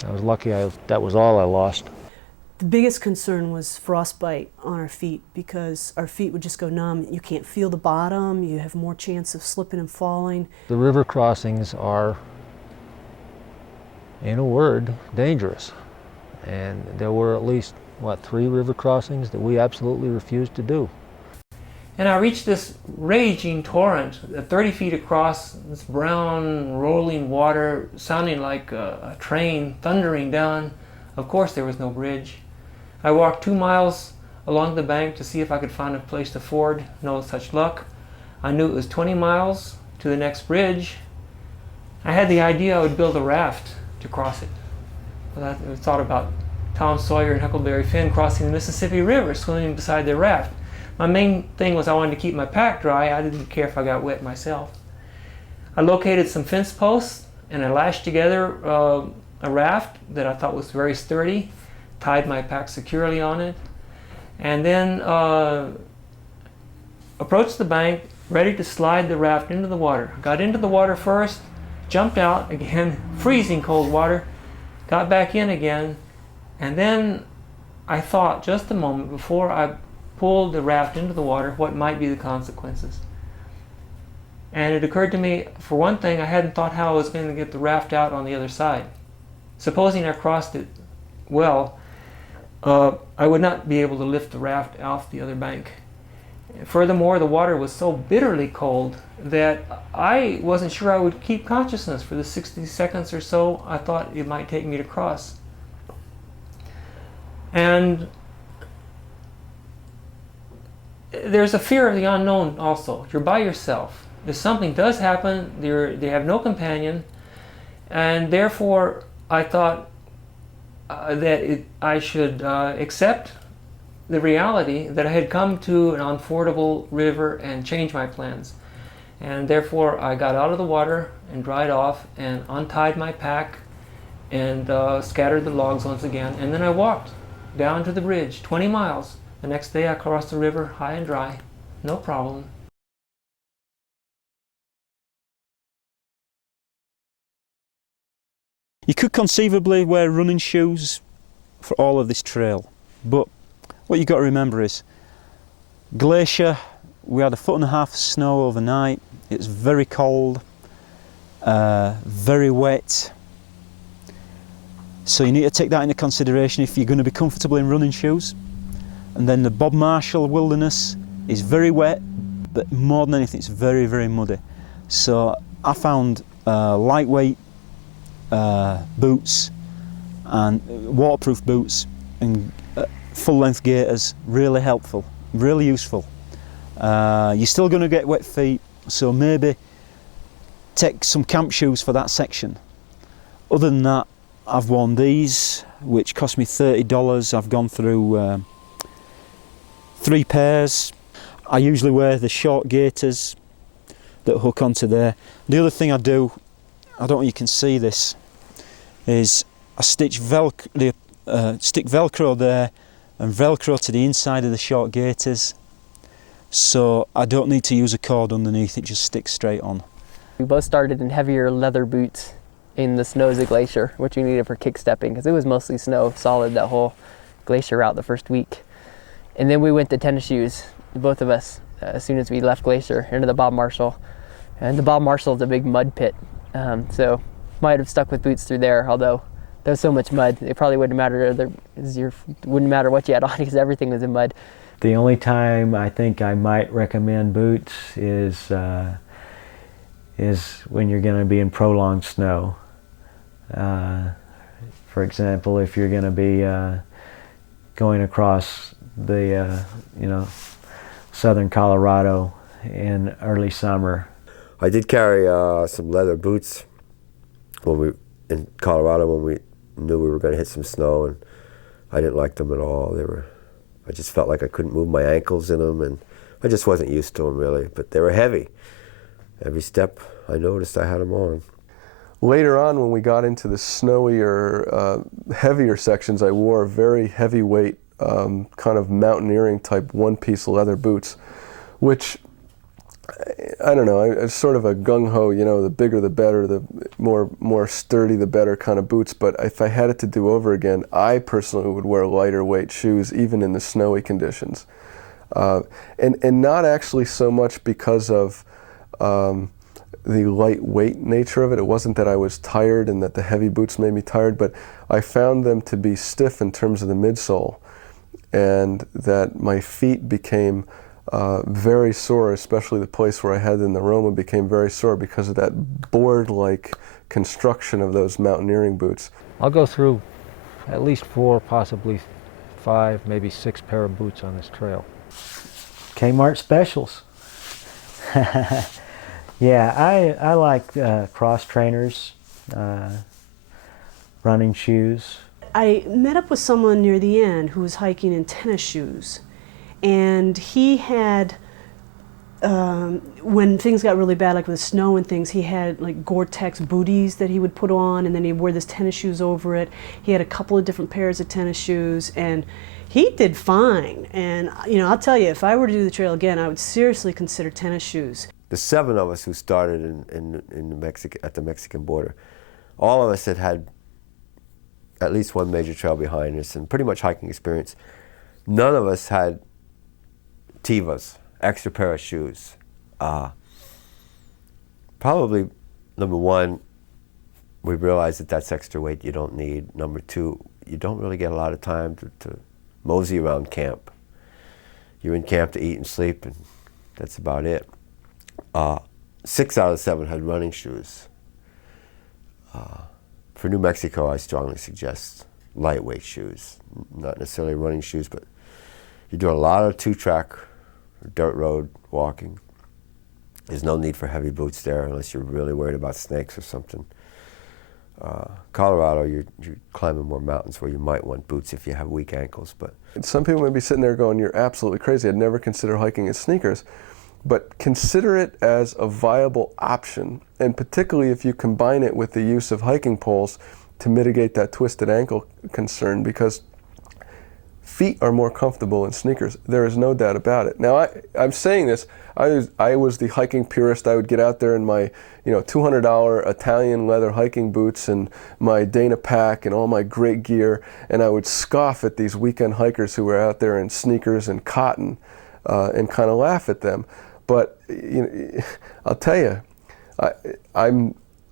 was lucky that was all I lost. The biggest concern was frostbite on our feet, because our feet would just go numb. You can't feel the bottom, you have more chance of slipping and falling. The river crossings are, in a word, dangerous. And there were at least, 3 river crossings that we absolutely refused to do. And I reached this raging torrent, 30 feet across, this brown, rolling water, sounding like a train thundering down. Of course, there was no bridge. I walked 2 miles along the bank to see if I could find a place to ford. No such luck. I knew it was 20 miles to the next bridge. I had the idea I would build a raft to cross it. I thought about Tom Sawyer and Huckleberry Finn crossing the Mississippi River, swimming beside their raft. My main thing was I wanted to keep my pack dry. I didn't care if I got wet myself. I located some fence posts and I lashed together a raft that I thought was very sturdy, tied my pack securely on it, and then approached the bank, ready to slide the raft into the water. Got into the water first, jumped out again, freezing cold water, got back in again, and then I thought just a moment before I pulled the raft into the water what might be the consequences. And it occurred to me, for one thing, I hadn't thought how I was going to get the raft out on the other side. Supposing I crossed it well, I would not be able to lift the raft off the other bank. Furthermore, the water was so bitterly cold that I wasn't sure I would keep consciousness for the 60 seconds or so I thought it might take me to cross. And there's a fear of the unknown also. You're by yourself. If something does happen, they have no companion, and therefore I thought I should accept the reality that I had come to an unfordable river and change my plans. And therefore I got out of the water and dried off and untied my pack and scattered the logs once again, and then I walked down to the bridge, 20 miles. The next day I crossed the river high and dry, no problem. You could conceivably wear running shoes for all of this trail, but what you've got to remember is Glacier, we had 1.5 foot of snow overnight, it's very cold, very wet. So you need to take that into consideration if you're going to be comfortable in running shoes. And then the Bob Marshall Wilderness is very wet, but more than anything, it's very, very muddy. So I found lightweight boots and waterproof boots and full-length gaiters really helpful, really useful. You're still going to get wet feet, so maybe take some camp shoes for that section. Other than that, I've worn these, which cost me $30. I've gone through 3 pairs. I usually wear the short gaiters that hook onto there. The other thing I do, I don't know if you can see this, is I stitch stick Velcro there and Velcro to the inside of the short gaiters, so I don't need to use a cord underneath, it just sticks straight on. We both started in heavier leather boots in the snows of Glacier, which we needed for kick stepping because it was mostly snow, solid that whole glacier route the first week. And then we went to tennis shoes, both of us, as soon as we left Glacier, into the Bob Marshall. And the Bob Marshall is a big mud pit, so might have stuck with boots through there, although there was so much mud, it probably wouldn't matter, wouldn't matter what you had on because everything was in mud. The only time I think I might recommend boots is when you're going to be in prolonged snow. For example, if you're going to be going across the southern Colorado in early summer. I did carry some leather boots in Colorado when we knew we were going to hit some snow, and I didn't like them at all. I just felt like I couldn't move my ankles in them, and I just wasn't used to them really, but they were heavy. Every step I noticed I had them on. Later on, when we got into the snowier, heavier sections, I wore very heavyweight, kind of mountaineering type one-piece leather boots, which, I don't know, it's sort of a gung-ho, the bigger the better, the more sturdy the better kind of boots, but if I had it to do over again, I personally would wear lighter weight shoes, even in the snowy conditions. And not actually so much because of the lightweight nature of it. It wasn't that I was tired and that the heavy boots made me tired, but I found them to be stiff in terms of the midsole, and that my feet became very sore, especially the place where I had in the Roma became very sore because of that board-like construction of those mountaineering boots. I'll go through at least 4, possibly 5, maybe 6 pair of boots on this trail. Kmart specials. Yeah, I like cross trainers, running shoes. I met up with someone near the end who was hiking in tennis shoes, and he had, when things got really bad, like with snow and things, he had like Gore-Tex booties that he would put on, and then he'd wear this tennis shoes over it. He had a couple of different pairs of tennis shoes, and he did fine. And I'll tell you, if I were to do the trail again, I would seriously consider tennis shoes. The 7 of us who started at the Mexican border, all of us had at least one major trail behind us and pretty much hiking experience. None of us had Tevas, extra pair of shoes. Probably, number 1, we realized that that's extra weight you don't need. Number 2, you don't really get a lot of time to mosey around camp. You're in camp to eat and sleep, and that's about it. 6 out of 7 had running shoes. For New Mexico, I strongly suggest lightweight shoes, not necessarily running shoes, but you're doing a lot of 2-track dirt road walking. There's no need for heavy boots there unless you're really worried about snakes or something. Colorado, you're climbing more mountains where you might want boots if you have weak ankles. But some people may be sitting there going, "You're absolutely crazy. I'd never consider hiking in sneakers." But consider it as a viable option, and particularly if you combine it with the use of hiking poles to mitigate that twisted ankle concern, because feet are more comfortable in sneakers. There is no doubt about it. Now, I'm saying this, I was the hiking purist. I would get out there in my $200 Italian leather hiking boots and my Dana pack and all my great gear, and I would scoff at these weekend hikers who were out there in sneakers and cotton and kind of laugh at them. But I'll tell you,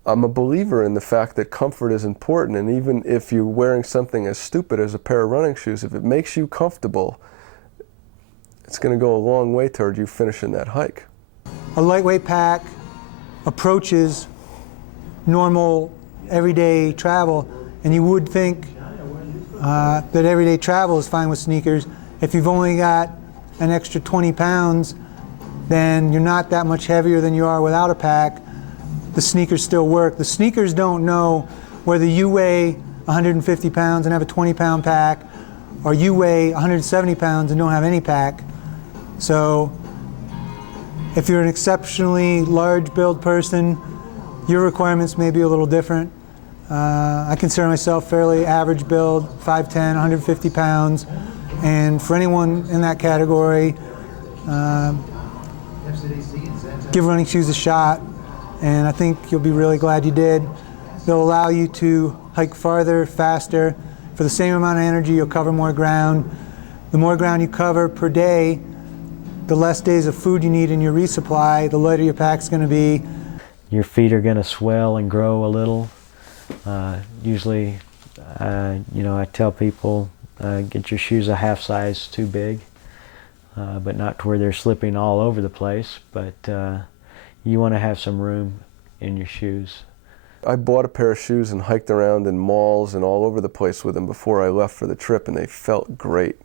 I'm a believer in the fact that comfort is important, and even if you're wearing something as stupid as a pair of running shoes, if it makes you comfortable, it's going to go a long way toward you finishing that hike. A lightweight pack approaches normal everyday travel, and you would think that everyday travel is fine with sneakers. If you've only got an extra 20 pounds, then you're not that much heavier than you are without a pack. The sneakers still work. The sneakers don't know whether you weigh 150 pounds and have a 20-pound pack, or you weigh 170 pounds and don't have any pack. So if you're an exceptionally large build person, your requirements may be a little different. I consider myself fairly average build, 5'10", 150 pounds, and for anyone in that category, give running shoes a shot, and I think you'll be really glad you did. They'll allow you to hike farther, faster. For the same amount of energy, you'll cover more ground. The more ground you cover per day, the less days of food you need in your resupply, the lighter your pack's going to be. Your feet are going to swell and grow a little. Usually, I tell people, get your shoes a half size too big, but not to where they're slipping all over the place, but you want to have some room in your shoes. I bought a pair of shoes and hiked around in malls and all over the place with them before I left for the trip, and they felt great.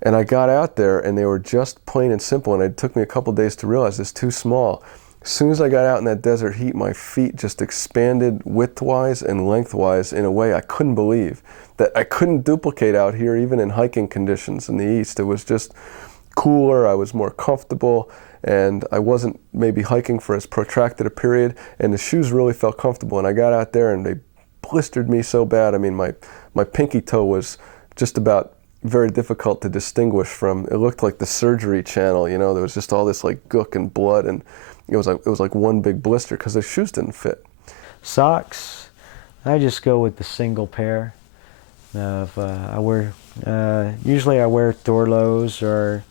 And I got out there and they were just plain and simple, and it took me a couple days to realize it's too small. As soon as I got out in that desert heat, my feet just expanded widthwise and lengthwise in a way I couldn't believe, that I couldn't duplicate out here even in hiking conditions in the East. It was just cooler, I was more comfortable, and I wasn't maybe hiking for as protracted a period, and the shoes really felt comfortable. And I got out there and they blistered me so bad. I mean, my pinky toe was just about very difficult to distinguish from. It looked like the surgery channel, you know, there was just all this like gook and blood, and it was like one big blister because the shoes didn't fit. Socks, I just go with the single pair. Usually I wear Thorlos or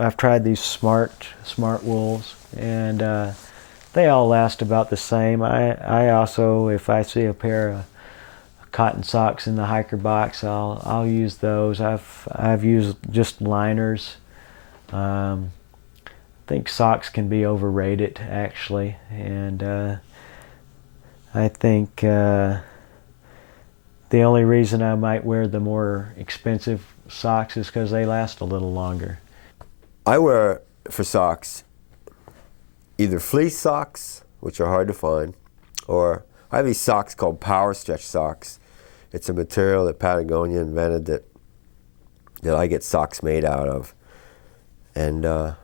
I've tried these smart wools, and they all last about the same. I also, if I see a pair of cotton socks in the hiker box, I'll use those. I've used just liners. I think socks can be overrated actually, and I think the only reason I might wear the more expensive socks is because they last a little longer. I wear, for socks, either fleece socks, which are hard to find, or I have these socks called power stretch socks. It's a material that Patagonia invented that I get socks made out of. And they're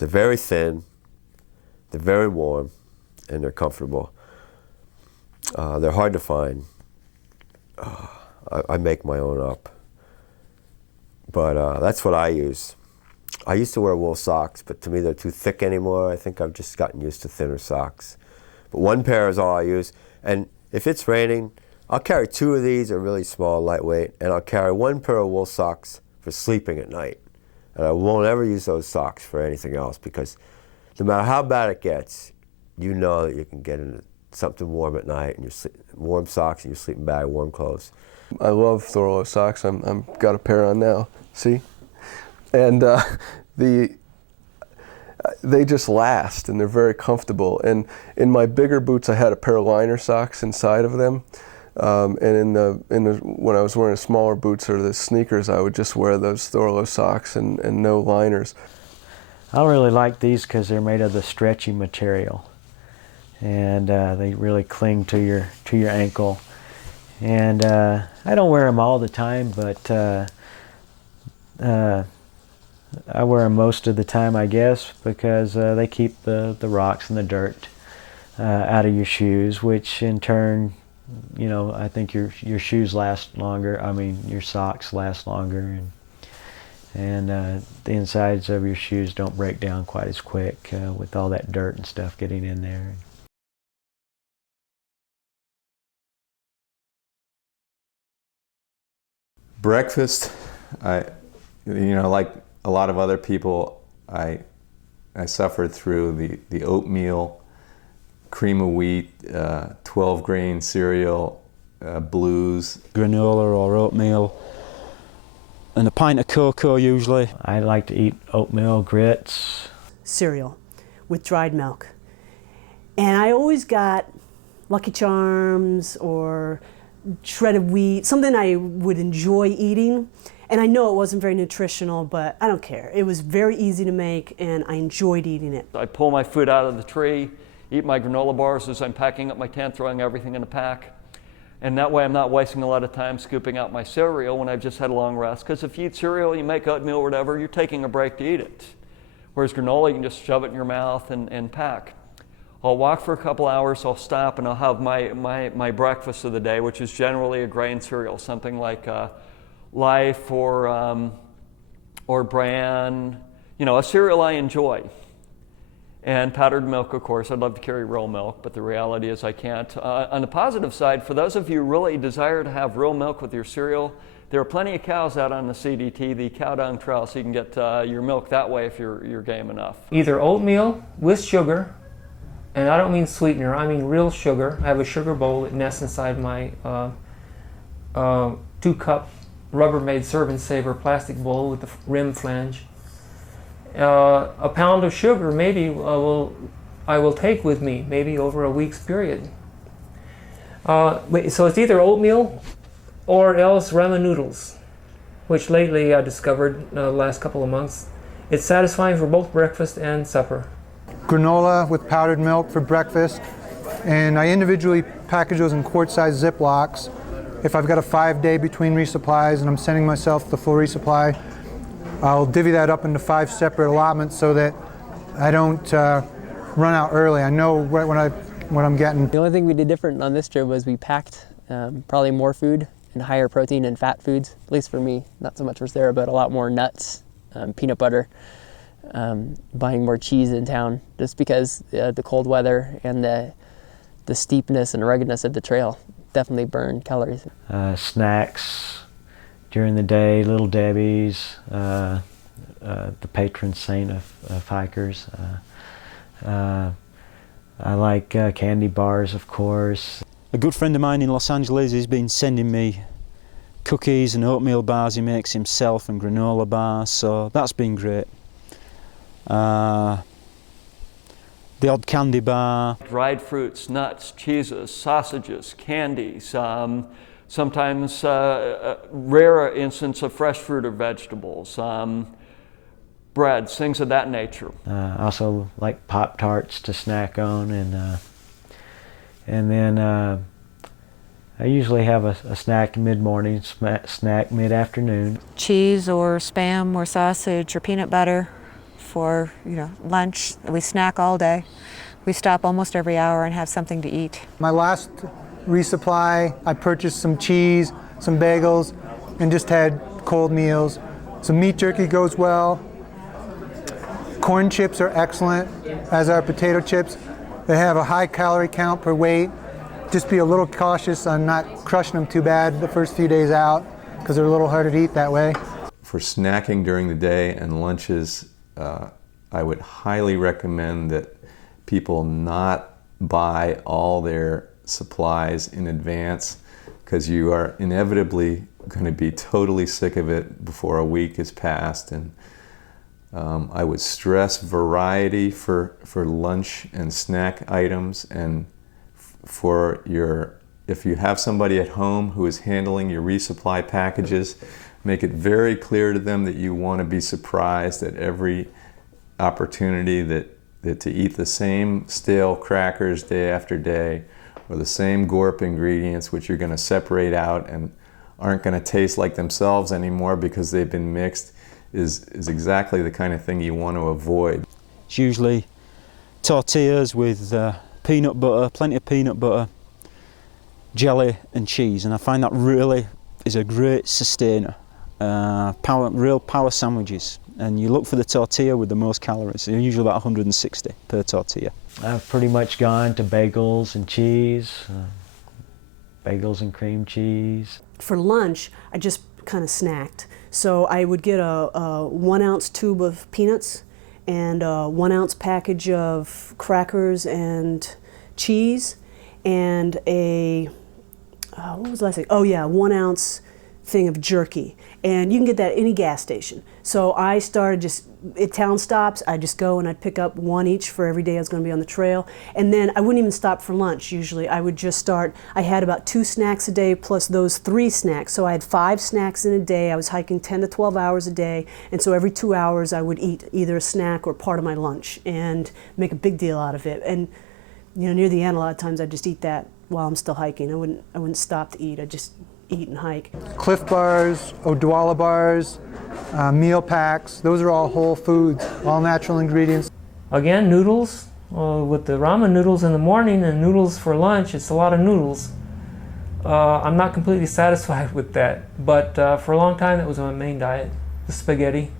very thin, they're very warm, and they're comfortable. They're hard to find. I make my own up. But that's what I use. I used to wear wool socks, but to me they're too thick anymore. I think I've just gotten used to thinner socks. But one pair is all I use. And if it's raining, I'll carry 2 of these, are really small, lightweight, and I'll carry 1 pair of wool socks for sleeping at night. And I won't ever use those socks for anything else, because no matter how bad it gets, you know that you can get into something warm at night, and you're warm socks, and you're sleeping bag, warm clothes. I love Thorlo socks. I'm got a pair on now. See, and they just last, and they're very comfortable. And in my bigger boots, I had a pair of liner socks inside of them. And when I was wearing the smaller boots or the sneakers, I would just wear those Thorlo socks and no liners. I don't really like these because they're made of the stretchy material, and they really cling to your ankle. And I don't wear them all the time, but I wear them most of the time, I guess, because they keep the rocks and the dirt out of your shoes, which in turn, you know, I think your shoes last longer. I mean, your socks last longer, and the insides of your shoes don't break down quite as quick with all that dirt and stuff getting in there. Breakfast, like a lot of other people, I I suffered through the oatmeal, cream of wheat, 12-grain cereal, blues. Granola or oatmeal, and a pint of cocoa usually. I like to eat oatmeal, grits. Cereal with dried milk. And I always got Lucky Charms or shredded wheat, something I would enjoy eating. And I know it wasn't very nutritional, but I don't care. It was very easy to make, and I enjoyed eating it. I pull my food out of the tree, eat my granola bars as I'm packing up my tent, throwing everything in a pack. And that way I'm not wasting a lot of time scooping out my cereal when I've just had a long rest. Because if you eat cereal, you make oatmeal or whatever, you're taking a break to eat it. Whereas granola, you can just shove it in your mouth and pack. I'll walk for a couple hours, I'll stop, and I'll have my breakfast of the day, which is generally a grain cereal, something like Life or Bran, a cereal I enjoy. And powdered milk, of course. I'd love to carry real milk, but the reality is I can't. On the positive side, for those of you who really desire to have real milk with your cereal, there are plenty of cows out on the CDT, the cow dung trail, so you can get your milk that way if you're game enough. Either oatmeal with sugar, and I don't mean sweetener, I mean real sugar. I have a sugar bowl that nests inside my 2-cup Rubbermaid Serve and Saver plastic bowl with the rim flange. A pound of sugar maybe I will take with me, maybe over a week's period. So it's either oatmeal or else ramen noodles, which lately I discovered the last couple of months. It's satisfying for both breakfast and supper. Granola with powdered milk for breakfast, and I individually package those in quart-sized Ziplocs. If I've got a 5-day between resupplies and I'm sending myself the full resupply, I'll divvy that up into 5 separate allotments so that I don't run out early. I know right what I'm getting. The only thing we did different on this trip was we packed probably more food and higher protein and fat foods, at least for me. Not so much for Sarah, but a lot more nuts, peanut butter, buying more cheese in town, just because the cold weather and the steepness and ruggedness of the trail definitely burn calories. Snacks during the day, Little Debbie's, the patron saint of hikers. I like candy bars, of course. A good friend of mine in Los Angeles has been sending me cookies and oatmeal bars he makes himself and granola bars, so that's been great. The odd candy bar. Dried fruits, nuts, cheeses, sausages, candies, sometimes rare instance of fresh fruit or vegetables, breads, things of that nature. Also like Pop-Tarts to snack on, and then I usually have a snack mid-morning, snack mid-afternoon. Cheese or Spam or sausage or peanut butter for lunch. We snack all day. We stop almost every hour and have something to eat. My last resupply, I purchased some cheese, some bagels, and just had cold meals. Some meat jerky goes well. Corn chips are excellent, as are potato chips. They have a high calorie count per weight. Just be a little cautious on not crushing them too bad the first few days out, because they're a little harder to eat that way. For snacking during the day and lunches, I would highly recommend that people not buy all their supplies in advance, because you are inevitably going to be totally sick of it before a week has passed. And I would stress variety for lunch and snack items, and if you have somebody at home who is handling your resupply packages, make it very clear to them that you want to be surprised at every opportunity that to eat the same stale crackers day after day, or the same gorp ingredients, which you're going to separate out and aren't going to taste like themselves anymore because they've been mixed, is exactly the kind of thing you want to avoid. It's usually tortillas with peanut butter, plenty of peanut butter, jelly and cheese, and I find that really is a great sustainer. Real power sandwiches, and you look for the tortilla with the most calories. They're usually about 160 per tortilla. I've pretty much gone to bagels and cheese, bagels and cream cheese. For lunch, I just kind of snacked. So I would get a 1-ounce tube of peanuts and a 1 ounce package of crackers and cheese, and a, what was the last thing? Oh yeah, 1 ounce thing of jerky. And you can get that at any gas station. So I started just, at town stops, I'd just go and I'd pick up 1 each for every day I was going to be on the trail. And then I wouldn't even stop for lunch usually. I would just start, I had about 2 snacks a day plus those 3 snacks. So I had 5 snacks in a day. I was hiking 10 to 12 hours a day. And so every 2 hours I would eat either a snack or part of my lunch and make a big deal out of it. And you know, near the end, a lot of times I'd just eat that while I'm still hiking. I wouldn't stop to eat. I'd just eat and hike. Cliff bars, Odwalla bars, meal packs, those are all whole foods, all natural ingredients. Again, noodles. With the ramen noodles in the morning and noodles for lunch, it's a lot of noodles. I'm not completely satisfied with that, but for a long time that was my main diet, the spaghetti.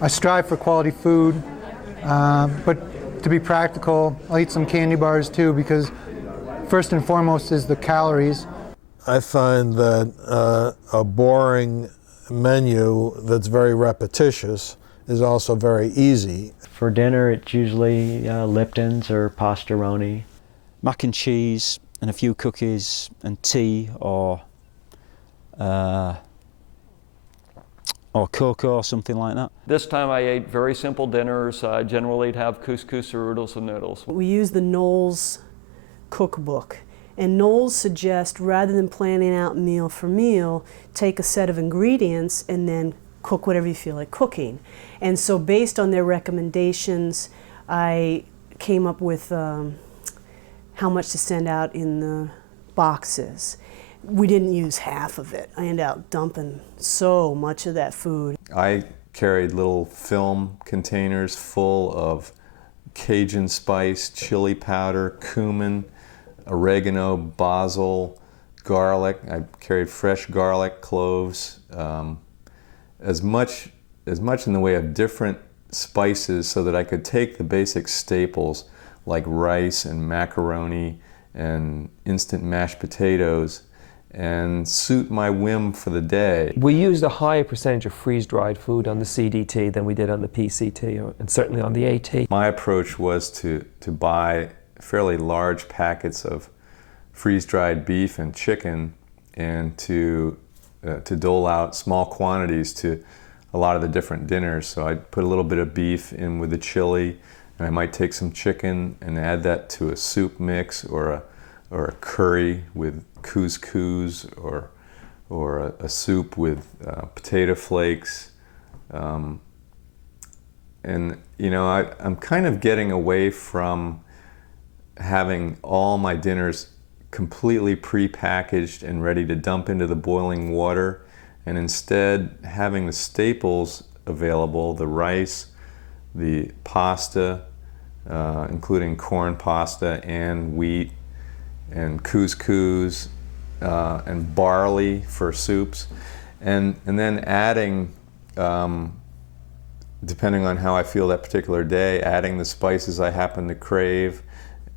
I strive for quality food, but to be practical, I'll eat some candy bars too, because first and foremost is the calories. I find that a boring menu that's very repetitious is also very easy. For dinner, it's usually Lipton's or pastaroni. Mac and cheese and a few cookies and tea or cocoa or something like that. This time I ate very simple dinners. Generally I'd have couscous or oodles and noodles. We use the Knowles cookbook. And Knowles suggests, rather than planning out meal for meal, take a set of ingredients and then cook whatever you feel like cooking. And so based on their recommendations, I came up with how much to send out in the boxes. We didn't use half of it. I ended up dumping so much of that food. I carried little film containers full of Cajun spice, chili powder, cumin, oregano, basil, garlic. I carried fresh garlic, cloves, as much in the way of different spices so that I could take the basic staples like rice and macaroni and instant mashed potatoes and suit my whim for the day. We used a higher percentage of freeze-dried food on the CDT than we did on the PCT, and certainly on the AT. My approach was to buy fairly large packets of freeze-dried beef and chicken and to dole out small quantities to a lot of the different dinners. So I'd put a little bit of beef in with the chili, and I might take some chicken and add that to a soup mix or a curry with couscous or a soup with potato flakes. And you know, I'm kind of getting away from having all my dinners completely pre-packaged and ready to dump into the boiling water, and instead having the staples available, the rice, the pasta, including corn pasta and wheat and couscous and barley for soups, and then adding, depending on how I feel that particular day, adding the spices I happen to crave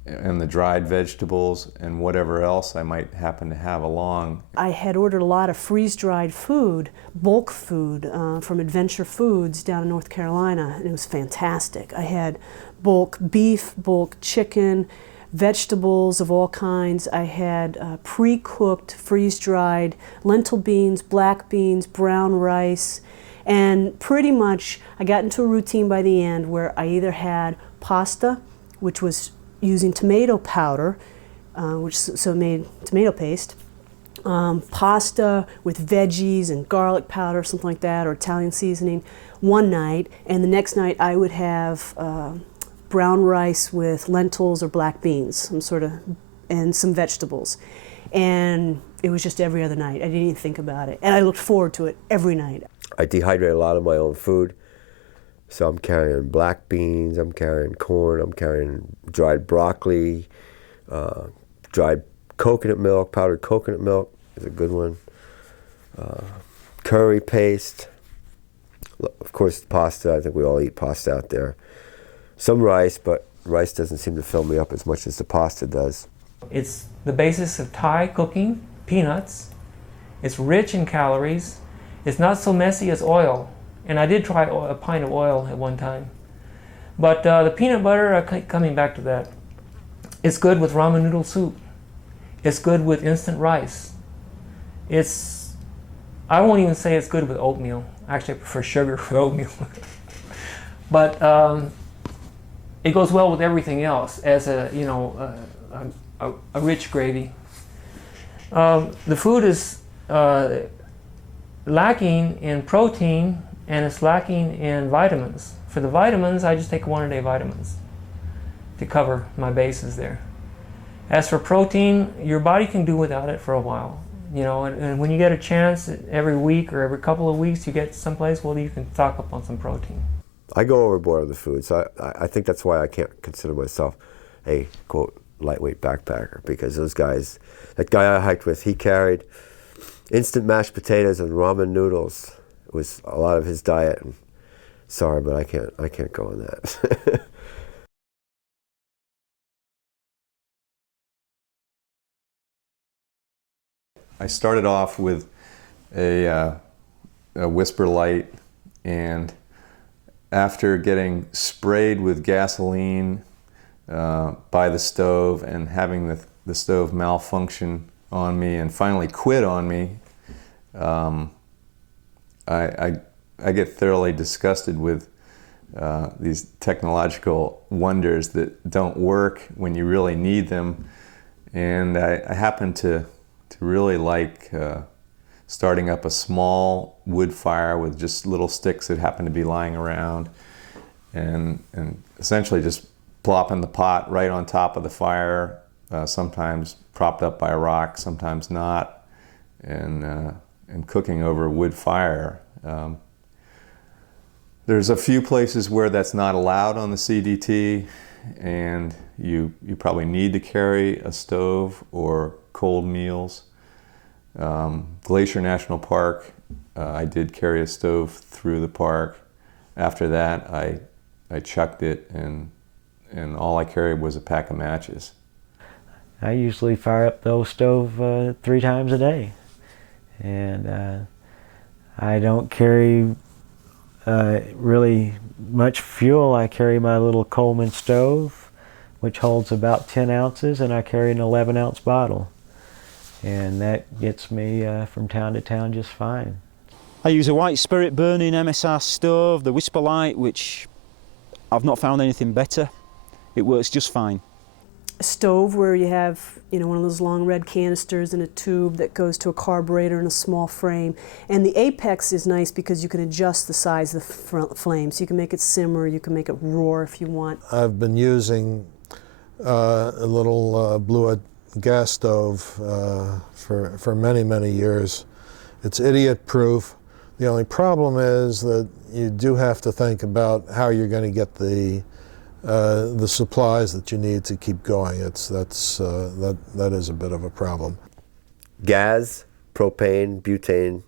and the dried vegetables and whatever else I might happen to have along. I had ordered a lot of freeze-dried food, bulk food, from Adventure Foods down in North Carolina, and it was fantastic. I had bulk beef, bulk chicken, vegetables of all kinds. I had pre-cooked, freeze-dried lentil beans, black beans, brown rice, and pretty much I got into a routine by the end where I either had pasta, which was using tomato powder, so made tomato paste, pasta with veggies and garlic powder, something like that, or Italian seasoning one night, and the next night I would have brown rice with lentils or black beans, and some vegetables. And it was just every other night. I didn't even think about it. And I looked forward to it every night. I dehydrate a lot of my own food. So I'm carrying black beans, I'm carrying corn, I'm carrying dried broccoli, dried coconut milk, powdered coconut milk is a good one, curry paste, of course pasta, I think we all eat pasta out there. Some rice, but rice doesn't seem to fill me up as much as the pasta does. It's the basis of Thai cooking, peanuts. It's rich in calories. It's not so messy as oil. And I did try a pint of oil at one time. But the peanut butter, coming back to that, it's good with ramen noodle soup. It's good with instant rice. I won't even say it's good with oatmeal. Actually, I prefer sugar with oatmeal. But it goes well with everything else as a rich gravy. The food is lacking in protein and it's lacking in vitamins. For the vitamins, I just take 1-a-day vitamins to cover my bases there. As for protein, your body can do without it for a while. And when you get a chance, every week or every couple of weeks, you get someplace, well, you can stock up on some protein. I go overboard on the food, so I think that's why I can't consider myself a, quote, lightweight backpacker, because those guys, that guy I hiked with, he carried instant mashed potatoes and ramen noodles. It was a lot of his diet. And sorry, but I can't go on that. I started off with a whisper light, and after getting sprayed with gasoline by the stove and having the stove malfunction on me and finally quit on me, I get thoroughly disgusted with these technological wonders that don't work when you really need them. And I happen to really like starting up a small wood fire with just little sticks that happen to be lying around, and essentially just plopping the pot right on top of the fire, sometimes propped up by a rock, sometimes not, and cooking over a wood fire. There's a few places where that's not allowed on the CDT, and you probably need to carry a stove or cold meals. Glacier National Park, I did carry a stove through the park. After that, I chucked it, and all I carried was a pack of matches. I usually fire up the old stove 3 times a day, and I don't carry really much fuel. I carry my little Coleman stove, which holds about 10 ounces, and I carry an 11-ounce bottle. And that gets me from town to town just fine. I use a white spirit burning MSR stove, the Whisper Light, which I've not found anything better. It works just fine. A stove where you have, one of those long red canisters in a tube that goes to a carburetor in a small frame. And the apex is nice because you can adjust the size of the flame. So you can make it simmer, you can make it roar if you want. I've been using a little Blue gas stove for many, many years. It's idiot-proof. The only problem is that you do have to think about how you're going to get the supplies that you need to keep going. That is a bit of a problem. Gas, propane, butane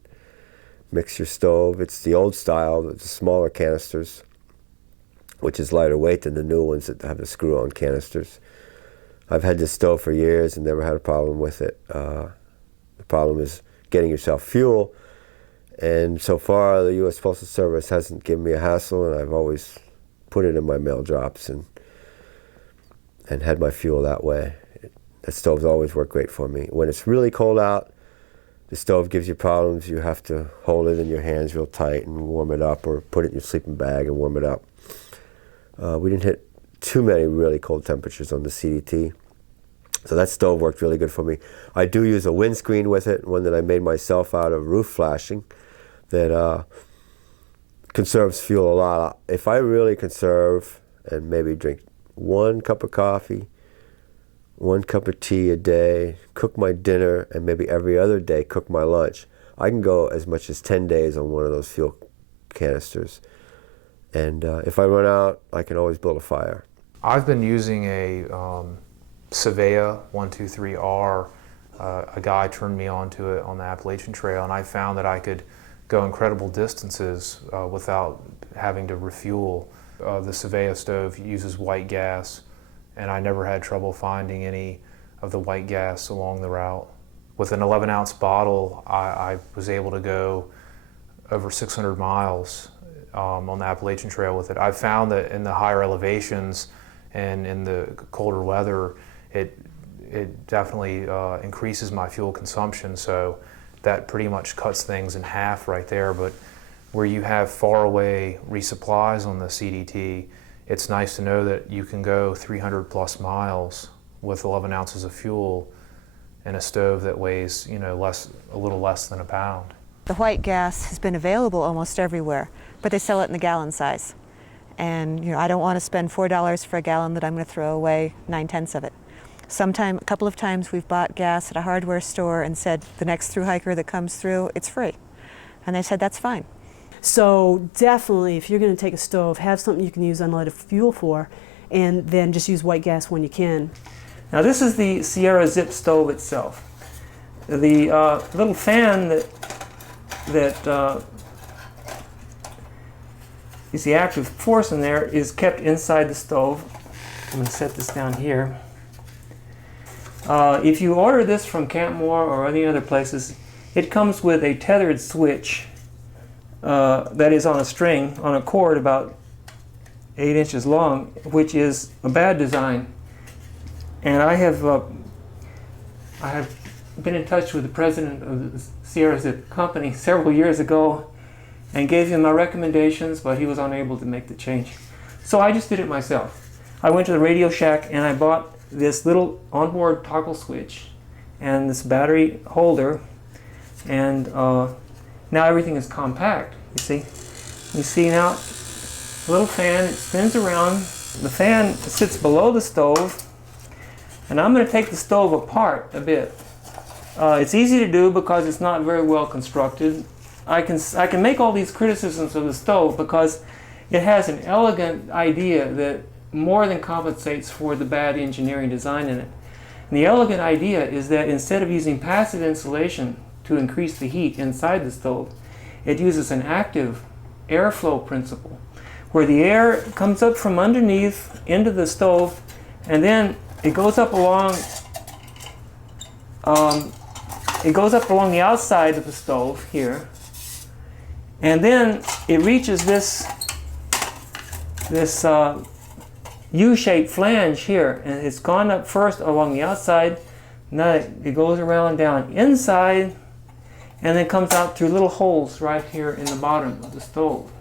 mixture stove. It's the old style, the smaller canisters, which is lighter weight than the new ones that have the screw-on canisters. I've had this stove for years and never had a problem with it. The problem is getting yourself fuel, and so far the U.S. Postal Service hasn't given me a hassle, and I've always put it in my mail drops and had my fuel that way. That stove's always worked great for me. When it's really cold out, the stove gives you problems. You have to hold it in your hands real tight and warm it up, or put it in your sleeping bag and warm it up. We didn't hit too many really cold temperatures on the CDT. So that stove worked really good for me. I do use a windscreen with it, one that I made myself out of roof flashing, that conserves fuel a lot. If I really conserve and maybe drink 1 cup of coffee, 1 cup of tea a day, cook my dinner, and maybe every other day cook my lunch, I can go as much as 10 days on one of those fuel canisters. And if I run out, I can always build a fire. I've been using a Savea 123R. A guy turned me onto it on the Appalachian Trail, and I found that I could go incredible distances without having to refuel. The Savea stove uses white gas, and I never had trouble finding any of the white gas along the route. With an 11-ounce bottle, I was able to go over 600 miles on the Appalachian Trail with it. I've found that in the higher elevations and in the colder weather, it definitely increases my fuel consumption, so that pretty much cuts things in half right there. But where you have far away resupplies on the CDT, it's nice to know that you can go 300 plus miles with 11 ounces of fuel in a stove that weighs, you know, a little less than a pound. The white gas has been available almost everywhere, but they sell it in the gallon size. And I don't want to spend $4 for a gallon that I'm going to throw away 9/10 of it. A couple of times we've bought gas at a hardware store and said the next thru-hiker that comes through, it's free. And they said that's fine. So definitely, if you're going to take a stove, have something you can use unleaded fuel for, and then just use white gas when you can. Now this is the Sierra Zip stove itself. The little fan that is the active force in there is kept inside the stove. I'm going to set this down here. If you order this from Campmore or any other places, it comes with a tethered switch that is on a string, on a cord about 8 inches long, which is a bad design. And I have been in touch with the president of the Sierra Zip company several years ago and gave him my recommendations, but he was unable to make the change. So I just did it myself. I went to the Radio Shack and I bought this little onboard toggle switch and this battery holder, and now everything is compact. You see now, a little fan, it spins around. The fan sits below the stove, and I'm going to take the stove apart a bit. It's easy to do because it's not very well constructed. I can make all these criticisms of the stove because it has an elegant idea that more than compensates for the bad engineering design in it. And the elegant idea is that instead of using passive insulation to increase the heat inside the stove, it uses an active airflow principle where the air comes up from underneath into the stove, and then it goes up along the outside of the stove here, and then it reaches this U-shaped flange here, and it's gone up first along the outside, now it goes around down inside, and then comes out through little holes right here in the bottom of the stove.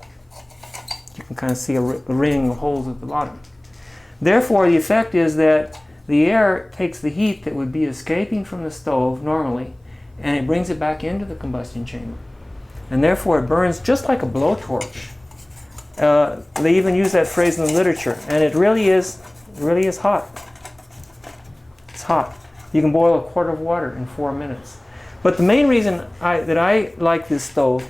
You can kind of see a ring of holes at the bottom. Therefore, the effect is that the air takes the heat that would be escaping from the stove normally, and it brings it back into the combustion chamber. And therefore, it burns just like a blowtorch. They even use that phrase in the literature, and it really is hot. It's hot. You can boil a quart of water in 4 minutes. But the main reason that I like this stove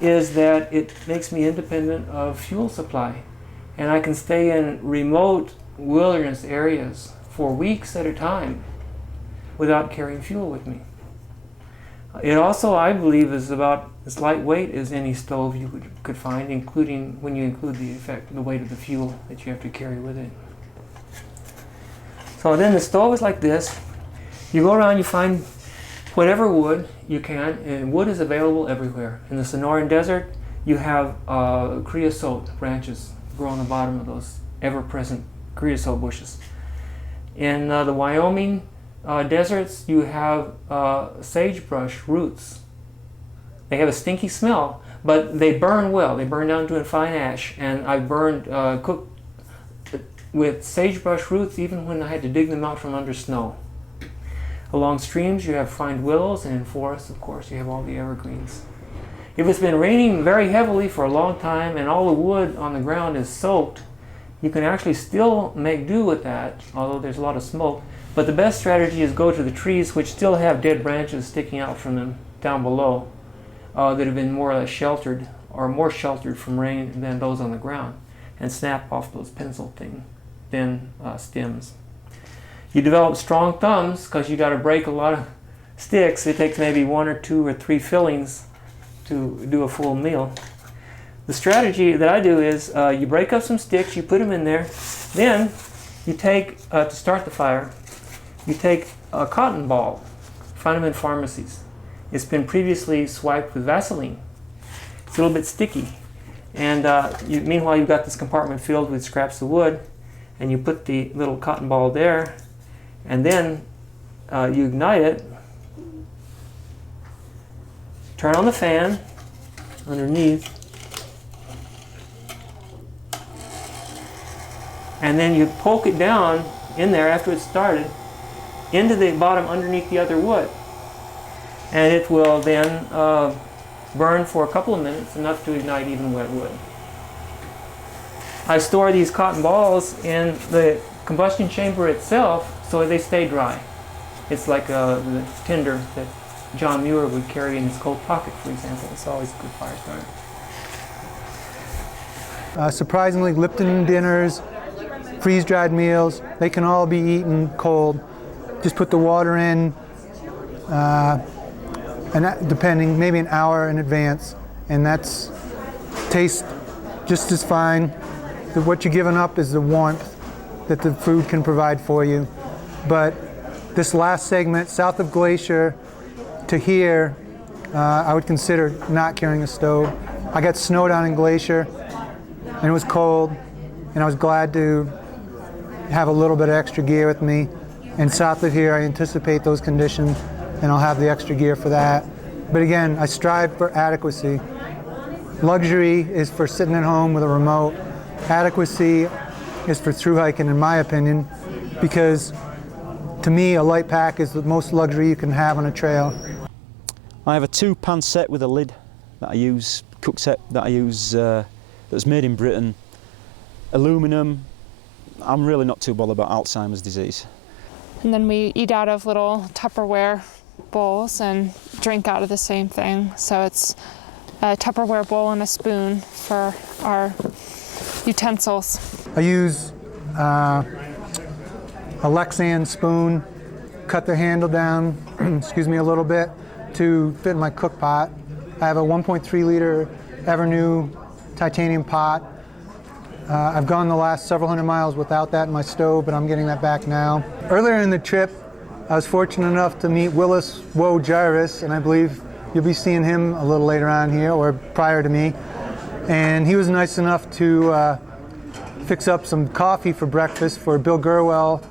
is that it makes me independent of fuel supply, and I can stay in remote wilderness areas for weeks at a time without carrying fuel with me. It also, I believe, is about as lightweight as any stove you could find, including when you include the weight of the fuel that you have to carry with it. So then the stove is like this. You go around, you find whatever wood you can, and wood is available everywhere. In the Sonoran Desert, you have creosote branches grow on the bottom of those ever-present creosote bushes. In the Wyoming deserts, you have sagebrush roots. They have a stinky smell, but they burn well. They burn down to a fine ash, and I cooked with sagebrush roots even when I had to dig them out from under snow. Along streams, you find willows, and in forests, of course, you have all the evergreens. If it's been raining very heavily for a long time and all the wood on the ground is soaked, you can actually still make do with that, although there's a lot of smoke. But the best strategy is go to the trees which still have dead branches sticking out from them down below that have been more or less sheltered, or more sheltered from rain than those on the ground, and snap off those pencil-thin stems. You develop strong thumbs because you got to break a lot of sticks. It takes maybe 1 or 2 or 3 fillings to do a full meal. The strategy that I do is you break up some sticks, you put them in there, then you take, to start the fire, you take a cotton ball, find them in pharmacies. It's been previously swiped with Vaseline. It's a little bit sticky. And meanwhile, you've got this compartment filled with scraps of wood, and you put the little cotton ball there, and then you ignite it, turn on the fan underneath, and then you poke it down in there after it's started into the bottom underneath the other wood. And it will then burn for a couple of minutes, enough to ignite even wet wood. I store these cotton balls in the combustion chamber itself so they stay dry. It's like the tinder that John Muir would carry in his coat pocket, for example. It's always a good fire starter. Surprisingly, Lipton dinners, freeze-dried meals, they can all be eaten cold. Just put the water in, and that, depending, maybe an hour in advance, and that's tastes just as fine. What you're giving up is the warmth that the food can provide for you. But this last segment, south of Glacier to here, I would consider not carrying a stove. I got snow down in Glacier, and it was cold, and I was glad to have a little bit of extra gear with me. And south of here, I anticipate those conditions, and I'll have the extra gear for that. But again, I strive for adequacy. Luxury is for sitting at home with a remote. Adequacy is for thru hiking, in my opinion, because to me, a light pack is the most luxury you can have on a trail. I have a 2-pan set with a lid that I use, cook set that I use, that's made in Britain. Aluminum. I'm really not too bothered about Alzheimer's disease. And then we eat out of little Tupperware bowls and drink out of the same thing. So it's a Tupperware bowl and a spoon for our utensils. I use a Lexan spoon, cut the handle down, excuse me, a little bit to fit in my cook pot. I have a 1.3 liter Evernew titanium pot. I've gone the last several hundred miles without that in my stove, but I'm getting that back now. Earlier in the trip, I was fortunate enough to meet Willis Woe Jarvis, and I believe you'll be seeing him a little later on here, or prior to me. And he was nice enough to fix up some coffee for breakfast for Bill Gurwell,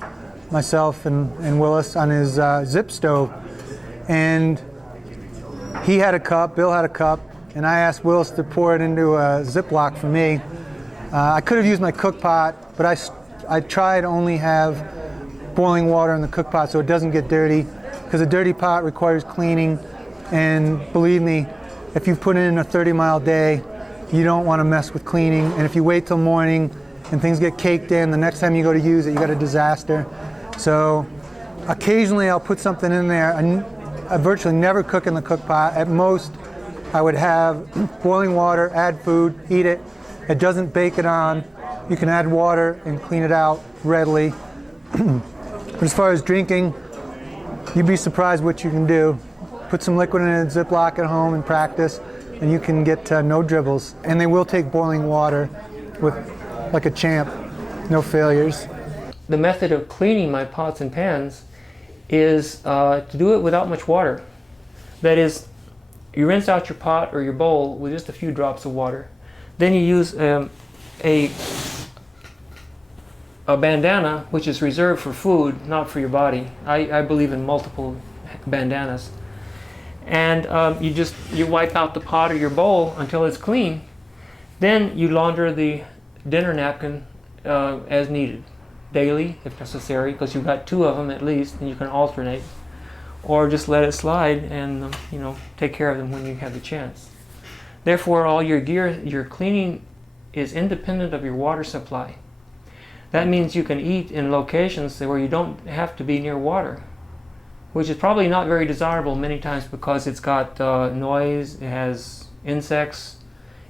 myself, and Willis on his zip stove. And he had a cup, Bill had a cup, and I asked Willis to pour it into a Ziploc for me. I could have used my cook pot, but I try to only have boiling water in the cook pot so it doesn't get dirty, because a dirty pot requires cleaning, and believe me, if you put in a 30-mile day, you don't want to mess with cleaning, and if you wait till morning and things get caked in, the next time you go to use it, you got a disaster. So occasionally I'll put something in there. I virtually never cook in the cook pot. At most, I would have boiling water, add food, eat it. It doesn't bake it on. You can add water and clean it out readily. But as far as drinking, you'd be surprised what you can do. Put some liquid in a Ziploc at home and practice, and you can get no dribbles. And they will take boiling water with like a champ, no failures. The method of cleaning my pots and pans is to do it without much water. That is, you rinse out your pot or your bowl with just a few drops of water. Then you use a bandana, which is reserved for food, not for your body. I believe in multiple bandanas. And you wipe out the pot or your bowl until it's clean. Then you launder the dinner napkin as needed, daily if necessary, because you've got 2 of them at least, and you can alternate. Or just let it slide and take care of them when you have the chance. Therefore, all your gear, your cleaning is independent of your water supply. That means you can eat in locations where you don't have to be near water, which is probably not very desirable many times because it's got noise, it has insects,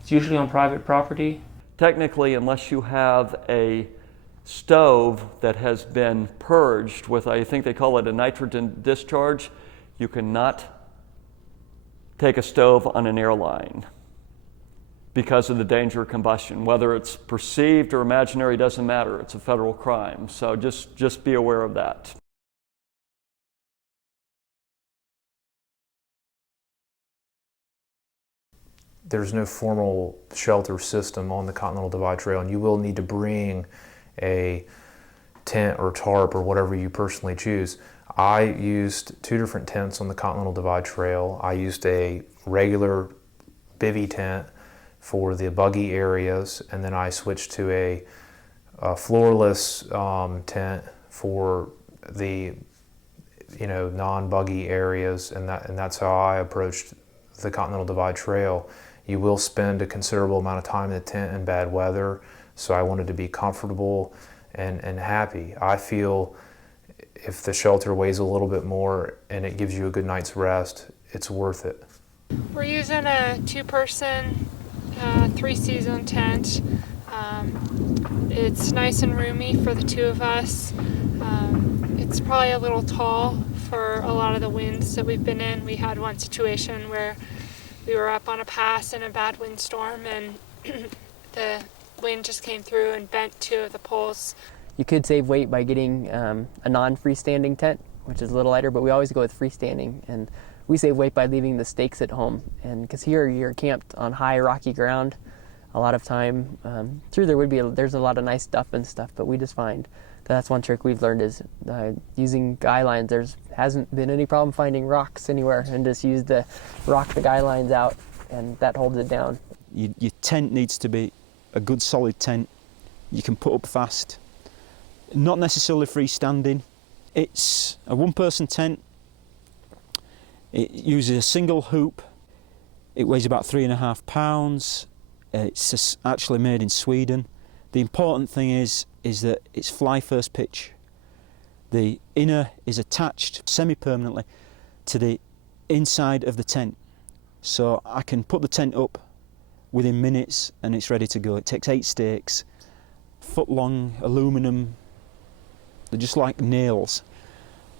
it's usually on private property. Technically, unless you have a stove that has been purged with, I think they call it a nitrogen discharge, you cannot take a stove on an airline because of the danger of combustion. Whether it's perceived or imaginary doesn't matter. It's a federal crime. So just be aware of that. there's no formal shelter system on the Continental Divide Trail, and you will need to bring a tent or tarp or whatever you personally choose. I used 2 different tents on the Continental Divide Trail. I used a regular bivy tent for the buggy areas, and then I switched to a floorless tent for the non-buggy areas, and that's how I approached the Continental Divide Trail. You will spend a considerable amount of time in the tent in bad weather, so I wanted to be comfortable and happy. I feel if the shelter weighs a little bit more and it gives you a good night's rest, it's worth it. We're using a 2-person, 3-season tent. It's nice and roomy for the 2 of us. It's probably a little tall for a lot of the winds that we've been in. We had one situation where we were up on a pass in a bad windstorm, and the wind just came through and bent 2 of the poles. You could save weight by getting a non-freestanding tent, which is a little lighter, but we always go with freestanding. And we save weight by leaving the stakes at home. And because here you're camped on high rocky ground a lot of time. True, there's a lot of nice stuff and stuff, but we just find that's one trick we've learned is using guy lines. There hasn't been any problem finding rocks anywhere, and just rock the guy lines out, and that holds it down. Your tent needs to be a good solid tent you can put up fast. Not necessarily freestanding. It's a 1-person tent. It uses a single hoop. It weighs about 3.5 pounds. It's actually made in Sweden. The important thing is that it's fly first pitch. The inner is attached semi-permanently to the inside of the tent. So I can put the tent up within minutes and it's ready to go. It takes 8 stakes, foot-long aluminum. They're just like nails,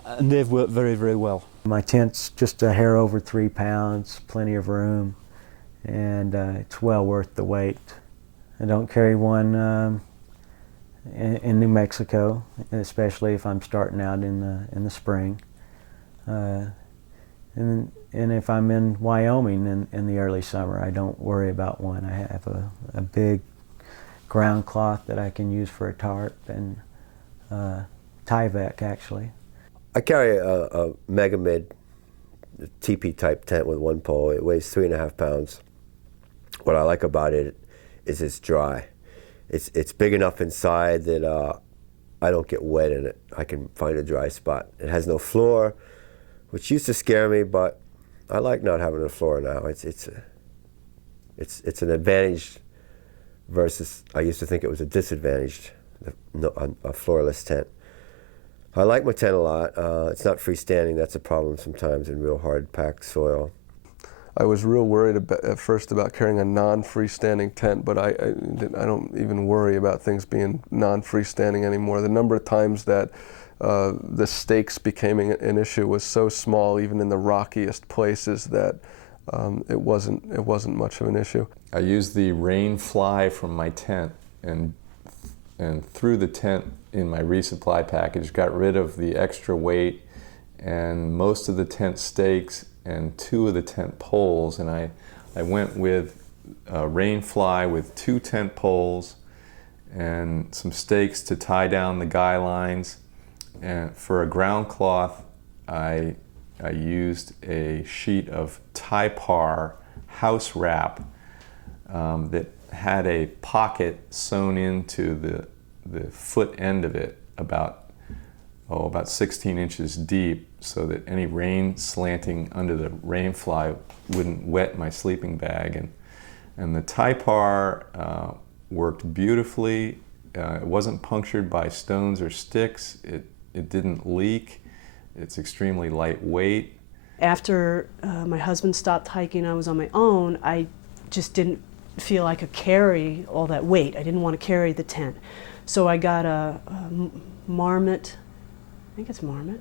and they've worked very, very well. My tent's just a hair over 3 pounds, plenty of room, and it's well worth the wait. I don't carry one in New Mexico, especially if I'm starting out in the spring. And if I'm in Wyoming in the early summer, I don't worry about one. I have a big ground cloth that I can use for a tarp, and Tyvek actually. I carry a Mega Mid teepee type tent with 1 pole. It weighs 3.5 pounds. What I like about it is it's dry. It's big enough inside that I don't get wet in it. I can find a dry spot. It has no floor, which used to scare me, but I like not having a floor now. It's an advantage versus I used to think it was a disadvantage, a floorless tent. I like my tent a lot. It's not freestanding. That's a problem sometimes in real hard packed soil. I was real worried at first about carrying a non-freestanding tent, but I don't even worry about things being non-freestanding anymore. The number of times that the stakes became an issue was so small, even in the rockiest places, that it wasn't much of an issue. I used the rain fly from my tent and threw the tent in my resupply package, got rid of the extra weight and most of the tent stakes and 2 of the tent poles, and I went with a rain fly with 2 tent poles and some stakes to tie down the guy lines. And for a ground cloth, I used a sheet of Typar house wrap that had a pocket sewn into the foot end of it, about 16 inches deep, so that any rain slanting under the rain fly wouldn't wet my sleeping bag. And the Typar worked beautifully. It wasn't punctured by stones or sticks. It didn't leak. It's extremely lightweight. After my husband stopped hiking, I was on my own. I just didn't feel I could carry all that weight. I didn't want to carry the tent. So I got a Marmot, I think it's Marmot,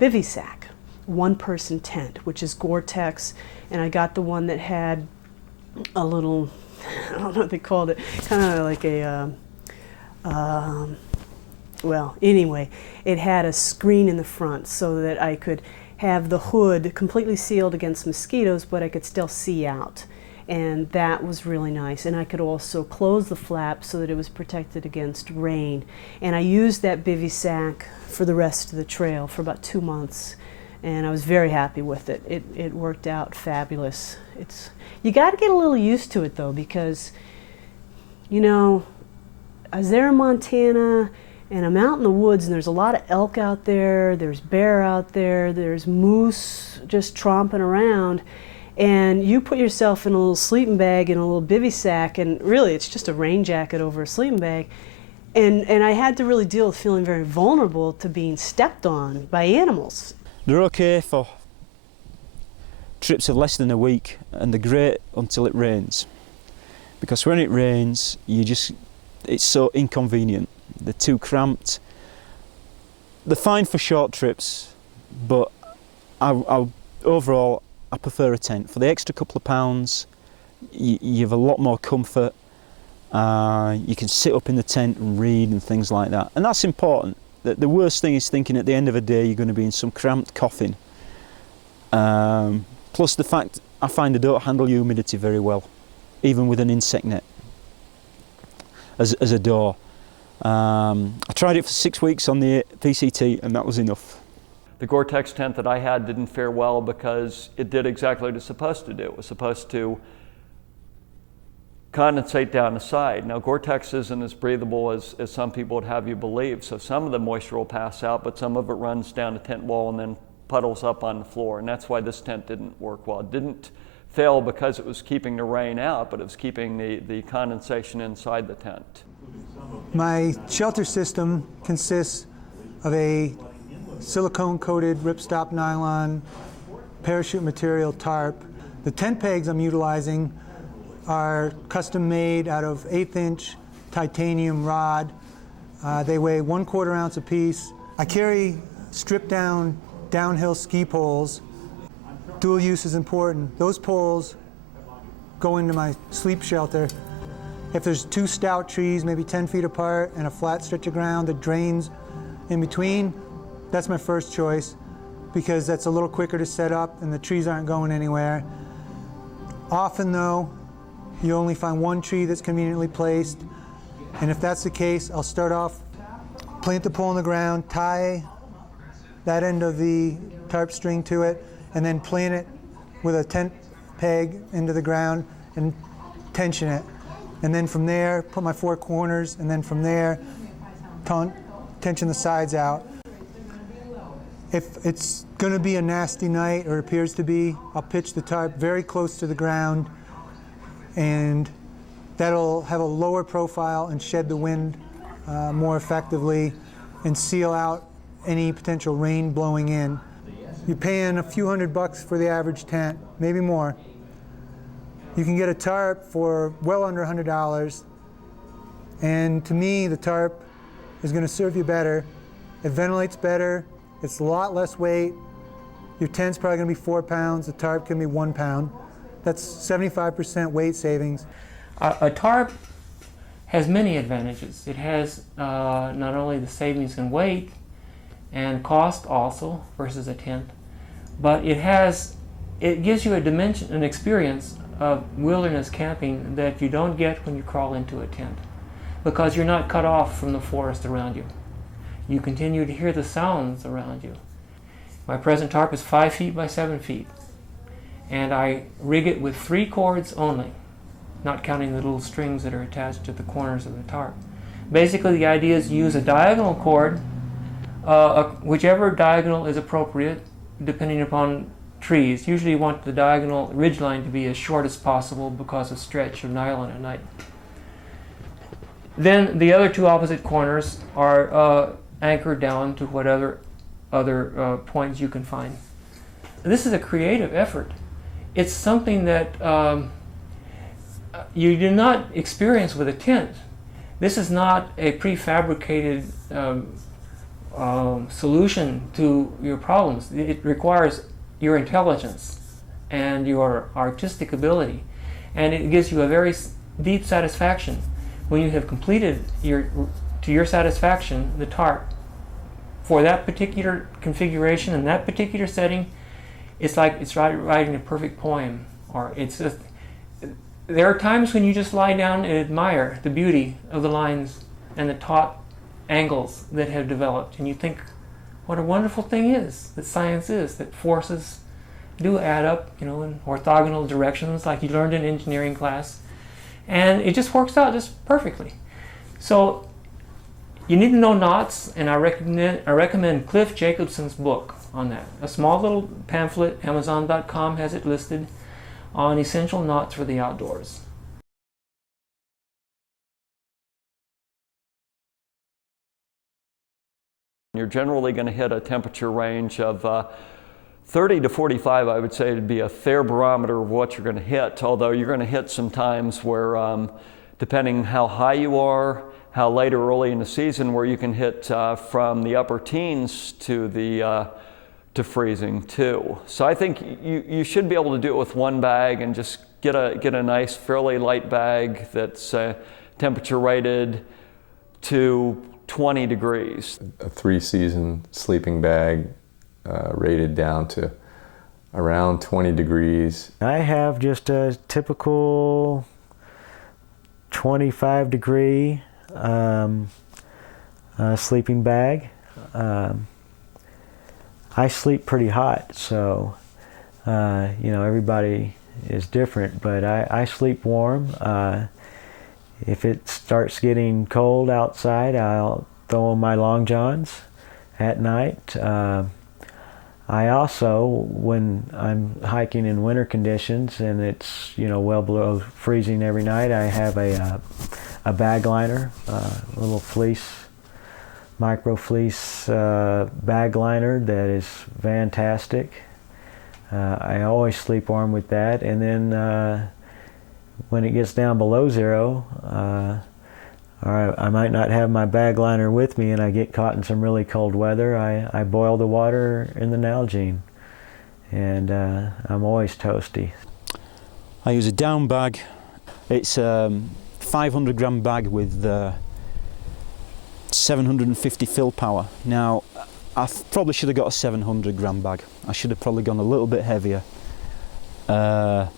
Vivisac, 1-person tent, which is Gore-Tex, and I got the one that had a little, I don't know what they called it, kind of like a, well, anyway, it had a screen in the front so that I could have the hood completely sealed against mosquitoes, but I could still see out. And that was really nice. And I could also close the flap so that it was protected against rain. And I used that bivy sack for the rest of the trail for about 2 months. And I was very happy with it. It worked out fabulous. You got to get a little used to it though, because, you know, I was there in Montana and I'm out in the woods and there's a lot of elk out there, there's bear out there, there's moose just tromping around. And you put yourself in a little sleeping bag and a little bivy sack, and really it's just a rain jacket over a sleeping bag. And I had to really deal with feeling very vulnerable to being stepped on by animals. They're okay for trips of less than a week, and they're great until it rains. Because when it rains, it's so inconvenient. They're too cramped. They're fine for short trips, but overall, I prefer a tent. For the extra couple of pounds, you have a lot more comfort. You can sit up in the tent and read and things like that. And that's important. The worst thing is thinking at the end of a day you're going to be in some cramped coffin. Plus the fact I find I don't handle humidity very well, even with an insect net as a door. I tried it for 6 weeks on the PCT and that was enough. The Gore-Tex tent that I had didn't fare well because it did exactly what it's supposed to do. It was supposed to condensate down the side. Now Gore-Tex isn't as breathable as some people would have you believe, so some of the moisture will pass out, but some of it runs down the tent wall and then puddles up on the floor, and that's why this tent didn't work well. It didn't fail because it was keeping the rain out, but it was keeping the condensation inside the tent. My shelter system consists of a silicone-coated ripstop nylon parachute material tarp. The tent pegs I'm utilizing are custom made out of 1/8" titanium rod. They weigh 1/4 ounce apiece. I carry stripped down downhill ski poles. Dual use is important. Those poles go into my sleep shelter. If there's 2 stout trees, maybe 10 feet apart, and a flat stretch of ground that drains in between, that's my first choice because that's a little quicker to set up and the trees aren't going anywhere. Often though, you only find 1 tree that's conveniently placed, and if that's the case, I'll start off, plant the pole in the ground, tie that end of the tarp string to it, and then plant it with a tent peg into the ground and tension it. And then from there, put my 4 corners, and then from there, tension the sides out. If it's going to be a nasty night, or appears to be, I'll pitch the tarp very close to the ground, and that'll have a lower profile and shed the wind more effectively and seal out any potential rain blowing in. You're paying a few $100 for the average tent, maybe more. You can get a tarp for well under $100, and to me the tarp is going to serve you better. It ventilates better, it's a lot less weight. Your tent's probably going to be 4 pounds, the tarp can be 1 pound. That's 75% weight savings. A tarp has many advantages. It has not only the savings in weight and cost also versus a tent, but it gives you a dimension, an experience of wilderness camping that you don't get when you crawl into a tent, because you're not cut off from the forest around you. You continue to hear the sounds around you. My present tarp is 5 feet by 7 feet, and I rig it with 3 cords only, not counting the little strings that are attached to the corners of the tarp. Basically, the idea is you use a diagonal cord, whichever diagonal is appropriate, depending upon trees. Usually you want the diagonal ridgeline to be as short as possible because of stretch of nylon at night. Then the other 2 opposite corners are anchored down to whatever other points you can find. This is a creative effort. It's something that you do not experience with a tent. This is not a prefabricated solution to your problems. It requires your intelligence and your artistic ability, and it gives you a very deep satisfaction when you have completed to your satisfaction the tarp for that particular configuration and that particular setting, it's like it's writing a perfect poem. Or it's just, there are times when you just lie down and admire the beauty of the lines and the taut angles that have developed, and you think, what a wonderful thing is that science is, that forces do add up, you know, in orthogonal directions like you learned in engineering class, and it just works out just perfectly. So you need to know knots, and I recommend Cliff Jacobson's book on that. A small little pamphlet, Amazon.com has it listed, on essential knots for the outdoors. You're generally going to hit a temperature range of 30 to 45, I would say, to be a fair barometer of what you're going to hit, although you're going to hit some times where, depending how high you are, how late or early in the season, where you can hit from the upper teens to the to freezing too. So I think you should be able to do it with one bag and just get a nice, fairly light bag that's temperature rated to 20 degrees. A 3-season sleeping bag rated down to around 20 degrees. I have just a typical 25 degree sleeping bag. I sleep pretty hot, so you know, everybody is different, but I sleep warm. If it starts getting cold outside, I'll throw on my long johns at night. I also, when I'm hiking in winter conditions and it's, you know, well below freezing every night, I have a bag liner, a little fleece, micro fleece bag liner that is fantastic. I always sleep warm with that, and then when it gets down below zero, or I might not have my bag liner with me and I get caught in some really cold weather, I boil the water in the Nalgene, and I'm always toasty. I use a down bag. It's a 500 gram bag with 750 fill power. Now, I probably should have got a 700 gram bag. I should have probably gone a little bit heavier. And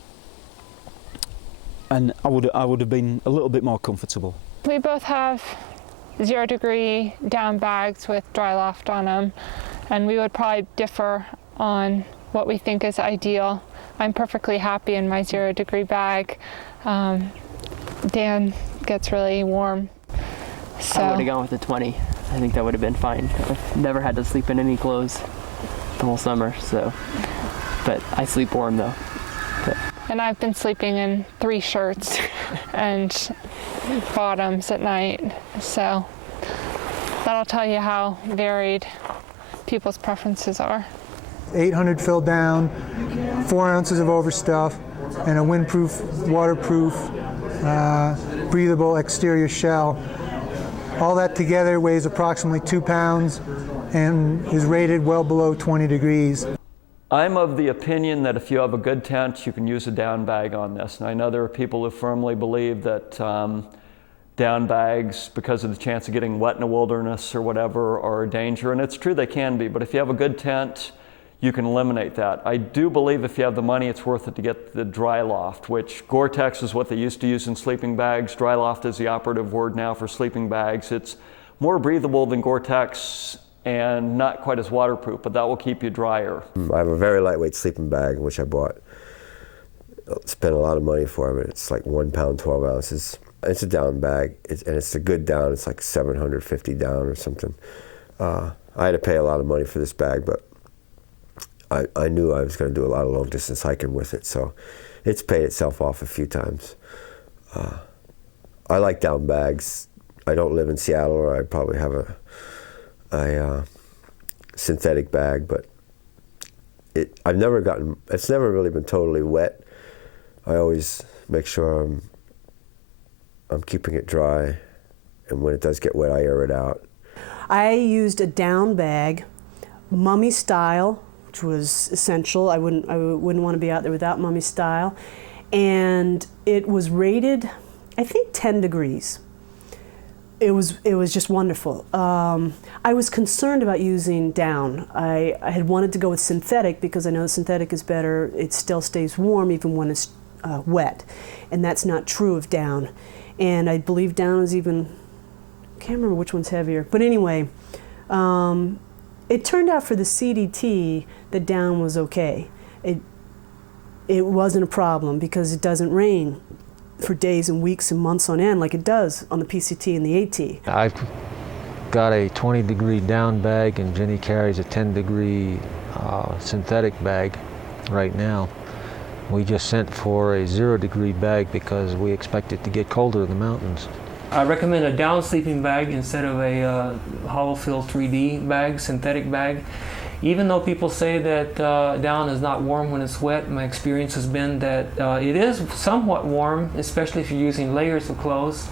I would have been a little bit more comfortable. We both have 0 degree down bags with dry loft on them, and we would probably differ on what we think is ideal. I'm perfectly happy in my 0 degree bag. Dan gets really warm. So I would have gone with the 20. I think that would have been fine. I've never had to sleep in any clothes the whole summer, so. But I sleep warm though. But. And I've been sleeping in 3 shirts and bottoms at night, so that'll tell you how varied people's preferences are. 800 fill down, 4 ounces of overstuff, and a windproof, waterproof, breathable exterior shell. All that together weighs approximately 2 pounds and is rated well below 20 degrees. I'm of the opinion that if you have a good tent, you can use a down bag on this. And I know there are people who firmly believe that down bags, because of the chance of getting wet in the wilderness or whatever, are a danger. And it's true, they can be. But if you have a good tent, you can eliminate that. I do believe if you have the money, it's worth it to get the dry loft, which Gore-Tex is what they used to use in sleeping bags. Dry loft is the operative word now for sleeping bags. It's more breathable than Gore-Tex and not quite as waterproof, but that will keep you drier. I have a very lightweight sleeping bag, which I bought. Spent a lot of money for, but it's like 1 pound, 12 ounces. It's a down bag, and it's a good down. It's like 750 down or something. I had to pay a lot of money for this bag, but I knew I was going to do a lot of long distance hiking with it, so it's paid itself off a few times. I like down bags. I don't live in Seattle, or I probably have a synthetic bag, but it's never really been totally wet. I always make sure I'm keeping it dry, and when it does get wet, I air it out. I used a down bag, mummy style, which was essential. I wouldn't want to be out there without mummy style, and it was rated, I think, 10 degrees. it was just wonderful. I was concerned about using down. I had wanted to go with synthetic because I know synthetic is better. It still stays warm even when it's wet, and that's not true of down. And I believe down is even, I can't remember which one's heavier. But anyway, it turned out for the CDT that down was okay. It wasn't a problem because it doesn't rain for days and weeks and months on end like it does on the PCT and the AT. I've got a 20-degree down bag, and Jenny carries a 10-degree synthetic bag right now. We just sent for a 0-degree bag because we expect it to get colder in the mountains. I recommend a down sleeping bag instead of a hollow fill 3D bag, synthetic bag. Even though people say that down is not warm when it's wet, my experience has been that it is somewhat warm, especially if you're using layers of clothes,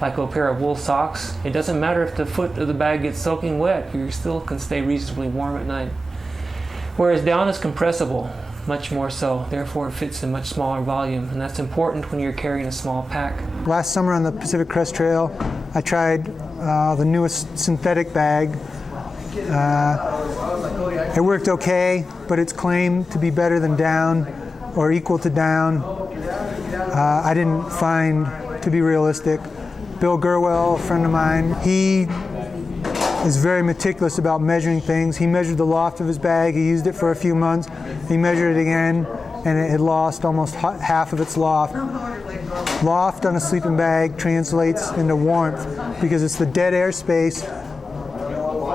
like a pair of wool socks. It doesn't matter if the foot of the bag gets soaking wet, you still can stay reasonably warm at night. Whereas down is compressible, much more so. Therefore, it fits in much smaller volume, and that's important when you're carrying a small pack. Last summer on the Pacific Crest Trail, I tried the newest synthetic bag. It worked okay, but it's claimed to be better than down or equal to down. I didn't find to be realistic. Bill Gerwell, a friend of mine, he is very meticulous about measuring things. He measured the loft of his bag. He used it for a few months. He measured it again, and it had lost almost half of its loft. Loft on a sleeping bag translates into warmth because it's the dead air space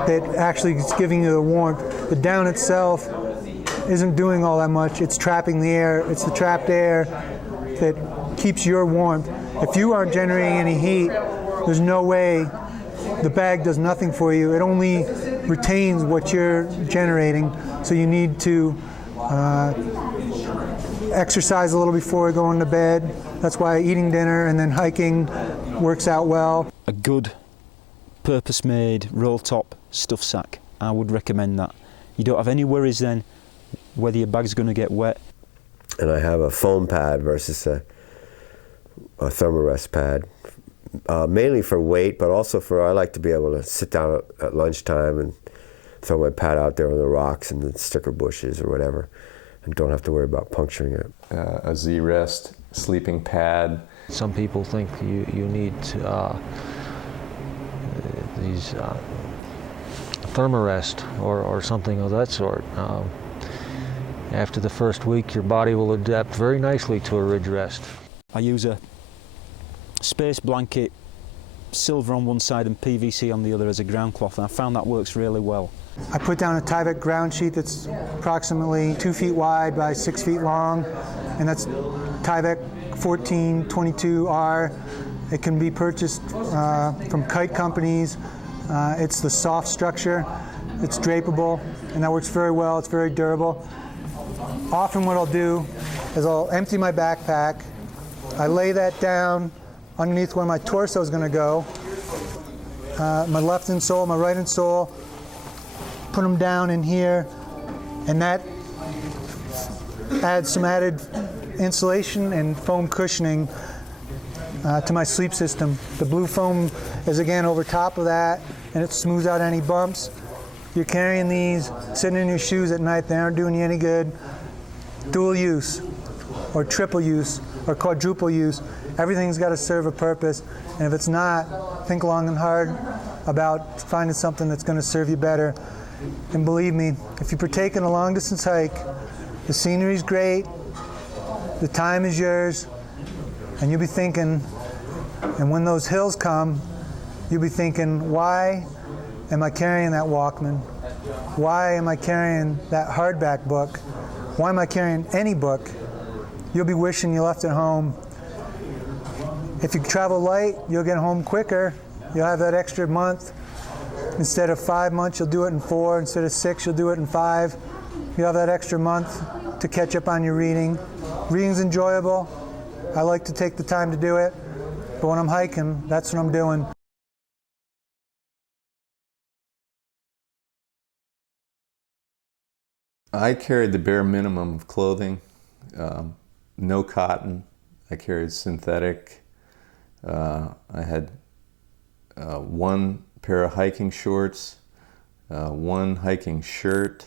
that actually is giving you the warmth. The down itself isn't doing all that much. It's trapping the air. It's the trapped air that keeps your warmth. If you aren't generating any heat, there's no way. The bag does nothing for you. It only retains what you're generating. So you need to exercise a little before going to bed. That's why eating dinner and then hiking works out well. A good purpose-made roll-top stuff sack. I would recommend that. You don't have any worries then whether your bag's going to get wet. And I have a foam pad versus a thermarest pad, mainly for weight, but also for, I like to be able to sit down at lunchtime and throw my pad out there on the rocks and the sticker bushes or whatever, and don't have to worry about puncturing it. A Z-rest sleeping pad. Some people think you need these thermarest or something of that sort. After the first week, your body will adapt very nicely to a ridge rest. I use a space blanket, silver on one side and PVC on the other as a ground cloth, and I found that works really well. I put down a Tyvek ground sheet that's approximately 2 feet wide by 6 feet long, and that's Tyvek 1422R. It can be purchased from kite companies. It's the soft structure. It's drapable, and that works very well. It's very durable. Often what I'll do is I'll empty my backpack. I lay that down underneath where my torso is going to go. My left insole, my right insole. Put them down in here, and that adds some added insulation and foam cushioning to my sleep system. The blue foam is again over top of that, and it smooths out any bumps. You're carrying these, sitting in your shoes at night, they aren't doing you any good. Dual use, or triple use, or quadruple use. Everything's got to serve a purpose, and if it's not, think long and hard about finding something that's going to serve you better. And believe me, if you partake in a long distance hike, the scenery's great, the time is yours, and you'll be thinking, and when those hills come, you'll be thinking, why am I carrying that Walkman? Why am I carrying that hardback book? Why am I carrying any book? You'll be wishing you left it home. If you travel light, you'll get home quicker. You'll have that extra month. Instead of 5 months, you'll do it in 4. Instead of 6, you'll do it in 5. You'll have that extra month to catch up on your reading. Reading's enjoyable. I like to take the time to do it. But when I'm hiking, that's what I'm doing. I carried the bare minimum of clothing, no cotton. I carried synthetic. I had one pair of hiking shorts, one hiking shirt,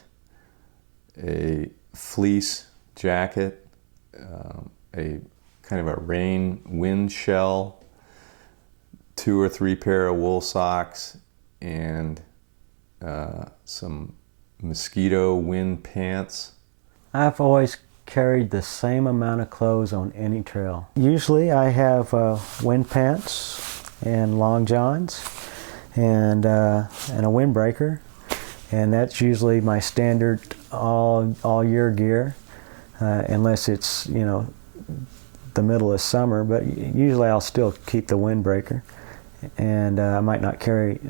a fleece jacket, a kind of a rain wind shell, 2 or 3 pair of wool socks, and some mosquito wind pants. I've always carried the same amount of clothes on any trail. Usually I have wind pants and long johns and a windbreaker, and that's usually my standard all year gear, unless it's, you know, the middle of summer, but usually I'll still keep the windbreaker. And I might not carry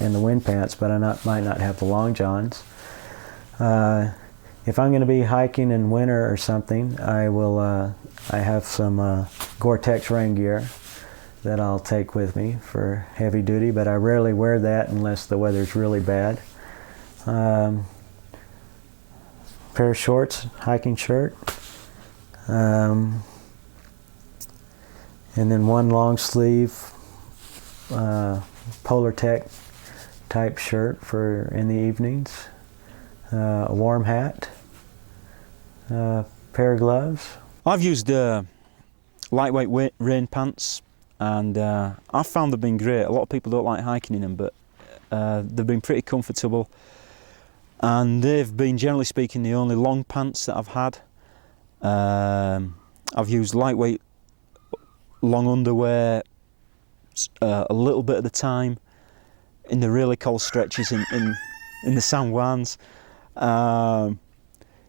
in the wind pants, but I might not have the long johns. If I'm going to be hiking in winter or something, I have some Gore-Tex rain gear that I'll take with me for heavy duty, but I rarely wear that unless the weather's really bad. Pair of shorts, hiking shirt, and then one long sleeve Polar Tech type shirt for in the evenings, a warm hat, pair of gloves. I've used lightweight rain pants, and I've found they've been great. A lot of people don't like hiking in them, but they've been pretty comfortable, and they've been, generally speaking, the only long pants that I've had. I've used lightweight long underwear a little bit of the time in the really cold stretches in the San Juans.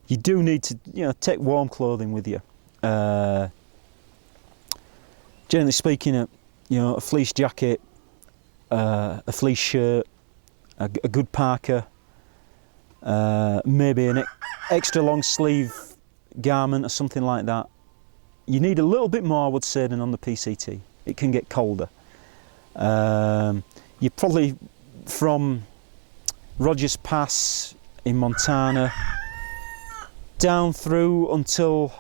You do need to, you know, take warm clothing with you. Generally speaking, you know, a fleece jacket, a fleece shirt, a good parka, maybe an extra long sleeve garment or something like that. You need a little bit more, I would say, than on the PCT. It can get colder. You're probably from Rogers Pass in Montana down through until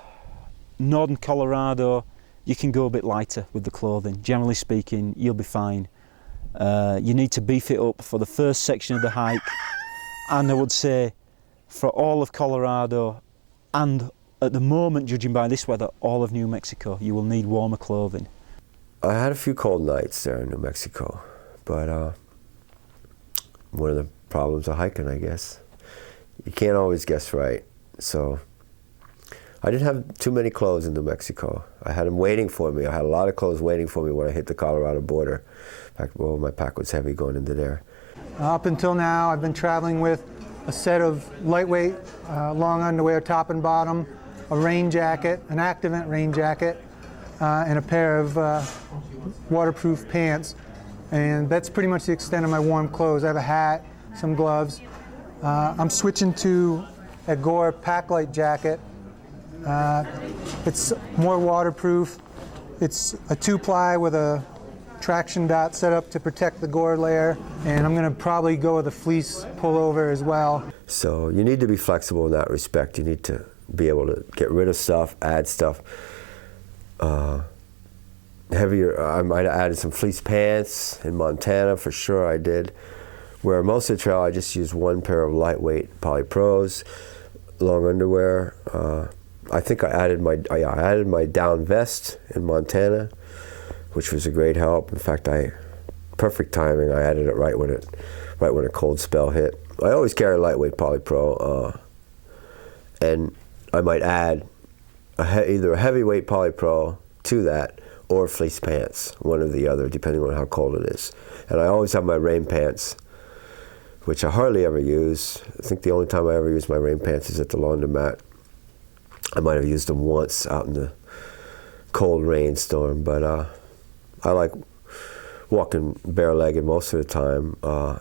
northern Colorado. You can go a bit lighter with the clothing. Generally speaking, you'll be fine. You need to beef it up for the first section of the hike, and I would say for all of Colorado, and at the moment, judging by this weather, all of New Mexico, you will need warmer clothing. I had a few cold nights there in New Mexico, but one of the problems of hiking, I guess, you can't always guess right. So I didn't have too many clothes in New Mexico. I had them waiting for me. I had a lot of clothes waiting for me when I hit the Colorado border. In fact, well, my pack was heavy going into there. Up until now, I've been traveling with a set of lightweight long underwear, top and bottom, a rain jacket, an Activent rain jacket, and a pair of waterproof pants. And that's pretty much the extent of my warm clothes. I have a hat, some gloves. I'm switching to a Gore Packlight jacket. It's more waterproof. It's a 2-ply with a traction dot set up to protect the Gore layer, and I'm going to probably go with a fleece pullover as well. So you need to be flexible in that respect. You need to be able to get rid of stuff, add stuff. Heavier, I might have added some fleece pants in Montana, for sure I did. Where most of the trail I just used one pair of lightweight polypros, long underwear. I think I added my down vest in Montana, which was a great help. In fact, perfect timing. I added it right when a cold spell hit. I always carry a lightweight polypro, and I might add either a heavyweight polypro to that or fleece pants, one or the other, depending on how cold it is. And I always have my rain pants, which I hardly ever use. I think the only time I ever use my rain pants is at the laundromat. I might have used them once out in the cold rainstorm, but I like walking bare-legged most of the time.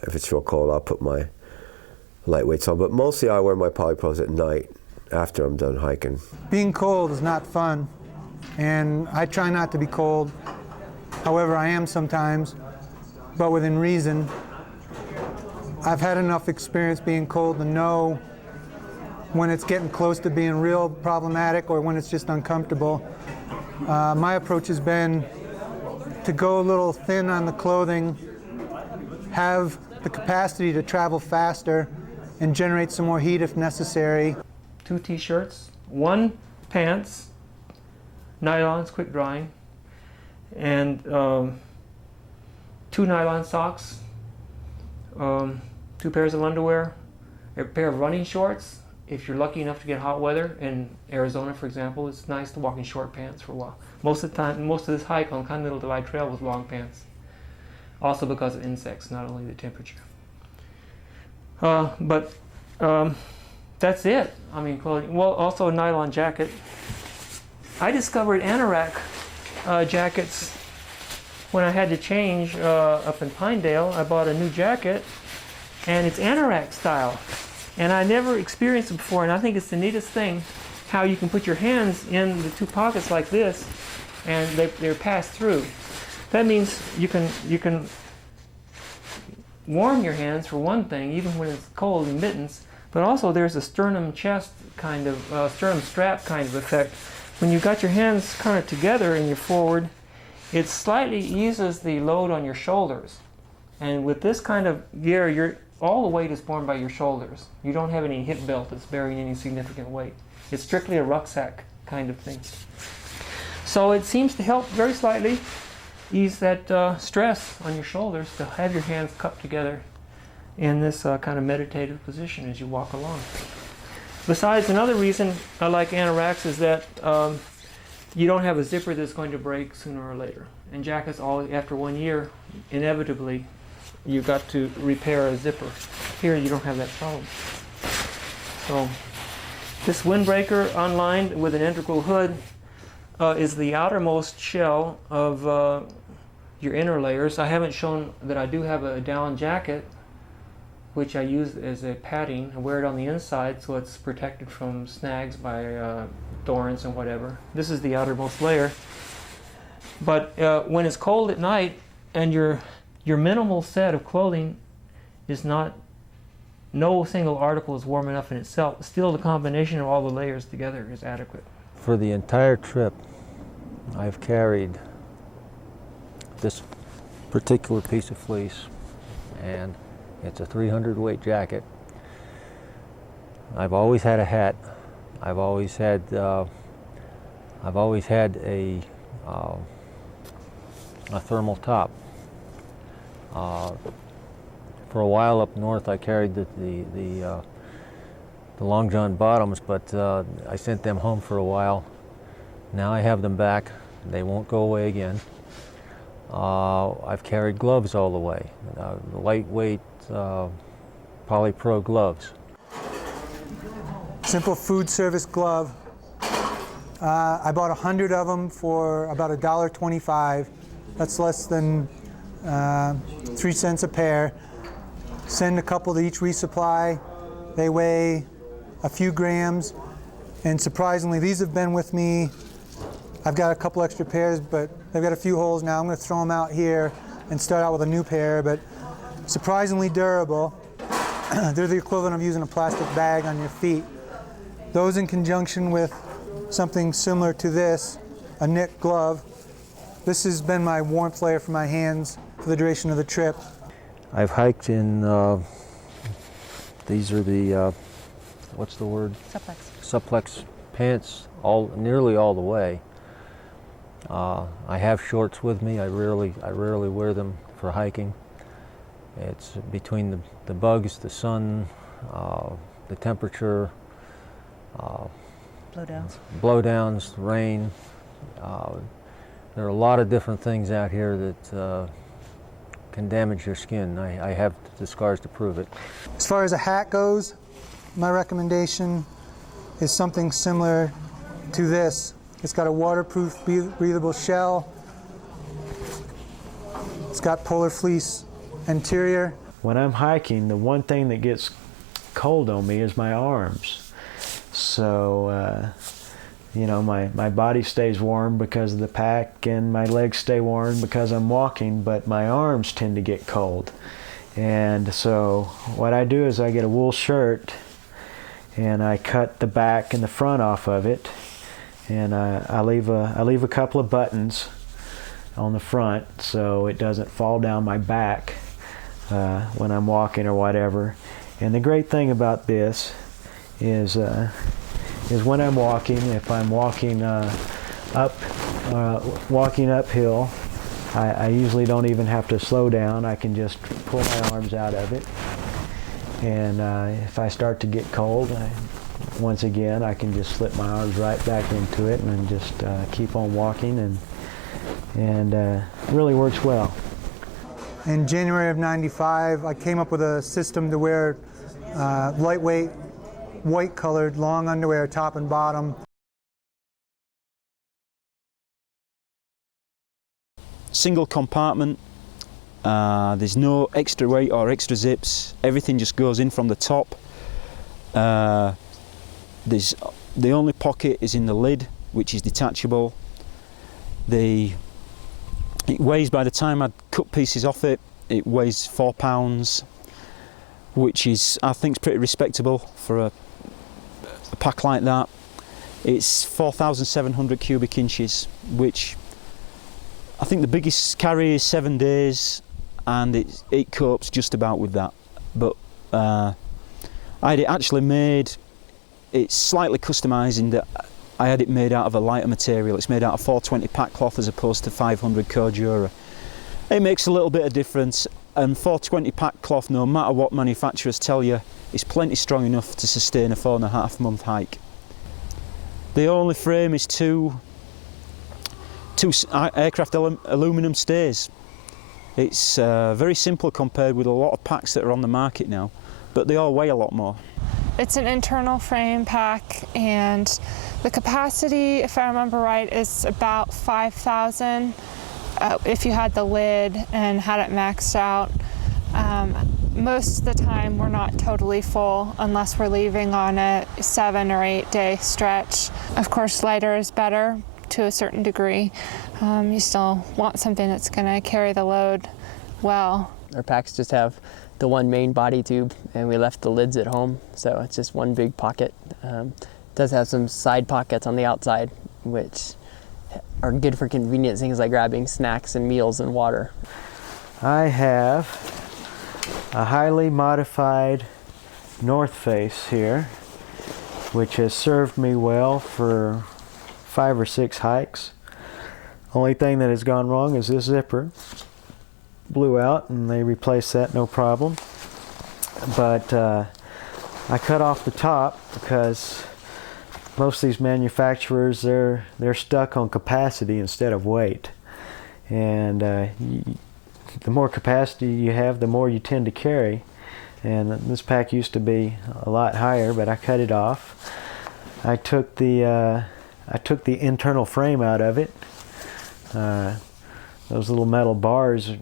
If it's real cold, I'll put my lightweights on, but mostly I wear my polypros at night after I'm done hiking. Being cold is not fun, and I try not to be cold. However, I am sometimes, but within reason. I've had enough experience being cold to know when it's getting close to being real problematic or when it's just uncomfortable. My approach has been to go a little thin on the clothing have the capacity to travel faster and generate some more heat if necessary. 2 t-shirts, 1 pants, nylons, quick drying, and 2 nylon socks, 2 pairs of underwear, a pair of running shorts. If you're lucky enough to get hot weather in Arizona, for example, it's nice to walk in short pants for a while. Most of the time, most of this hike on Continental Divide Trail was long pants. Also because of insects, not only the temperature. That's it. I mean, clothing. Well, also a nylon jacket. I discovered anorak jackets when I had to change up in Pinedale. I bought a new jacket, and it's anorak style. And I never experienced it before, and I think it's the neatest thing how you can put your hands in the 2 pockets like this, and they're passed through. That means you can warm your hands for one thing, even when it's cold in mittens, but also there's a sternum chest kind of, sternum strap kind of effect. When you've got your hands kind of together and you're forward, it slightly eases the load on your shoulders. And with this kind of gear, all the weight is borne by your shoulders. You don't have any hip belt that's bearing any significant weight. It's strictly a rucksack kind of thing. So it seems to help very slightly ease that stress on your shoulders to have your hands cupped together in this kind of meditative position as you walk along. Besides, another reason I like anoraks is that you don't have a zipper that's going to break sooner or later. And jackets, after 1 year, inevitably, you've got to repair a zipper. Here, you don't have that problem. So, this windbreaker unlined with an integral hood is the outermost shell of your inner layers. I haven't shown that I do have a down jacket, which I use as a padding. I wear it on the inside so it's protected from snags by thorns and whatever. This is the outermost layer. But when it's cold at night and your minimal set of clothing is not, no single article is warm enough in itself, still the combination of all the layers together is adequate. For the entire trip, I've carried this particular piece of fleece, and it's a 300 weight jacket. I've always had a hat. I've always had a thermal top. For a while up north, I carried the long john bottoms, but I sent them home for a while. Now I have them back. They won't go away again. I've carried gloves all the way, lightweight polypro gloves. Simple food service glove. I bought 100 of them for about $1.25. That's less than 3 cents a pair. Send a couple to each resupply. They weigh a few grams, and surprisingly, these have been with me. I've got a couple extra pairs, but they've got a few holes now. I'm going to throw them out here and start out with a new pair, but surprisingly durable. They're the equivalent of using a plastic bag on your feet. Those in conjunction with something similar to this, a knit glove. This has been my warmth layer for my hands for the duration of the trip. I've hiked in, these are the, what's the word? Supplex. Supplex pants, nearly all the way. I have shorts with me. I rarely wear them for hiking. It's between the bugs, the sun, the temperature, blowdowns, rain. There are a lot of different things out here that can damage your skin. I have the scars to prove it. As far as a hat goes, my recommendation is something similar to this. It's got a waterproof, breathable shell. It's got polar fleece interior. When I'm hiking, the one thing that gets cold on me is my arms. So, you know, my body stays warm because of the pack, and my legs stay warm because I'm walking, but my arms tend to get cold. And so what I do is I get a wool shirt and I cut the back and the front off of it, and I leave a couple of buttons on the front so it doesn't fall down my back. when I'm walking or whatever. And the great thing about this is when I'm walking, if I'm walking walking uphill, I usually don't even have to slow down. I can just pull my arms out of it. And if I start to get cold, once again, I can just slip my arms right back into it and just keep on walking, and it really works well. In January of '95, I came up with a system to wear lightweight, white-colored, long underwear, top and bottom. Single compartment, there's no extra weight or extra zips, everything just goes in from the top. The only pocket is in the lid, which is detachable. It weighs, by the time I cut pieces off it, it weighs 4 pounds, which is, I think, is pretty respectable for a pack like that. It's 4,700 cubic inches, which I think the biggest carry is 7 days, and it copes just about with that. But I had it actually made, it's slightly customised in that I had it made out of a lighter material. It's made out of 420 pack cloth as opposed to 500 Cordura. It makes a little bit of difference, and 420 pack cloth, no matter what manufacturers tell you, is plenty strong enough to sustain a 4.5 month hike. The only frame is two aircraft aluminium stays. It's very simple compared with a lot of packs that are on the market now, but they all weigh a lot more. It's an internal frame pack, and the capacity, if I remember right, is about 5,000 if you had the lid and had it maxed out. Most of the time we're not totally full unless we're leaving on a 7 or 8 day stretch. Of course, lighter is better to a certain degree. You still want something that's going to carry the load well. Our packs just have the one main body tube, and we left the lids at home, so it's just one big pocket. It does have some side pockets on the outside, which are good for convenient things like grabbing snacks and meals and water. I have a highly modified North Face here, which has served me well for 5 or 6 hikes. Only thing that has gone wrong is this zipper blew out, and they replaced that no problem. But I cut off the top because most of these manufacturers, they're stuck on capacity instead of weight. And the more capacity you have, the more you tend to carry. And this pack used to be a lot higher, but I cut it off. I took the internal frame out of it. Those little metal bars,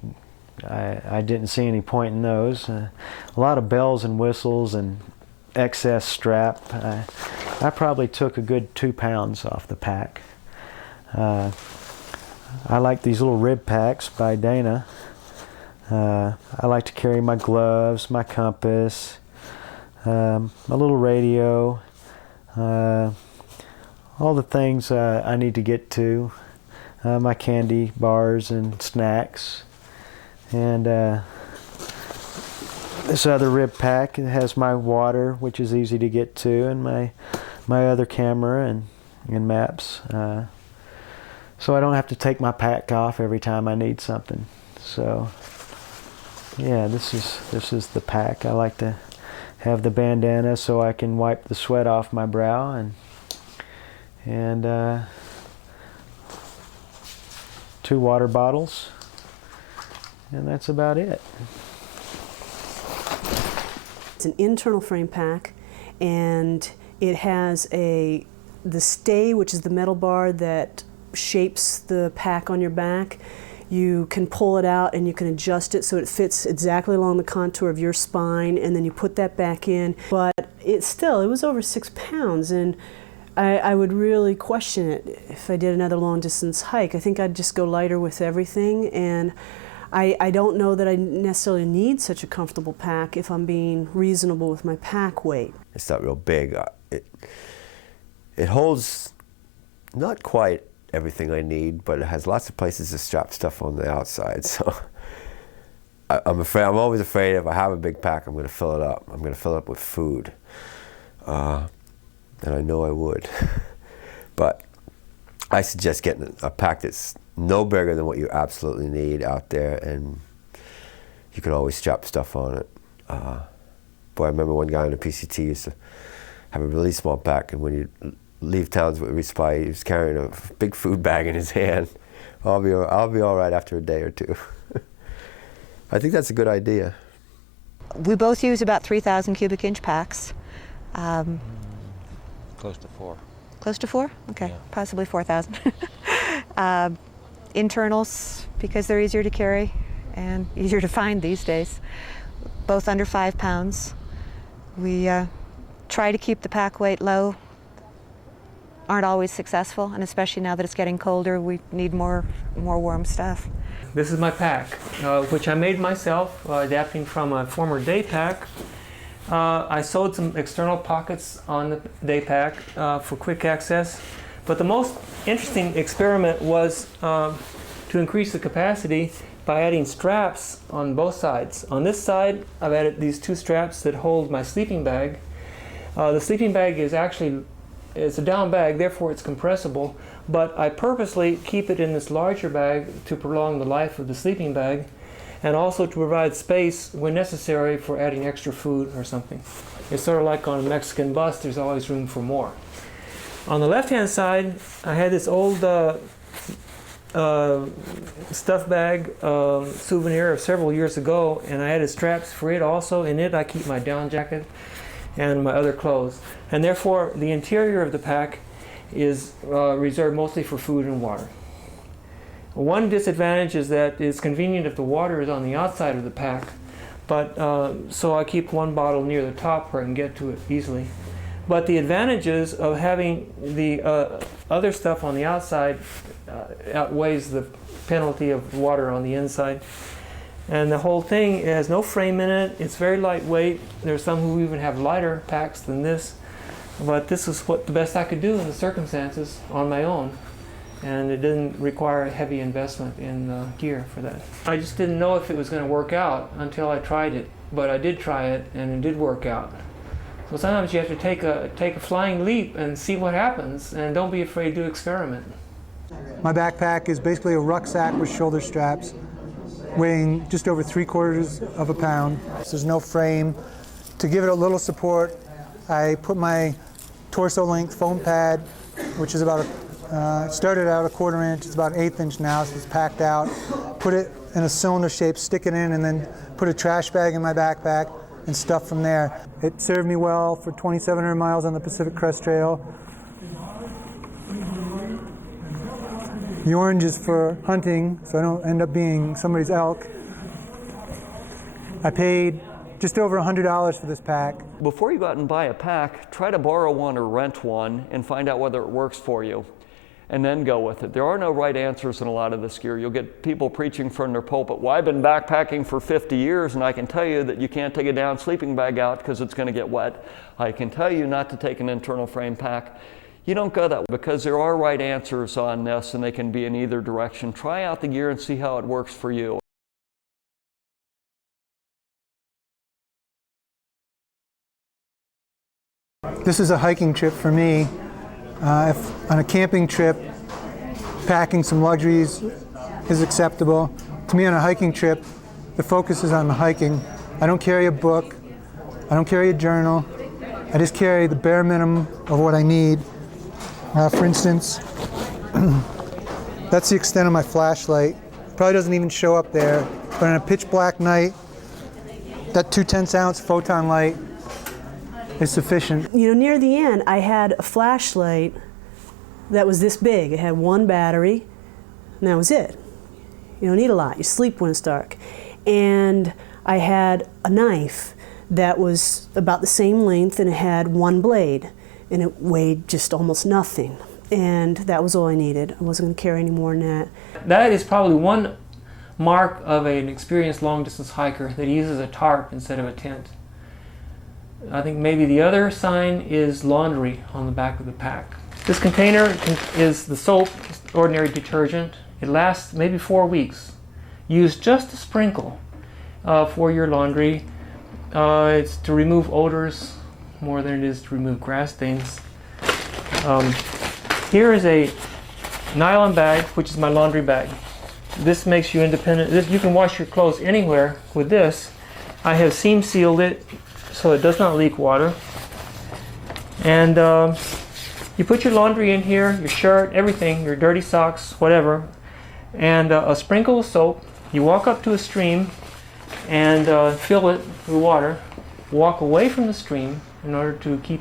I didn't see any point in those. A lot of bells and whistles and excess strap. I probably took a good 2 pounds off the pack. I like these little rib packs by Dana. I like to carry my gloves, my compass, my little radio, all the things I need to get to, my candy bars and snacks. And this other rib pack has my water, which is easy to get to, and my other camera and maps. So I don't have to take my pack off every time I need something. So yeah, this is the pack. I like to have the bandana so I can wipe the sweat off my brow, and 2 water bottles. And that's about it. It's an internal frame pack, and it has the stay, which is the metal bar that shapes the pack on your back. You can pull it out and you can adjust it so it fits exactly along the contour of your spine, and then you put that back in. But it was over 6 pounds, and I would really question it if I did another long distance hike. I think I'd just go lighter with everything, and I don't know that I necessarily need such a comfortable pack if I'm being reasonable with my pack weight. It's not real big. It holds not quite everything I need, but it has lots of places to strap stuff on the outside. So I'm always afraid if I have a big pack, I'm going to fill it up. I'm going to fill it up with food. And I know I would. But I suggest getting a pack that's no bigger than what you absolutely need out there, and you can always strap stuff on it. Boy, I remember one guy on the PCT used to have a really small pack, and when you leave towns with resupply, he was carrying a big food bag in his hand. I'll be all right after a day or two. I think that's a good idea. We both use about 3,000 cubic inch packs. Close to 4. Close to 4? Okay, Yeah. possibly 4,000. Internals, because they're easier to carry and easier to find these days. Both under 5 pounds. We try to keep the pack weight low. Aren't always successful, and especially now that it's getting colder, we need more warm stuff. This is my pack, which I made myself, adapting from a former day pack. I sewed some external pockets on the day pack for quick access. But the most interesting experiment was to increase the capacity by adding straps on both sides. On this side, I've added these 2 straps that hold my sleeping bag. The sleeping bag is actually, it's a down bag, therefore it's compressible, but I purposely keep it in this larger bag to prolong the life of the sleeping bag, and also to provide space when necessary for adding extra food or something. It's sort of like on a Mexican bus, there's always room for more. On the left-hand side, I had this old stuff bag souvenir of several years ago, and I added straps for it also. In it I keep my down jacket and my other clothes, and therefore the interior of the pack is reserved mostly for food and water. One disadvantage is that it's convenient if the water is on the outside of the pack, but so I keep one bottle near the top where I can get to it easily. But the advantages of having the other stuff on the outside outweighs the penalty of water on the inside. And the whole thing has no frame in it. It's very lightweight. There's some who even have lighter packs than this. But this is the best I could do in the circumstances on my own. And it didn't require a heavy investment in gear for that. I just didn't know if it was going to work out until I tried it. But I did try it, and it did work out. So sometimes you have to take a flying leap and see what happens, and don't be afraid to experiment. My backpack is basically a rucksack with shoulder straps, weighing just over 3/4 of a pound. So there's no frame. To give it a little support, I put my torso-length foam pad, which is about it started out a 1/4 inch. It's about 1/8 inch now, so it's packed out. Put it in a cylinder shape, stick it in, and then put a trash bag in my backpack and stuff from there. It served me well for 2,700 miles on the Pacific Crest Trail. The orange is for hunting, so I don't end up being somebody's elk. I paid just over $100 for this pack. Before you go out and buy a pack, try to borrow one or rent one and find out whether it works for you, and then go with it. There are no right answers in a lot of this gear. You'll get people preaching from their pulpit, well, I've been backpacking for 50 years and I can tell you that you can't take a down sleeping bag out because it's going to get wet. I can tell you not to take an internal frame pack. You don't go that way because there are right answers on this and they can be in either direction. Try out the gear and see how it works for you. This is a hiking trip for me. If on a camping trip, packing some luxuries is acceptable. To me, on a hiking trip, the focus is on the hiking. I don't carry a book. I don't carry a journal. I just carry the bare minimum of what I need. For instance, that's the extent of my flashlight. Probably doesn't even show up there, but on a pitch black night, that 2/10 ounce photon light is sufficient. You know, near the end, I had a flashlight that was this big. It had one battery, and that was it. You don't need a lot. You sleep when it's dark. And I had a knife that was about the same length, and it had one blade, and it weighed just almost nothing. And that was all I needed. I wasn't going to carry any more than that. That is probably one mark of an experienced long-distance hiker, that he uses a tarp instead of a tent. I think maybe the other sign is laundry on the back of the pack. This container is the soap, ordinary detergent. It lasts maybe 4 weeks. Use just a sprinkle, for your laundry. It's to remove odors more than it is to remove grass stains. Here is a nylon bag, which is my laundry bag. This makes you independent. You can wash your clothes anywhere with this. I have seam sealed it so it does not leak water. And you put your laundry in here, your shirt, everything, your dirty socks, whatever, and a sprinkle of soap. You walk up to a stream and fill it with water. Walk away from the stream in order to keep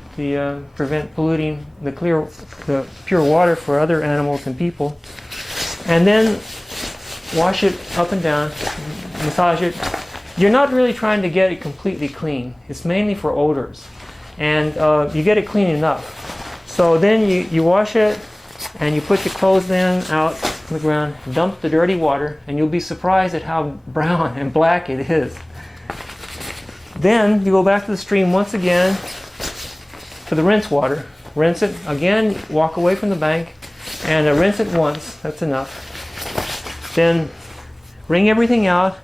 prevent polluting the pure water for other animals and people. And then wash it up and down, massage it. You're not really trying to get it completely clean. It's mainly for odors. And you get it clean enough. So then you wash it and you put your clothes then out on the ground, dump the dirty water, and you'll be surprised at how brown and black it is. Then you go back to the stream once again for the rinse water. Rinse it again, walk away from the bank, and rinse it once. That's enough. Then wring everything out,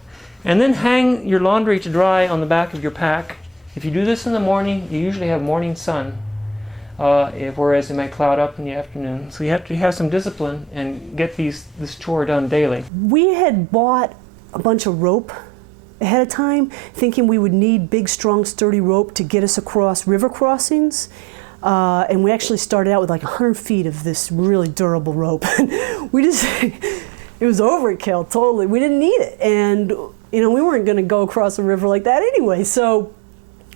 and then hang your laundry to dry on the back of your pack. If you do this in the morning, you usually have morning sun, whereas it might cloud up in the afternoon. So you have to have some discipline and get this chore done daily. We had bought a bunch of rope ahead of time, thinking we would need big, strong, sturdy rope to get us across river crossings. And we actually started out with like 100 feet of this really durable rope. It was overkill, totally. We didn't need it. And we weren't going to go across a river like that anyway. So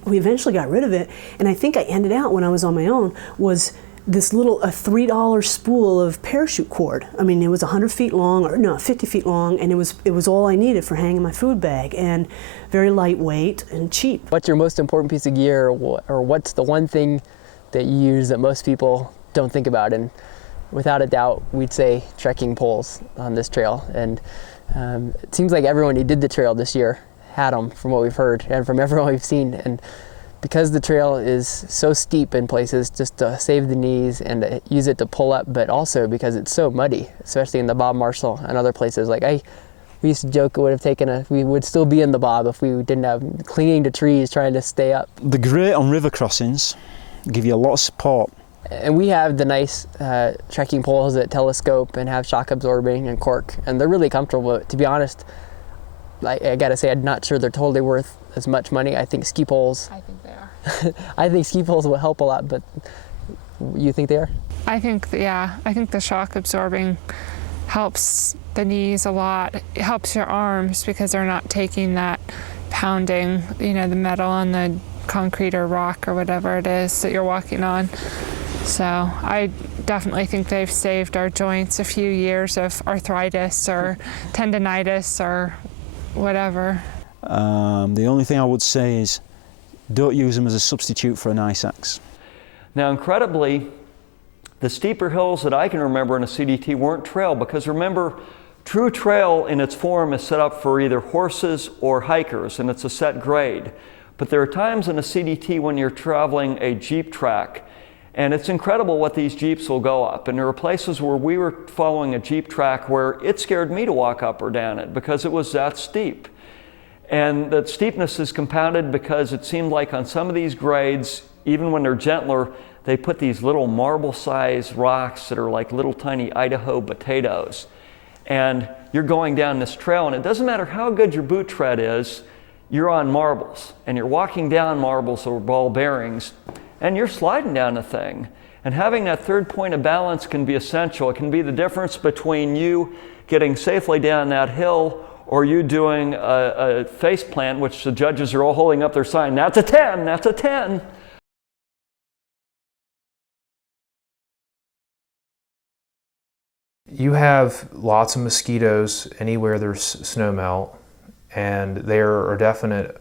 we eventually got rid of it. And I think I ended out, when I was on my own, was this little a $3 spool of parachute cord. I mean, it was 100 feet long, or no, 50 feet long, and it was all I needed for hanging my food bag, and very lightweight and cheap. What's your most important piece of gear, or what's the one thing that you use that most people don't think about? And without a doubt, we'd say trekking poles on this trail. And it seems like everyone who did the trail this year had them, from what we've heard and from everyone we've seen. And because the trail is so steep in places, just to save the knees and to use it to pull up, but also because it's so muddy, especially in the Bob Marshall and other places. Like we used to joke we would still be in the Bob if we didn't have clinging to trees trying to stay up. The great on river crossings give you a lot of support. And we have the nice trekking poles that telescope and have shock absorbing and cork, and they're really comfortable. But to be honest, I gotta say, I'm not sure they're totally worth as much money. I think ski poles. I think they are. I think ski poles will help a lot, but you think they are? I think the shock absorbing helps the knees a lot. It helps your arms because they're not taking that pounding, the metal on the concrete or rock or whatever it is that you're walking on. So I definitely think they've saved our joints a few years of arthritis or tendonitis or whatever. The only thing I would say is don't use them as a substitute for an ice axe. Now, incredibly, the steeper hills that I can remember in a CDT weren't trail, because remember, true trail in its form is set up for either horses or hikers, and it's a set grade. But there are times in a CDT when you're traveling a Jeep track, and it's incredible what these Jeeps will go up. And there are places where we were following a Jeep track where it scared me to walk up or down it because it was that steep. And that steepness is compounded because it seemed like on some of these grades, even when they're gentler, they put these little marble-sized rocks that are like little tiny Idaho potatoes. And you're going down this trail, and it doesn't matter how good your boot tread is, you're on marbles, and you're walking down marbles or ball bearings, and you're sliding down the thing. And having that third point of balance can be essential. It can be the difference between you getting safely down that hill or you doing a face plant, which the judges are all holding up their sign, that's a 10, that's a 10. You have lots of mosquitoes anywhere there's snow melt, and they're a definite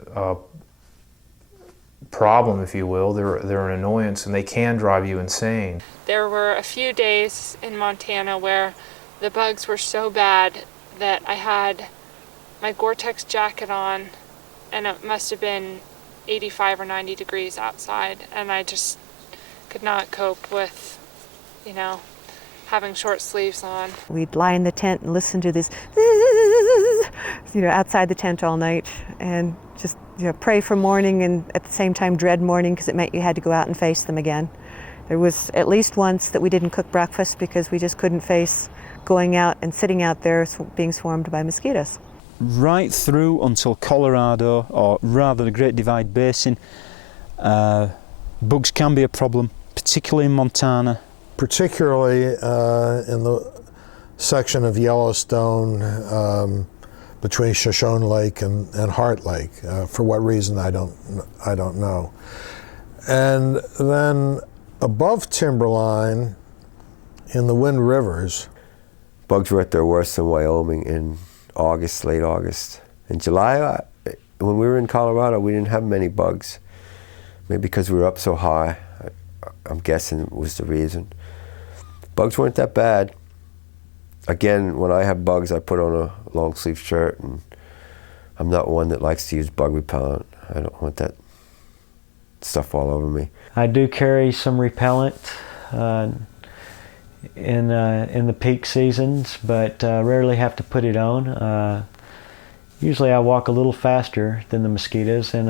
problem, if you will. They're an annoyance, and they can drive you insane. There were a few days in Montana where the bugs were so bad that I had my Gore-Tex jacket on, and it must have been 85 or 90 degrees outside, and I just could not cope with, having short sleeves on. We'd lie in the tent and listen to this, outside the tent all night, and just pray for morning, and at the same time dread morning because it meant you had to go out and face them again. There was at least once that we didn't cook breakfast because we just couldn't face going out and sitting out there being swarmed by mosquitoes. Right through until Colorado, or rather the Great Divide Basin, bugs can be a problem, particularly in Montana. Particularly in the section of Yellowstone between Shoshone Lake and Heart Lake. For what reason, I don't know. And then above timberline in the Wind Rivers, bugs were at their worst in Wyoming in August, late August. In July, when we were in Colorado, we didn't have many bugs. Maybe because we were up so high, I'm guessing was the reason. Bugs weren't that bad. Again, when I have bugs, I put on a long sleeve shirt, and I'm not one that likes to use bug repellent. I don't want that stuff all over me. I do carry some repellent in the peak seasons, but rarely have to put it on. Usually I walk a little faster than the mosquitoes, and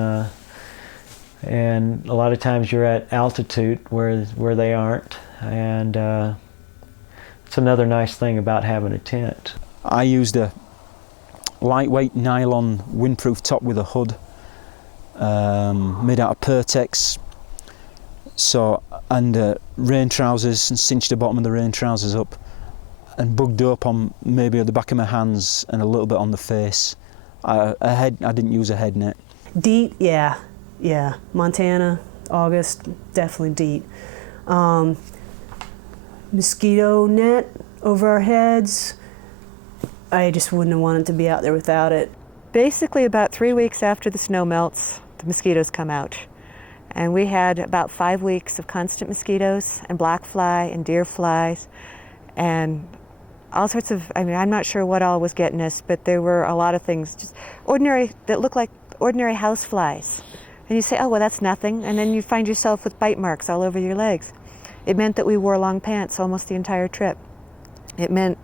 a lot of times you're at altitude where they aren't, and it's another nice thing about having a tent. I used a lightweight nylon windproof top with a hood made out of Pertex, and rain trousers, and cinched the bottom of the rain trousers up, and bugged up on maybe the back of my hands and a little bit on the face. I didn't use a head net. DEET, yeah. Montana, August, definitely DEET. Mosquito net over our heads, I just wouldn't have wanted to be out there without it. Basically, about 3 weeks after the snow melts, the mosquitoes come out. And we had about 5 weeks of constant mosquitoes, and black fly and deer flies, and all sorts of, I'm not sure what all was getting us, but there were a lot of things, just ordinary, that look like ordinary house flies. And you say, oh, well, that's nothing, and then you find yourself with bite marks all over your legs. It meant that we wore long pants almost the entire trip. It meant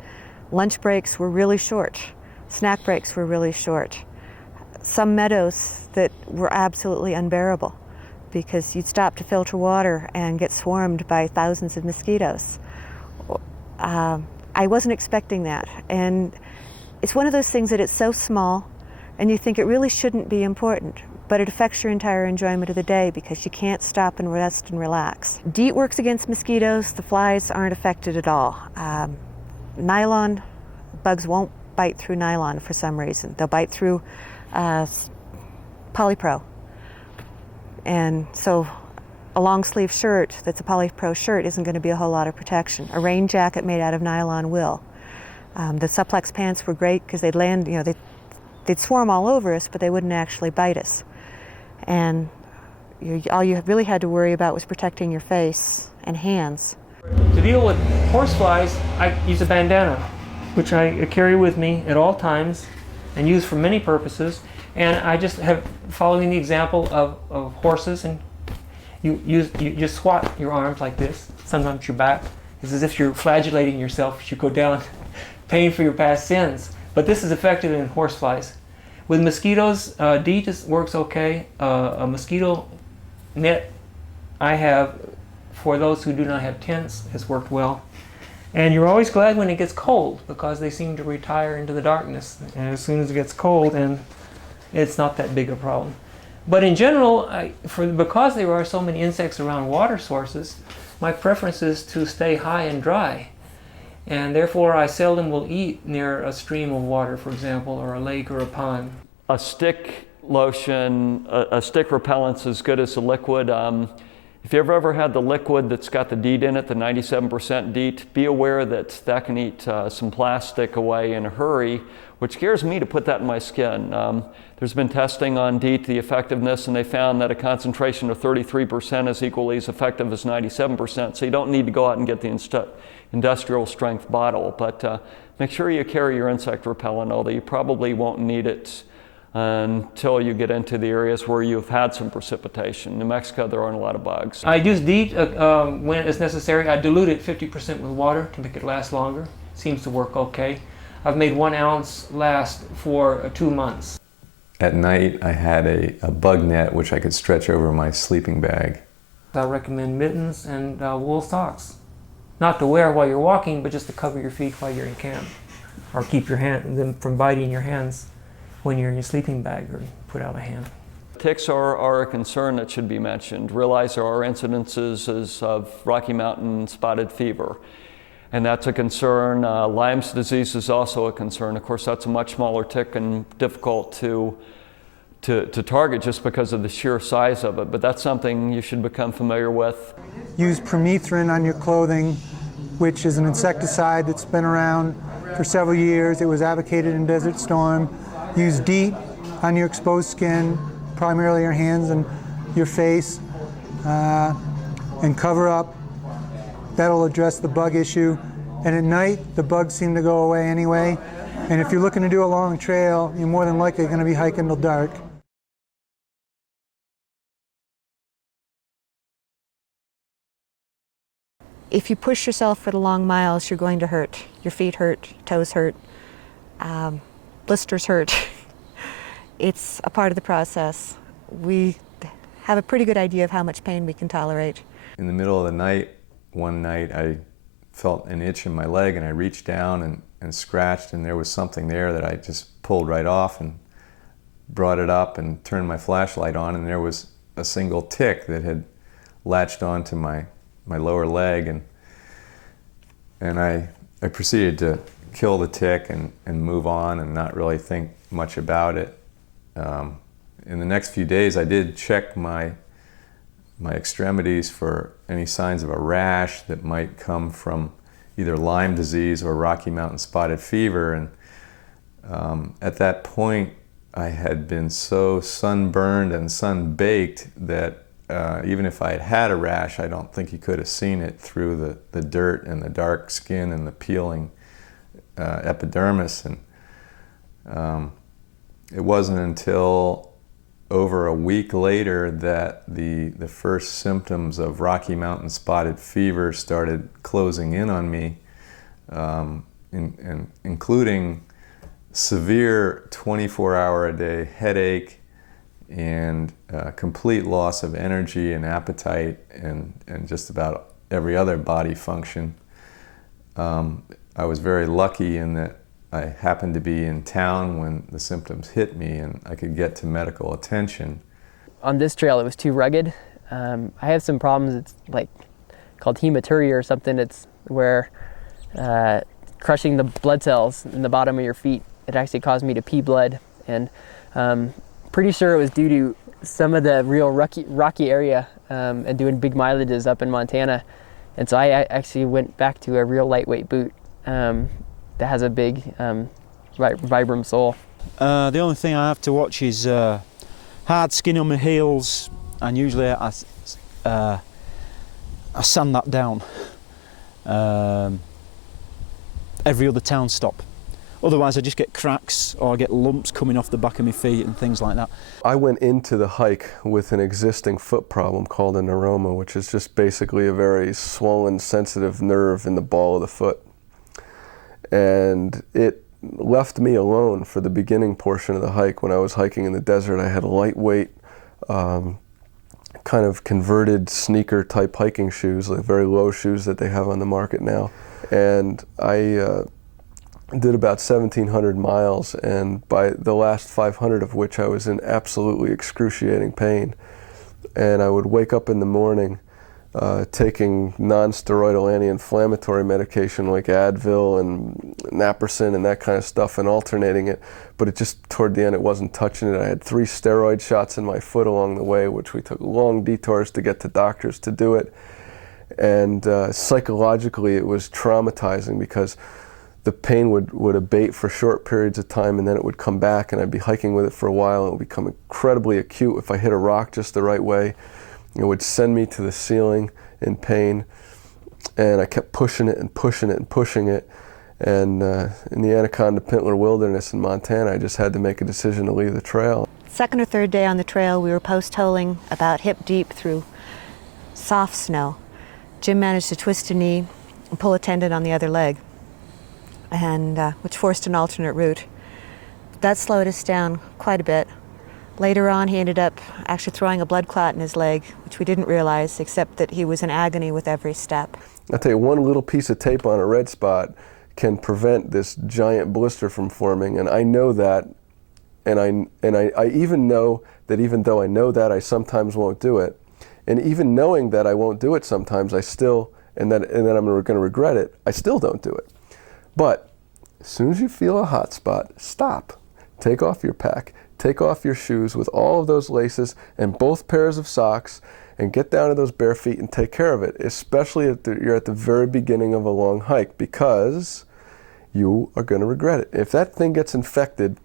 lunch breaks were really short, snack breaks were really short. Some meadows that were absolutely unbearable because you'd stop to filter water and get swarmed by thousands of mosquitoes. I wasn't expecting that, and it's one of those things that it's so small and you think it really shouldn't be important, but it affects your entire enjoyment of the day because you can't stop and rest and relax. DEET works against mosquitoes. The flies aren't affected at all. Nylon, bugs won't bite through nylon for some reason. They'll bite through polypro. And so a long sleeve shirt that's a polypro shirt isn't going to be a whole lot of protection. A rain jacket made out of nylon will. The Supplex pants were great because they'd land, they'd swarm all over us, but they wouldn't actually bite us. And all you really had to worry about was protecting your face and hands. To deal with horseflies, I use a bandana, which I carry with me at all times and use for many purposes. And I just have, following the example of horses, and you just squat your arms like this, sometimes your back. It's as if you're flagellating yourself as you go down, paying for your past sins. But this is effective in horseflies. With mosquitoes, DEET works okay. A mosquito net I have for those who do not have tents has worked well. And you're always glad when it gets cold because they seem to retire into the darkness. And as soon as it gets cold, and it's not that big a problem. But in general, because there are so many insects around water sources, my preference is to stay high and dry. And therefore, I seldom will eat near a stream of water, for example, or a lake or a pond. A stick lotion, a stick repellent's as good as a liquid. If you've ever had the liquid that's got the DEET in it, the 97% DEET, be aware that that can eat some plastic away in a hurry, which scares me to put that in my skin. There's been testing on DEET, the effectiveness, and they found that a concentration of 33% is equally as effective as 97%, so you don't need to go out and get the industrial strength bottle, but make sure you carry your insect repellent, although you probably won't need it until you get into the areas where you've had some precipitation. New Mexico, there aren't a lot of bugs. I use DEET when it's necessary. I dilute it 50% with water to make it last longer. Seems to work okay. I've made 1 ounce last for 2 months. At night, I had a bug net which I could stretch over my sleeping bag. I recommend mittens and wool socks. Not to wear while you're walking, but just to cover your feet while you're in camp. Or keep them from biting your hands when you're in your sleeping bag or put out a hand. Ticks are a concern that should be mentioned. Realize there are incidences of Rocky Mountain spotted fever, and that's a concern. Lyme's disease is also a concern. Of course, that's a much smaller tick and difficult to target just because of the sheer size of it, but that's something you should become familiar with. Use permethrin on your clothing, which is an insecticide that's been around for several years. It was advocated in Desert Storm. Use DEET on your exposed skin, primarily your hands and your face, and cover up. That'll address the bug issue. And at night, the bugs seem to go away anyway. And if you're looking to do a long trail, you're more than likely going to be hiking till dark. If you push yourself for the long miles, you're going to hurt. Your feet hurt, toes hurt, blisters hurt. It's a part of the process. We have a pretty good idea of how much pain we can tolerate. In the middle of the night, one night, I felt an itch in my leg and I reached down and scratched, and there was something there that I just pulled right off and brought it up and turned my flashlight on, and there was a single tick that had latched onto my lower leg, and I proceeded to kill the tick and move on and not really think much about it. In the next few days, I did check my extremities for any signs of a rash that might come from either Lyme disease or Rocky Mountain spotted fever, and at that point I had been so sunburned and sun-baked that even if I had had a rash, I don't think you could have seen it through the dirt and the dark skin and the peeling epidermis. And it wasn't until over a week later that the first symptoms of Rocky Mountain spotted fever started closing in on me, including severe 24-hour-a-day headache and complete loss of energy and appetite and just about every other body function. I was very lucky in that I happened to be in town when the symptoms hit me and I could get to medical attention. On this trail, it was too rugged. I have some problems. It's like called hematuria or something. It's where crushing the blood cells in the bottom of your feet, it actually caused me to pee blood. And pretty sure it was due to some of the real rocky area and doing big mileages up in Montana. And so I actually went back to a real lightweight boot that has a big Vibram sole. The only thing I have to watch is hard skin on my heels, and usually I sand that down every other town stop. Otherwise I just get cracks or I get lumps coming off the back of my feet and things like that. I went into the hike with an existing foot problem called a neuroma, which is just basically a very swollen, sensitive nerve in the ball of the foot. And it left me alone for the beginning portion of the hike. When I was hiking in the desert, I had lightweight, kind of converted sneaker type hiking shoes, like very low shoes that they have on the market now. And I did about 1,700 miles, and by the last 500 of which I was in absolutely excruciating pain. And I would wake up in the morning taking non-steroidal anti-inflammatory medication like Advil and Naproxen and that kind of stuff and alternating it, but it just, toward the end, it wasn't touching it. I had 3 steroid shots in my foot along the way, which we took long detours to get to doctors to do it. And psychologically it was traumatizing because the pain would abate for short periods of time and then it would come back, and I'd be hiking with it for a while and it would become incredibly acute. If I hit a rock just the right way, it would send me to the ceiling in pain, and I kept pushing it and pushing it and pushing it, And in the Anaconda-Pintler Wilderness in Montana, I just had to make a decision to leave the trail. Second or third day on the trail, we were post-holing about hip deep through soft snow. Jim managed to twist a knee and pull a tendon on the other leg, and which forced an alternate route. That slowed us down quite a bit. Later on, he ended up actually throwing a blood clot in his leg, which we didn't realize, except that he was in agony with every step. I'll tell you, one little piece of tape on a red spot can prevent this giant blister from forming, and I know that, and I even know that even though I know that, I sometimes won't do it. And even knowing that I won't do it sometimes, I still, and that I'm going to regret it, I still don't do it. But as soon as you feel a hot spot, stop. Take off your pack, take off your shoes with all of those laces and both pairs of socks, and get down to those bare feet and take care of it, especially if you're at the very beginning of a long hike, because you are going to regret it. If that thing gets infected,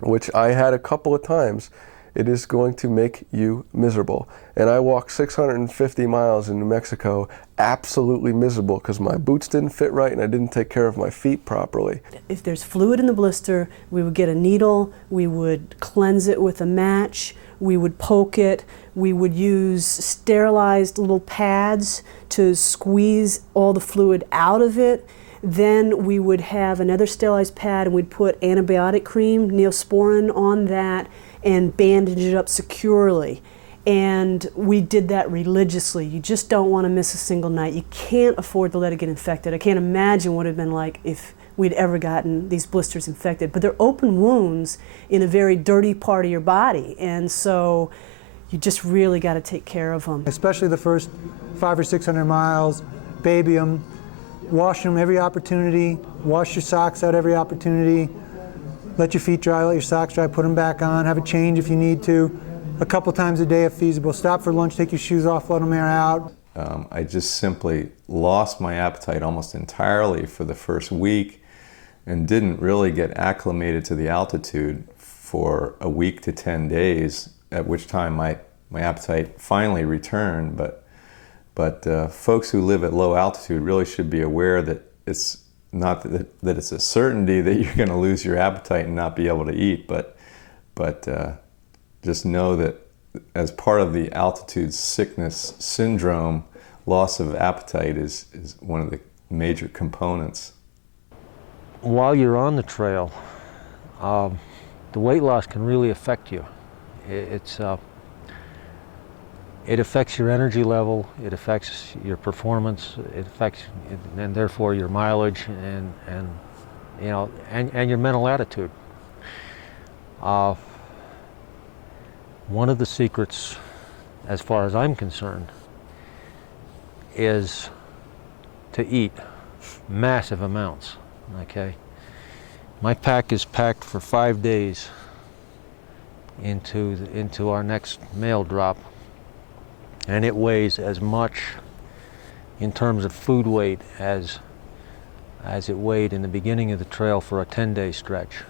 which I had a couple of times, it is going to make you miserable. And I walked 650 miles in New Mexico absolutely miserable because my boots didn't fit right and I didn't take care of my feet properly. If there's fluid in the blister, we would get a needle, we would cleanse it with a match, we would poke it, we would use sterilized little pads to squeeze all the fluid out of it. Then we would have another sterilized pad and we'd put antibiotic cream, Neosporin, on that and bandage it up securely. And we did that religiously. You just don't want to miss a single night. You can't afford to let it get infected. I can't imagine what it would have been like if we'd ever gotten these blisters infected. But they're open wounds in a very dirty part of your body. And so you just really got to take care of them. Especially the first 500 or 600 miles, baby them, wash them every opportunity, wash your socks out every opportunity, let your feet dry, let your socks dry, put them back on, have a change if you need to, a couple times a day if feasible. Stop for lunch, take your shoes off, let them air out. I just simply lost my appetite almost entirely for the first week and didn't really get acclimated to the altitude for a week to 10 days, at which time my appetite finally returned. But folks who live at low altitude really should be aware that it's not that it's a certainty that you're going to lose your appetite and not be able to eat, but just know that as part of the altitude sickness syndrome, loss of appetite is one of the major components. While you're on the trail, the weight loss can really affect you. It affects your energy level, it affects your performance, it affects, and therefore your mileage, and you know, and your mental attitude. One of the secrets, as far as I'm concerned, is to eat massive amounts. Okay, my pack is packed for 5 days into our next mail drop. And it weighs as much in terms of food weight as it weighed in the beginning of the trail for a 10-day stretch.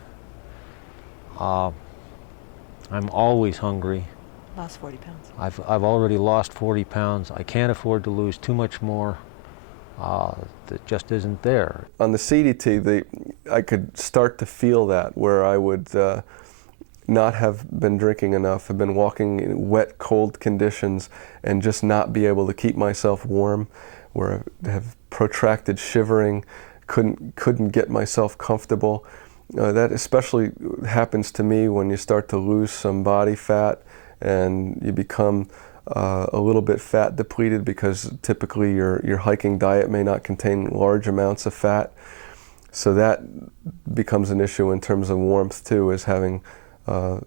I'm always hungry. Lost 40 pounds. I've already lost 40 pounds. I can't afford to lose too much more. That just isn't there. On the CDT, I could start to feel that, where I would not have been drinking enough, have been walking in wet, cold conditions, and just not be able to keep myself warm, where I have protracted shivering, couldn't get myself comfortable. That especially happens to me when you start to lose some body fat and you become a little bit fat depleted, because typically your hiking diet may not contain large amounts of fat. So that becomes an issue in terms of warmth too, is having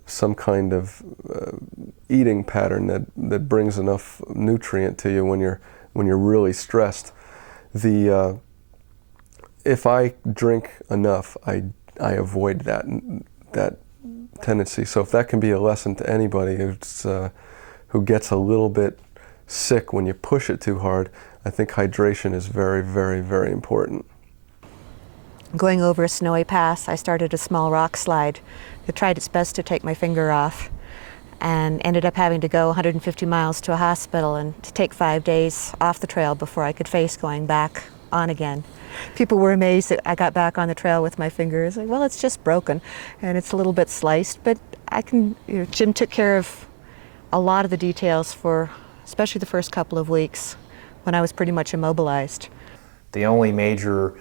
some kind of eating pattern that brings enough nutrient to you when you're really stressed. If I drink enough, I avoid that tendency. So if that can be a lesson to anybody who gets a little bit sick when you push it too hard, I think hydration is very, very, very important. Going over a snowy pass, I started a small rock slide. It tried its best to take my finger off and ended up having to go 150 miles to a hospital and to take 5 days off the trail before I could face going back on again. People were amazed that I got back on the trail with my fingers. Like, well, it's just broken, and it's a little bit sliced, but I can. You know, Jim took care of a lot of the details for, especially the first couple of weeks, when I was pretty much immobilized. The only major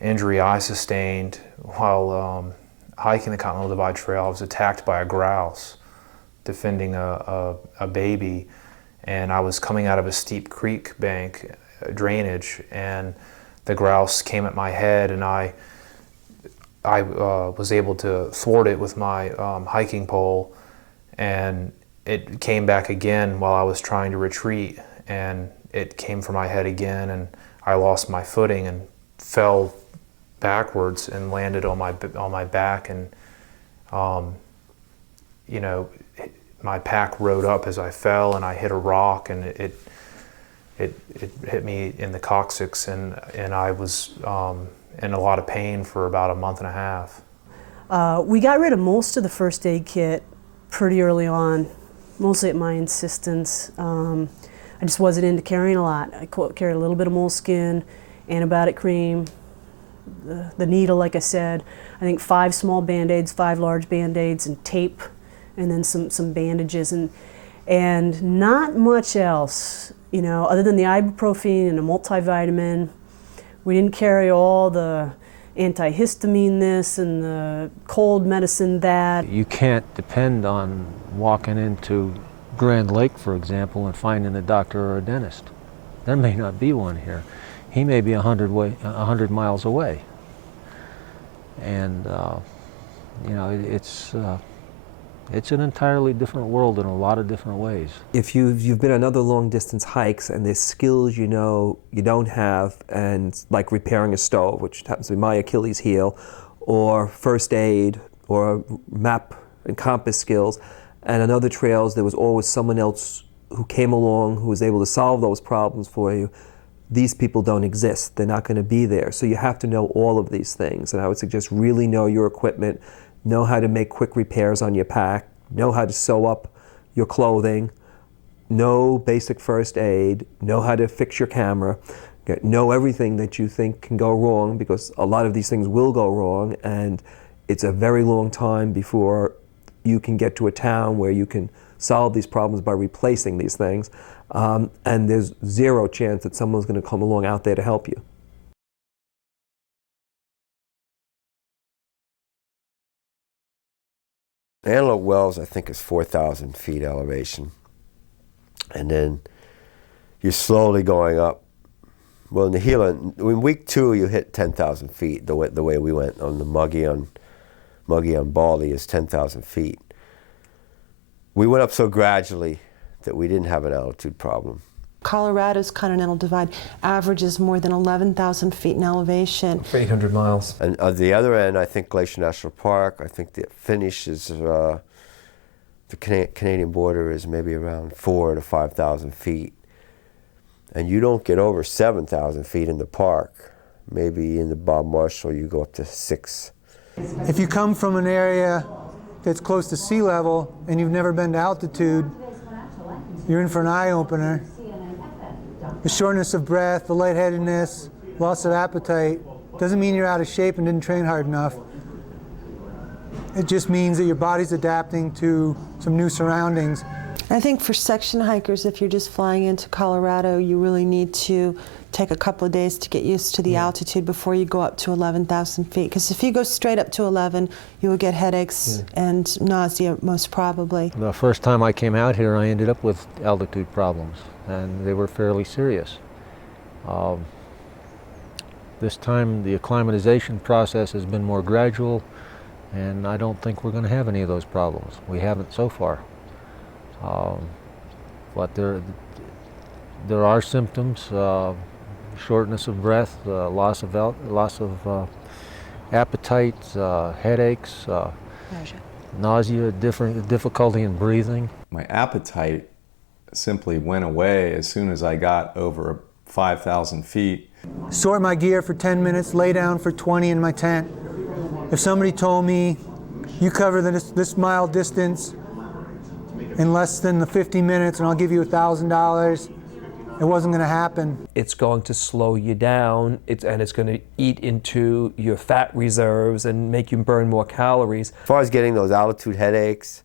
injury I sustained while hiking the Continental Divide Trail, I was attacked by a grouse defending a baby, and I was coming out of a steep creek bank drainage, and the grouse came at my head, and I was able to thwart it with my hiking pole, and it came back again while I was trying to retreat, and it came for my head again, and I lost my footing and fell backwards and landed on my back, and you know, my pack rode up as I fell, and I hit a rock, and it hit me in the coccyx, and I was in a lot of pain for about a month and a half. We got rid of most of the first aid kit pretty early on, mostly at my insistence. I just wasn't into carrying a lot. I carried a little bit of moleskin, antibiotic cream, the needle, like I said. I think 5 small Band-Aids, 5 large Band-Aids, and tape, and then some bandages, and not much else, you know, other than the ibuprofen and a multivitamin. We didn't carry all the antihistamine this and the cold medicine that. You can't depend on walking into Grand Lake, for example, and finding a doctor or a dentist. There may not be one here. He may be 100 miles away. And, you know, it's an entirely different world in a lot of different ways. If you've been on other long distance hikes and there's skills you know you don't have, and like repairing a stove, which happens to be my Achilles heel, or first aid, or map and compass skills, and on other trails there was always someone else who came along who was able to solve those problems for you. These people don't exist. They're not going to be there. So you have to know all of these things, and I would suggest really know your equipment, know how to make quick repairs on your pack, know how to sew up your clothing, know basic first aid, know how to fix your camera, know everything that you think can go wrong, because a lot of these things will go wrong, and it's a very long time before you can get to a town where you can solve these problems by replacing these things, and there's zero chance that someone's going to come along out there to help you. Antelope Wells, I think, is 4,000 feet elevation. And then you're slowly going up. Well, in the Gila, in week 2, you hit 10,000 feet, the way we went on the Muggy on Baldy is 10,000 feet. We went up so gradually that we didn't have an altitude problem. Colorado's Continental Divide averages more than 11,000 feet in elevation. For 800 miles. And at the other end, I think Glacier National Park, I think the finish is, the Canadian border is maybe around 4,000 to 5,000 feet. And you don't get over 7,000 feet in the park. Maybe in the Bob Marshall, you go up to 6. If you come from an area that's close to sea level and you've never been to altitude, you're in for an eye-opener. The shortness of breath, the lightheadedness, loss of appetite doesn't mean you're out of shape and didn't train hard enough. It just means that your body's adapting to some new surroundings. I think for section hikers, if you're just flying into Colorado, you really need to take a couple of days to get used to the altitude before you go up to 11,000 feet. Because if you go straight up to 11, you will get headaches and nausea, most probably. The first time I came out here, I ended up with altitude problems, and they were fairly serious. This time, the acclimatization process has been more gradual, and I don't think we're going to have any of those problems. We haven't so far. But there are symptoms: shortness of breath, loss of appetite, headaches, nausea, difficulty in breathing. My appetite simply went away as soon as I got over 5,000 feet. Sort my gear for 10 minutes, lay down for 20 in my tent. If somebody told me, you cover this mile distance in less than the 50 minutes and I'll give you $1,000, it wasn't going to happen. It's going to slow you down, and it's going to eat into your fat reserves and make you burn more calories. As far as getting those altitude headaches,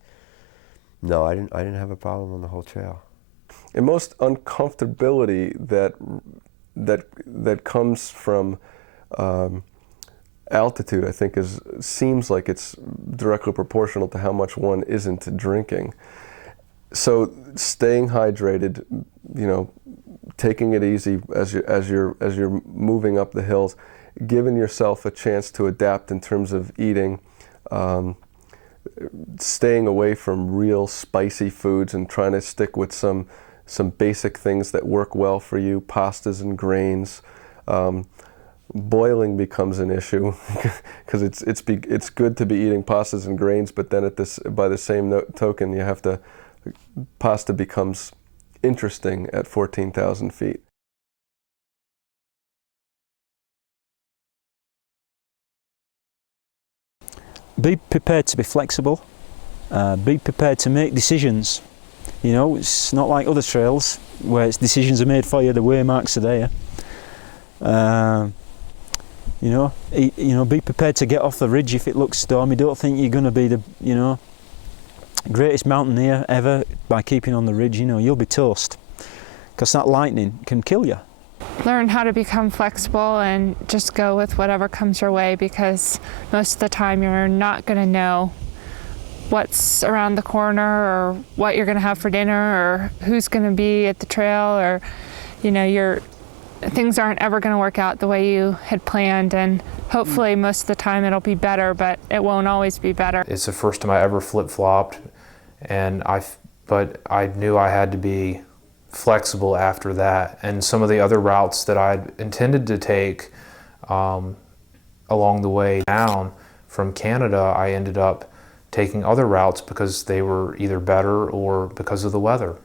no, I didn't have a problem on the whole trail. And most uncomfortability that comes from altitude, I think, seems like it's directly proportional to how much one isn't drinking. So staying hydrated, you know, taking it easy as you're moving up the hills, giving yourself a chance to adapt in terms of eating, staying away from real spicy foods and trying to stick with some basic things that work well for you, pastas and grains. Boiling becomes an issue because it's good to be eating pastas and grains, but then by the same token, you have to, pasta becomes interesting at 14,000 feet. Be prepared to be flexible. Be prepared to make decisions. You know, it's not like other trails where decisions are made for you, the waymarks are there. Be prepared to get off the ridge if it looks stormy. Don't think you're going to be the, greatest mountaineer ever by keeping on the ridge. You know, you'll be toast because that lightning can kill you. Learn how to become flexible and just go with whatever comes your way, because most of the time you're not going to know what's around the corner or what you're going to have for dinner or who's going to be at the trail, or things aren't ever going to work out the way you had planned, and hopefully most of the time it'll be better, but it won't always be better. It's the first time I ever flip-flopped, but I knew I had to be flexible after that. And some of the other routes that I'd intended to take along the way down from Canada, I ended up taking other routes because they were either better or because of the weather.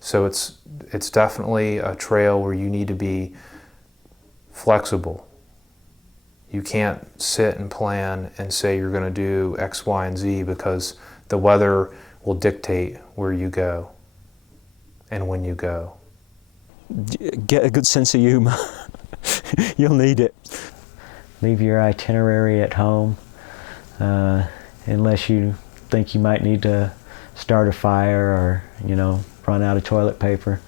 So it's definitely a trail where you need to be flexible. You can't sit and plan and say you're going to do X, Y, and Z, because the weather will dictate where you go and when you go. Get a good sense of humor. You'll need it. Leave your itinerary at home, unless you think you might need to start a fire or, run out of toilet paper.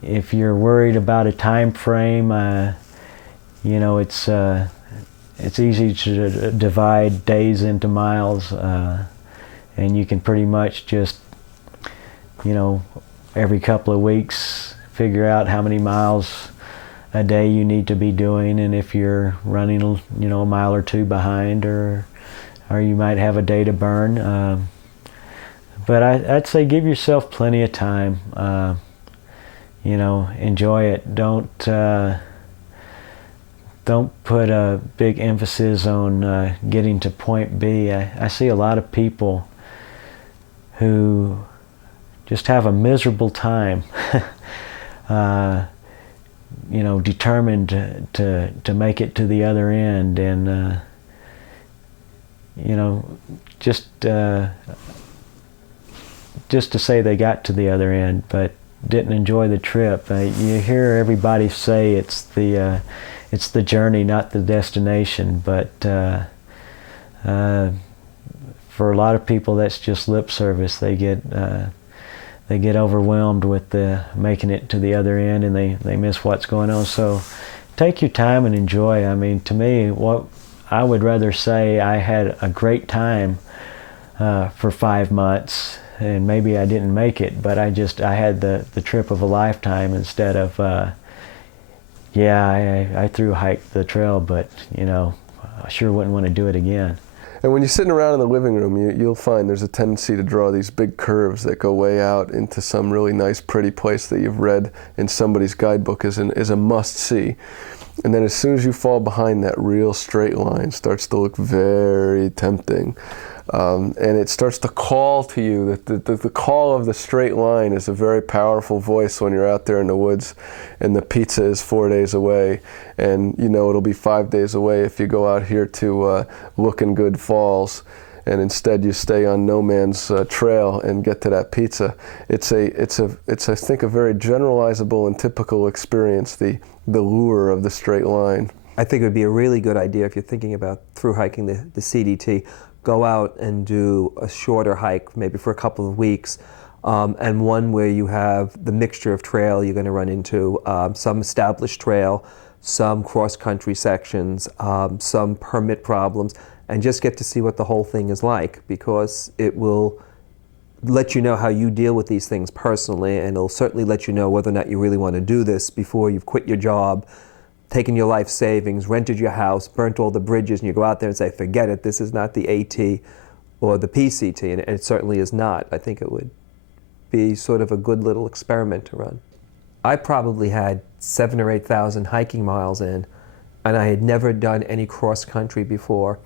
If you're worried about a time frame, it's easy to divide days into miles, and you can pretty much just, every couple of weeks figure out how many miles a day you need to be doing, and if you're running, a mile or two behind, or you might have a day to burn. But I'd say give yourself plenty of time. Enjoy it. Don't put a big emphasis on getting to point B. I see a lot of people who just have a miserable time, determined to make it to the other end, and just to say they got to the other end, but didn't enjoy the trip. You hear everybody say it's the journey, not the destination, but for a lot of people that's just lip service. They get overwhelmed with making it to the other end, and they miss what's going on. So take your time and enjoy. I mean, to me, what I would rather say, I had a great time for 5 months, and maybe I didn't make it, but I had the trip of a lifetime, instead of I thru-hiked the trail, but I sure wouldn't want to do it again. And when you're sitting around in the living room, you'll find there's a tendency to draw these big curves that go way out into some really nice, pretty place that you've read in somebody's guidebook is a must-see. And then as soon as you fall behind, that real straight line starts to look very tempting. And it starts to call to you. The call of the straight line is a very powerful voice when you're out there in the woods and the pizza is 4 days away, and it'll be 5 days away if you go out here to Looking Good Falls. and instead you stay on no man's trail and get to that pizza. It's I think a very generalizable and typical experience, the lure of the straight line. I think it would be a really good idea if you're thinking about through hiking the CDT, go out and do a shorter hike, maybe for a couple of weeks, and one where you have the mixture of trail you're going to run into, some established trail, some cross-country sections, some permit problems, and just get to see what the whole thing is like, because it will let you know how you deal with these things personally, and it'll certainly let you know whether or not you really want to do this before you've quit your job, taken your life savings, rented your house, burnt all the bridges, and you go out there and say, forget it, this is not the AT or the PCT, and it certainly is not. I think it would be sort of a good little experiment to run. I probably had 7,000 or 8,000 hiking miles in, and I had never done any cross-country before.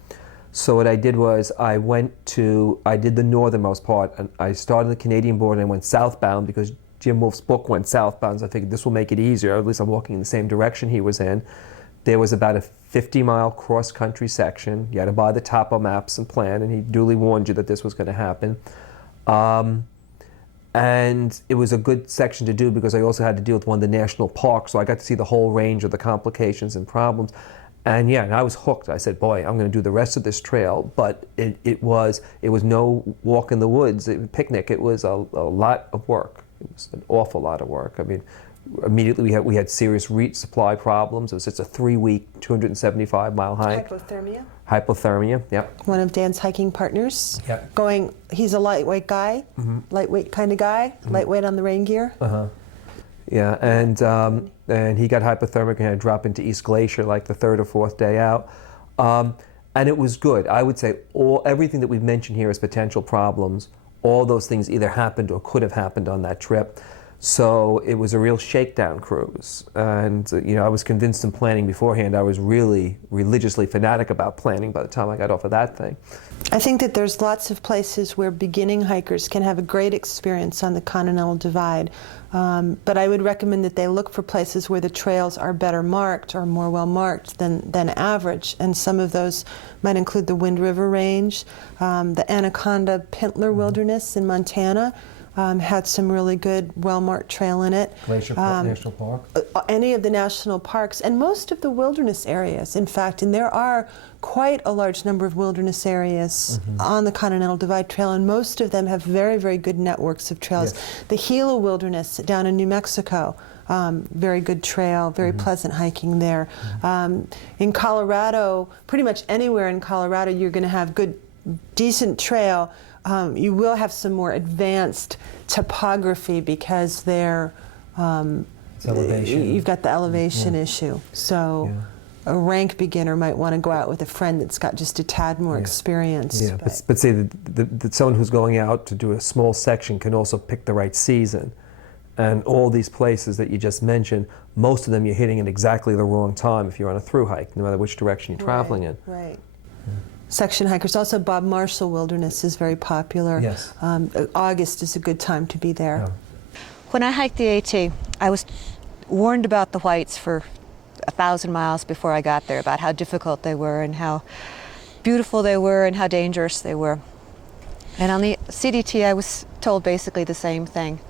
So what I did was I did the northernmost part, and I started the Canadian border and went southbound because Jim Wolfe's book went southbound, so I figured this will make it easier. At least I'm walking in the same direction he was in. There was about a 50-mile cross-country section. You had to buy the topo maps and plan, and he duly warned you that this was going to happen. And it was a good section to do because I also had to deal with one of the national parks, so I got to see the whole range of the complications and problems. And yeah, and I was hooked. I said, boy, I'm going to do the rest of this trail. But it was no walk in the woods, picnic. It was a lot of work. It was an awful lot of work. I mean, immediately we had serious resupply problems. It was just a 3-week, 275-mile hike. Hypothermia? Hypothermia, yeah. One of Dan's hiking partners. Yeah. He's a lightweight guy, lightweight kind of guy, lightweight on the rain gear. Yeah, and he got hypothermic and had to drop into East Glacier like the 3rd or 4th day out. And it was good. I would say everything that we've mentioned here as potential problems, all those things either happened or could have happened on that trip. So it was a real shakedown cruise. And I was convinced in planning beforehand. I was really religiously fanatic about planning by the time I got off of that thing. I think that there's lots of places where beginning hikers can have a great experience on the Continental Divide. But I would recommend that they look for places where the trails are better marked or more well marked than average. And some of those might include the Wind River Range, the Anaconda Pintler Wilderness in Montana. Had some really good, well-marked trail in it. Glacier National Park? Any of the national parks, and most of the wilderness areas, in fact, and there are quite a large number of wilderness areas on the Continental Divide Trail, and most of them have very, very good networks of trails. Yes. The Gila Wilderness down in New Mexico, very good trail, very pleasant hiking there. In Colorado, pretty much anywhere in Colorado, you're going to have good, decent trail. You will have some more advanced topography because you've got the elevation issue. So a rank beginner might want to go out with a friend that's got just a tad more experience. Yeah, but see, someone who's going out to do a small section can also pick the right season. And all these places that you just mentioned, most of them you're hitting at exactly the wrong time if you're on a through hike, no matter which direction you're traveling in. Right. Section hikers. Also, Bob Marshall Wilderness is very popular. Yes. August is a good time to be there. When I hiked the AT, I was warned about the whites for 1,000 miles before I got there, about how difficult they were and how beautiful they were and how dangerous they were. And on the CDT, I was told basically the same thing.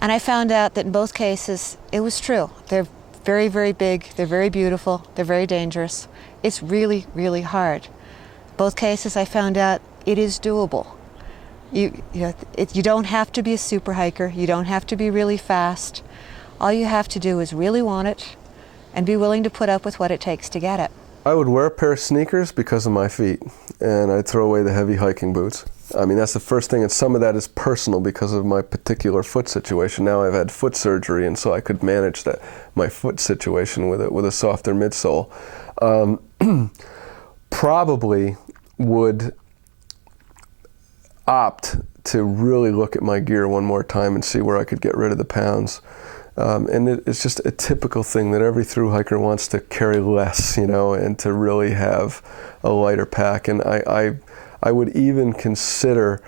And I found out that in both cases, it was true. They're very, very big, they're very beautiful, they're very dangerous. It's really, really hard. Both cases, I found out it is doable. You don't have to be a super hiker. You don't have to be really fast. All you have to do is really want it and be willing to put up with what it takes to get it. I would wear a pair of sneakers because of my feet, and I'd throw away the heavy hiking boots. I mean, that's the first thing, and some of that is personal because of my particular foot situation. Now I've had foot surgery, and so I could manage my foot situation with a softer midsole. Probably would opt to really look at my gear one more time and see where I could get rid of the pounds. And it's just a typical thing that every through hiker wants to carry less, and to really have a lighter pack. And I would even consider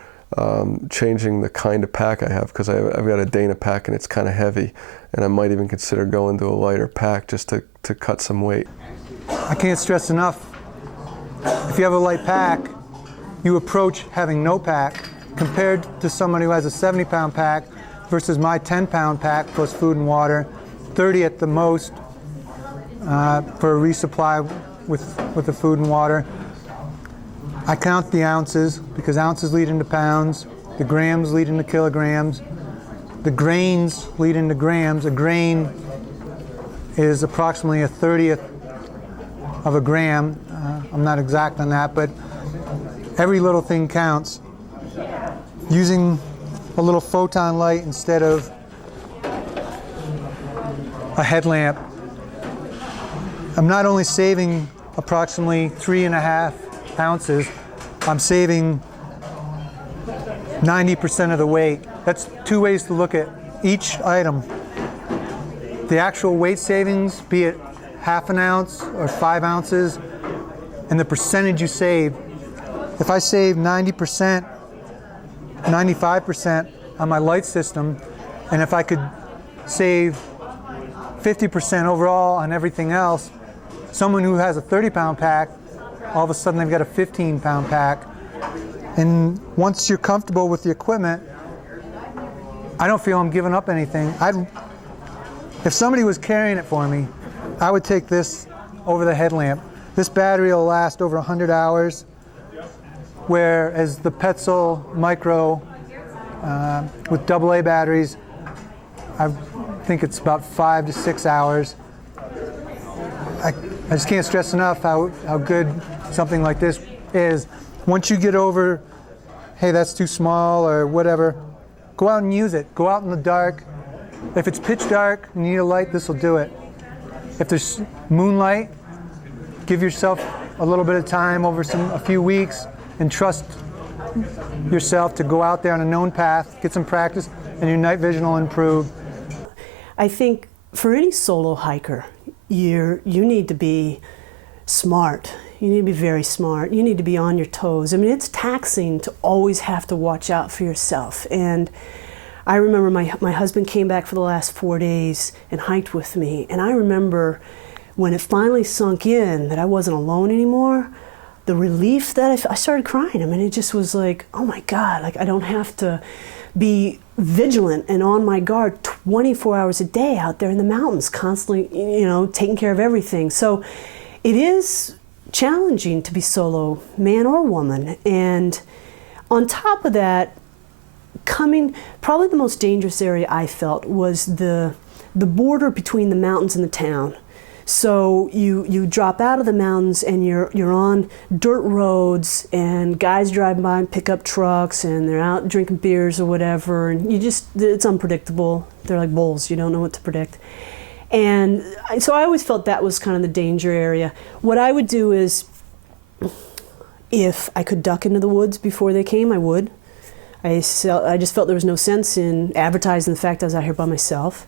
changing the kind of pack I have, because I've got a Dana pack and it's kind of heavy, and I might even consider going to a lighter pack just to cut some weight. I can't stress enough, if you have a light pack, you approach having no pack compared to someone who has a 70-pound pack versus my 10-pound pack plus food and water, 30 at the most for a resupply with the food and water. I count the ounces because ounces lead into pounds, the grams lead into kilograms, the grains lead into grams. A grain is approximately a 30th of a gram. I'm not exact on that, but every little thing counts. Using a little photon light instead of a headlamp, I'm not only saving approximately 3.5 ounces, I'm saving 90% of the weight. That's two ways to look at each item. The actual weight savings, be it half an ounce or 5 ounces, and the percentage you save. If I save 90%, 95% on my light system, and if I could save 50% overall on everything else, someone who has a 30-pound pack, all of a sudden they've got a 15-pound pack. And once you're comfortable with the equipment, I don't feel I'm giving up anything. If somebody was carrying it for me, I would take this over the headlamp. This battery will last over 100 hours, whereas the Petzl Micro with AA batteries, I think it's about 5 to 6 hours. I just can't stress enough how good something like this is. Once you get over, hey, that's too small or whatever, go out and use it. Go out in the dark. If it's pitch dark and you need a light, this will do it. If there's moonlight, give yourself a little bit of time over a few weeks and trust yourself to go out there on a known path, get some practice, and your night vision will improve. I think for any solo hiker, you need to be smart. You need to be very smart. You need to be on your toes. I mean, it's taxing to always have to watch out for yourself. And I remember my husband came back for the last 4 days and hiked with me. And I remember when it finally sunk in that I wasn't alone anymore, the relief that I started crying. I mean, it just was like, oh my God, like I don't have to be vigilant and on my guard 24 hours a day out there in the mountains, constantly, taking care of everything. So it is challenging to be solo, man or woman. And on top of that, probably the most dangerous area I felt was the border between the mountains and the town. So you drop out of the mountains and you're on dirt roads and guys driving by in pickup trucks and they're out drinking beers or whatever, and it's unpredictable. They're like bulls, you don't know what to predict. And so I always felt that was kind of the danger area. What I would do is, if I could duck into the woods before they came, I would. I just felt there was no sense in advertising the fact I was out here by myself.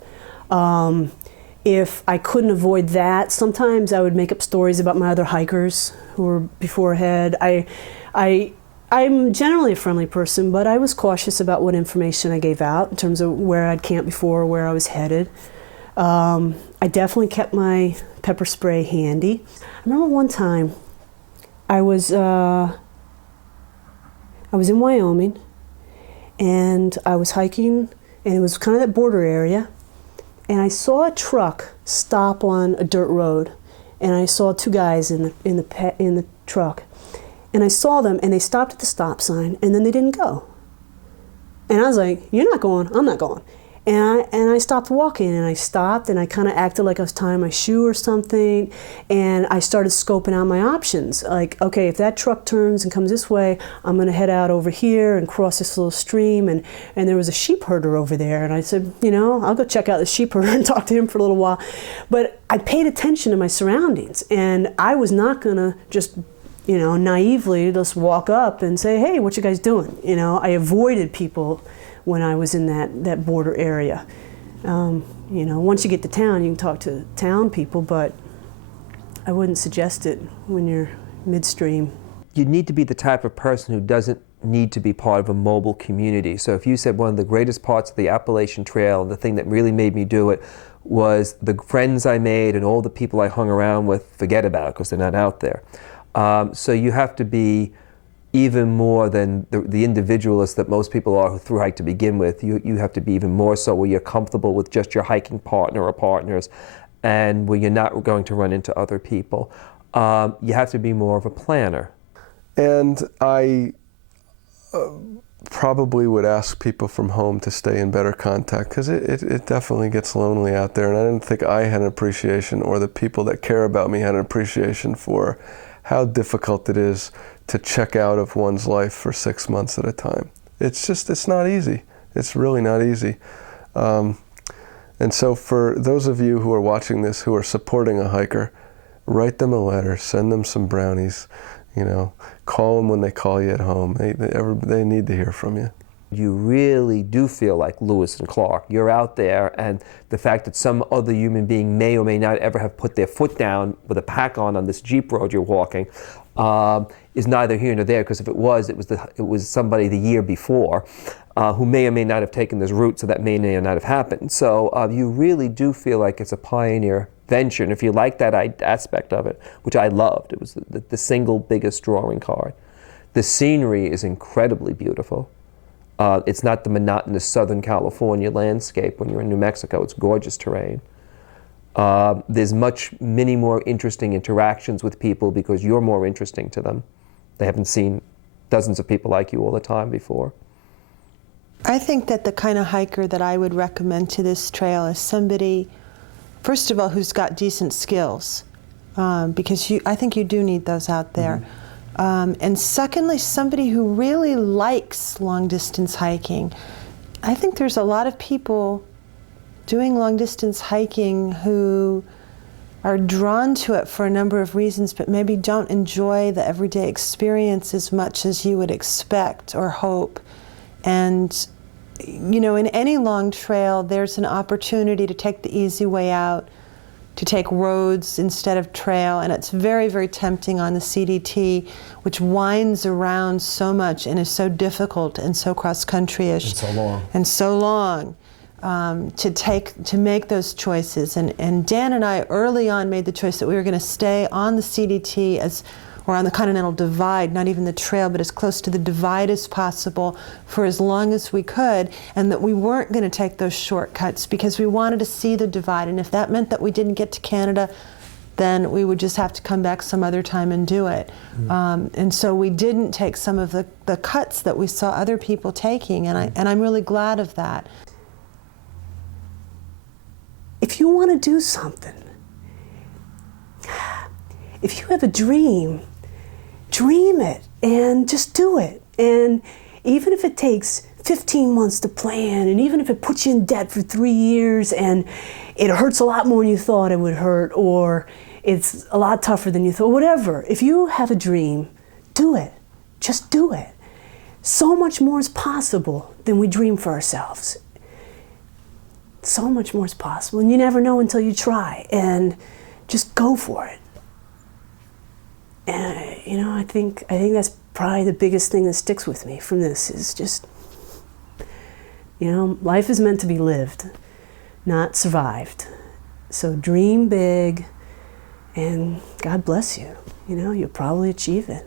If I couldn't avoid that, sometimes I would make up stories about my other hikers who were beforehand. I'm generally a friendly person, but I was cautious about what information I gave out in terms of where I'd camped before, where I was headed. I definitely kept my pepper spray handy. I remember one time I was in Wyoming and I was hiking, and it was kind of that border area. And I saw a truck stop on a dirt road, and I saw two guys in the truck, and I saw them, and they stopped at the stop sign, and then they didn't go. And I was like, "You're not going. I'm not going." And I stopped walking, and I stopped, and I kind of acted like I was tying my shoe or something, and I started scoping out my options. Like, okay, if that truck turns and comes this way, I'm going to head out over here and cross this little stream, and there was a sheep herder over there, and I said, I'll go check out the sheep herder and talk to him for a little while. But I paid attention to my surroundings, and I was not going to just naively just walk up and say, "Hey, what you guys doing?" I avoided people when I was in that border area. Once you get to town, you can talk to town people, but I wouldn't suggest it when you're midstream. You need to be the type of person who doesn't need to be part of a mobile community. So if you said one of the greatest parts of the Appalachian Trail, and the thing that really made me do it, was the friends I made and all the people I hung around with, forget about it because they're not out there. So you have to be even more than the individualist that most people are who thru hike to begin with. You have to be even more so where you're comfortable with just your hiking partner or partners, and where you're not going to run into other people. You have to be more of a planner. And I probably would ask people from home to stay in better contact, because it definitely gets lonely out there, and I didn't think I had an appreciation, or the people that care about me had an appreciation for how difficult it is to check out of one's life for 6 months at a time. It's not easy. It's really not easy. And so for those of you who are watching this, who are supporting a hiker, write them a letter, send them some brownies, you know, call them when they call you at home. They need to hear from you. You really do feel like Lewis and Clark. You're out there, and the fact that some other human being may or may not ever have put their foot down with a pack on this jeep road you're walking is neither here nor there, because if it was somebody the year before who may or may not have taken this route, so that may or may not have happened. So you really do feel like it's a pioneer venture, and if you like that aspect of it, which I loved, it was the single biggest drawing card. The scenery is incredibly beautiful. It's not the monotonous Southern California landscape when you're in New Mexico. It's gorgeous terrain. There's many more interesting interactions with people because you're more interesting to them. They haven't seen dozens of people like you all the time before. I think that the kind of hiker that I would recommend to this trail is somebody, first of all, who's got decent skills, because I think you do need those out there. Mm-hmm. And secondly, somebody who really likes long-distance hiking. I think there's a lot of people doing long-distance hiking who are drawn to it for a number of reasons, but maybe don't enjoy the everyday experience as much as you would expect or hope. And, you know, in any long trail, there's an opportunity to take the easy way out, to take roads instead of trail, and it's very, very tempting on the CDT, which winds around so much and is so difficult and so cross-country-ish. And so long. And so long. To make those choices. And Dan and I early on made the choice that we were going to stay on the CDT or on the Continental Divide, not even the trail, but as close to the divide as possible for as long as we could, and that we weren't going to take those shortcuts because we wanted to see the divide. And if that meant that we didn't get to Canada, then we would just have to come back some other time and do it. Mm. And so we didn't take some of the cuts that we saw other people taking, and I'm really glad of that. If you want to do something, if you have a dream, dream it and just do it. And even if it takes 15 months to plan, and even if it puts you in debt for 3 years and it hurts a lot more than you thought it would hurt, or it's a lot tougher than you thought, whatever. If you have a dream, do it. Just do it. So much more is possible than we dream for ourselves. So much more is possible, and you never know until you try, and just go for it. And you know, I think that's probably the biggest thing that sticks with me from this is just, you know, life is meant to be lived, not survived. So dream big, and God bless you. You know, you'll probably achieve it.